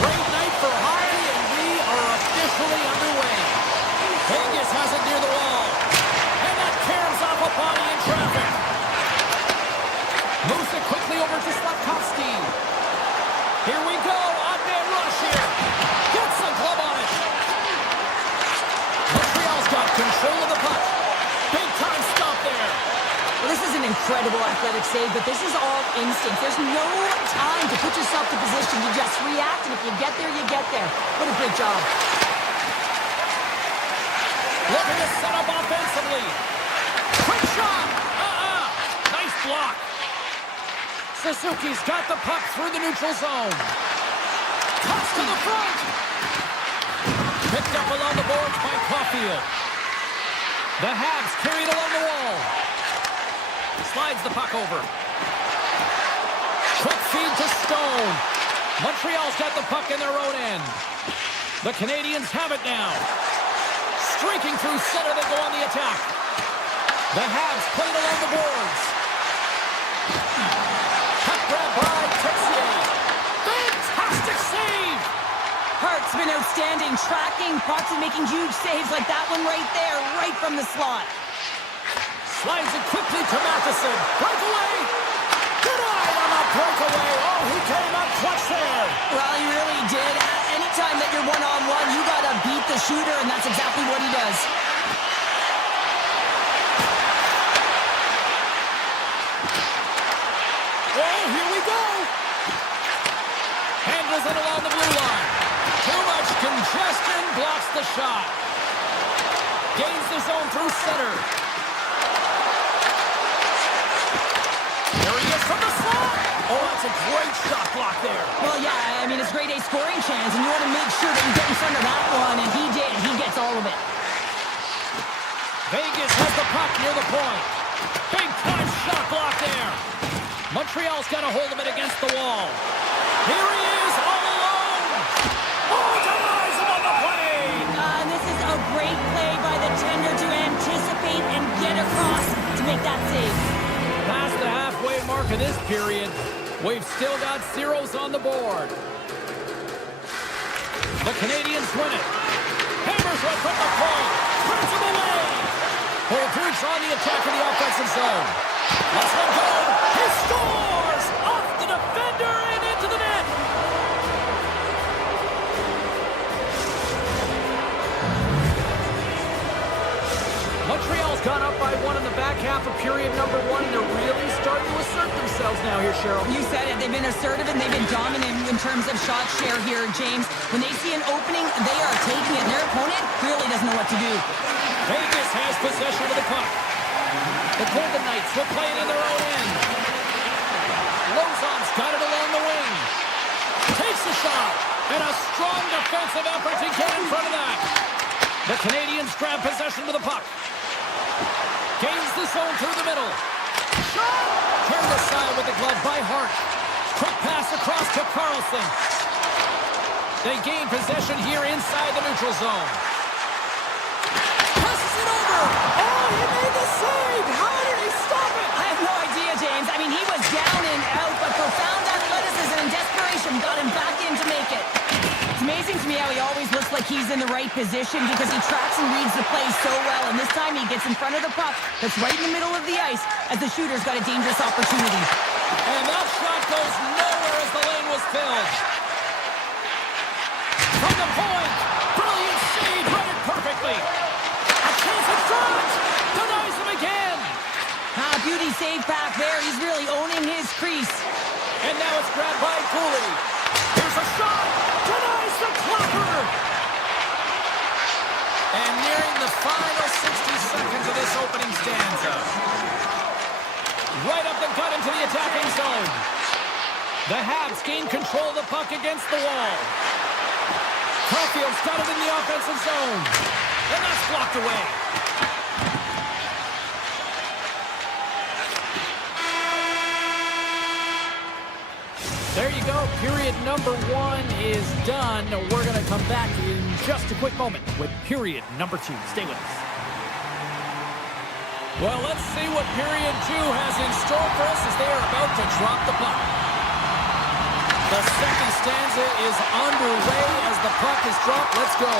Great night for hockey, and we are officially underway. Vegas has it near the wall. And that caroms off a body in traffic. Moves it quickly over to Slavkovsky. Here we go. On-man rush here. Gets the glove on it. Montreal's got control of the puck. Big time stop there. Well, this is an incredible athletic save, but this is all instinct. There's no time to put yourself to position. You just react, and if you get there, you get there. What a great job. Looking to set up offensively. Quick shot! Nice block. Suzuki's got the puck through the neutral zone. Cuts to the front. Picked up along the boards by Caulfield. The Habs carried along the wall. Slides the puck over. Quick feed to Stone. Montreal's got the puck in their own end. The Canadiens have it now. Streaking through center, they go on the attack. The Habs played along the boards. Puck grab by Texier. Fantastic save! Hart's been outstanding, tracking pucks and making huge saves like that one right there, right from the slot. Slides it quickly to Matheson. Breakaway! Denied on the breakaway. Oh, he came up clutch there. Well, he really did. Anytime that you're one-on-one, you got to beat the shooter, and that's exactly what he does. Oh, here we go. Handles it along the blue line. Too much congestion, blocks the shot. Gains the zone through center. There he is from the slot. Oh, that's a great shot block there. Well, yeah, I mean, it's grade A scoring chance, and you want to make sure that you get in front of that one, and he did. He gets all of it. Vegas has the puck near the point. Big time shot block there. Montreal's got a hold of it against the wall. Here he is, all alone. Oh, denies him on the play. This is a great play by the tender to anticipate and get across to make that save. Past the halfway mark of this period, we've still got zeros on the board. The Canadiens win it. Hammers one from the point. Puts him away. Holtz on the attack in the offensive zone. Let's let go. He scores! Off the defender and into the net. Montreal's gone up by one in the back half of period number one. They're really starting to assert themselves now here, Cheryl. You said it. They've been assertive and they've been dominant in terms of shot share here, James. When they see an opening, they are taking it. Their opponent really doesn't know what to do. Vegas has possession of the puck. The Golden Knights will play it in their own end. Lozon's got it along the wing. Takes the shot. And a strong defensive effort to get in front of that. The Canadiens grab possession of the puck. Gains the zone through the middle. Shot! Turned aside with the glove by Hart. Quick pass across to Carlson. They gain possession here inside the neutral zone. Passes it over. Oh, he made the save. How did he stop it? I have no idea, James. I mean, he was down and out, but profound athleticism and desperation got him back in to make it. It's amazing to me how he always looks like he's in the right position because he tracks and reads the play so well, and this time he gets in front of the puck that's right in the middle of the ice as the shooter's got a dangerous opportunity. And that shot goes nowhere as the lane was filled. From the point, brilliant save, read it perfectly. A chance in front, denies him again. Beauty save back there. He's really owning his crease. And now it's grabbed by Cooley. Here's a shot, denies the klopper. And nearing the final 60 seconds of this opening stanza. Right up the gut into the attacking zone. The Habs gain control of the puck against the wall. Caulfield's got it in the offensive zone. And that's blocked away. There you go. Period number one is done. We're going to come back in just a quick moment with period number two. Stay with us. Well, let's see what period two has in store for us as they are about to drop the puck. The second stanza is underway as the puck is dropped. Let's go.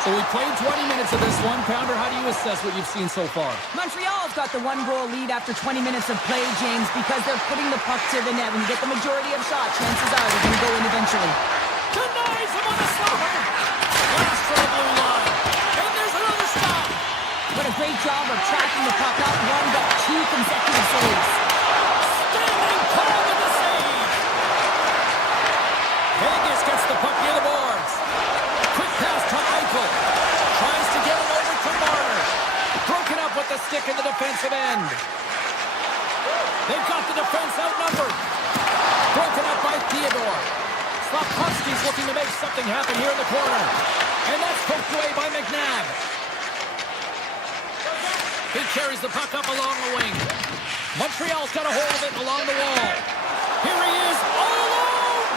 So we played 20 minutes of this one. Pounder, how do you assess what you've seen so far? Montreal's got the one-goal lead after 20 minutes of play, James, because they're putting the puck to the net. When you get the majority of shots, chances are they're going to go in eventually. Denies him on the slapper. Blast from the blue line. And there's another stop. What a great job of tracking the puck, not one, but two consecutive saves. Standing tall with the save. Vegas gets the puck near the boards. Quick pass to Eichel. Tries to get it over to Marner. Broken up with the stick in the defensive end. They've got the defense outnumbered. Broken up by Theodore. Slafkovsky's looking to make something happen here in the corner. And that's poked away by McNabb. He carries the puck up along the wing. Montreal's got a hold of it along the wall. Here he is, all alone!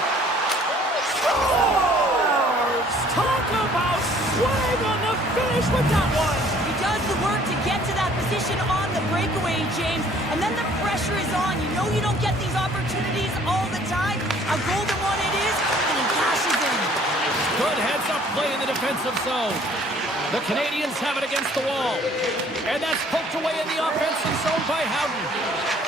Scores! Talk about swag on the finish with that one! He does the work to get to that position on the breakaway, James, and then the pressure is on. You know you don't get these opportunities all the time. A golden one it is, and he cashes in. Good heads-up play in the defensive zone. The Canadians have it against the wall. And that's poked away in the offensive zone by Howden.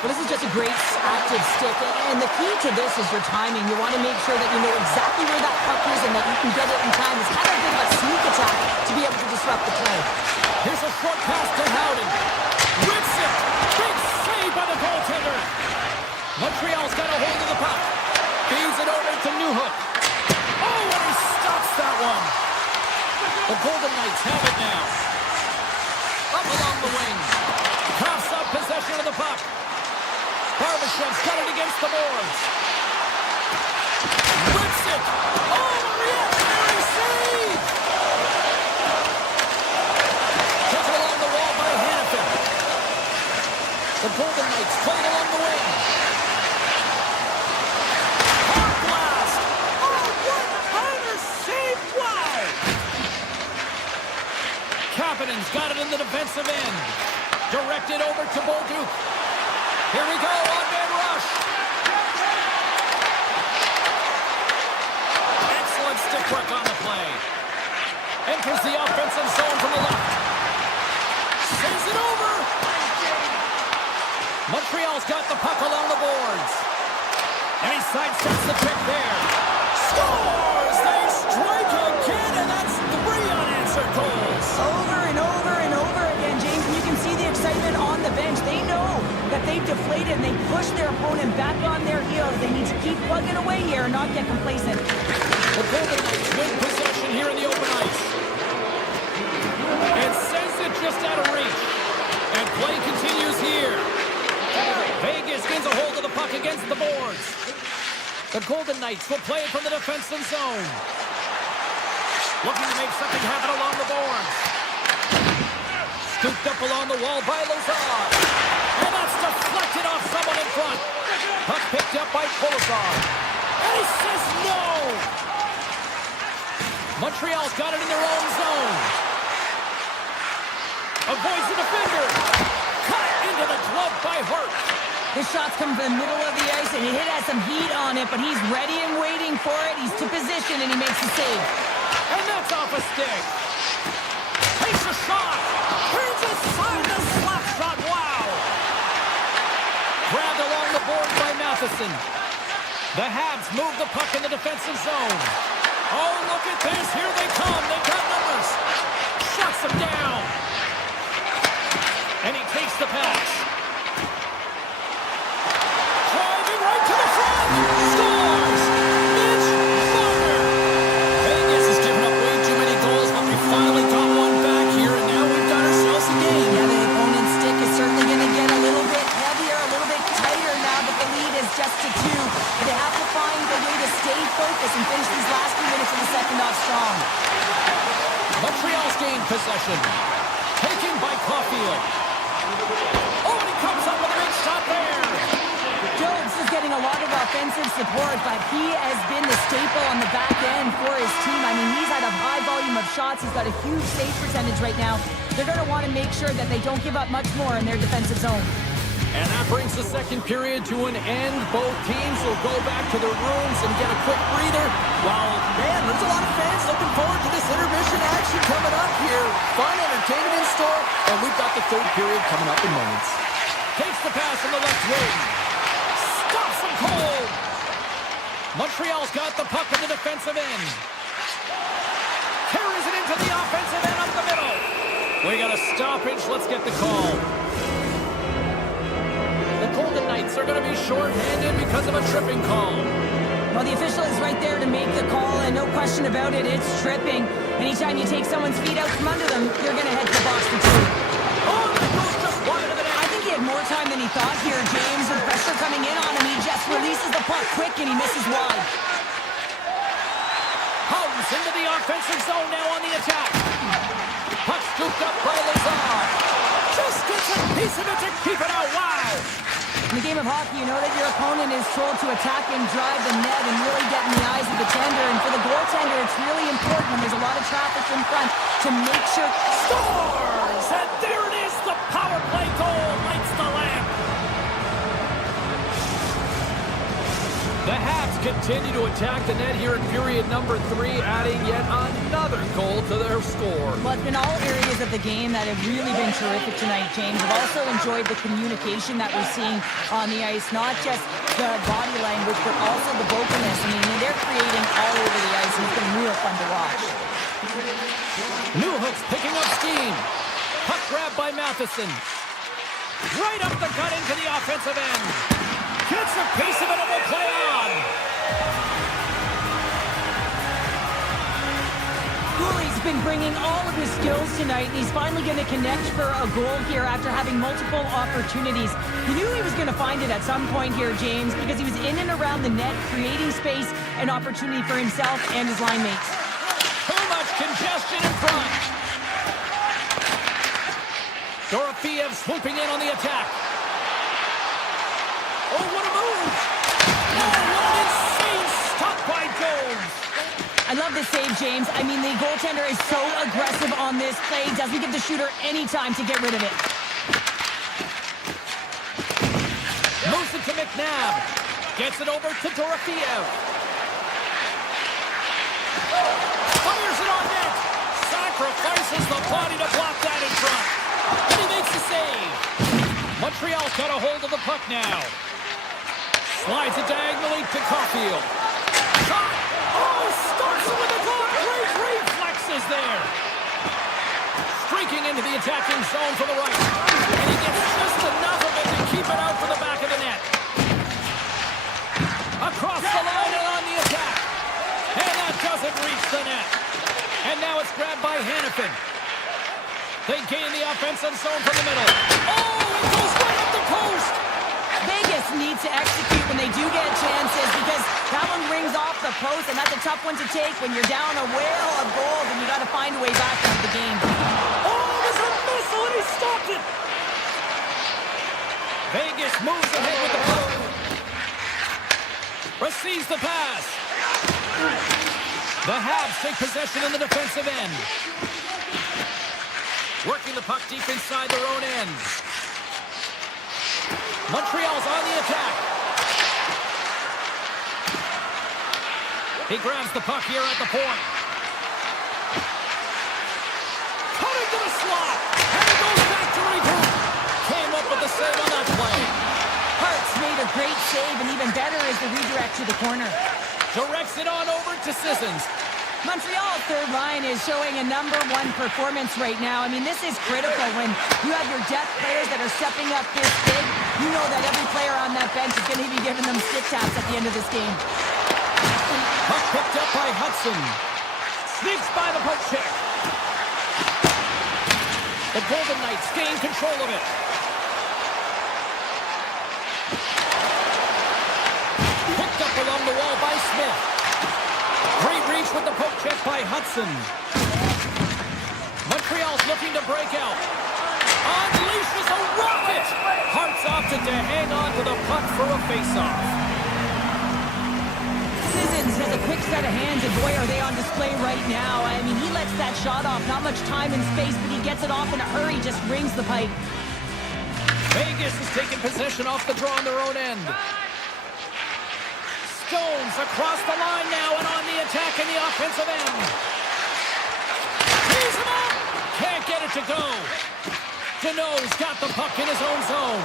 Well, this is just a great active stick, and the key to this is your timing. You want to make sure that you know exactly where that puck is and that you can get it in time. It's kind of a bit of a sneak attack to be able to disrupt the play. Here's a short pass to Howden. Rips it. Big save by the goaltender. Montreal's got a hold of the puck. Feeds it over to Newhook. Oh, and he stops that one. The Golden Knights have it now. Up along the wing. Coughs up possession of the puck. Barbashev's got it against the boards. Whips it. Oh, the reactionary save! Taken along the wall by Hannafin. The Golden Knights play it along the wing. Hard blast. Oh, what a save! Wow! Kapanen's got it in the defensive end. Directed over to Bolduc. Here we go, one-man rush. Excellent stick work on the play. Enters the offensive zone from the left. Sends it over. Montreal's got the puck along the boards. And he sidesteps the pick there. Scores! They strike again, and that's 3 unanswered goals. Over and over and over again, James, and you can see the excitement on the bench. They know that they've deflated and they push their opponent back on their heels. They need to keep plugging away here and not get complacent. The Golden Knights win possession here in the open ice. And sends it just out of reach. And play continues here. Vegas gets a hold of the puck against the boards. The Golden Knights will play it from the defensive zone. Looking to make something happen along the boards. Scooped up along the wall by Lazar. And that's deflected off someone in front. Puck picked up by Kolosar. And he says no! Montreal's got it in their own zone. Avoids the defender. Cut into the glove by Hart. His shots come from the middle of the ice, and he has some heat on it, but he's ready and waiting for it. He's to position, and he makes the save. And that's off a stick. Takes a shot. Turns aside the slap shot. Wow. Grabbed along the board by Matheson. The Habs move the puck in the defensive zone. Oh, look at this. Here they come. They've got numbers. Shuts them down. And he takes the pass. Driving right to the front. Scores. Mitch Marner. Vegas has given up way too many goals, but we finally got one back here, and now we've got ourselves a game. Yeah, the opponent's stick is certainly going to get a little bit heavier, a little bit tighter now that the lead is just to 2. But they have to find a way to stay focused and finish these last few minutes of the second off strong. Montreal's gained possession. Taken by Caulfield. Oh, and he comes up with a big shot there. Jones is getting a lot of offensive support, but he has been the staple on the back end for his team. I mean, he's had a high volume of shots. He's got a huge save percentage right now. They're going to want to make sure that they don't give up much more in their defensive zone. And that brings the second period to an end. Both teams will go back to their rooms and get a quick breather. While, man, there's a lot of fans looking forward to this intermission action coming up here. Fun entertainment in store, and we've got the third period coming up in moments. Takes the pass on the left wing. Stops him cold. Montreal's got the puck in the defensive end. Carries it into the offensive end up the middle. We got a stoppage. Let's get the call. The Golden Knights are going to be short-handed because of a tripping call. Well, the official is right there to make the call, and no question about it, it's tripping. Anytime you take someone's feet out from under them, you're going to head to the box for two. Oh, that goes just wide of the net. I think he had more time than he thought here, James. With pressure coming in on him, he just releases the puck quick, and he misses wide. Howes into the offensive zone now on the attack. Puck scooped up by Lazar. Just gets a piece of it to keep it out. Wow. In the game of hockey, you know that your opponent is told to attack and drive the net and really get in the eyes of the tender. And for the goaltender, it's really important when there's a lot of traffic in front to make sure... Scores! And there it is, the power play goal lights the lamp. The Habs continue to attack the net here in period number 3, adding yet another goal to their score. Well, it's been all areas of the game that have really been terrific tonight, James. I've also enjoyed the communication that we're seeing on the ice, not just the body language, but also the vocalness. I mean, they're creating all over the ice, and it's been real fun to watch. Newhook's picking up steam. Puck grab by Matheson. Right up the gut into the offensive end. Gets a piece of it and will play on. Cooley's been bringing all of his skills tonight, and he's finally going to connect for a goal here after having multiple opportunities. He knew he was going to find it at some point here, James, because he was in and around the net, creating space and opportunity for himself and his line mates. Too much congestion in front. Dorofeyev swooping in on the attack. Oh, what a move! Oh, what an insane stop by Jones! I love this save, James. I mean, the goaltender is so aggressive on this play. Doesn't give the shooter any time to get rid of it. Moves it to McNabb. Gets it over to Dorofeyev. Fires it on net. Sacrifices the body to block that in front. And he makes the save. Montreal's got a hold of the puck now. Slides it diagonally to Caulfield. Shot! Oh, starts it with a goal. Great reflexes there. Streaking into the attacking zone for the right. And he gets just enough of it to keep it out for the back of the net. Across the line and on the attack. And that doesn't reach the net. And now it's grabbed by Hannafin. They gain the offensive zone from the middle. Oh, it goes right up the post. Vegas needs to execute when they do get chances, because that one rings off the post, and that's a tough one to take when you're down a whale of goals and you got to find a way back into the game. Oh, there's a missile, and he stopped it. Vegas moves ahead with the puck. Receives the pass. The Habs take possession in the defensive end. Working the puck deep inside their own end. Montreal's on the attack. He grabs the puck here at the point. Cutting to the slot. And he goes back to regroup. Came up with the save on that play. Hart's made a great save, and even better is the redirect to the corner. Directs it on over to Sissons. Montreal's third line is showing a #1 performance right now. I mean, this is critical when you have your depth players that are stepping up this big. You know that every player on that bench is going to be giving them stick taps at the end of this game. Puck picked up by Hudson. Sneaks by the poke check. The Golden Knights gain control of it. Picked up along the wall by Smith. Great reach with the poke check by Hudson. Montreal's looking to break out. Unleashes a rocket. Hart's opted to hang on to the puck for a face-off. Sissons has a quick set of hands, and boy, are they on display right now. I mean, he lets that shot off. Not much time and space, but he gets it off in a hurry, just rings the pipe. Vegas is taking possession off the draw on their own end. Stones across the line now and on the attack in the offensive end. Tees him up. Can't get it to go. Deneau's got the puck in his own zone.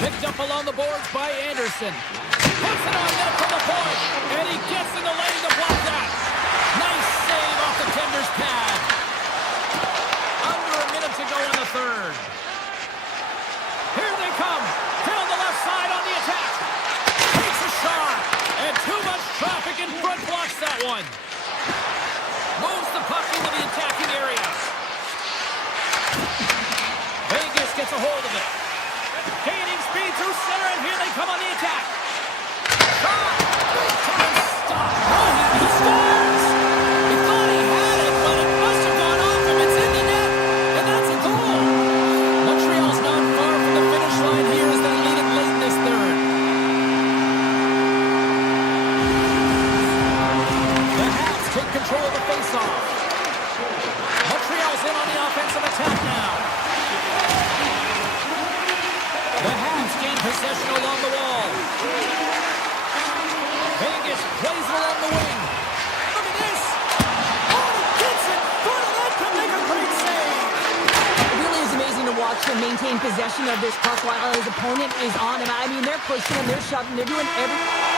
Picked up along the boards by Anderson. Puts it on net from the point. And he gets in the lane to block that. Nice save off the tender's pad. Under a minute third. Here they come. Down the left side on the attack. Takes a shot. And too much traffic in front blocks that one. Moves the puck into the attacking area. Vegas gets a hold of it. Gaining speed through center, and here they come on the attack. Shot! Big time stop. Oh, he scores! He thought he had it, but it must have gone off him. It's in the net, and that's a goal. Montreal's not far from the finish line here as they lead it late in this third. The Habs take control of the faceoff. Montreal's in on the offensive attack now. The Habs gain possession along the wall. Vegas plays it along the wing. Look at this. Oh, he gets in front of that to make a great save. It really is amazing to watch him maintain possession of this puck while his opponent is on him. I mean, they're pushing him, they're shoving, they're doing everything.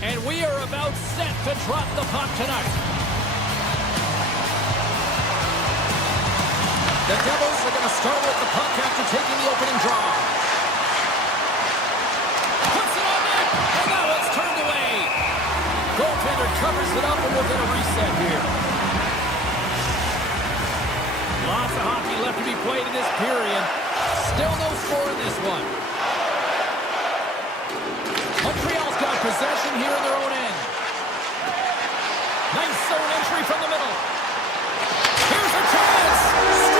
And we are about set to drop the puck tonight. The Devils are going to start with the puck after taking the opening draw. Puts it on net, and now it's turned away. Goaltender covers it up, and we'll get a reset here. Lots of hockey left to be played in this period. Still no score in this one. Montreal's got possession here in their own end. Nice zone entry from the middle. Here's a chance.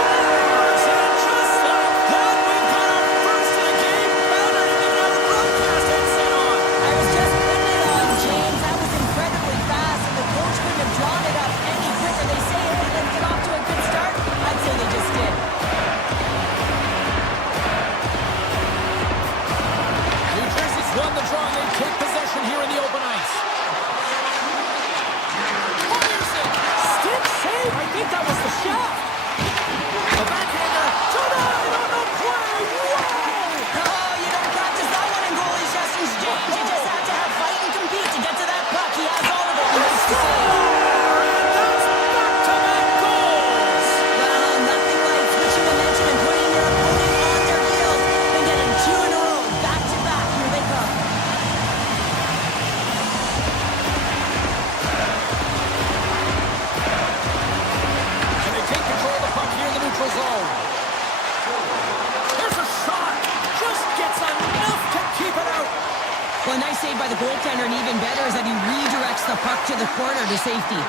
a nice save by the goaltender, and even better is that he redirects the puck to the corner to safety.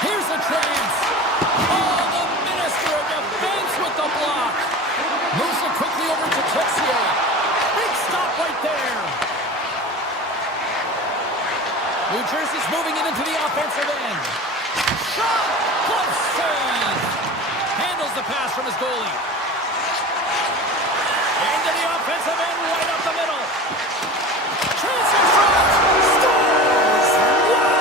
Here's a chance. Oh, the minister of defense with the block. Moves it quickly over to Texier. Big stop right there. New Jersey's moving it into the offensive end. Shot! Glove save! Handles the pass from his goalie. Into the offensive end, right up the middle. Chance in front! Scores! Wow!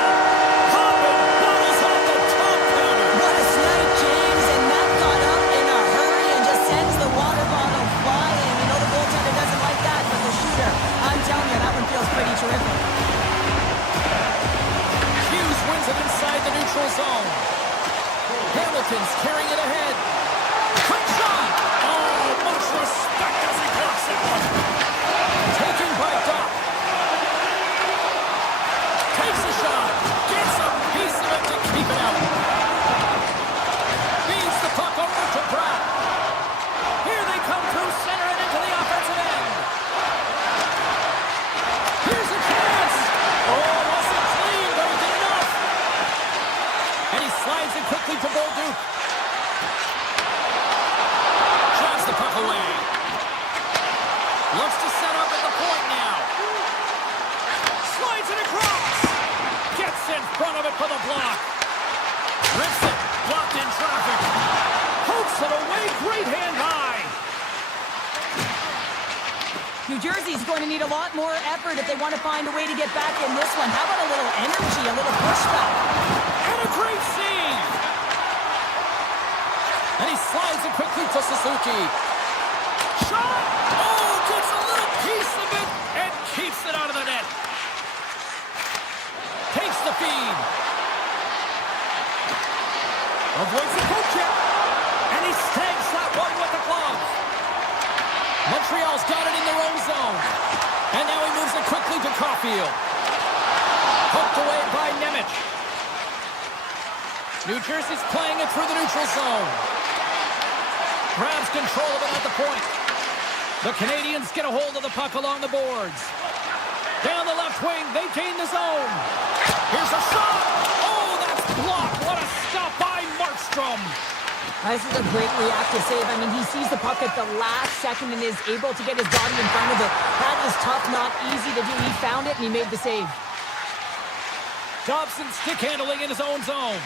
Hopping, bobbles off the top counter. What a snipe, James, and that got up in a hurry and just sends the water bottle flying. You know the goaltender doesn't like that, but the shooter, I'm telling you, that one feels pretty terrific. Hughes wins it inside the neutral zone. Hamilton's carrying it ahead. Quick shot! Oh, much respect as he blocks that one. Taken by Doc. Takes a shot. Gets a piece of it to keep it out. Feeds the puck over to Pratt. Here they come through center and into the offensive end. Here's a chance. Oh, wasn't clean, but he did enough. And he slides it quickly to Bolduc. Drives the puck away. Looks to set up at the point now. Slides it across. Gets in front of it for the block. Rips it. Blocked in traffic. Hooks it away. Great hand high. New Jersey's going to need a lot more effort if they want to find a way to get back in this one. How about a little energy, a little pushback? And a great save. And he slides it quickly to Suzuki. Shot! Oh, gets a little piece of it and keeps it out of the net. Takes the feed. Avoids the poke check. And he snags that one with the glove. Montreal's got it in their own zone. And now he moves it quickly to Caulfield. Hooked away by Nemec. New Jersey's playing it through the neutral zone. Grabs control of it at the point. The Canadians get a hold of the puck along the boards. Down the left wing, they gain the zone. Here's a shot. Oh, that's blocked. What a stop by Markstrom. This is a great reactive save. I mean, he sees the puck at the last second and is able to get his body in front of it. That is tough, not easy to do. He found it and he made the save. Dobson stick handling in his own zone.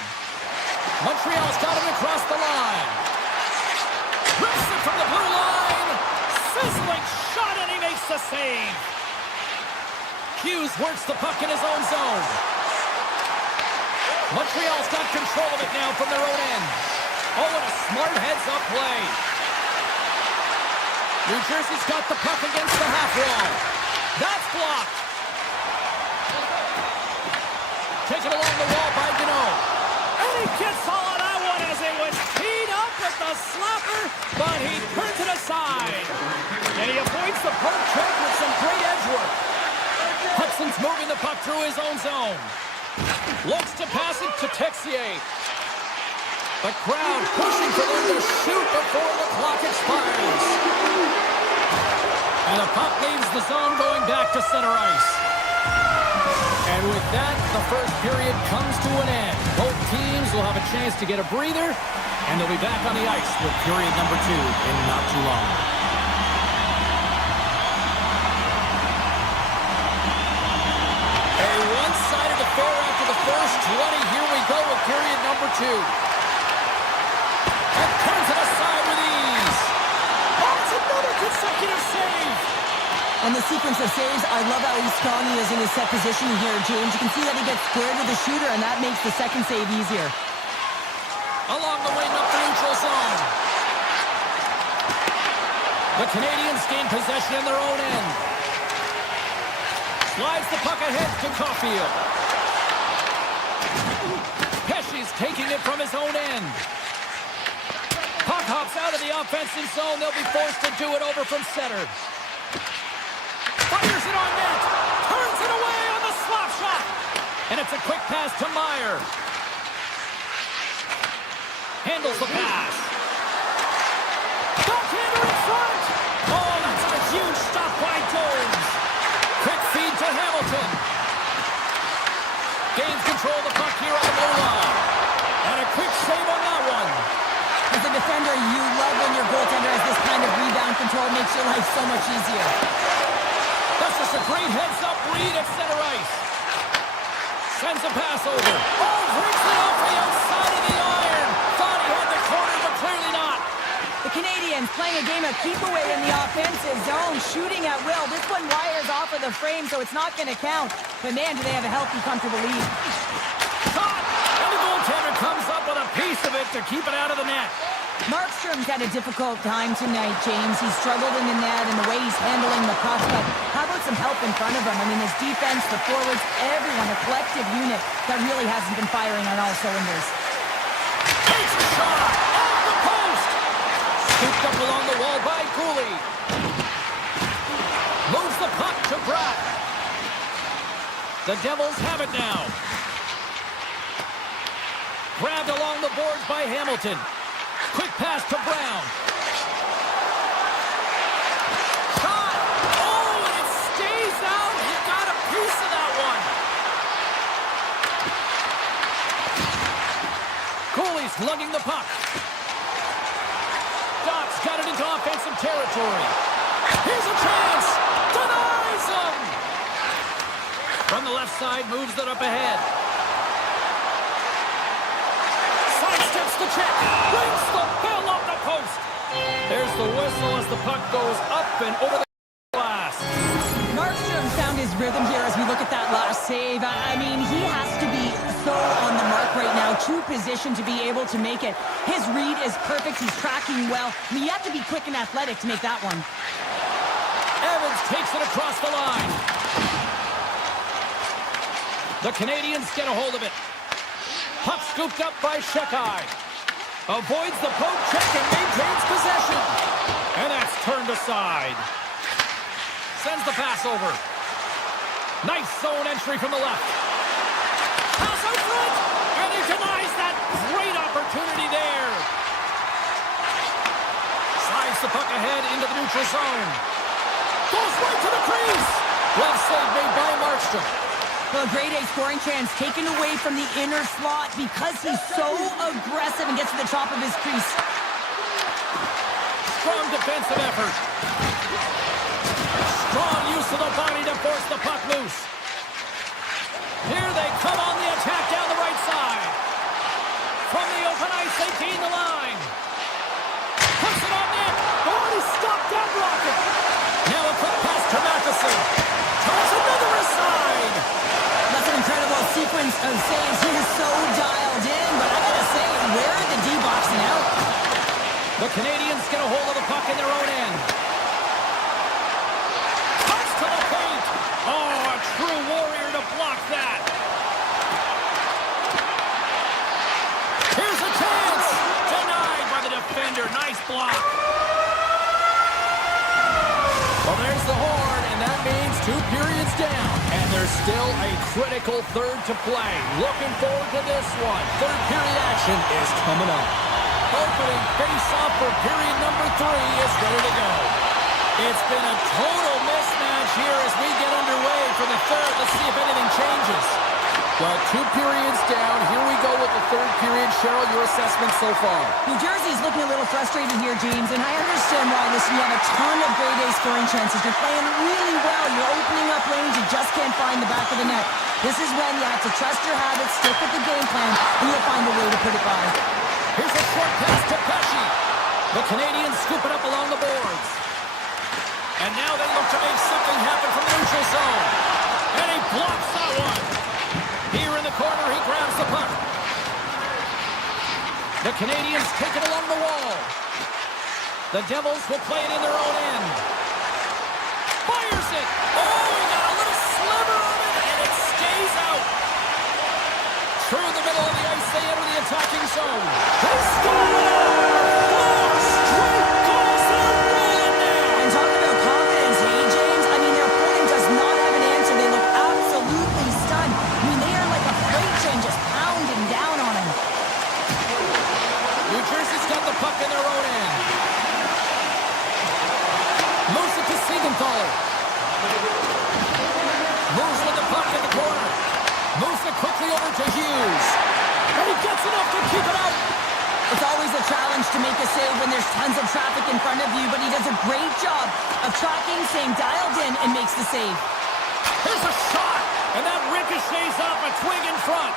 Montreal's got him across the line. Rips it from the blue line. Sizzling shot and he makes the save. Hughes works the puck in his own zone. Montreal's got control of it now from their own end. Oh, and a smart heads-up play. New Jersey's got the puck against the half wall. That's blocked. Taken along the wall by Gano. And he gets all of that one as it was teed up with the slapper, but he turns it aside. And he avoids the poke check with some great edge work. Hudson's moving the puck through his own zone. Looks to pass it to Texier. The crowd pushing for them to shoot before the clock expires. And the puck leaves the zone going back to center ice. And with that, the first period comes to an end. Both teams will have a chance to get a breather, and they'll be back on the ice with period number 2 in not too long. A one-sided affair after the first 20. Here we go with period number 2. And turns it aside with ease. Oh, it's another consecutive save. And the sequence of saves, I love how strong he is in his set position here, James. You can see that he gets squared with the shooter, and that makes the second save easier. Along the wing up the neutral zone. The Canadians gain possession in their own end. Slides the puck ahead to Caulfield. Pesce's taking it from his own end. Puck hops out of the offensive zone. They'll be forced to do it over from center. Fires it on net. Turns it away on the slap shot. And it's a quick pass to Meyer. Handles the pass. Backhander in front. Oh, that's a huge stop by Jones. Quick feed to Hamilton. makes your life so much easier. That's just a great heads-up read at center ice. Sends a pass over. Oh, breaks it off the outside of the iron. Thought he had the corner, but clearly not. The Canadians playing a game of keep away in the offensive zone, shooting at will. This one wires off of the frame, so it's not going to count. But man, do they have a healthy, comfortable lead. Caught! And the goaltender comes up with a piece of it to keep it out of the net. Markstrom's had a difficult time tonight, James. He's struggled in the net and the way he's handling the puck, but how about some help in front of him? I mean, his defense, the forwards, everyone, a collective unit that really hasn't been firing on all cylinders. Takes a shot! Off the post! Scooped up along the wall by Cooley. Moves the puck to Bratt. The Devils have it now. Grabbed along the boards by Hamilton. Quick pass to Brown. Shot! Oh, and it stays out. He got a piece of that one. Cooley's lugging the puck. Doc's got it into offensive territory. Here's a chance. Denies him. From the left side, moves it up ahead. Sidesteps the check. Brings the bill off the post. There's the whistle as the puck goes up and over the glass. Markstrom found his rhythm here as we look at that last save. I mean, he has to be so on the mark right now, true position to be able to make it. His read is perfect. He's tracking well. I mean, you have to be quick and athletic to make that one. Evans takes it across the line. The Canadians get a hold of it. Puck scooped up by Shekai. Avoids the poke check and maintains possession. And that's turned aside. Sends the pass over. Nice zone entry from the left. Pass out front. And he denies that great opportunity there. Slides the puck ahead into the neutral zone. Goes right to the crease. Glove save made by Markstrom. Well, a grade A scoring chance taken away from the inner slot because he's so aggressive and gets to the top of his crease. Strong defensive effort. Strong use of the body to force the puck loose. Here they come on the attack down the right side. From the open ice, they gain the line. Puts it on net. Oh, he stopped that rocket. Now a quick pass to Matheson. Toss another aside. That's an incredible sequence of saves. He is so dialed in, but I gotta say, where are the D-boxing out? The Canadians get a hold of the puck in their own end. Cuts to the paint. Oh, a true warrior to block that. Here's a chance. Denied by the defender. Nice block. Well, there's the horn, and that means 2 periods down. And there's still a critical third to play. Looking forward to this one. Third period action is coming up. Opening face-off for period number 3 is ready to go. It's been a total mismatch here as we get underway for the third. Let's see if anything changes. Well, 2 periods down. Here we go with the third period. Cheryl, your assessment so far? New Jersey's looking a little frustrated here, James, and I understand why. Listen, you have a ton of grade A scoring chances. You're playing really well. You're opening up lanes. You just can't find the back of the net. This is when you have to trust your habits, stick with the game plan, and you'll find a way to put it by. Here's a short pass to Pesci. The Canadians scoop it up along the boards. And now they look to make something happen from the neutral zone. And he blocks that one. Here in the corner, he grabs the puck. The Canadians take it along the wall. The Devils will play it in their own end. Fires it. Oh, he got a little sliver of it, and it stays out. Through the middle of the ice, they enter the attacking zone. They score! 4 straight goals, they're rolling now. And talk about confidence, hey, James? I mean, their opponent does not have an answer. They look absolutely stunned. I mean, they are like a freight train just pounding down on him. New Jersey's got the puck in their own end. Moves it to Siegenthaler. Moves with the puck in the corner. Moves it quickly over to Hughes. And he gets enough to keep it out. It's always a challenge to make a save when there's tons of traffic in front of you, but he does a great job of tracking, staying dialed in, and makes the save. Here's a shot, and that ricochets off a twig in front.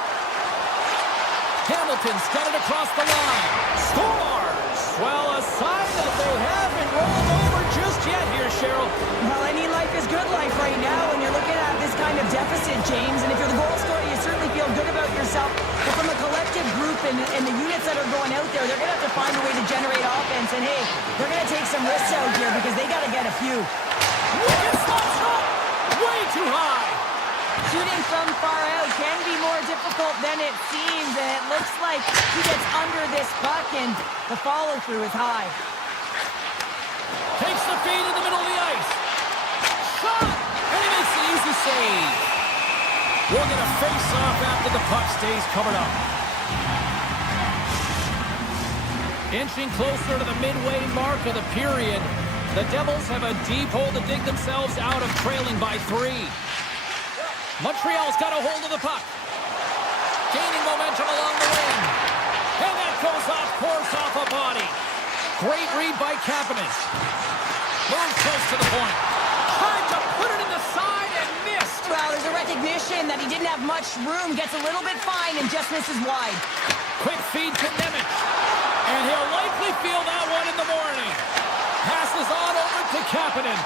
Hamilton's got it across the line. Scores! Well, a sign that they haven't rolled over just yet here, Cheryl. Well, any life is good life right now when you're looking at this kind of deficit, James. And if you're the goal scorer, you certainly feel good about yourself. But from a collective group and the units that are going out there, they're going to have to find a way to generate offense. And, hey, they're going to take some risks out here because they got to get a few. Look at slap shot! Way too high! Shooting from far out can be more difficult than it seems, and it looks like he gets under this puck, and the follow-through is high. Takes the feed in the middle of the ice. Shot! And he makes the easy save. We'll get a face-off after the puck stays covered up. Inching closer to the midway mark of the period, the Devils have a deep hole to dig themselves out of, trailing by 3. Montreal's got a hold of the puck. Gaining momentum along the wing. And that goes off course off a body. Great read by Kapanen. Moves close to the point. Tried to put it in the side and missed. Well, there's a recognition that he didn't have much room, gets a little bit fine, and just misses wide. Quick feed to Nemec. And he'll likely feel that one in the morning. Passes on over to Kapanen.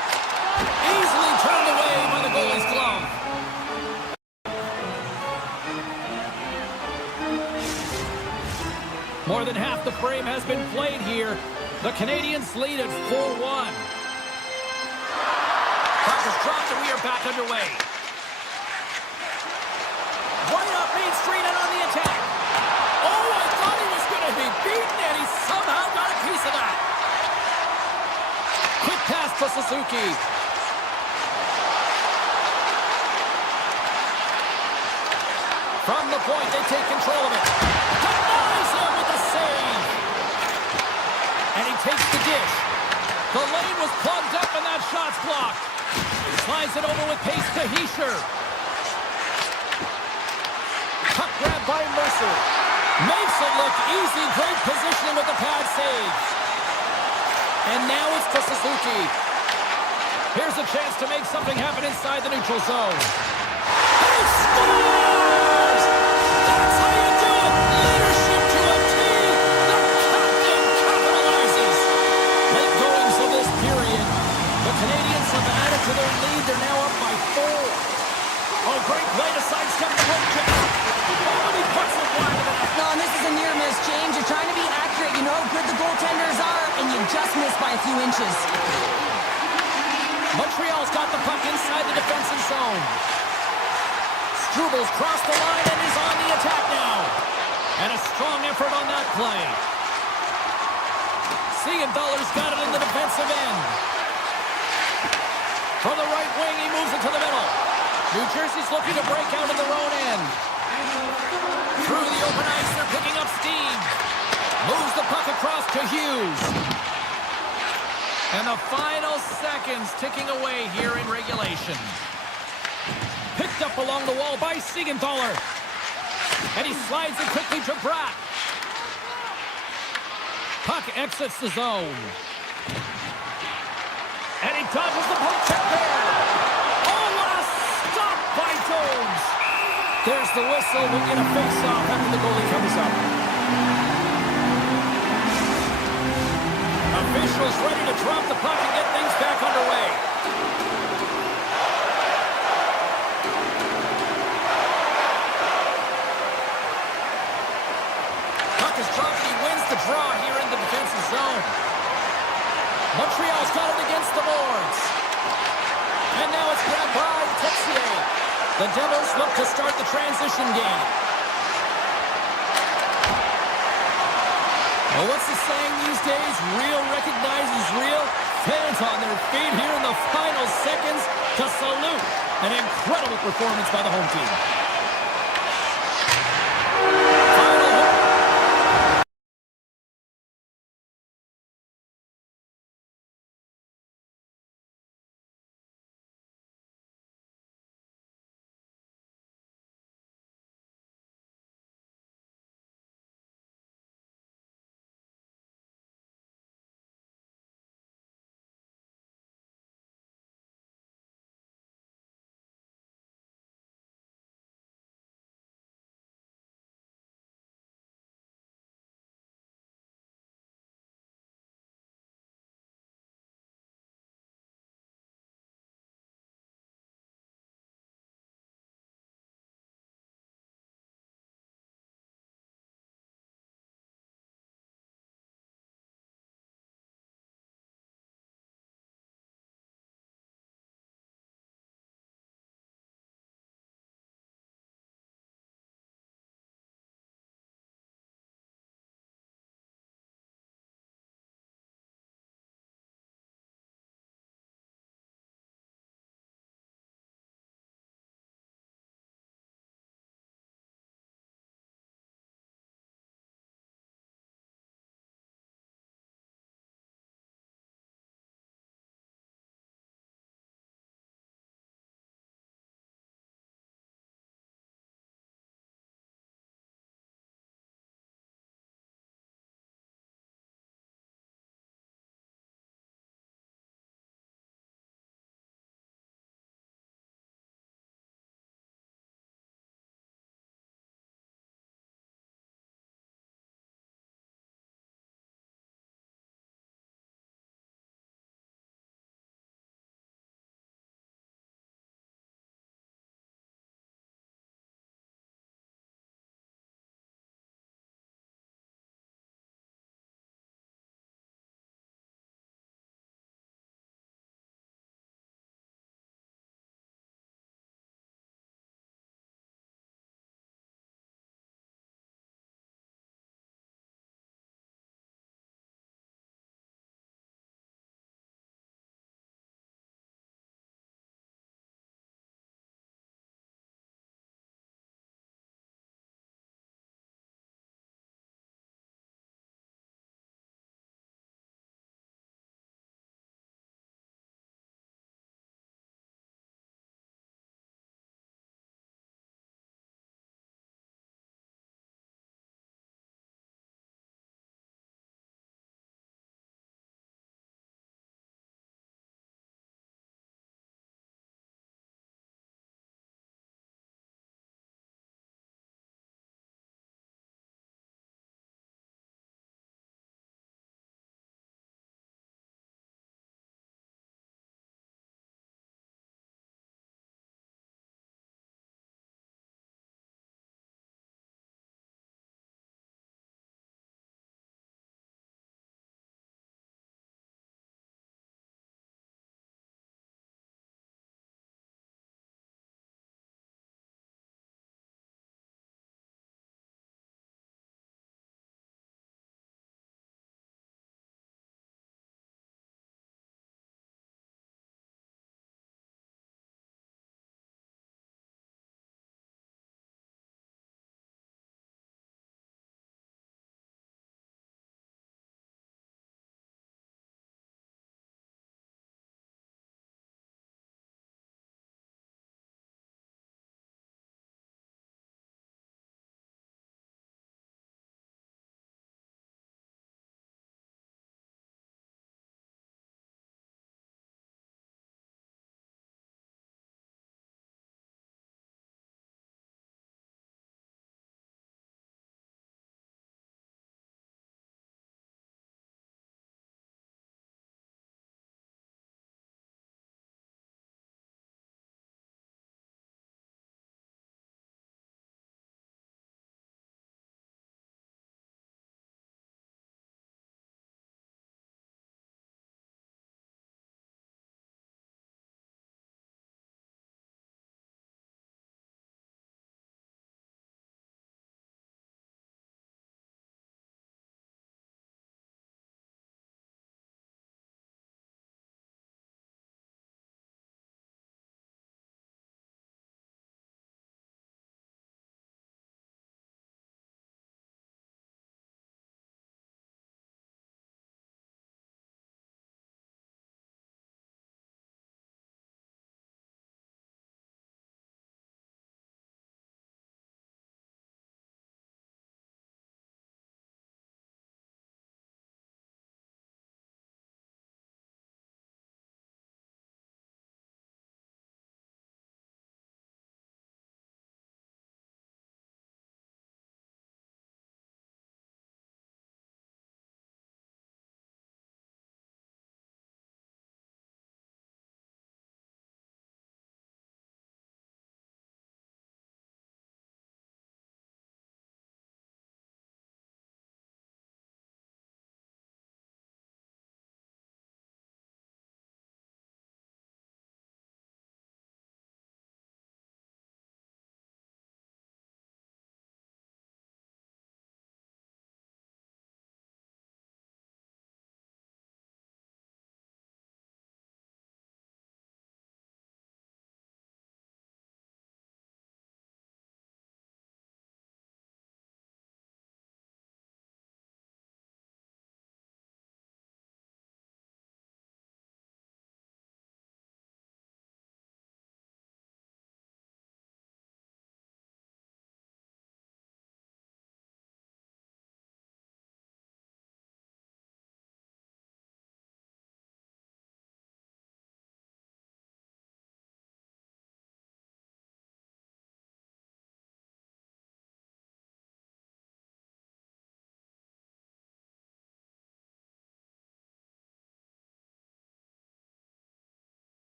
Easily turned away by the goalie's glove. More than half the frame has been played here. The Canadiens lead at 4-1. Puck is dropped and we are back underway. Right up Main Street and on the attack. Oh, I thought he was going to be beaten, and he somehow got a piece of that. Quick pass to Suzuki. From the point, they take control of it. Denies him with a save. And he takes the dish. The lane was plugged up and that shot's blocked. Slides it over with pace to Hischier. Puck grab by Mercer. Makes it look easy. Great positioning with the pad save. And now it's to Suzuki. Here's a chance to make something happen inside the neutral zone. He scores! That's how you do it! Leadership to a T! The captain capitalizes! Late goings of this period. The Canadiens have added to their lead. They're now up by 4. Oh, great play to sidestep the hook check. Oh, and he puts it wide of the net. No, and this is a near miss, James. You're trying to be accurate. You know how good the goaltenders are, and you just miss by a few inches. Montreal's got the puck inside the defensive zone. Strubles crossed the line and is on the attack now. And a strong effort on that play. Siegenthaler's got it in the defensive end. From the right wing, he moves it to the middle. New Jersey's looking to break out in their own end. Through the open ice, they're picking up steam. Moves the puck across to Hughes. And the final seconds ticking away here in regulation. Picked up along the wall by Siegenthaler. And he slides it quickly to Bratt. Puck exits the zone. And he dodges the poke check there. Oh, what a stop by Jones. There's the whistle. We'll get a face-off after the goalie comes up. Officials ready to drop the puck and get things back underway. Puck is dropped and he wins the draw here in the defensive zone. Montreal's got it against the boards. And now it's grabbed by Texier. The Devils look to start the transition game. Well, what's the saying these days? Real recognizes real. Fans on their feet here in the final seconds to salute an incredible performance by the home team.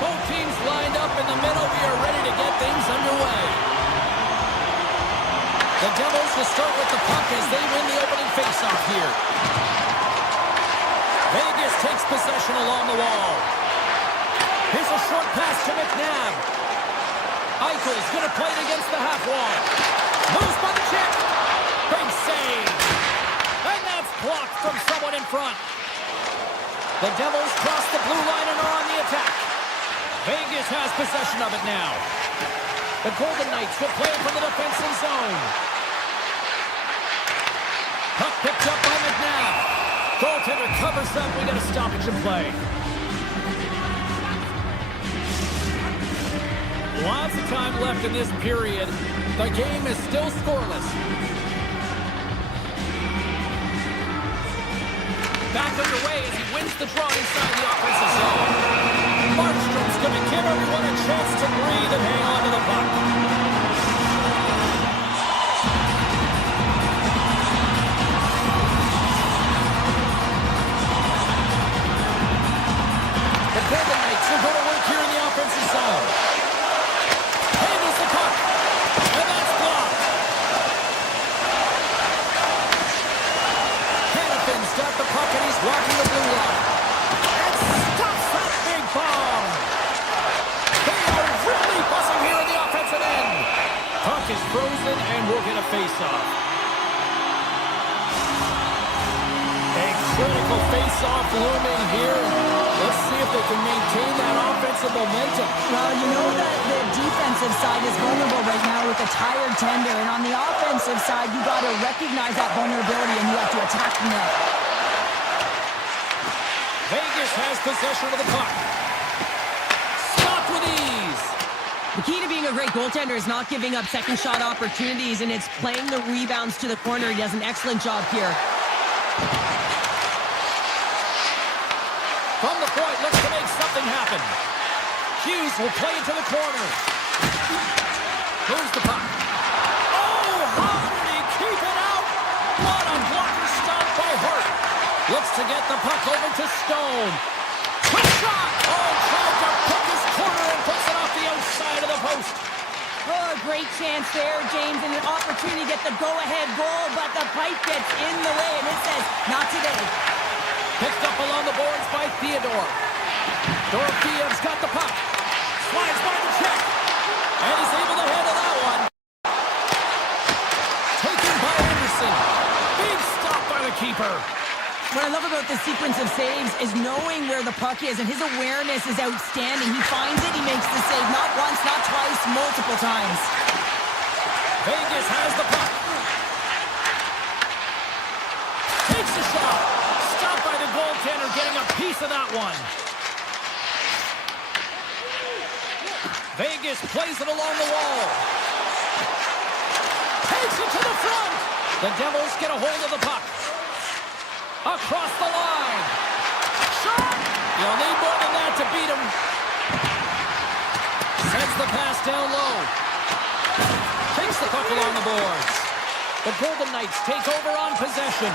Both teams lined up in the middle. We are ready to get things underway. The Devils will start with the puck as they win the opening faceoff here. Vegas takes possession along the wall. Here's a short pass to McNabb. Eichel's going to play it against the half wall. Moves by the check. Big save. And that's blocked from someone in front. The Devils cross the blue line and are on the attack. Vegas has possession of it now. The Golden Knights will play it from the defensive zone. Puck picked up by McNabb. Goaltender covers up. We got a stoppage in play. Lots of time left in this period. The game is still scoreless. Back underway as he wins the draw inside the offensive zone. Markstrom's going to give everyone a chance to breathe and hang on to the puck. The Golden Knights are going to work here in the offensive zone. Handles the puck. And that's blocked. Hannafin's got the puck and he's walking the blue line. And stops that big bomb. They are really buzzing here in the offensive end. Puck is frozen and we'll get a face-off. A critical face-off looming here. Let's see if they can maintain that offensive momentum. Well, you know that the defensive side is vulnerable right now with a tired tender. And on the offensive side, you got to recognize that vulnerability and you have to attack the net. Vegas has possession of the puck. Stopped with ease. The key to being a great goaltender is not giving up second shot opportunities, and it's playing the rebounds to the corner. He does an excellent job here. From the point, looks to make something happen. Hughes will play it to the corner. Moves the puck. Oh, how did he keep it out? What a blocker stop by Hart. Looks to get the puck over to Stone. Quick shot. Oh, tried to pick his corner and puts it off the outside of the post. Oh, great chance there, James, and an opportunity to get the go-ahead goal, but the pipe gets in the way, and it says, not today. Picked up along the boards by Theodore. Dorofeyev's got the puck. Slides by the check. And he's able to handle that one. Taken by Anderson. Big stop by the keeper. What I love about this sequence of saves is knowing where the puck is, and his awareness is outstanding. He finds it, he makes the save, not once, not twice, multiple times. Vegas has the puck. Takes the shot. Stopped by the goaltender, getting a piece of that one. Vegas plays it along the wall. Takes it to the front. The Devils get a hold of the puck. Across the line. Shot! You'll need more than that to beat him. Sends the pass down low. Takes the puck along the boards. The Golden Knights take over on possession.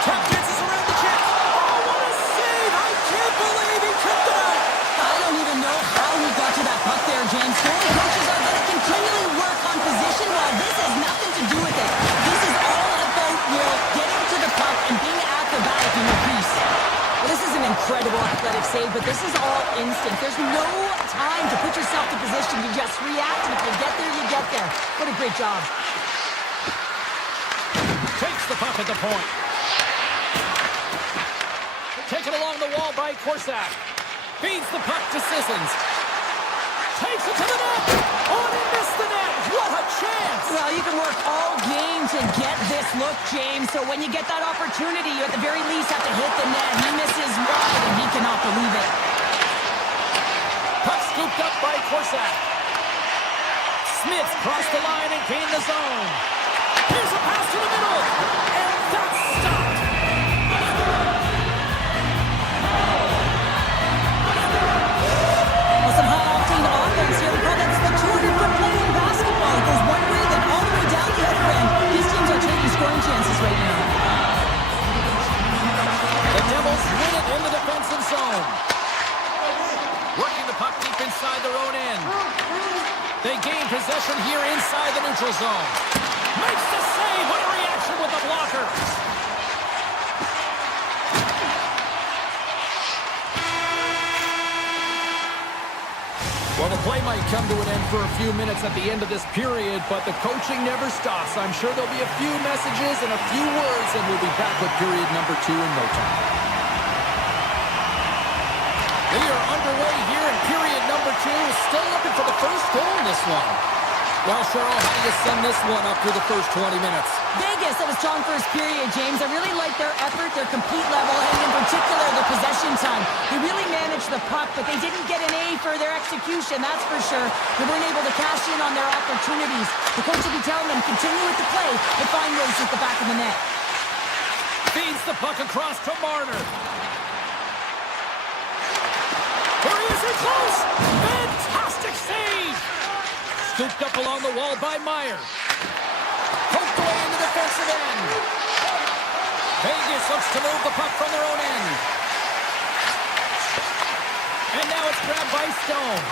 Tuck gets us around the check. Oh, what a save! I can't believe he tripped it out. I don't even know how he got to that puck there, James. Scoring coaches are going to continually work on position. Well, this has nothing to do with it. This is all about Will getting to the puck and being acrobatic in your piece. Well, this is an incredible athletic save, but this is all instinct. There's no time to put yourself in position. You just react, and if you get there, you get there. What a great job. Takes the puck at the point. Taken along the wall by Korsak. Feeds the puck to Sissons. Takes it to the net. Oh, and he missed the net. What a chance. Well, you can work all game to get this look, James. So when you get that opportunity, you at the very least have to hit the net. He misses wide, and he cannot believe it. Puck scooped up by Korsak. Smith crossed the line and gained the zone. Here's a pass to the middle. And that's stopped. Well, some high-octane offense here. We call that spectacular for playing basketball. It goes one way, then all the way down the other end. These teams are taking scoring chances right now. The inside their own end. They gain possession here inside the neutral zone. Makes the save. What a reaction with the blocker. Well, the play might come to an end for a few minutes at the end of this period, but the coaching never stops. I'm sure there'll be a few messages and a few words, and we'll be back with period number 2 in no time. We are underway here in period number 2. Still looking for the first goal in this one. Well, Cheryl, how do you sum this one up through the first 20 minutes? Vegas had a strong first period, James. I really like their effort, their complete level, and in particular, the possession time. They really managed the puck, but they didn't get an A for their execution, that's for sure. They weren't able to cash in on their opportunities. The coach will be telling them, continue with the play and find ways at the back of the net. Feeds the puck across to Marner. There he is in close! Fantastic save! Scooped up along the wall by Meyer. Poked away in the defensive end. Vegas looks to move the puck from their own end. And now it's grabbed by Stone.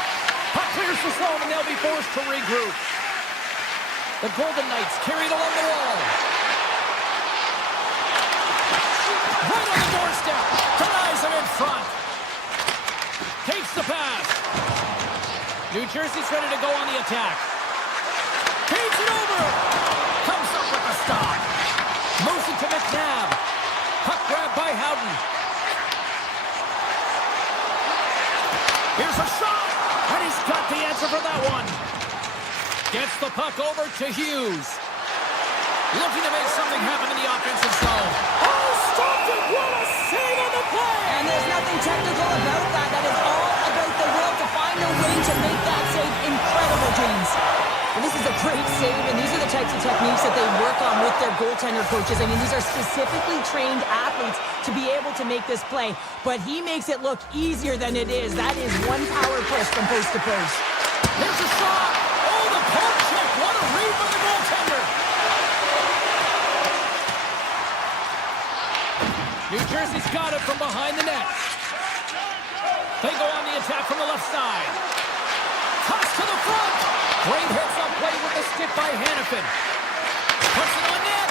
Puck clears the zone and they'll be forced to regroup. The Golden Knights carried along the wall. Right on the doorstep. Denies him in front. Takes the pass. New Jersey's ready to go on the attack. Feeds it over. Comes up with a stop. Moves it to McNabb. Puck grab by Howden. Here's a shot. And he's got the answer for that one. Gets the puck over to Hughes. Looking to make something happen in the offensive zone. Oh, stopped it. What a save on the play. And there's nothing technical about that. That is all about the will to find a way to make that save incredible, James. And this is a great save, and these are the types of techniques that they work on with their goaltender coaches. I mean, these are specifically trained athletes to be able to make this play. But he makes it look easier than it is. That is one power push from post to post. Here's a shot. Oh, the poke check. What a read by the goaltender. New Jersey's got it from behind the net. They go on the attack from the left side. Toss to the front. Great heads-up play with the stick by Hannafin. Puts it on net.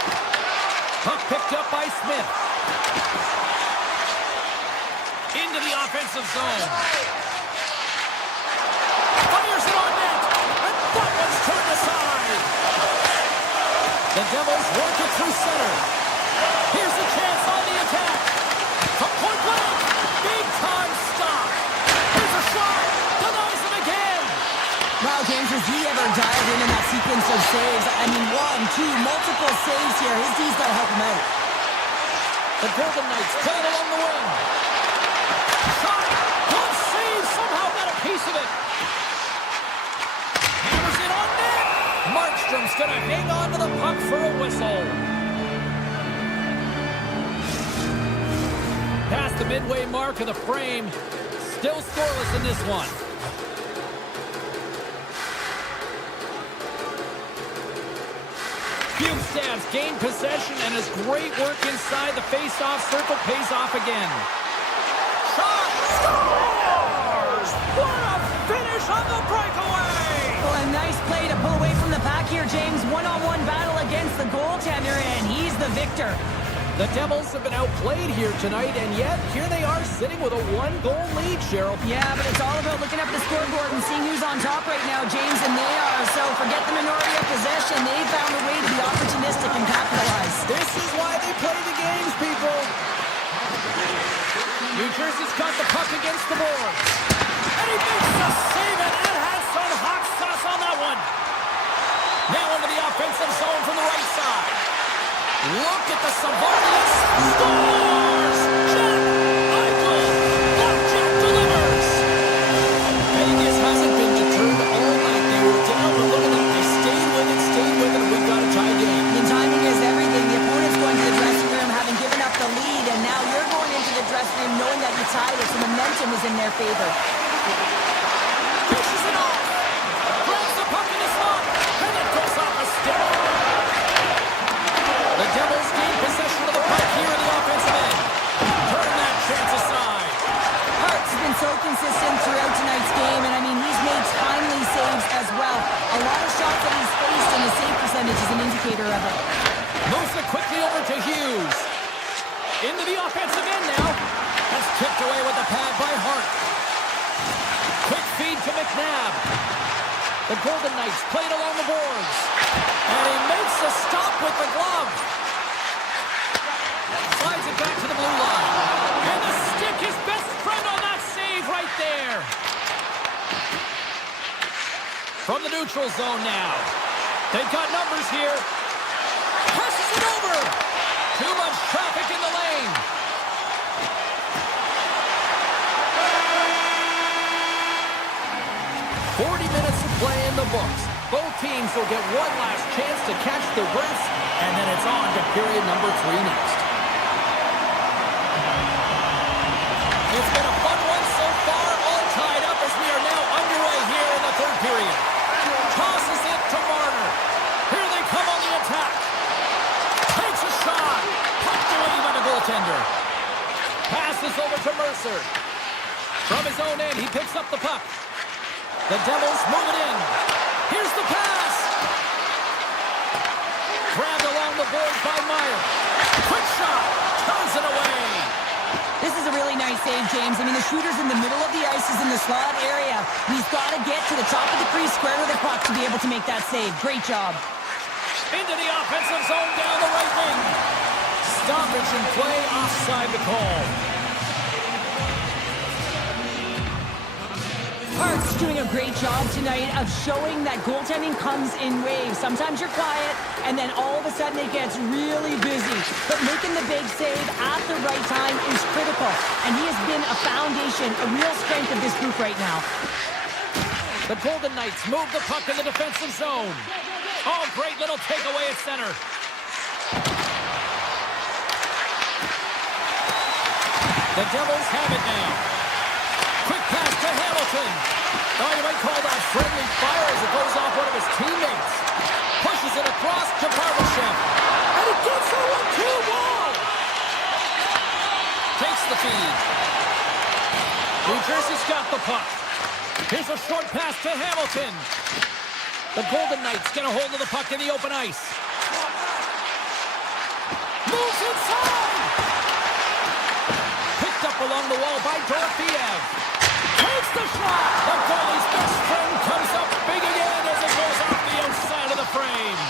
Puck picked up by Smith. Into the offensive zone. Fires it on net. And that one's turned aside. The Devils work it through center. Here's a chance on the attack. From point blank. Big time stop. Here's a shot. Denies him again. Wow, James, has he ever dived in that sequence of saves? I mean, 1, 2, multiple saves here. His D's got to help him out. The Golden Knights play it along the wing. Shot. One save. Somehow got a piece of it. Hammers it on net. Markstrom's going to hang on to the puck for a whistle. Past the midway mark of the frame. Still scoreless in this one. Bukestad's gained possession, and his great work inside the face-off circle pays off again. Shot! Scores! What a finish on the breakaway! Well, a nice play to pull away from the pack here, James. One-on-one battle against the goaltender, and he's the victor. The Devils have been outplayed here tonight, and yet here they are sitting with a 1-goal lead, Cheryl. Yeah, but it's all about looking up at the scoreboard and seeing who's on top right now, James, and they are. So forget the minority of possession. They found a way to be opportunistic and capitalize. This is why they play the games, people. New Jersey's got the puck against the boards. And he makes the save, and it has some hot sauce on that one. Now into the offensive zone from the right side. Look at the Savaris. Scores! Jack Eichel. Blackjack delivers. Vegas hasn't been deterred all night. They were down, but look at them. They stayed with it, and we've got a tie game. And timing is everything. The opponent's going to the dressing room having given up the lead, and now you're going into the dressing room knowing that you tied it, so momentum is in their favor. Pushes it off. Grabs the puck in the slot. And it goes off a stick. The Devils gain possession of the puck here in the offensive end. Turn that chance aside. Hart's been so consistent throughout tonight's game, and I mean, he's indicator of it. Moves it quickly over to Hughes. Into the offensive end now. That's tipped away with the pad by Hart. Quick feed to McNabb. The Golden Knights played along the boards. And he makes the stop with the glove. Slides it back to the blue line. And the stick, his best friend on that save right there. From the neutral zone now. They've got numbers here. Passes it over. Too much traffic in the lane. Minutes to play in the books. Both teams will get one last chance to catch their breaths, and then it's on to period number 3 next. It's been a fun one so far, all tied up as we are now underway here in the third period. Tosses it to Marner. Here they come on the attack. Takes a shot. Pucked away by the goaltender. Passes over to Mercer. From his own end, he picks up the puck. The Devils move it in. Here's the pass. Grabbed along the boards by Meyer. Quick shot. Turns it away. This is a really nice save, James. I mean, the shooter's in the middle of the ice. He's in the slot area. He's got to get to the top of the crease square with the puck to be able to make that save. Great job. Into the offensive zone down the right wing. Stoppage in play offside the call. Hart's doing a great job tonight of showing that goaltending comes in waves. Sometimes you're quiet, and then all of a sudden it gets really busy. But making the big save at the right time is critical, and he has been a foundation, a real strength of this group right now. The Golden Knights move the puck in the defensive zone. Oh, great little takeaway at center. The Devils have it now. Quick pass to Hamilton. Oh, you might call that friendly fire as it goes off one of his teammates. Pushes it across to Barbashev. And he gets a 1-2 wall. Takes the feed. New Jersey's got the puck. Here's a short pass to Hamilton. The Golden Knights get a hold of the puck in the open ice. Moves inside. Picked up along the wall by Dorofeev. Takes the shot. The goalie's best friend comes up big again as it goes off the outside of the frame.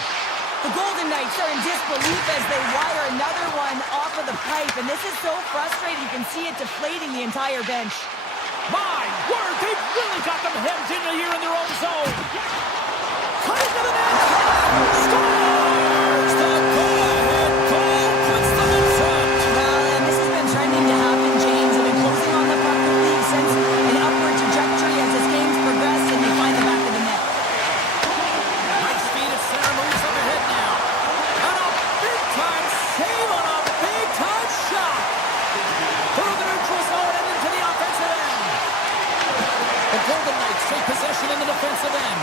The Golden Knights are in disbelief as they wire another one off of the pipe, and this is so frustrating. You can see it deflating the entire bench. My word, they've really got them hemmed in here in their own zone. Cut into the net. Scores! The go-ahead goal puts them in front. Well, and this has been trending to happen, James. They've been closing on the puck the league since an upward trajectory as this game's progressed, and they find the back of the net. Nice feed at center, moves up ahead now. And a big-time save on a big-time shot. Through the neutral zone and into the offensive end. The Golden Knights take possession in the defensive end.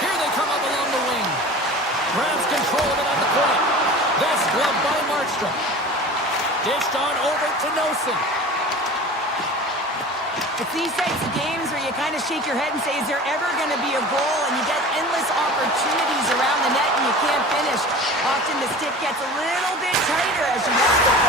Here they come up along the wing. Grabs control of it at the point. That's gloved by Markstrom. Dished on over to Nelson. It's these types of games where you kind of shake your head and say, is there ever going to be a goal? And you get endless opportunities around the net and you can't finish. Often the stick gets a little bit tighter as you watch the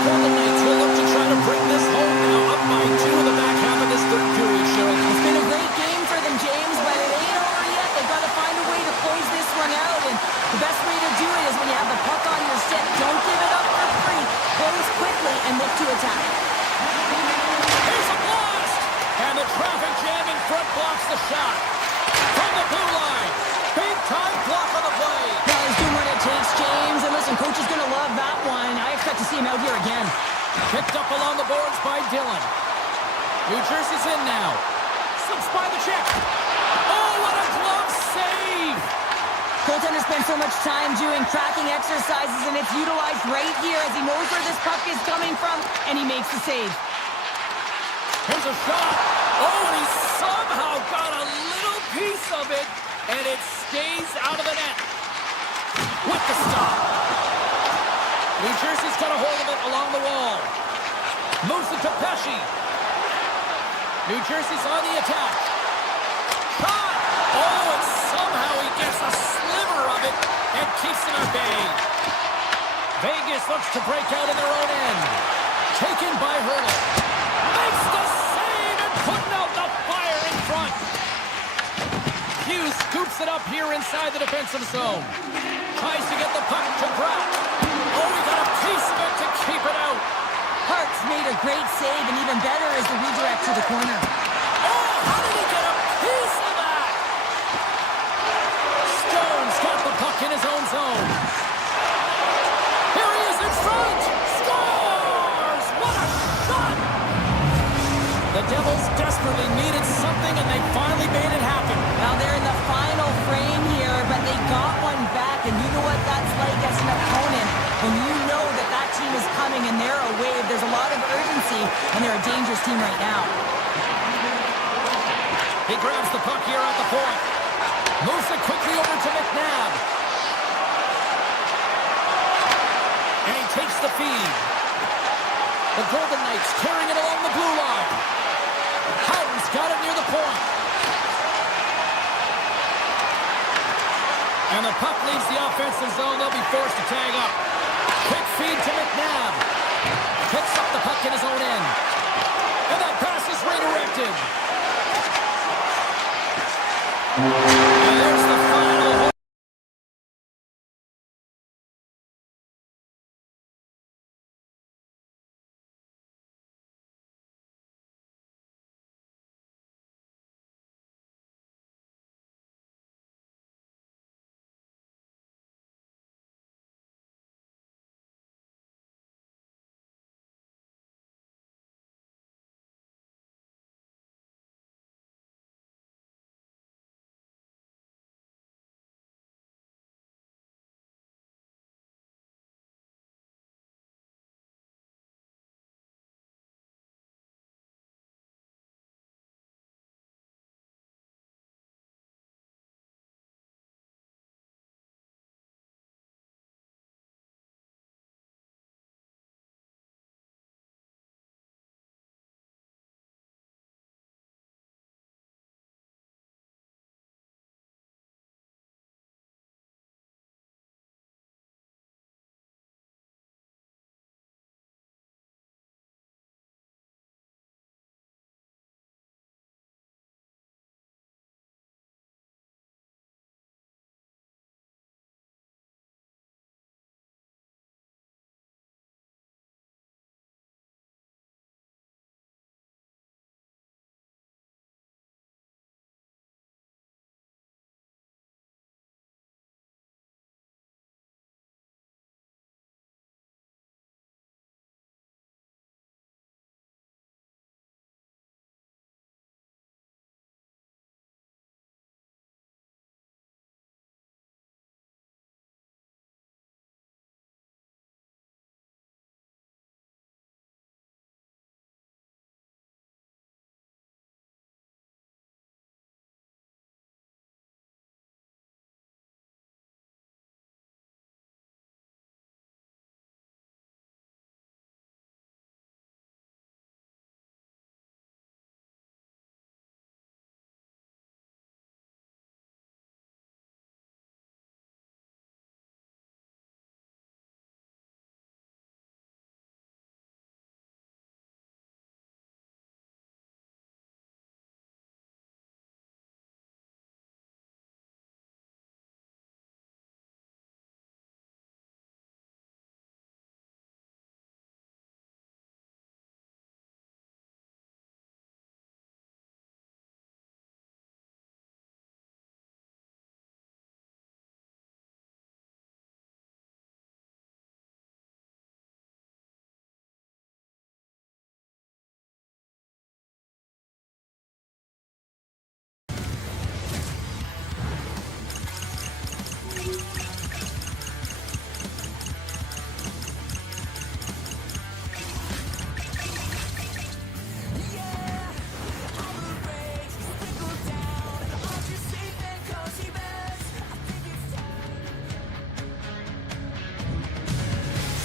Golden Knights will look to try to bring this home now, up by 2 in the back half of this third period, Cheryl. It's been a great game for them, James, but it ain't over yet. They've got to find a way to close this one out, and the best way to do it is when you have the puck on your stick. Don't give it up for free. Close quickly and look to attack. Here's a blast! And the traffic jam in front blocks the shot. From the blue line, big-time block on the play. Yeah, he's doing what it takes, James, and listen, coach is going to love that one. I expect to see him out here again. Picked up along the boards by Dillon. New Jersey's in now. Slips by the check. Oh, what a glove save! Goaltender spends so much time doing tracking exercises, and it's utilized right here as he knows where this puck is coming from, and he makes the save. Here's a shot. Oh, and he somehow got a little piece of it, and it stays out of the net. With the stop. New Jersey's got a hold of it along the wall. Moves it to Pesci. New Jersey's on the attack. Shot! Oh, and somehow he gets a sliver of it and keeps it at bay. Vegas looks to break out in their own end. Taken by Hurdle. Makes the save and putting out the fire in front. Hughes scoops it up here inside the defensive zone. Tries to get the puck to Pratt. Oh, he got a piece of it to keep it out. Hart's made a great save, and even better is the redirect to the corner. Oh, how did he get a piece of that? Stone's got the puck in his own zone. Here he is in front. Scores! What a shot! The Devils desperately needed something, and they finally made it happen. Now they're in the final frame here, but they got one back, and you know what that's like as an opponent. When you know that that team is coming and they're a wave, there's a lot of urgency, and they're a dangerous team right now. He grabs the puck here at the point. Moves it quickly over to McNabb. And he takes the feed. The Golden Knights carrying it along the blue line. Howden's got it near the point. And the puck leaves the offensive zone. They'll be forced to tag up. Quick feed to McNabb. Picks up the puck in his own end. And that pass is redirected. And there's the final.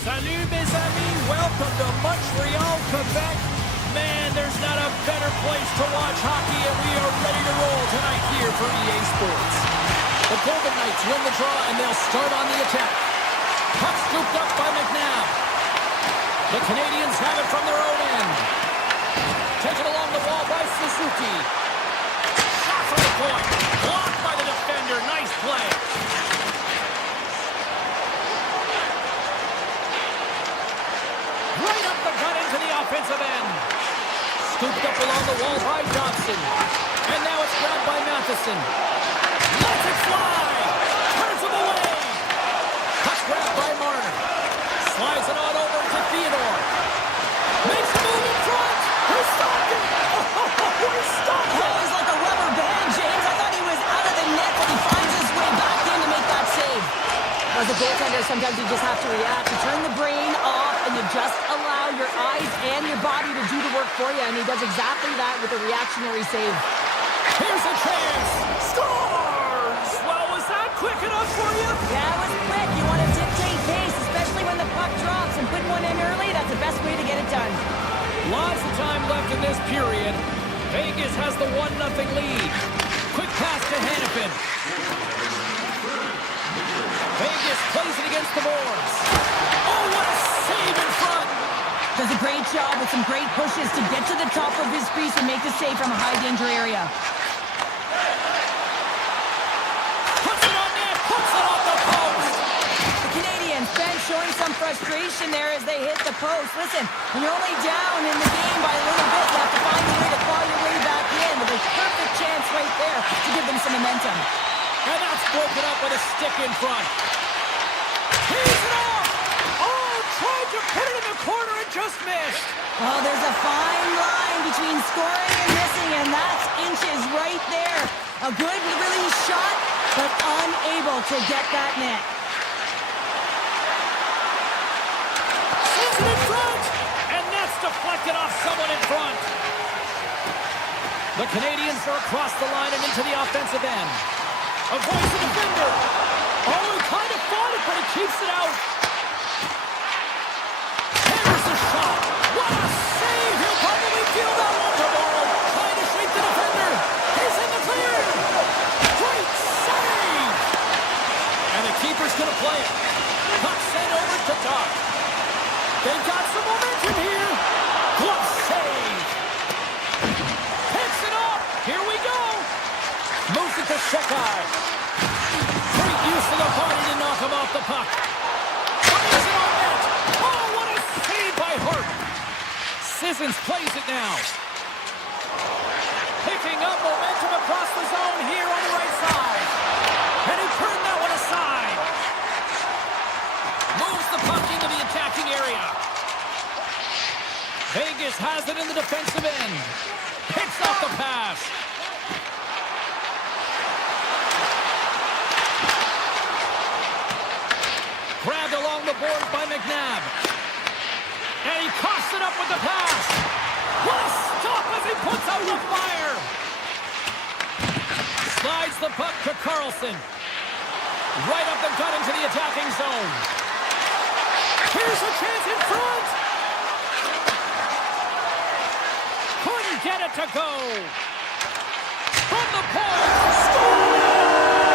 Salut mes amis, welcome to Montreal, Quebec. man, there's not a better place to watch hockey, and we are ready to roll tonight here for EA Sports. The Golden Knights win the draw, and they'll start on the attack. Puck scooped up by McNabb. The Canadians have it from their own end. Taken along the wall by Suzuki. Shot from the point. Blocked by the defender. Nice play. Right up the gut into the offensive end. Scooped up along the wall by Dobson. And now it's grabbed by Matheson. Lets it fly. Turns him away. Puck grabbed by Marner. Slides it on over to Theodore. Makes a move in front. He stopped it. Oh, he stopped it. Oh, he's like a rubber band, James. I thought he was out of the net, but he finds his way back in to make that save. As a goaltender, sometimes you just have to react. You turn the brain off, and you just allow your eyes and your body to do the work for you, and he does exactly that with a reactionary save. Here's a chance. Scores! Well, was that quick enough for you? Yeah, it was quick. You want to dictate pace, especially when the puck drops, and put one in early. That's the best way to get it done. Lots of time left in this period. Vegas has the 1-0 lead. Quick pass to Hannafin. Vegas plays it against the boards. Oh, what a save in front. Does a great job with some great pushes to get to the top of his crease and make the save from a high-danger area. Puts it on net. Puts it off the post. The Canadians, Ben, showing some frustration there as they hit the post. Listen, when you're only down in the game by a little bit, you have to find a way to claw your way back in. With a perfect chance right there to give them some momentum. And that's broken up with a stick in front. He's it off. Oh, tried to put it in the corner and just missed. Oh, there's a fine line between scoring and missing, and that's inches right there. A good release shot, but unable to get that net. Sees it in front. And that's deflected off someone in front. The Canadians are across the line and into the offensive end. Avoids the defender. Oh, he kind of fought it, but he keeps it out. Hammers the shot. What a save. He'll probably feel that one tomorrow. Trying to shake the defender. He's in the clear. Great save. And the keeper's going to play it. Puck sent over to Tuck. They've got some momentum here. Glove save. Picks it up. Here we go. Moves it to Shekai. Great use of the body to knock him off the puck. Fires it on net. Oh, what a save by Hart. Sissons plays it now. Picking up momentum across the zone here on the right side. And he turned that one aside. Moves the puck into the attacking area. Vegas has it in the defensive end. Picks off the pass. Grabbed along the boards by McNabb. And he coughs it up with the pass. What a stop as he puts out the fire. Slides the puck to Carlson. Right up the gut into the attacking zone. Here's a chance in front. Couldn't get it to go. From the point. Scores!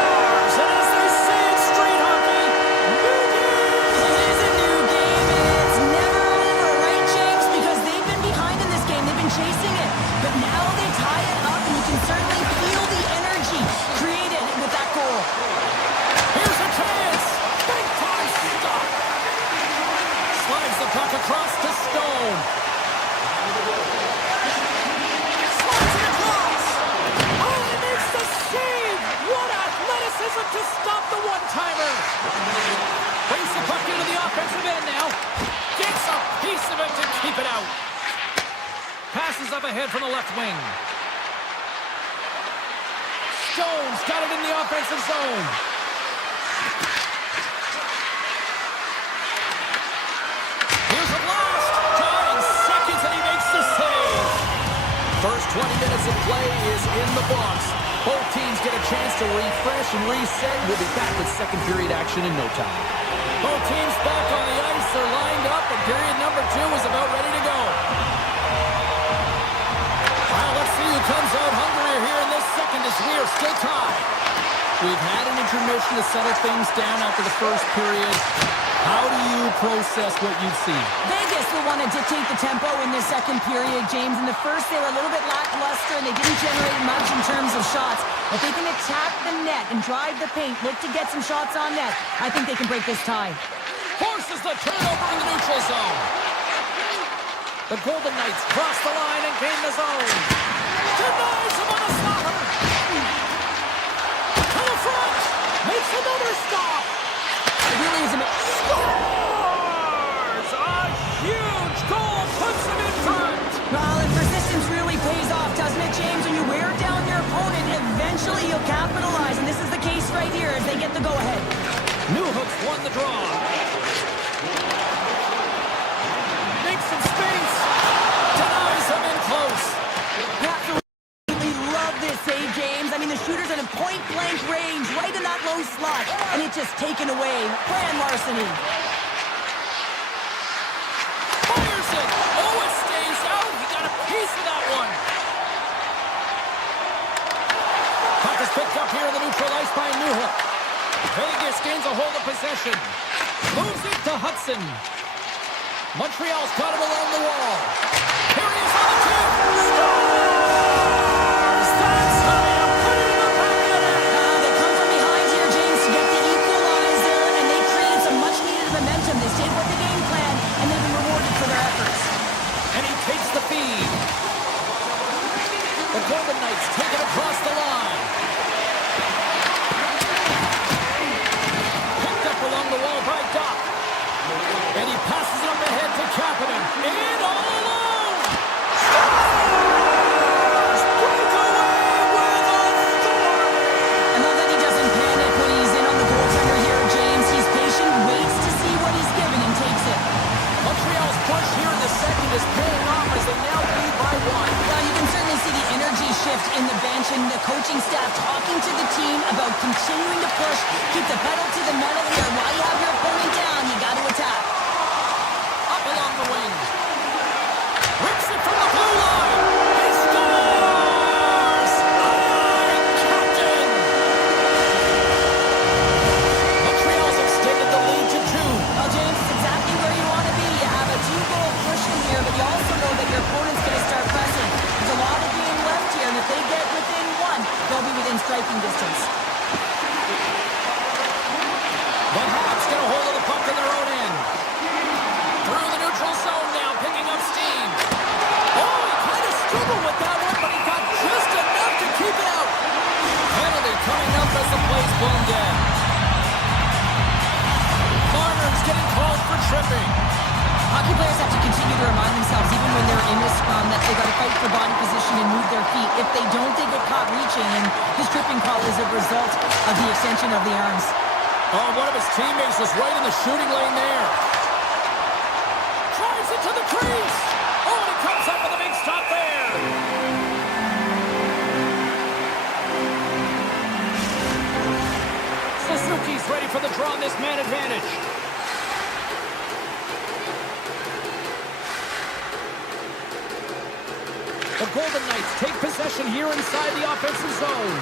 And as they say in street hockey, new game. It is a new game, and it's never over, right, James? Because they've been behind in this game. They've been chasing it. But now they tie it up, and you can certainly feel the energy created with that goal. Here's a chance. Big time stop. Slides the puck across to Stone. Slides it across. Oh, he makes the save. What athleticism to stop the one-timer. Brings the puck into the offensive end now. Gets a piece of it to keep it out. Passes up ahead from the left wing. Stone's got it in the offensive zone. Here's a blast. Time seconds and he makes the save. First 20 minutes of play is in the books. Both teams get a chance to refresh and reset. We'll be back with second period action in no time. Both teams back on the ice. They're lined up, and period number 2 is about ready to go. as we are still tied. We've had an intermission to settle things down after the first period. How do you process what you've seen? Vegas will want to dictate the tempo in the second period, James. In the first, they were a little bit lackluster, and they didn't generate much in terms of shots. If they can attack the net and drive the paint, look to get some shots on net, I think they can break this tie. Forces the turnover in the neutral zone. The Golden Knights cross the line and gain the zone. Denies him on a slaughter. To the front. Makes another stop. It really is Scores! A huge goal puts him in front. Well, and persistence really pays off, doesn't it, James? When you wear down your opponent, eventually you'll capitalize, and this is the case right here as they get the go-ahead. Newhook's won the draw. Makes some space. Denies him in close. Absolutely love this save, James. I mean, the shooter's in a point-blank range, right in that low slot, and it's just taken away. Grand larceny. Fires it. Oh, it stays out. He got a piece of that one. Puck is picked up here in the neutral ice by Newhook. Vegas gains a hold of possession. Moves it to Hudson. Montreal's got him along the wall. Here he is on the tip. Scores! That's how you put it in the back of the net. They come from behind here, James, to get the equalizer, and they created some much-needed momentum. They stayed with the game plan, and they've been rewarded for their efforts. And he takes the feed. The Golden Knights take it across the line. Picked up along the wall by Doc. And he passes it up ahead to Kapanen. In all alone. Scores! Breakaway with authority. I love that he doesn't panic when he's in on the goaltender here, James. He's patient, waits to see what he's given, and takes it. Montreal's push here in the second is paying off as they now lead by one. Well, you can certainly see the energy shift in the bench and the coaching staff talking to the team about continuing to push, keep the pedal to the metal here. While you have your opponent down, you got to attack. Up along the wing. Rips it from the blue line. He scores! Aye, Captain! Montreal's extended the lead to 2. Well, James, it's exactly where you want to be. You have a 2-goal cushion here, but you also know that your opponent's going to start pressing. There's a lot of game left here, and if they get within 1, they'll be within striking distance. The Habs get a hold of the puck in their own end. Through the neutral zone now, picking up steam. Oh, he kind of struggled with that one, but he got just enough to keep it out. Penalty coming up as the play's blown dead. Marner's getting called for tripping. Hockey players have to continue to remind themselves, even when they're in a scrum, that they got to fight for body position and move their feet. If they don't, they get caught reaching, and his tripping call is a result of the extension of the arms. Oh, one of his teammates was right in the shooting lane there. Drives it to the crease. Oh, and he comes up with a big stop there. Suzuki's ready for the draw on this man advantage. The Golden Knights take possession here inside the offensive zone.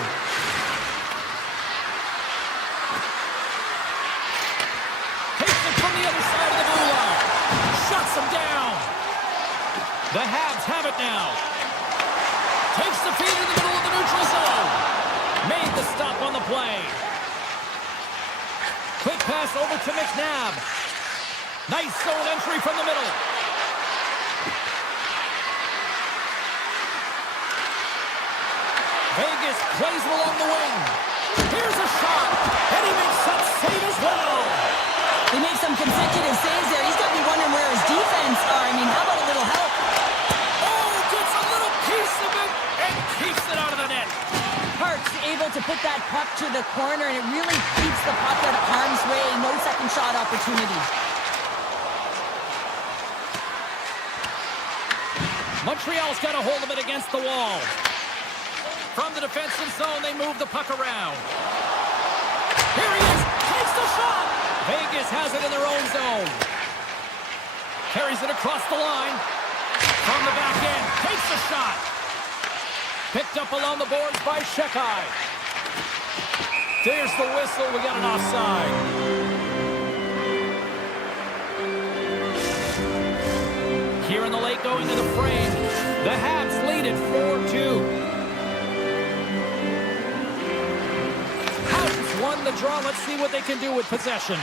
Takes it from the other side of the blue line. Shuts him down. The Habs have it now. Takes the feed in the middle of the neutral zone. Made the stop on the play. Quick pass over to McNabb. Nice zone entry from the middle. Vegas plays it along the wing. Here's a shot, and he makes that save as well. They made some consecutive saves there. He's got me wondering where his defense are. I mean, how about a little help? Oh, gets a little piece of it and keeps it out of the net. Hart's able to put that puck to the corner, and it really keeps the puck out of harm's way. No second shot opportunity. Montreal's got a hold of it against the wall. From the defensive zone, they move the puck around. Here he is, takes the shot. Vegas has it in their own zone. Carries it across the line. From the back end, takes the shot. Picked up along the boards by Shekai. There's the whistle. We got an offside. Here in the late going to the frame. The Habs lead it 4-2. Habs won the draw. Let's see what they can do with possession.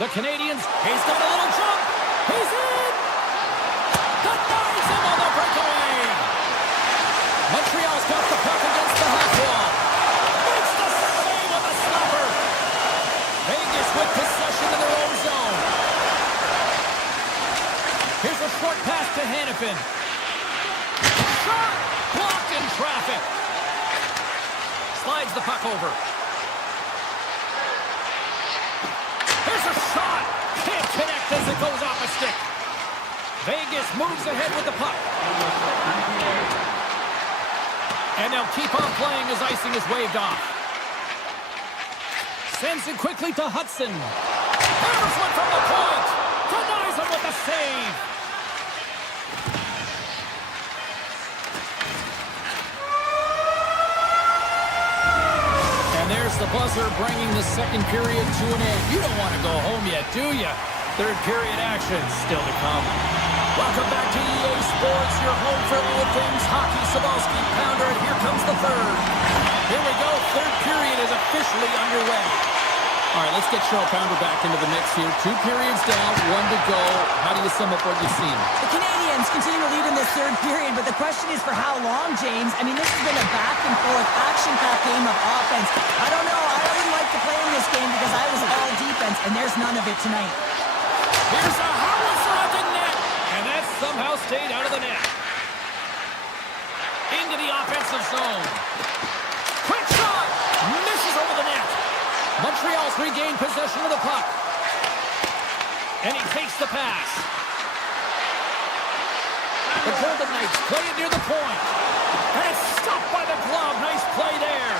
The Canadians, he's got a little jump. He's in. Denies him on the breakaway. Montreal's got the puck against the half wall. Makes the save on the slapper. Vegas with possession in their own zone. Here's a short pass to Hannafin. Shot! Blocked in traffic. Slides the puck over. Here's a shot. Can't connect as it goes off a stick. Vegas moves ahead with the puck. And they'll keep on playing as icing is waved off. Sends it quickly to Hudson. Hammers one from the point. Denies him with a save. And there's the buzzer bringing the second period to an end. You don't want to go home yet, do you? Third period action still to come. Welcome back to EA Sports, your home for all things hockey. Sabalski, Pounder, and here comes the third. Here we go. Third period is officially underway. All right, let's get Cheryl Pounder back into the mix here. 2 periods down, 1 to go. How do you sum up what you've seen? The Canadians continue to lead in this third period, but the question is for how long, James? I mean, this has been a back-and-forth, action-packed game of offense. I don't know. I wouldn't like to play in this game because I was all defense, and there's none of it tonight. Here's a howitzer at the net, and that somehow stayed out of the net. Into the offensive zone. Quick shot! Misses over the net. Montreal's regained possession of the puck. And he takes the pass. The Golden Knights play it near the point. And it's stopped by the glove. Nice play there.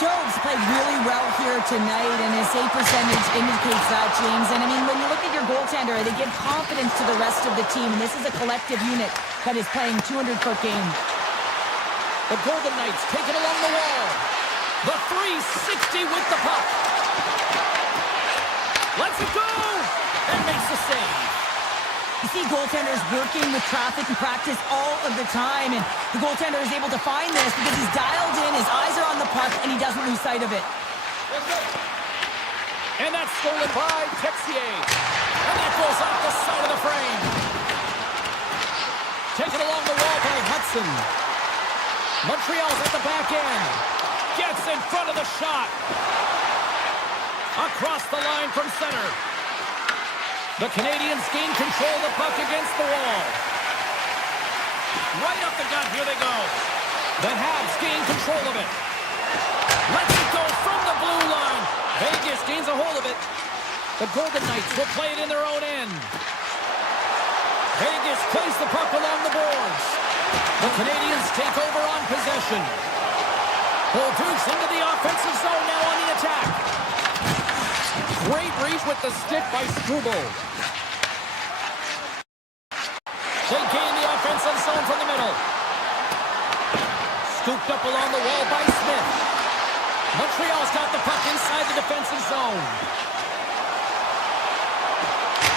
Job's played really well here tonight, and his save percentage indicates that, James. And, I mean, when you look at your goaltender, they give confidence to the rest of the team, and this is a collective unit that is playing 200-foot game. The Golden Knights take it along the wall. The 360 with the puck. Lets it go! And makes the save. You see goaltenders working with traffic and practice all of the time, and the goaltender is able to find this because he's dialed in, his eyes are on the puck, and he doesn't lose sight of it. And that's stolen by Texier. And that goes off the side of the frame. Taken along the wall by Hudson. Montreal's at the back end. Gets in front of the shot. Across the line from center. The Canadians gain control of the puck against the wall. Right up the gut, here they go. The Habs gain control of it. Lets it go from the blue line. Vegas gains a hold of it. The Golden Knights will play it in their own end. Vegas plays the puck along the boards. The Canadians take over on possession. Bulldogs into the offensive zone now on the attack. Great reach with the stick by Struble. They gain the offensive zone from the middle. Scooped up along the wall by Smith. Montreal's got the puck inside the defensive zone.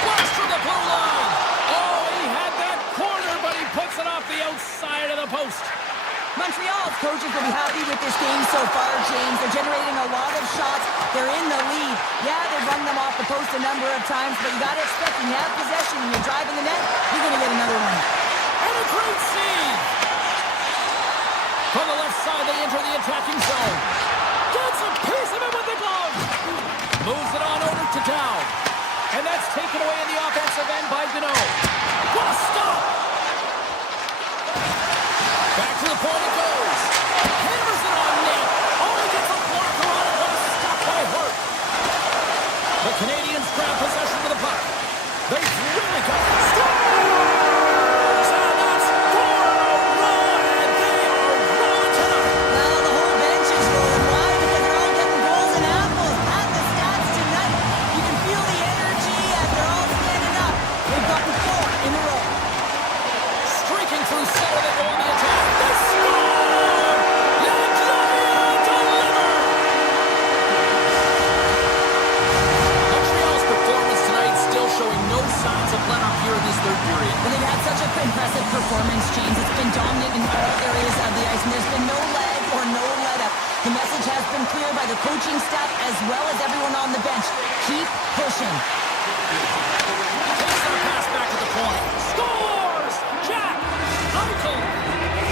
Blast from the blue line. Oh, he had that corner, but he puts it off the outside of the post. Montreal's coaches will be happy with this game so far, James. They're generating a lot of shots. They're in the lead. Yeah, they've run them off the post a number of times, but you got to expect when you have possession and you're driving the net, you're going to get another one. And a great save. From the left side, they enter the attacking zone. Gets a piece of it with the glove. Moves it on over to Dow. And that's taken away in the offensive end by Deneau. What a stop! Back to the point it goes. Hammers it on net. Only gets a blocker on it. What a stop by Hurt. The Canadians grab possession of the puck. They've really got it. Scores! And that's 4-0. And they are rolling tonight. Well, the whole bench is rolling dominant in all areas of the ice, and there's been no lag or no let-up. The message has been clear by the coaching staff as well as everyone on the bench. Keep pushing. Takes that pass back to the point. Scores! Jack Eichel.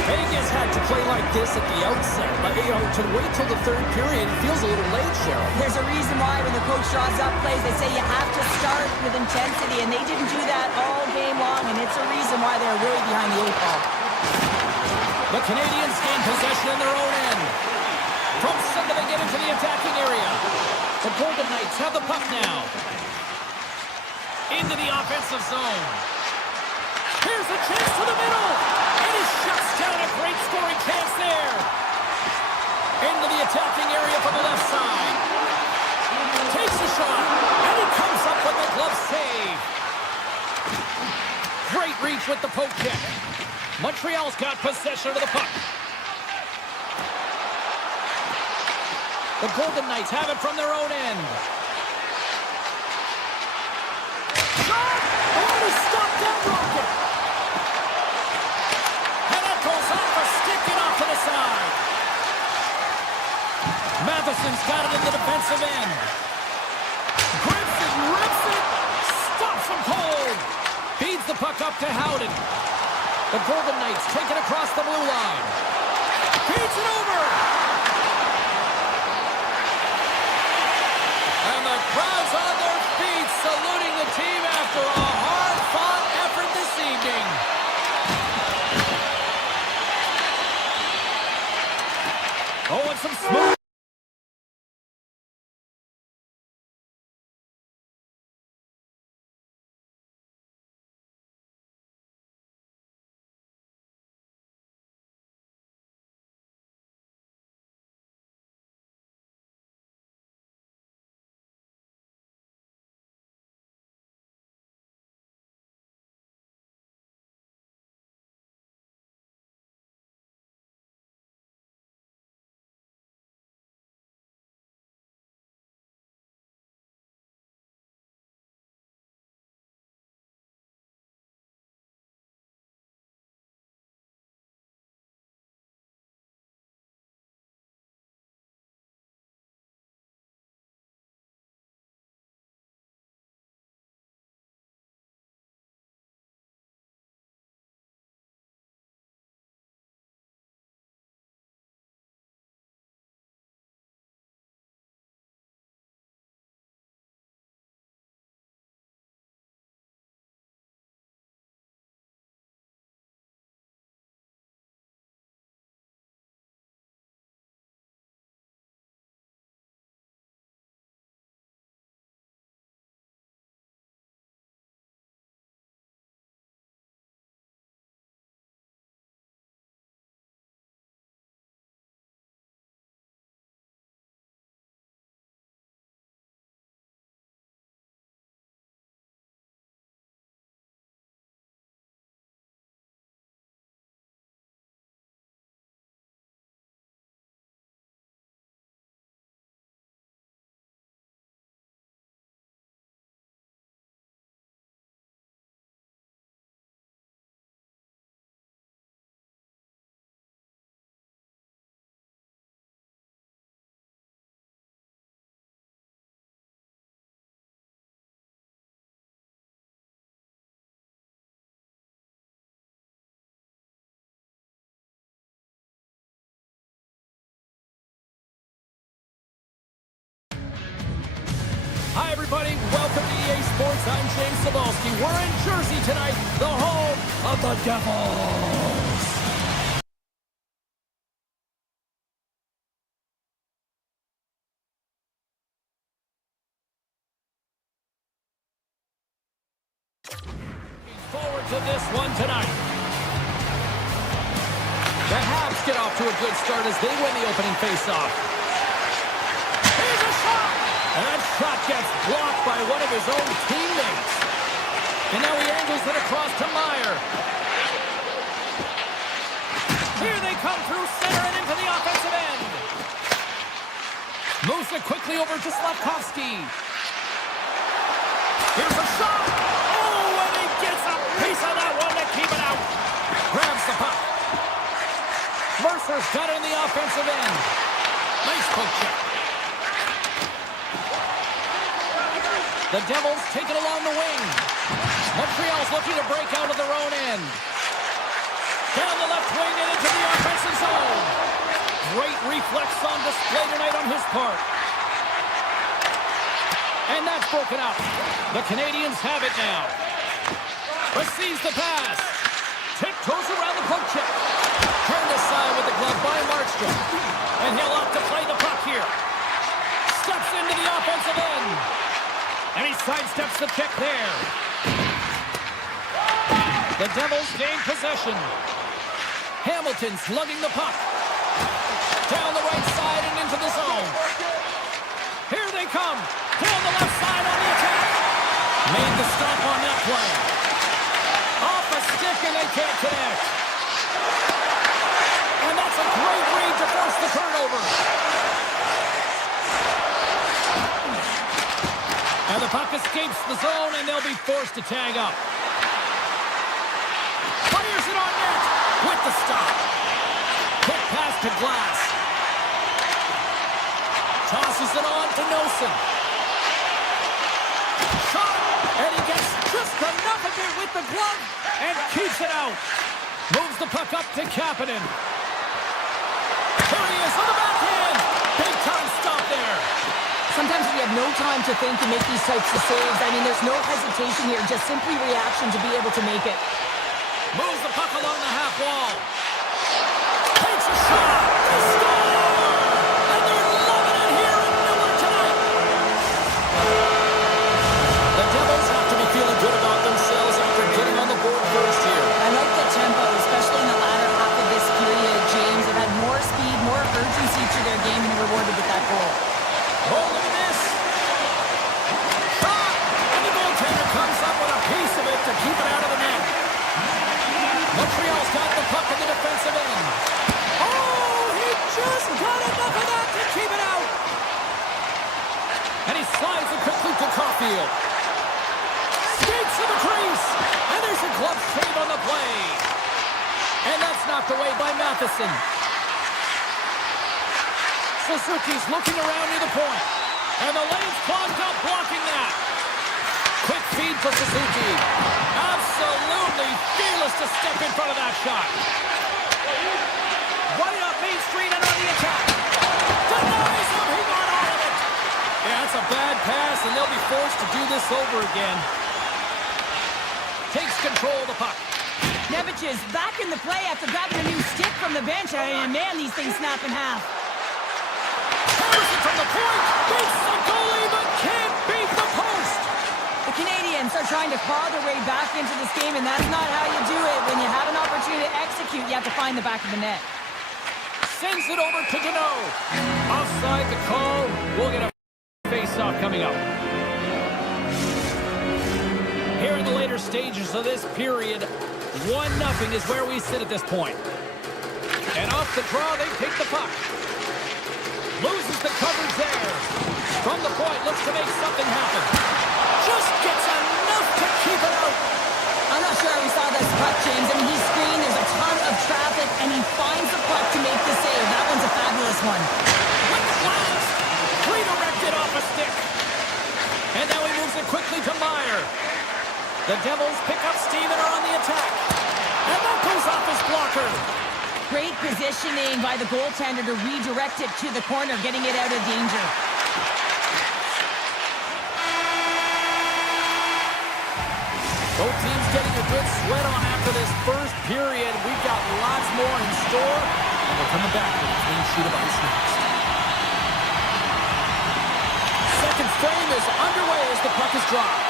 Vegas had to play like this at the outset. To wait till the third period, it feels a little late, Cheryl. There's a reason why when the coach draws up plays, they say you have to start with intensity, and they didn't do that all game long, and it's a reason why they're really behind the eight ball. The Canadians gain possession in their own end. From center, they get into the attacking area. The Golden Knights have the puck now. Into the offensive zone. Here's a chance to the middle. And he shuts down a great scoring chance there. Into the attacking area from the left side. Takes a shot. And he comes up with a glove save. Great reach with the poke kick. Montreal's got possession of the puck. The Golden Knights have it from their own end. Shot! Oh, he stopped that rocket. And that goes off a stick and off to the side. Matheson's got it in the defensive end. Grips it, rips it, stops him cold. Feeds the puck up to Howden. The Golden Knights take it across the blue line. Feeds it over. And the crowd's on their feet, saluting the team after a hard-fought effort this evening. Oh, and some smooth. Hi, everybody. Welcome to EA Sports. I'm James Cebulski. We're in Jersey tonight, the home of the Devils. Forward to this one tonight. The Habs get off to a good start as they win the opening faceoff. Here's a shot! And that shot gets blocked by one of his own teammates. And now he angles it across to Meyer. Here they come through center and into the offensive end. Moves it quickly over to Slavkovsky. Here's a shot! Oh, and he gets a piece of that one to keep it out. Grabs the puck. Mercer's got it in the offensive end. Nice poke check. The Devils take it along the wing. Montreal's looking to break out of their own end. Down the left wing and into the offensive zone. Great reflex on display tonight on his part. And that's broken up. The Canadians have it now. Receives the pass. Tiptoes around the poke check. Turned aside with the glove by Markstrom. And he'll opt to play the puck here. Steps into the offensive end. And he sidesteps the check there. The Devils gain possession. Hamilton's lugging the puck. Down the right side and into the zone. Here they come. Down the left side on the attack. Made the stop on that play. Off a stick and they can't connect. And that's a great read to force the turnover. And the puck escapes the zone and they'll be forced to tag up. Fires it on net with the stop. Quick pass to Glass. Tosses it on to Nelson. Shot, and he gets just enough of it with the glove and keeps it out. Moves the puck up to Kapanen. Here he is on the backhand. Big time stop there. Sometimes we have no time to think and make these types of saves. I mean, there's no hesitation here, just simply reaction to be able to make it. Moves the puck along the half wall. Takes a shot to score! And they're loving it here in Miller tonight. The Devils have to be feeling good about themselves after getting on the board first here. I like the tempo, especially in the latter half of this period, James. They've had more speed, more urgency to their game, and rewarded with that goal. Oh, look at this. Shot! And the goaltender comes up with a piece of it to keep it out of the net. Montreal's got the puck in the defensive end. Oh, he just got enough of that to keep it out. And he slides it quickly to Caulfield. Skates to the crease. And there's a glove save on the play. And that's knocked away by Matheson. Suzuki's looking around near the point. And the lane's clogged up, blocking that. Quick feed for Suzuki. Absolutely fearless to step in front of that shot. Right up Main Street and on the attack. Denies him, he got all of it. Yeah, that's a bad pass, and they'll be forced to do this over again. Takes control of the puck. Nevich is back in the play after grabbing a new stick from the bench. And man, these things snap in half. From the point, beats the goalie, but can't beat the post. The Canadians are trying to claw their way back into this game, and that's not how you do it. When you have an opportunity to execute, you have to find the back of the net. Sends it over to Deneau. Offside the call. We'll get a face-off coming up. Here in the later stages of this period, 1-0 is where we sit at this point. And off the draw, they take the puck. Loses the coverage there. From the point, looks to make something happen. Just gets enough to keep it out. I'm not sure we saw this puck, James. I mean, he's screened, there's a ton of traffic, and he finds the puck to make the save. That one's a fabulous one. With the blast, redirected off a stick. And now he moves it quickly to Meyer. The Devils pick up steam and are on the attack. And that goes off his blocker. Great positioning by the goaltender to redirect it to the corner, getting it out of danger. Both teams getting a good sweat on after this first period. We've got lots more in store, and we're coming back with a clean sheet of ice next. Second frame is underway as the puck is dropped.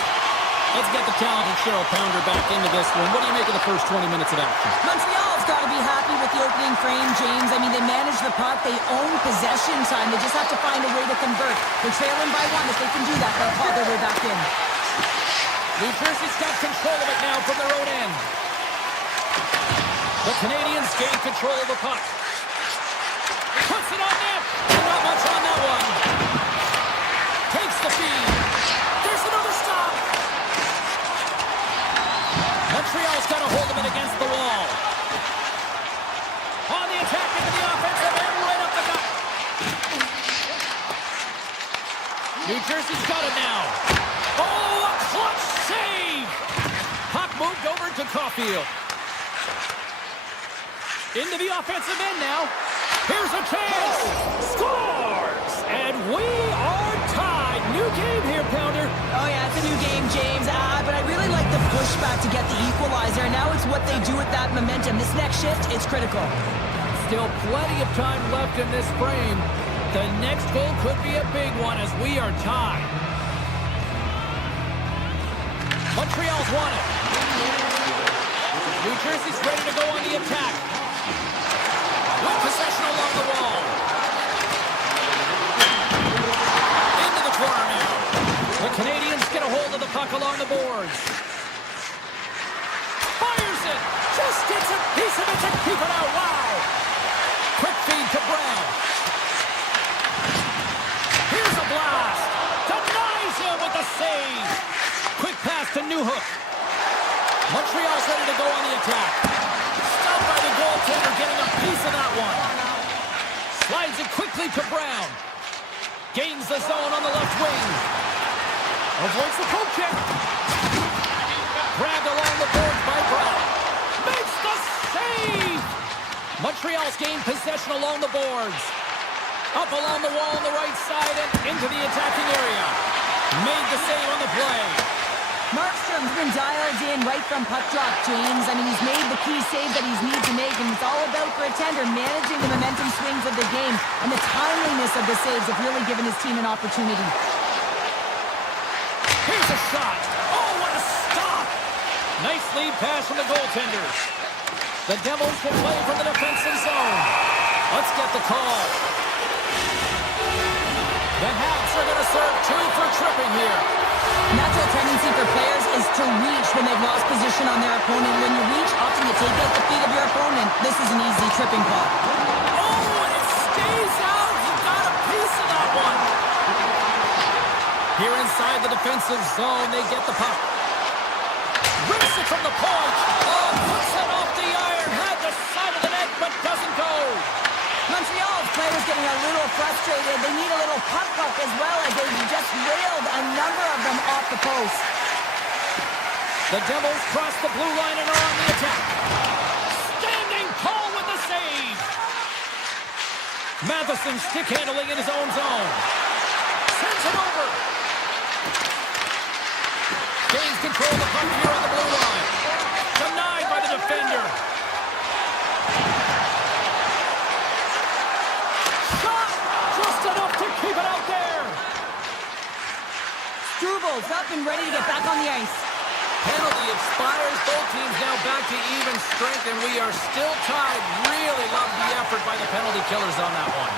Let's get the talented Cheryl Pounder back into this one. What do you make of the first 20 minutes of action? Montreal's got to be happy with the opening frame, James. I mean, they manage the puck. They own possession time. They just have to find a way to convert. They're trailing by one. If they can do that, they'll claw their way back in. New Jersey's got control of it now from their own end. The Canadians gain control of the puck. Puts it on net. Not much on that one. Takes the feed. There's another stop. Montreal's got a hold of it against the wall. On the attack in the New Jersey's got it now. Oh, a clutch save! Puck moved over to Caulfield. Into the offensive end now. Here's a chance. Scores! And we are tied. New game here, Pounder. Oh, yeah, it's a new game, James. But I really like the pushback to get the equalizer. Now it's what they do with that momentum. This next shift, it's critical. Still plenty of time left in this frame. The next goal could be a big one as we are tied. Montreal's won it. New Jersey's ready to go on the attack. With possession along the wall. Into the corner now. The Canadians get a hold of the puck along the boards. Fires it. Just gets a piece of it to keep it out. Wow. Quick feed to Brown. Here's a blast. Denies him with the save. Quick pass to Newhook. Montreal's ready to go on the attack. Stopped by the goaltender, getting a piece of that one. Slides it quickly to Brown. Gains the zone on the left wing. Avoids the poke check. Grabbed along the boards by Brown. Makes the save! Montreal's gained possession along the boards. Up along the wall on the right side and into the attacking area. Made the save on the play. Markstrom's been dialed in right from puck drop, James. I mean, he's made the key save that he's needed to make, and it's all about, for a tender, managing the momentum swings of the game, and the timeliness of the saves have really given his team an opportunity. Here's a shot. Oh, what a stop! Nice lead pass from the goaltenders. The Devils will play from the defensive zone. Let's get the call. The Habs are going to serve 2 for tripping here. Natural tendency for players is to reach when they've lost position on their opponent. When you reach, often you take out the feet of your opponent. This is an easy tripping call. Oh, and it stays out. He got a piece of that one. Here inside the defensive zone, they get the puck. Rips it from the point. Oh, puts it off the iron. Had the side of the net, but doesn't go. Montreal's players getting a little frustrated. They need a little puck as well, as they just railed a number of them off the post. The Devils cross the blue line and are on the attack. Standing tall with the save. Matheson stick handling in his own zone. Sends it over. Gains control of the puck here on the blue line. Denied by the defender. Shot! Just enough to keep it out there. Struvel's up and ready to get back on the ice. Penalty expires. Both teams now back to even strength, and we are still tied. Really love the effort by the penalty killers on that one.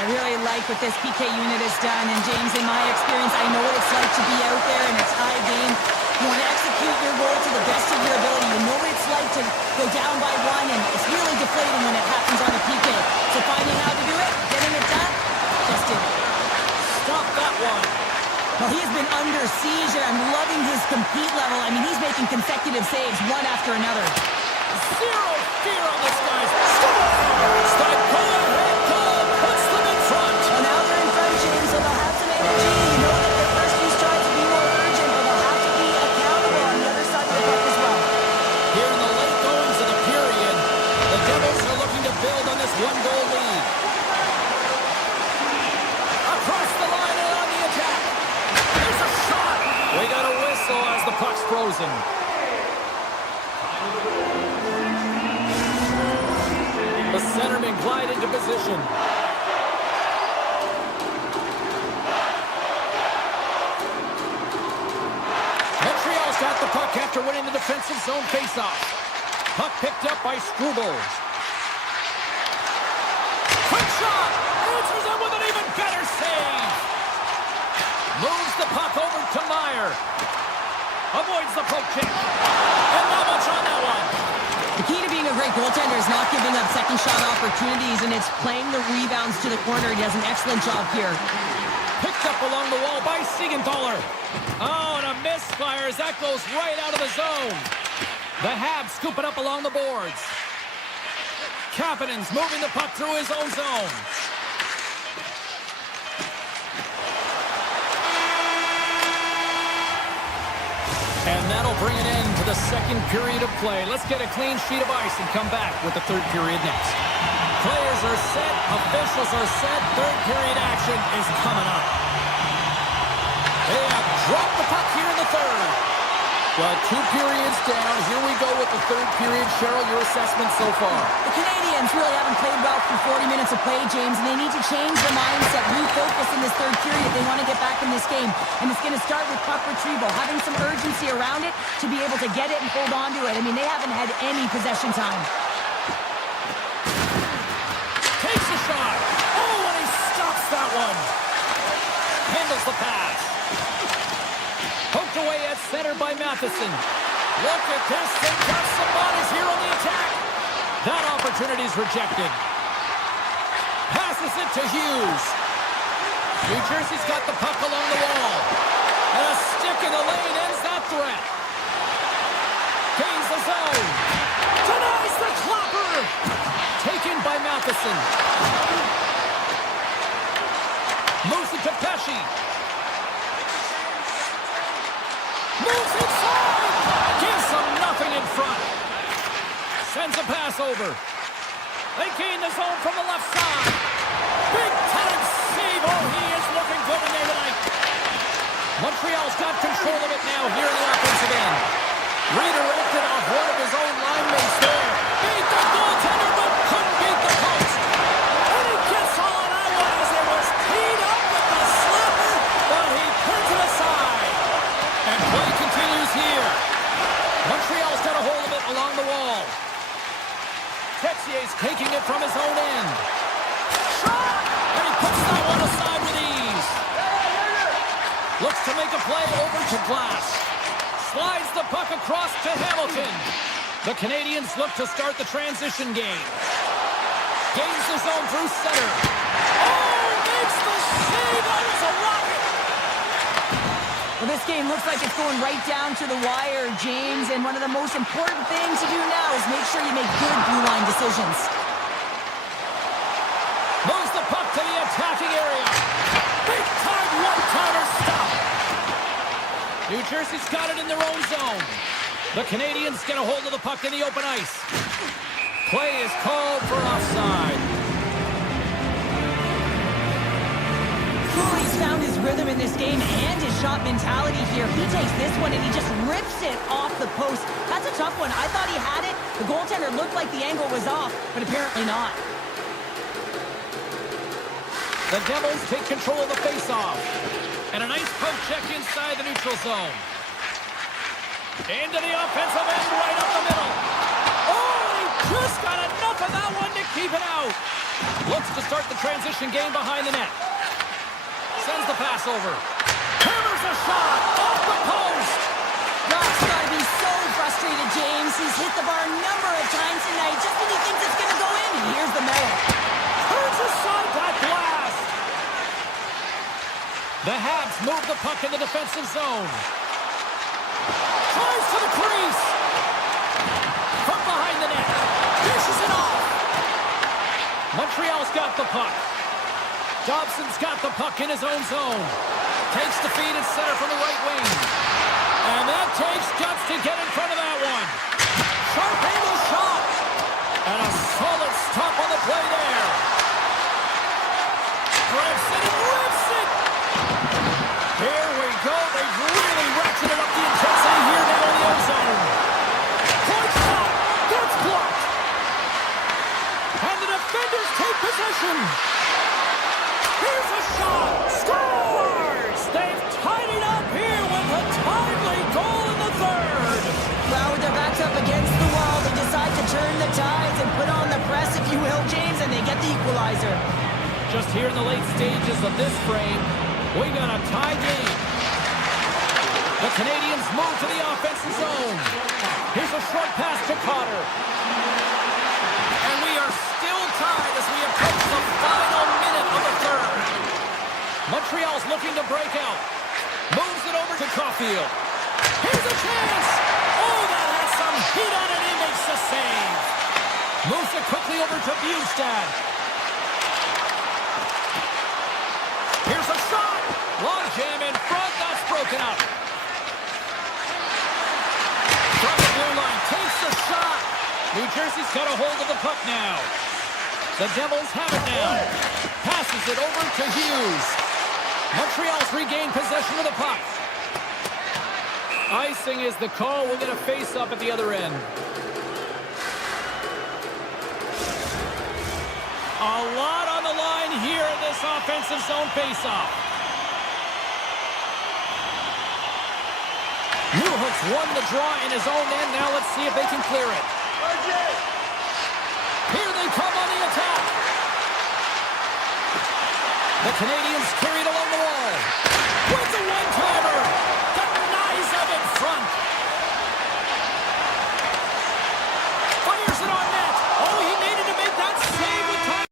I really like what this PK unit has done, and James, in my experience, I know what it's like to be out there in a tie game. You want to execute your role to the best of your ability. You know what it's like to go down by 1, and it's really deflating when it happens on a PK. So finding how to do it, getting it done, just did it. Stop that one. Well, he has been under siege, and I'm loving his compete level. I mean, he's making consecutive saves, one after another. Zero fear on this guy's score. Stamkos goal puts them in front. Well, now they're in front, James, so they'll have some energy. You know that their first few strides will be more urgent, but they'll have to be accountable on the other side of the puck as well. Here in the late goings of the period, the Devils are looking to build on this 1-goal lead. Across the line and on the attack. There's a shot. We got a whistle as the puck's frozen. The centermen glide into position. Montreal's got the puck after winning the defensive zone faceoff. Puck picked up by Struble. Quick shot! Answers it with an even better save. Moves the puck over to Meyer. Avoids the poke check. And not much on that one. The key to being a great goaltender is not giving up second shot opportunities, and it's playing the rebounds to the corner. He does an excellent job here. Picked up along the wall by Siegenthaler. Oh, and a misfire as that goes right out of the zone. The Habs scoop it up along the boards. Kapanen's moving the puck through his own zone. that'll bring an end to the second period of play. Let's get a clean sheet of ice and come back with the third period next. Players are set, officials are set, third period action is coming up. They have dropped the puck here in the third. Well, 2 periods down. Here we go with the third period. Cheryl, your assessment so far? The Canadians really haven't played well for 40 minutes of play, James, and they need to change their mindset, refocus in this third period. They want to get back in this game, and it's going to start with puck retrieval, having some urgency around it to be able to get it and hold on to it. I mean, they haven't had any possession time. Takes a shot. Oh, and he stops that one. Handles the pass. Poked away at center by Matheson. Look at this. They've got some bodies here on the attack. That opportunity is rejected. Passes it to Hughes. New Jersey's got the puck along the wall. And a stick in the lane ends that threat. Gains the zone. Denies the clopper. Taken by Matheson. Moves it to Pesci. Moves inside! Gives them nothing in front. Sends a pass over. They gain the zone from the left side. Big time save. Oh, he is looking good in there tonight. Montreal's got control of it now here in the offensive end. Redirected off one of his own line mates there. Beat the goaltender, but couldn't beat the post. And he gets all of that one as it was teed up with the slapper, but he puts it aside. And play continues here. Montreal's got a hold of it along the wall. Tetsier's taking it from his own end. Shot! And he puts that one aside with ease. Looks to make a play over to Glass. Slides the puck across to Hamilton. The Canadians look to start the transition game. Gains the zone through center. Oh, makes the save. That was a rocket. Well, this game looks like it's going right down to the wire, James, and one of the most important things to do now is make sure you make good blue line decisions. Moves the puck to the attacking area. Big time one-timer stop. New Jersey's got it in their own zone. The Canadians get a hold of the puck in the open ice. Play is called for offside. Cooley's found his rhythm in this game and his shot mentality here. He takes this one and he just rips it off the post. That's a tough one. I thought he had it. The goaltender looked like the angle was off, but apparently not. The Devils take control of the faceoff. And a nice poke check inside the neutral zone. Into the offensive end right up the middle. Oh, he just got enough of that one to keep it out. Looks to start the transition game behind the net. Sends the pass over. Hammers a shot off the post. Rock's got to be so frustrated, James. He's hit the bar a number of times tonight. Just when he thinks it's going to go in, here's the merit. Turns aside that blast. The Habs move the puck in the defensive zone. Tries to the crease. From behind the net. Dishes it off. Montreal's got the puck. Dobson's got the puck in his own zone. Takes the feed and center from the right wing. And that takes guts to get in front of that one. Sharp angle shot. And a solid stop on the play there. Grabs it and rips it. Here we go. They've really ratcheted up the intensity here now in the ozone. Point shot. Gets blocked. And the defenders take possession. Here's a shot. Scores! They've tied it up here with a timely goal in the third. Well, with their backs up against the wall, they decide to turn the tides and put on the press, if you will, James, and they get the equalizer. Just here in the late stages of this frame, we got a tie game. The Canadians move to the offensive zone. Here's a short pass to Cotter. And we are still tied as we approach the final minute of the third. Montreal's looking to break out. Moves it over to Caulfield. Here's a chance. Oh, that has some heat on it. He makes the save. Moves it quickly over to Bjugstad. Here's a shot. Long jam in front. That's broken up. New Jersey's got a hold of the puck now. The Devils have it now. Passes it over to Hughes. Montreal's regained possession of the puck. Icing is the call. We'll get a face-up at the other end. A lot on the line here in this offensive zone face-off. Newhook's won the draw in his own end. Now let's see if they can clear it. Here they come on the attack. The Canadians carried along the wall. Wins a one-timer. Denies him in front. Fires it on net. Oh, he needed to make that save with time.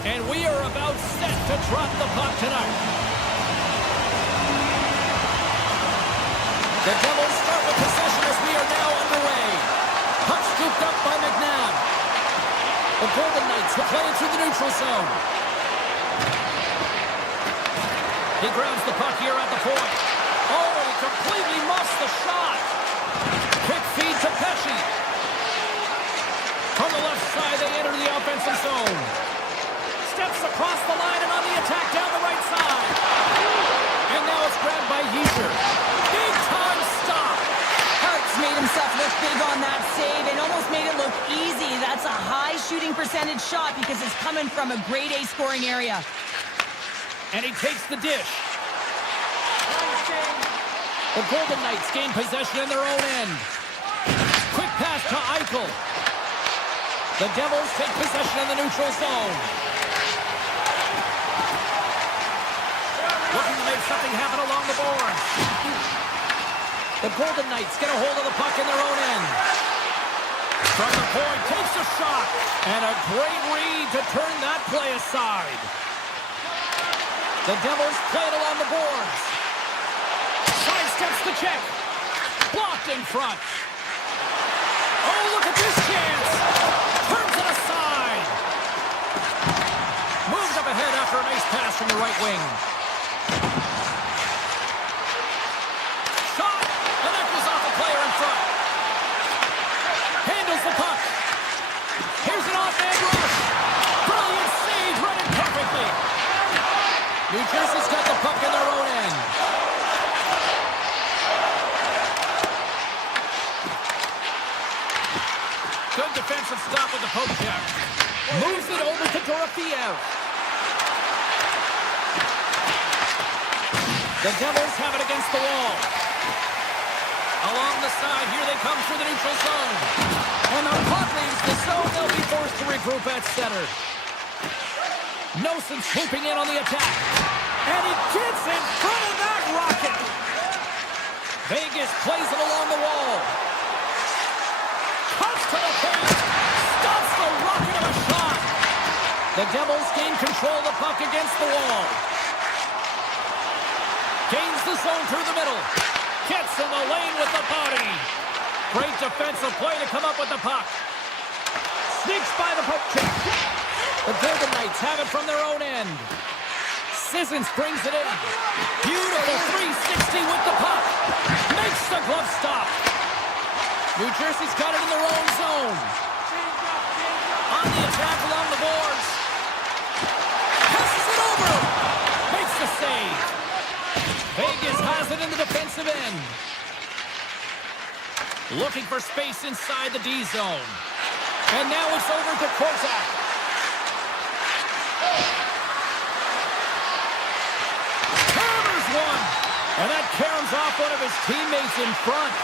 And we are about set to drop the puck tonight. The Devils start with possession as we are now underway. Puck scooped up by McNabb. The Golden Knights will play it through the neutral zone. He grabs the puck here at the point. Oh, he completely muffs the shot. Quick feed to Pesci. From the left side, they enter the offensive zone. Steps across the line and on the attack down the right side. And now it's grabbed by Heischer. Big time stop. Hurts made himself look big on that save and almost made it look easy. That's a high shooting percentage shot because it's coming from a grade A scoring area. And he takes the dish. The Golden Knights gain possession in their own end. Quick pass to Eichel. The Devils take possession in the neutral zone. Looking to make something happen along the boards. The Golden Knights get a hold of the puck in their own end. From the point, takes a shot. And a great read to turn that play aside. The Devils play it along the boards. Sidesteps the check. Blocked in front. Oh, look at this chance. Turns it aside. Moves up ahead after a nice pass from the right wing. Shot. And that goes off a player in front. Handles the puck. Here's an off-man rush. Brilliant save. Read it perfectly. New Jersey's got the puck in their own end. Good defensive stop with the poke check. Moves it over to Dorofeyev. The Devils have it against the wall. Along the side, here they come through the neutral zone. When the puck leaves the zone, they'll be forced to regroup at center. Nosen swooping in on the attack. And he gets in front of that rocket. Vegas plays it along the wall. Cuts to the paint. Stops the rocket of a shot. The Devils gain control of the puck against the wall. Gains the zone through the middle. Gets in the lane with the body. Great defensive play to come up with the puck. Sneaks by the poke check. The Golden Knights have it from their own end. Sissons brings it in. Beautiful 360 with the puck. Makes the glove stop. New Jersey's got it in their own zone. On the attack along the boards. Passes it over. Makes the save. Vegas has it in the defensive end. Looking for space inside the D zone. And now it's over to Kozak. Hammers one. And that caroms off one of his teammates in front.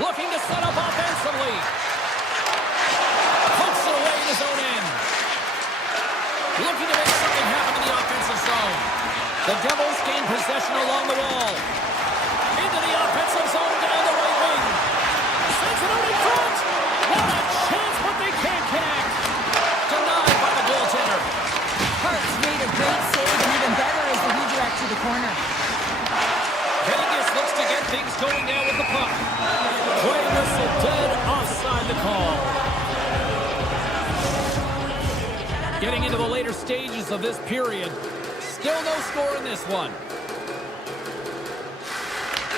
Looking to set up offensively. Pokes it away in his own end. Looking to make something happen in the offensive zone. The Devils gain possession along the wall. Into the offensive zone down the right wing. Sends it out in front. What a chance, but they can't connect. Denied by the goaltender. Hurts made a great save, and even better is the redirect to the corner. Vegas looks to get things going now with the puck. Play whistle dead offside the call. Getting into the later stages of this period. Still no score in this one.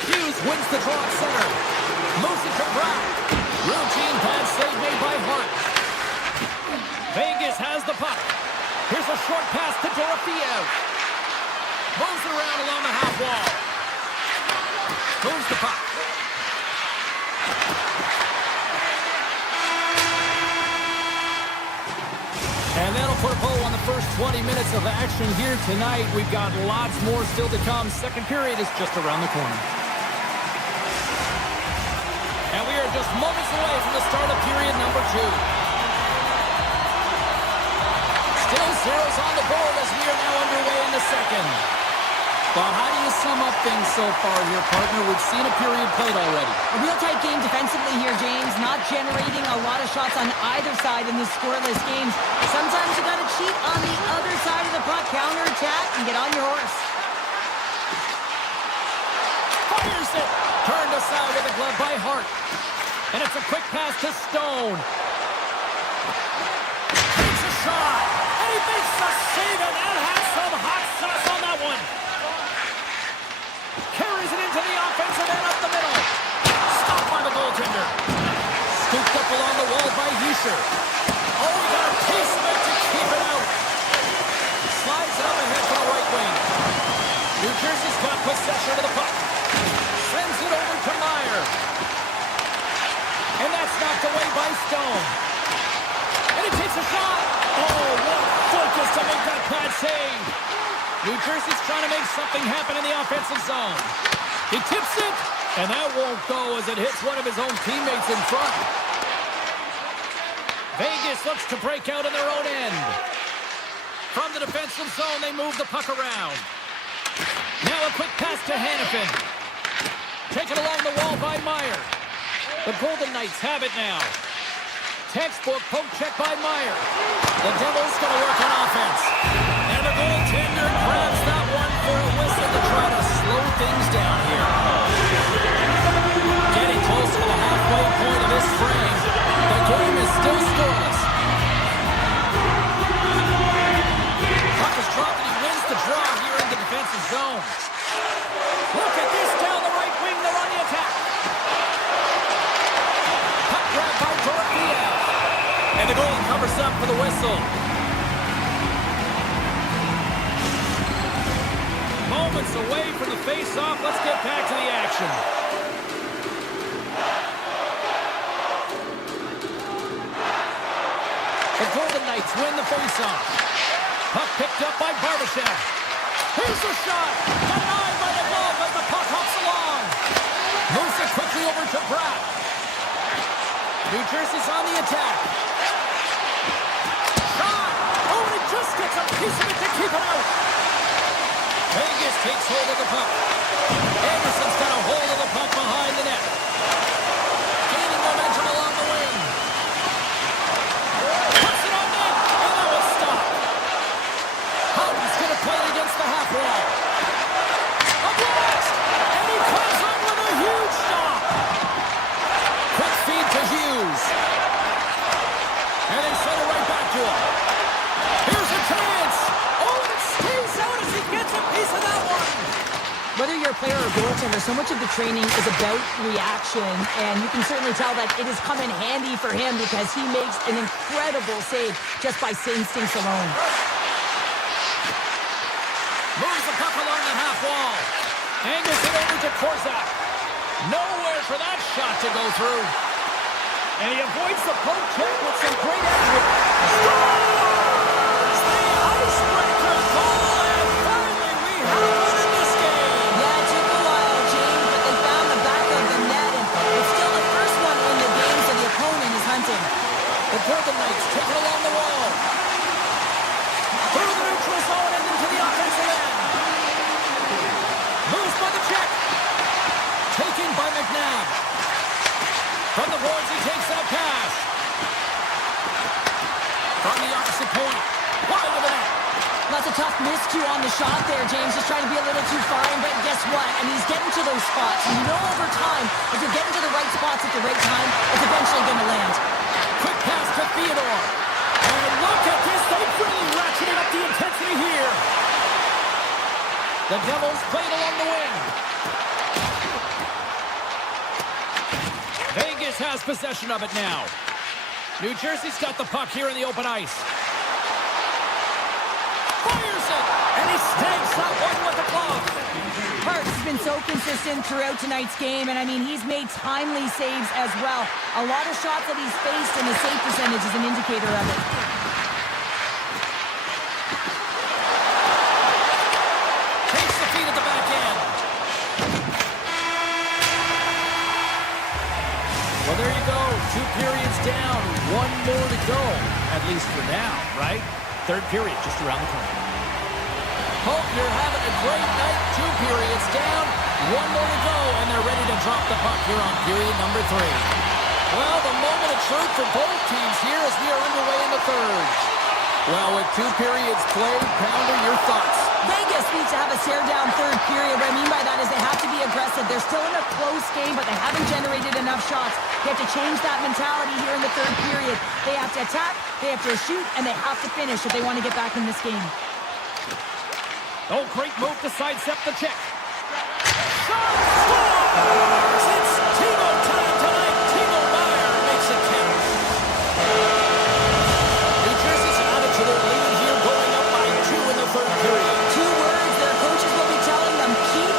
Hughes wins the draw at center. Moves it to Brown. Routine pass save made by Hart. Vegas has the puck. Here's a short pass to Dorofeyev. Moves it around along the half wall. Moves the puck. And that'll put a bow on the first 20 minutes of action here tonight. We've got lots more still to come. Second period is just around the corner. And we are just moments away from the start of period number 2. Still zeros on the board as we are now underway in the second. Well, how do you sum up things so far here, partner? We've seen a period played already. A real tight game defensively here, James. Not generating a lot of shots on either side in these scoreless games. Sometimes you got to cheat on the other side of the puck, counter-attack, and get on your horse. Fires it. Turned aside with a glove by Hart. And it's a quick pass to Stone. Takes a shot. And he makes the save, and that has some hot sauce on that one. Carries it into the offensive end up the middle. Stopped by the goaltender. Scooped up along the wall by Heischer. Oh, he got a piece of it to keep it out. Slides it up ahead for the right wing. possession of the puck. Sends it over to Meyer. And that's knocked away by Stone. And he takes a shot. Oh, what focus to make that bad save. New Jersey's trying to make something happen in the offensive zone. He tips it, and that won't go as it hits one of his own teammates in front. Vegas looks to break out in their own end. From the defensive zone, they move the puck around. Now a quick pass to Hannafin. Taken along the wall by Meyer. The Golden Knights have it now. Textbook poke check by Meyer. The Devils going to work on offense. And the goaltender grabs that one for a whistle to try to slow things down here. Getting close to the halfway point of this frame. The game is still scoreless. Puck is dropped and he wins the draw here in the defensive zone. Look at this down the right wing. They're on the attack. Puck grabbed by Dorofeev. And the goalie covers up for the whistle. Moments away from the face-off. Let's get back to the action. The Golden Knights win the face-off. Puck picked up by Barbashev. Here's a shot. Denied by the glove as the puck hops along. Moves it quickly over to Bratt. New Jersey's on the attack. Shot. Oh, and he just gets a piece of it to keep it out. Vegas takes hold of the puck. Anderson's got a hold of the puck behind the net. Gaining momentum along the wing. Puts it on net, and that was stopped. Houghton's going to play it against the half wall. A blast! And he comes up with a huge stop. Quick feed to Hughes. And they send it right back to him. Here's a chance. Oh, and it stays out as he gets a piece of that one. Whether you're a player or a goaltender, so much of the training is about reaction, and you can certainly tell that it has come in handy for him because he makes an incredible save just by instincts alone. Moves the puck along the half wall. Angles it over to Korczak. Nowhere for that shot to go through. And he avoids the poke check with some great effort. Scores! The icebreaker goal, and finally we have one in this game. Yeah, it took a while, James, but they found the back of the net, and it's still the first one in the game, so the opponent is hunting. The Golden Knights take it along the wall. Through the neutral zone and into the offensive end. Moves by the check. Taken by McNabb. From the boards, he takes that pass. From the opposite point. Wide of the net. That's a tough miscue on the shot there, James. Just trying to be a little too fine, but guess what? I mean, he's getting to those spots. And you know over time, if you're getting to the right spots at the right time, it's eventually going to land. Quick pass to Theodore. And look at this. They've really ratcheted up the intensity here. The Devils play it along the wing. Vegas has possession of it now. New Jersey's got the puck here in the open ice. Fires it, and he snags that one with the glove. Parks has been so consistent throughout tonight's game, and I mean, he's made timely saves as well. A lot of shots that he's faced, and the save percentage is an indicator of it. Takes the feed at the back end. Well, there you go. 2 periods down. 1 more to go. At least for now, right? Third period just around the corner. Hope you're having a great night. 2 periods down. 1 more to go, and they're ready to drop the puck here on period number 3. Well, the moment of truth for both teams here as we are underway in the third. Well, with 2 periods played, Pounder, your thoughts? Vegas needs to have a stare-down third period. What I mean by that is they have to be aggressive. They're still in a close game, but they haven't generated enough shots. They have to change that mentality here in the third period. They have to attack, they have to shoot, and they have to finish if they want to get back in this game. Oh, great move to sidestep the check. Shot! Scores! It's Timo time tonight. Timo Meyer makes it count. New Jersey's added to their lead here, going up by 2 in the third period. 2 words their coaches will be telling them: keep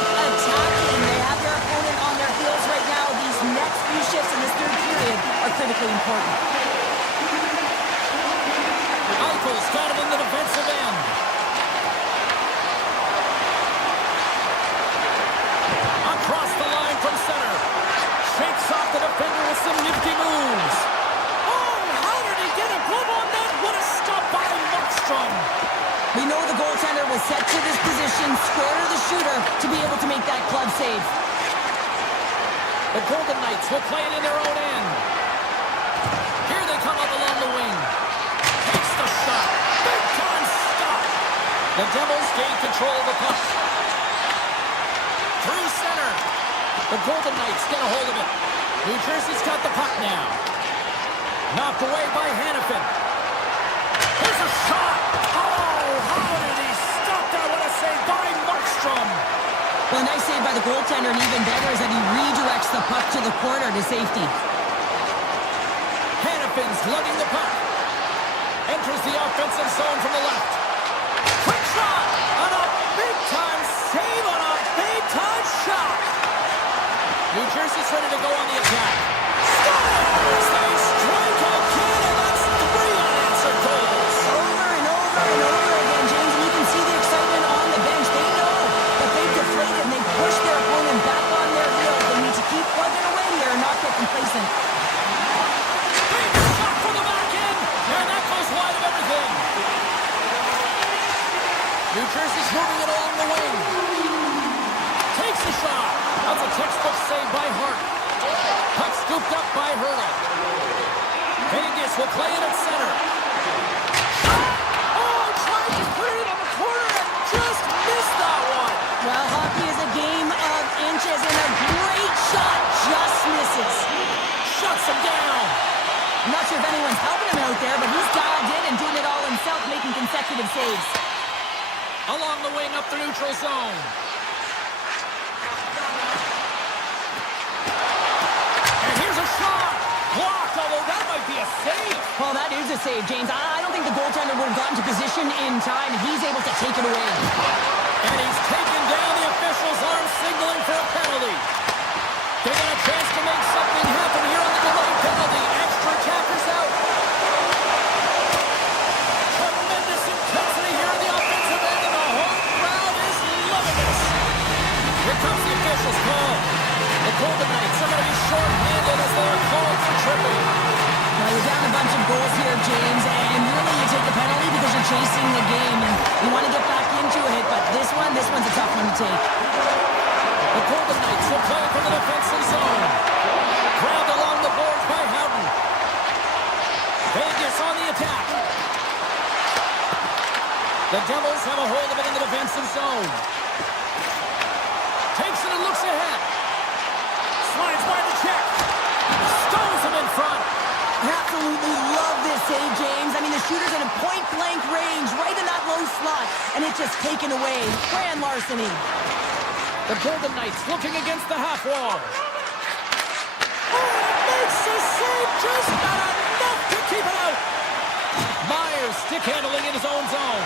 to make that club save. The Golden Knights will play it in their own end. Here they come up along the wing. Takes the shot. Big time stop. The Devils gain control of the puck. Through center. The Golden Knights get a hold of it. New Jersey's got the puck now. Knocked away by Hannafin. Here's a shot. Oh, how did he stop that? What a save by Markstrom. Well, a nice save by the goaltender, and even better is that he redirects the puck to the corner to safety. Hannafin's lugging the puck. Enters the offensive zone from the left. Quick shot on a big-time save on a big-time shot. New Jersey's ready to go on the attack. Scores! They strike again, and that's 3 unanswered goals. Over and over and over again, James, and you can see the excitement on the bench. They know that they've deflated and they've pushed their opponent back on their heels. They need to keep plugging away here and not get complacent. Big shot from the back end, and that goes wide of everything. New Jersey's moving it along the wing. Takes the shot. That's a textbook save by Hart. Puck scooped up by Hurdle. Vegas will play it at center. Oh, tried to put it on the corner and just missed that one. Well, hockey is a game of inches, and a great shot just misses. Shuts him down. I'm not sure if anyone's helping him out there, but he's dialed in and doing it all himself, making consecutive saves. Along the wing up the neutral zone. And here's a shot. Blocked, although that might be a save. Well, that is a save, James. I don't think the goaltender would have gotten to position in time, and he's able to take it away. And he's taken down. The officials aren't signaling for a penalty. They got a chance to make something happen here on the delayed penalty. Extra attackers out. Tremendous intensity here in the offensive end, and the home crowd is loving this. Here comes the officials' call. The Golden Knights are going to be short-handed as they are called for tripping. Now, you're down a bunch of goals here, James, and really you take the penalty because you're chasing the game, and you want to get back into it, but this one's a tough one to take. The Golden Knights will play from the defensive zone. Grabbed along the boards by Houghton. Vegas on the attack. The Devils have a hold of it in the defensive zone. Takes it and looks ahead. Slides by the check. Stones him in front. Absolutely love this save, James. I mean, the shooter's in a point-blank range, right in that low slot, and it's just taken away. Grand larceny. The Golden Knights looking against the half wall. Oh, it makes the save, just not enough to keep it out. Myers stick handling in his own zone.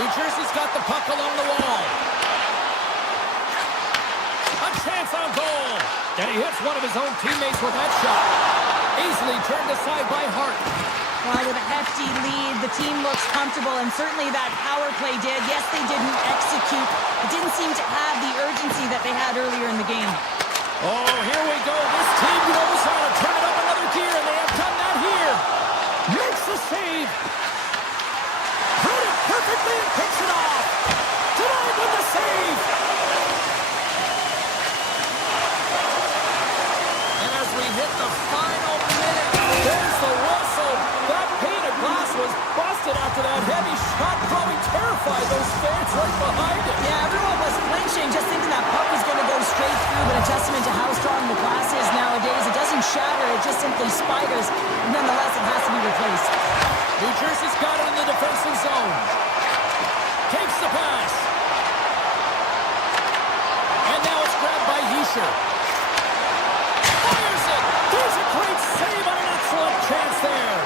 New Jersey's got the puck along the wall. A chance on goal. And he hits one of his own teammates with that shot. Easily turned aside by Hart. Well, with a hefty lead, the team looks comfortable, and certainly that power play did. Yes, they didn't execute. It didn't seem to have the urgency that they had earlier in the game. Oh, here we go. This team knows how to turn it up another gear, and they have done that here. Makes the save. Read it perfectly and picks it off. Denied with the save. And as we hit the final minute, there's the whistle. That pane of glass was busted after that heavy shot. Probably terrified those fans right behind it. Yeah, everyone was flinching, just thinking that puck was going to go straight through, but a testament to how strong the glass is nowadays. It doesn't shatter, it just simply spiders. Nonetheless, it has to be replaced. New Jersey's got it in the defensive zone. Takes the pass. And now it's grabbed by Hischier. Fires it. There's a great save on an excellent chance there.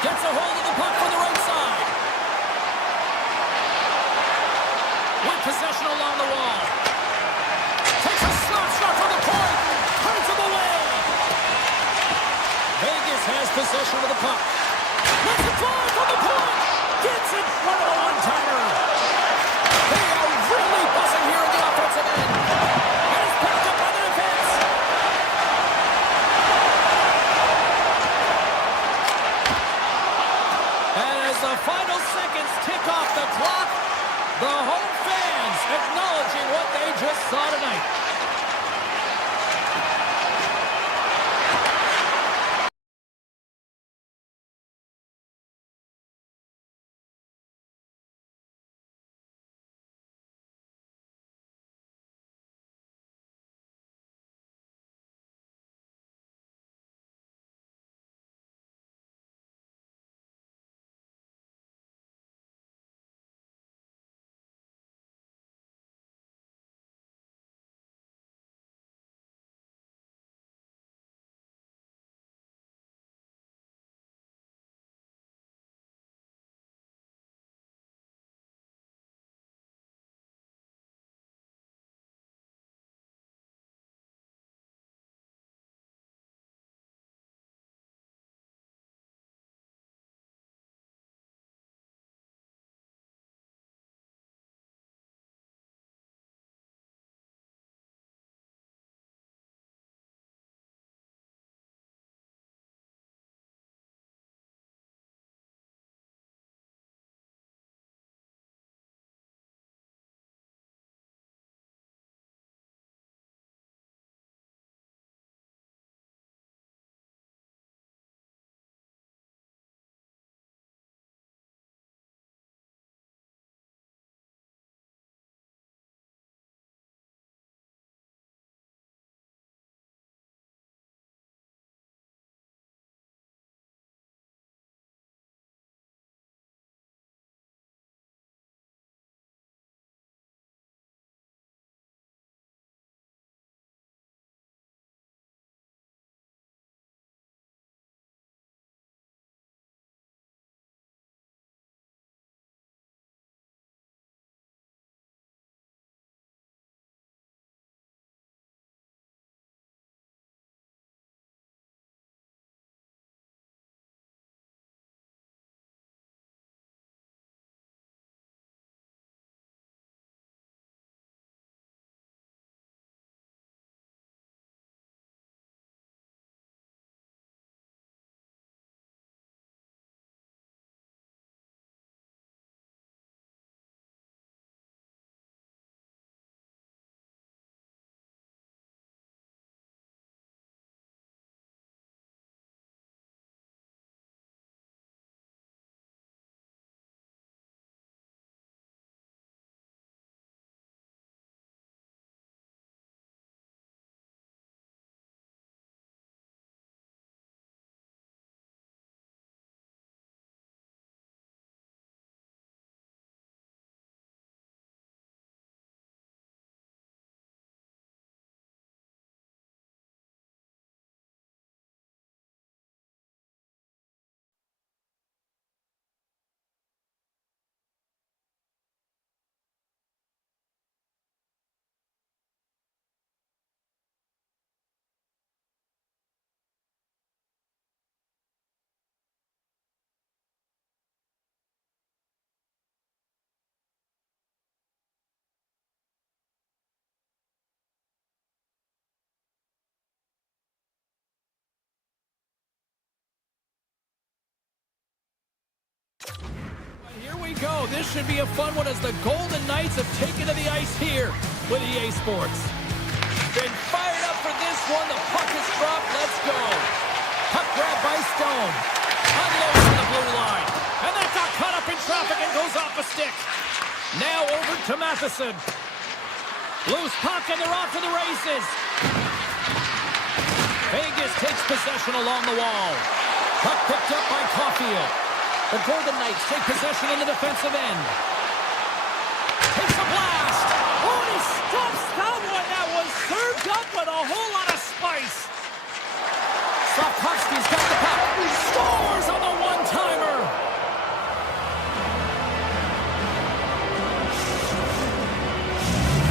Gets a hold of the puck from the right side. With possession along the wall. Takes a slap shot from the point. Turns him away. Vegas has possession of the puck. Let's it fly from the point. Gets in front of a one-timer. They are really buzzing here in the offensive end. And it's picked up by the defense. And as the final seconds tick off the clock, the home fans Here we go. This should be a fun one as the Golden Knights have taken to the ice here with EA Sports. Been fired up for this one. The puck is dropped. Let's go. Puck grab by Stone. Unloads to the blue line. And that got caught up in traffic and goes off a stick. Now over to Matheson. Loose puck and they're off to the races. Vegas takes possession along the wall. Puck picked up by Caulfield. The Golden Knights take possession in the defensive end. Takes a blast. Oh, he stops that one. That was served up with a whole lot of spice. Slavkovsky's got the puck. Scores on the one-timer.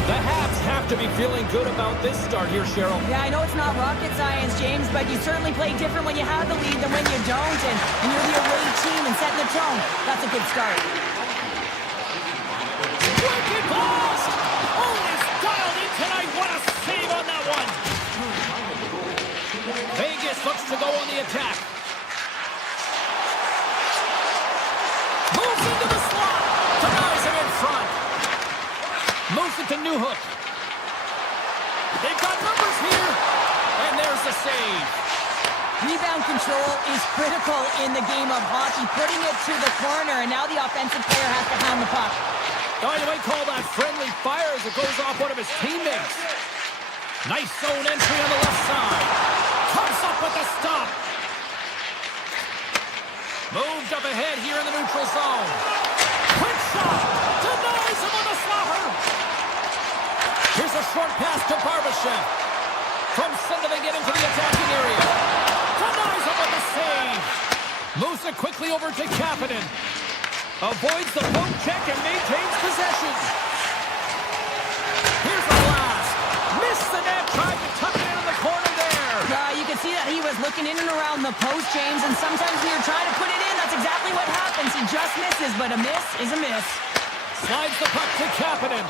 The Habs have to be feeling good about this start here, Cheryl. Yeah, I know it's not rocket science, James, but you certainly play different when you have the lead than when you don't. And you're the away team and setting the tone. That's a good start. Wicked blast! Oh, it's dialed in tonight. What a save on that one. Vegas looks to go on the attack. Moves into the slot. Denies him in front. Moves it to Newhook. They've got numbers here. And there's the save. Rebound control is critical in the game of hockey. Putting it to the corner, and now the offensive player has to hound the puck. Oh, you might call that friendly fire as it goes off one of his teammates. Nice zone entry on the left side. Comes up with the stop. Moved up ahead here in the neutral zone. Quick shot. Denies him on the slapper. Here's a short pass to Barbashev. From center they get into the attacking area. Denies him with the save. Moves it quickly over to Kapanen. Avoids the poke check and maintains possession. Here's a blast. Missed the net. Tried to tuck it into the corner there. You can see that he was looking in and around the post, James, and sometimes when you're trying to put it in, that's exactly what happens. He just misses, but a miss is a miss. Slides the puck to Kapanen.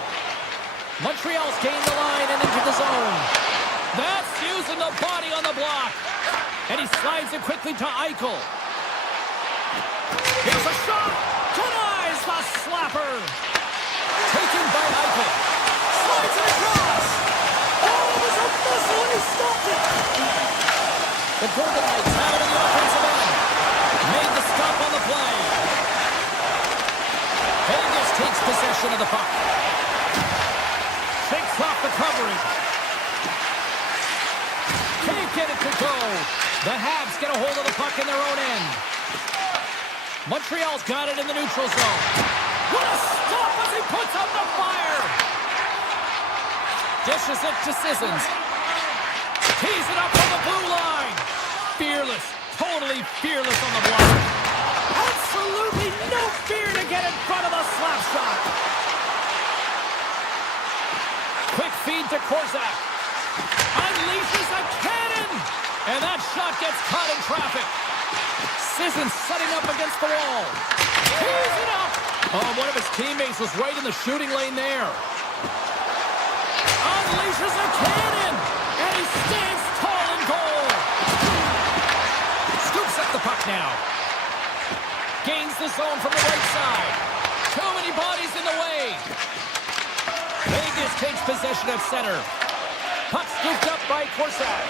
Montreal's gained the line and into the zone. That's using the body on the block. And he slides it quickly to Eichel. Here's a shot. Denies the slapper. Taken by Eichel. Slides it across. Oh, it was a missile and he stopped it. The Golden Knights have it in the offensive end. Made the stop on the play. Vegas takes possession of the puck. Shakes off the coverage. Can't get it to go. The Habs get a hold of the puck in their own end. Montreal's got it in the neutral zone. What a stop as he puts out the fire. Dishes it to Sissons. Tees it up on the blue line. Fearless, totally fearless on the block. Absolutely no fear to get in front of the slap shot. Quick feed to Korczak. Unleashes a cannon. And that shot gets caught in traffic. Sissons setting up against the wall. Tees it up. Oh, one of his teammates was right in the shooting lane there. Unleashes a cannon. And he stands tall in goal. Scoops up the puck now. Gains the zone from the right side. Too many bodies in the way. Vegas takes possession at center. Puck scooped up by Korczak.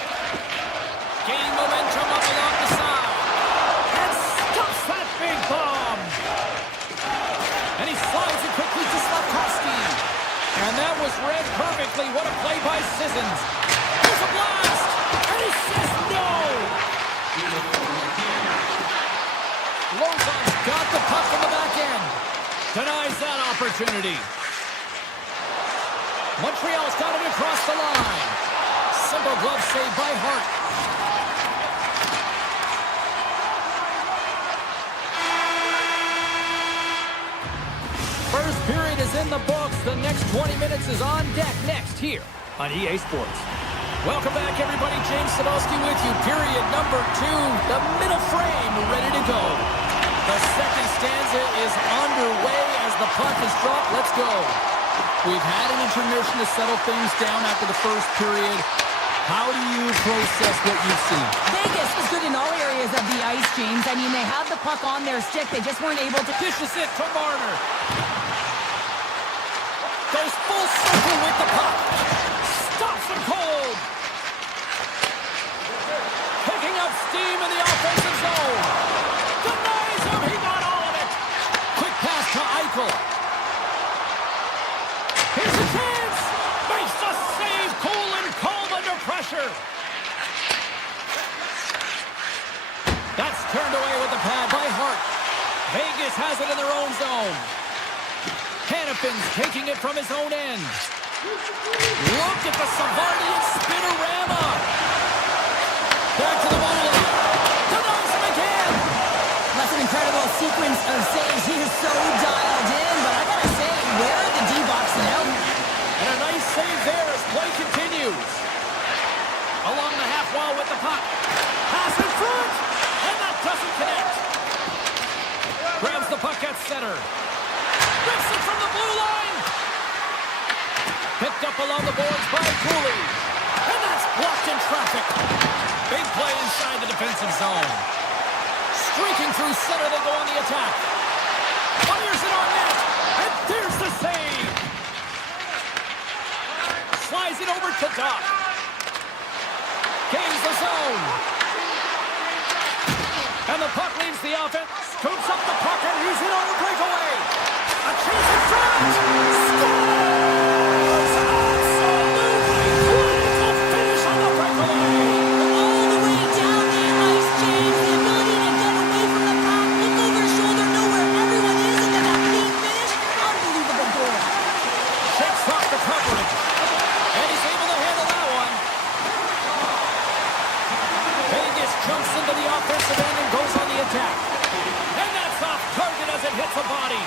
Gaining momentum up along the side. And stuffs that big bomb. And he slides it quickly to Slavkovsky. And that was read perfectly. What a play by Sissons. There's a blast. And he says no. Lozon's got the puck from the back end. Denies that opportunity. Montreal's got it across the line. Simple glove save by Hart. First period is in the books. The next 20 minutes is on deck next here on EA Sports. Welcome back, everybody. James Cybulski with you. Period number 2. The middle frame ready to go. The second stanza is underway as the puck is dropped. Let's go. We've had an intermission to settle things down after the first period. How do you process what you've seen? Vegas was good in all areas of the ice, James. I mean, they have the puck on their stick. They just weren't able to... Dishes it to Marner. Goes full circle with the puck. Stops him cold. Picking up steam in the offensive zone. Denies him. He got all of it. Quick pass to Eichel. Here's a chance. Makes the save. Cool and calm under pressure. That's turned away with the pad by Hart. Vegas has it in their own zone. Hannafin's taking it from his own end. Look at the Savardian spinorama. Back to the ball. Denies him again. That's an incredible sequence of saves. He is so dialed in, but I gotta say, where are the D-boxing out? And a nice save there as play continues. Along the half wall with the puck. Pass in front. And that doesn't connect. Grabs the puck at center. Rips it from the blue line. Picked up along the boards by Cooley. And that's blocked in traffic. Big play inside the defensive zone. Streaking through center, they go on the attack. Fires it on net. And there's the save. Slides it over to Doc. Gains the zone. And the puck leaves the offense. Scoops up the puck and he's in on the breakaway. A chance in front. Scores! Absolutely critical finish on the breakaway. All the way down the ice, James. The ability to get away from the puck, look over his shoulder, know where everyone is, and then that clean finish. Unbelievable goal. Shakes off the coverage. And he's able to handle that one. Vegas jumps into the offensive end and goes on the attack. And that's off target as it hits a body.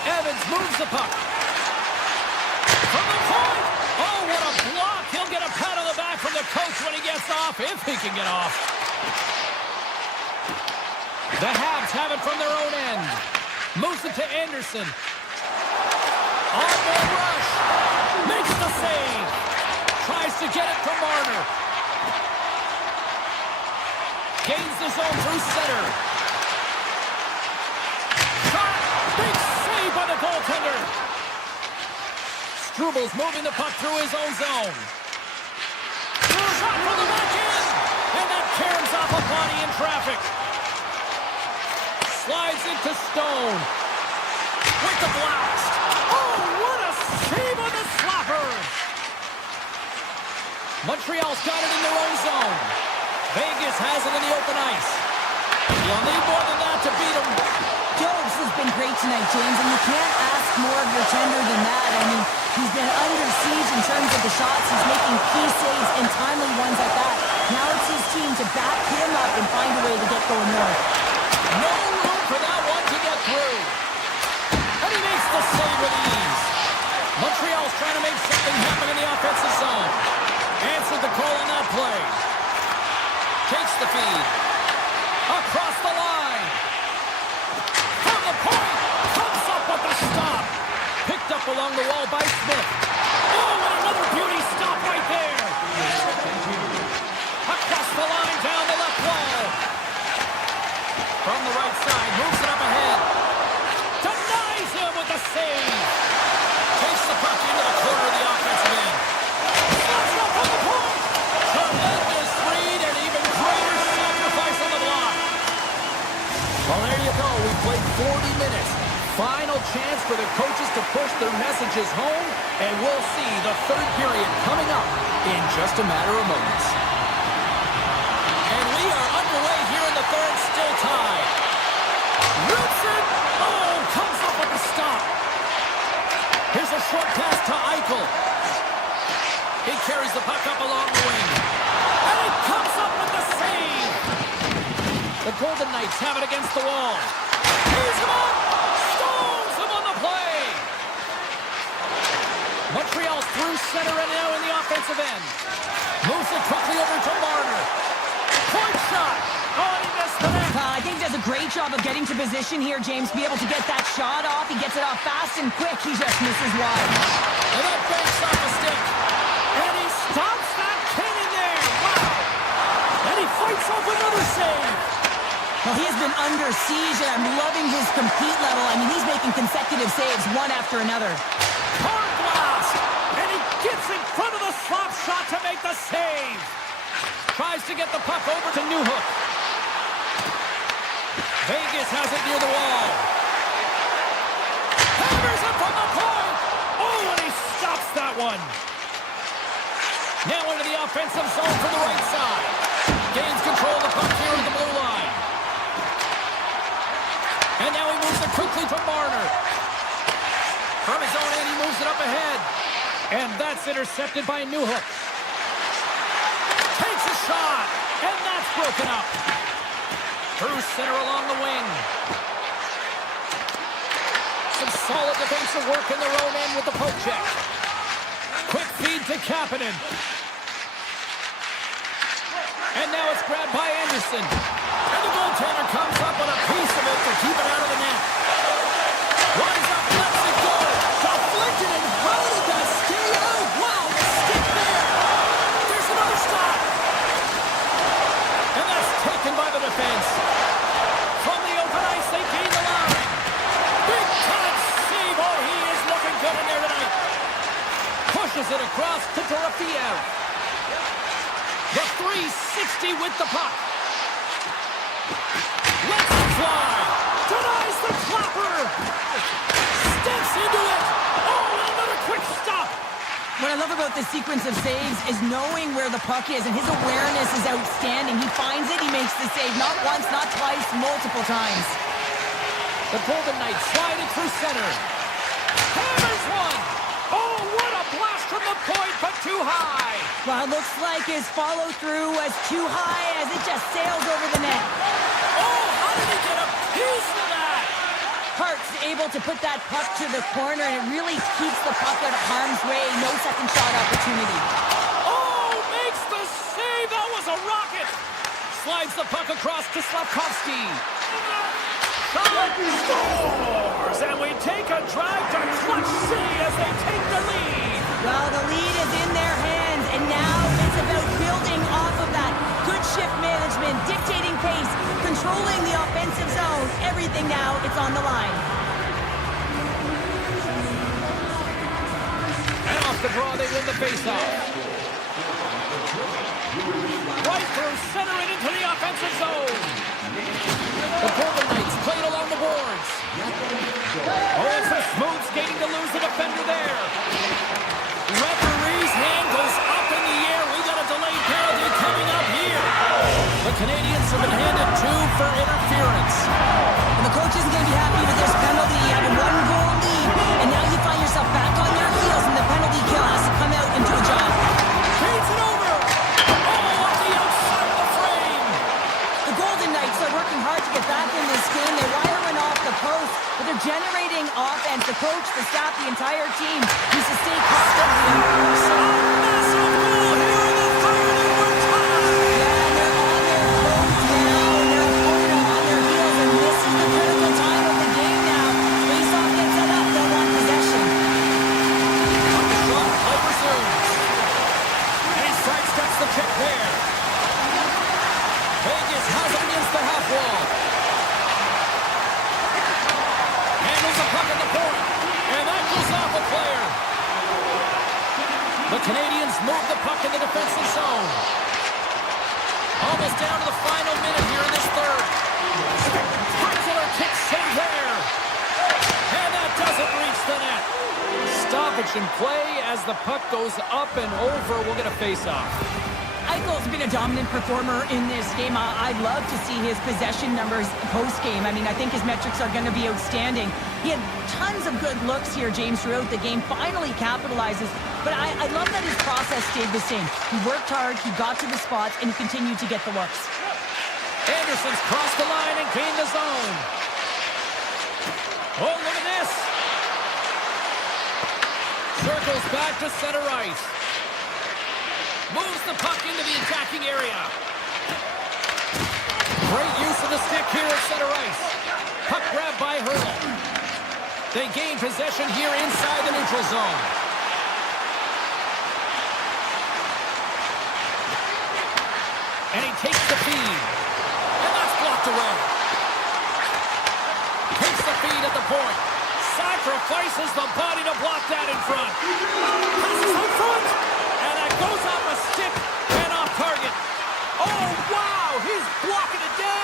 Evans moves the puck. From the point. Oh, what a block. He'll get a pat on the back from the coach when he gets off, if he can get off. The Habs have it from their own end. Moves it to Anderson. On-man rush. Makes the save. Tries to get it from Marner. Gains the zone through center. Shot. Big save by the goaltender. Strubal's moving the puck through his own zone. Shot from the back end. And that caroms off a body in traffic. Slides into Stone. With the blast. Oh, what a save on the slapper. Montreal's got it in their own zone. Vegas has it in the open ice. You'll need more than that to beat them. Jobs has been great tonight, James, and you can't ask more of your tender than that. I mean, he's been under siege in terms of the shots. He's making key saves and timely ones at that. Now it's his team to back him up and find a way to get going north. No room for that one to get through. And he makes the save with ease. Montreal's trying to make something happen in the offensive zone. Answered the call on that play. Takes the feed. Across the line. From the point. Comes up with the stop. Picked up along the wall by Smith. Oh, and another beauty stop right there. Across the line, down the left wall. From the right side, moves it up ahead. Denies him with the save. Takes the puck into the corner of the offensive end. Slots up on the point. Tremendous read and even greater sacrifice on the block. Well, there you go. We played 40 minutes. Final chance for the coaches to push their messages home, and we'll see the third period coming up in just a matter of moments. And we are underway here in the third, still tied. Wilson, oh, comes up with a stop. Here's a short pass to Eichel. He carries the puck up along the wing. And he comes up with the save. The Golden Knights have it against the wall. He's him up. Stones him on the play. Montreal's through center and now in the offensive end. Moves it quickly over to Marner. Point shot. Oh, he missed the net. I think he does a great job of getting to position here, James. Be able to get that shot off. He gets it off fast and quick. He just misses wide. And that banks off the stick. And he stops that cannon there. Wow. And he Fights off another save. Well, he has been under siege, and I'm loving his compete level. I mean, he's making consecutive saves one after another. Hard blast. And he gets in front of the slap shot to make the save. Tries to get the puck over to Newhook. Vegas has it near the wall. Hammers it from the point. Oh, and he stops that one. Now into the offensive zone from the right side. Gains control of the puck here at the blue line. And now he moves it quickly to Marner. From his own end, he moves it up ahead. And that's intercepted by Newhook. Takes a shot. And that's broken up. Through center along the wing. Some solid defensive work in their own end with the poke check. Quick feed to Kapanen. And now it's grabbed by Anderson. And the goaltender comes up on a piece of it to keep it out of the net. Runs up, lets it go. Deflected, and how did that stay out? Wow, the stick there. There's another stop. And that's taken by the defense. From the open ice, they gain the line. Big time save. Oh, he is looking good in there tonight. Pushes it across to Dorofeev. The 360 with the puck. Lets it fly. Denies the clapper. Steps into it. Oh, and another quick stop. What I love about this sequence of saves is knowing where the puck is, and his awareness is outstanding. He finds it, he makes the save. Not once, not twice, multiple times. The Golden Knights slide it through center. Hammers one. Oh, what a blast from the point, but too high. Well, it looks like his follow-through was too high as it just sails over the net. Oh, how did he get a piece of that? Hart's able to put that puck to the corner, and it really keeps the puck out of harm's way. No second shot opportunity. Oh, makes the save. That was a rocket. Slides the puck across to Slavkovsky. Scores, and we take a drive to Clutch City as they take the lead. Well, the lead is in their hands, and now it's about building off of that. Good shift management, dictating pace, controlling the offensive zone. Everything now, it's on the line. And off the draw, they win the faceoff. Right through center and into the offensive zone. The Golden Knights played along the boards. Oh, it's a smooth skating to lose the defender there. Referee's hand goes up in the air. We got a delayed penalty coming up here. The Canadians have been handed 2 for interference. And the coach isn't going to be happy with this penalty. You have a 1-goal lead, and now you find yourself back on your heels, and the penalty kill has to come out and do a job. Feeds it over. Oh, off the outside of the frame. The Golden Knights are working hard to get back in this game. They wire one off the post, but they're generating offense. The coach, the staff, the entire team needs to stay confident. Massive goal here in the third, and we're tied. Yeah, they're on their toes now, and they're on their heels, and this is the critical time of the game now. Face-off gets set up, they'll want possession. On the shot, play resumes. And he sidesteps the check there. Vegas has it against the half wall. Handles the puck at the point. And that goes off a player. The Canadians move the puck in the defensive zone. Almost down to the final minute here in this third. Spectacular kick save there. And that doesn't reach the net. Stoppage in play as the puck goes up and over. We'll get a face-off. Eichel's been a dominant performer in this game. I'd love to see his possession numbers post-game. I mean, I think his metrics are going to be outstanding. He had tons of good looks here, James, throughout the game. Finally capitalizes. But I love that his process stayed the same. He worked hard, he got to the spots, and he continued to get the looks. Anderson's crossed the line and gained the zone. Oh, look at this. Circles back to center ice. Moves the puck into the attacking area. Great use of the stick here at center ice. Puck grabbed by Hurdle. They gain possession here inside the neutral zone. And he takes the feed. And that's blocked away. Takes the feed at the point. Sacrifices the body to block that in front. Passes out front. And that goes off a stick and off target. Oh, wow! He's blocking it down.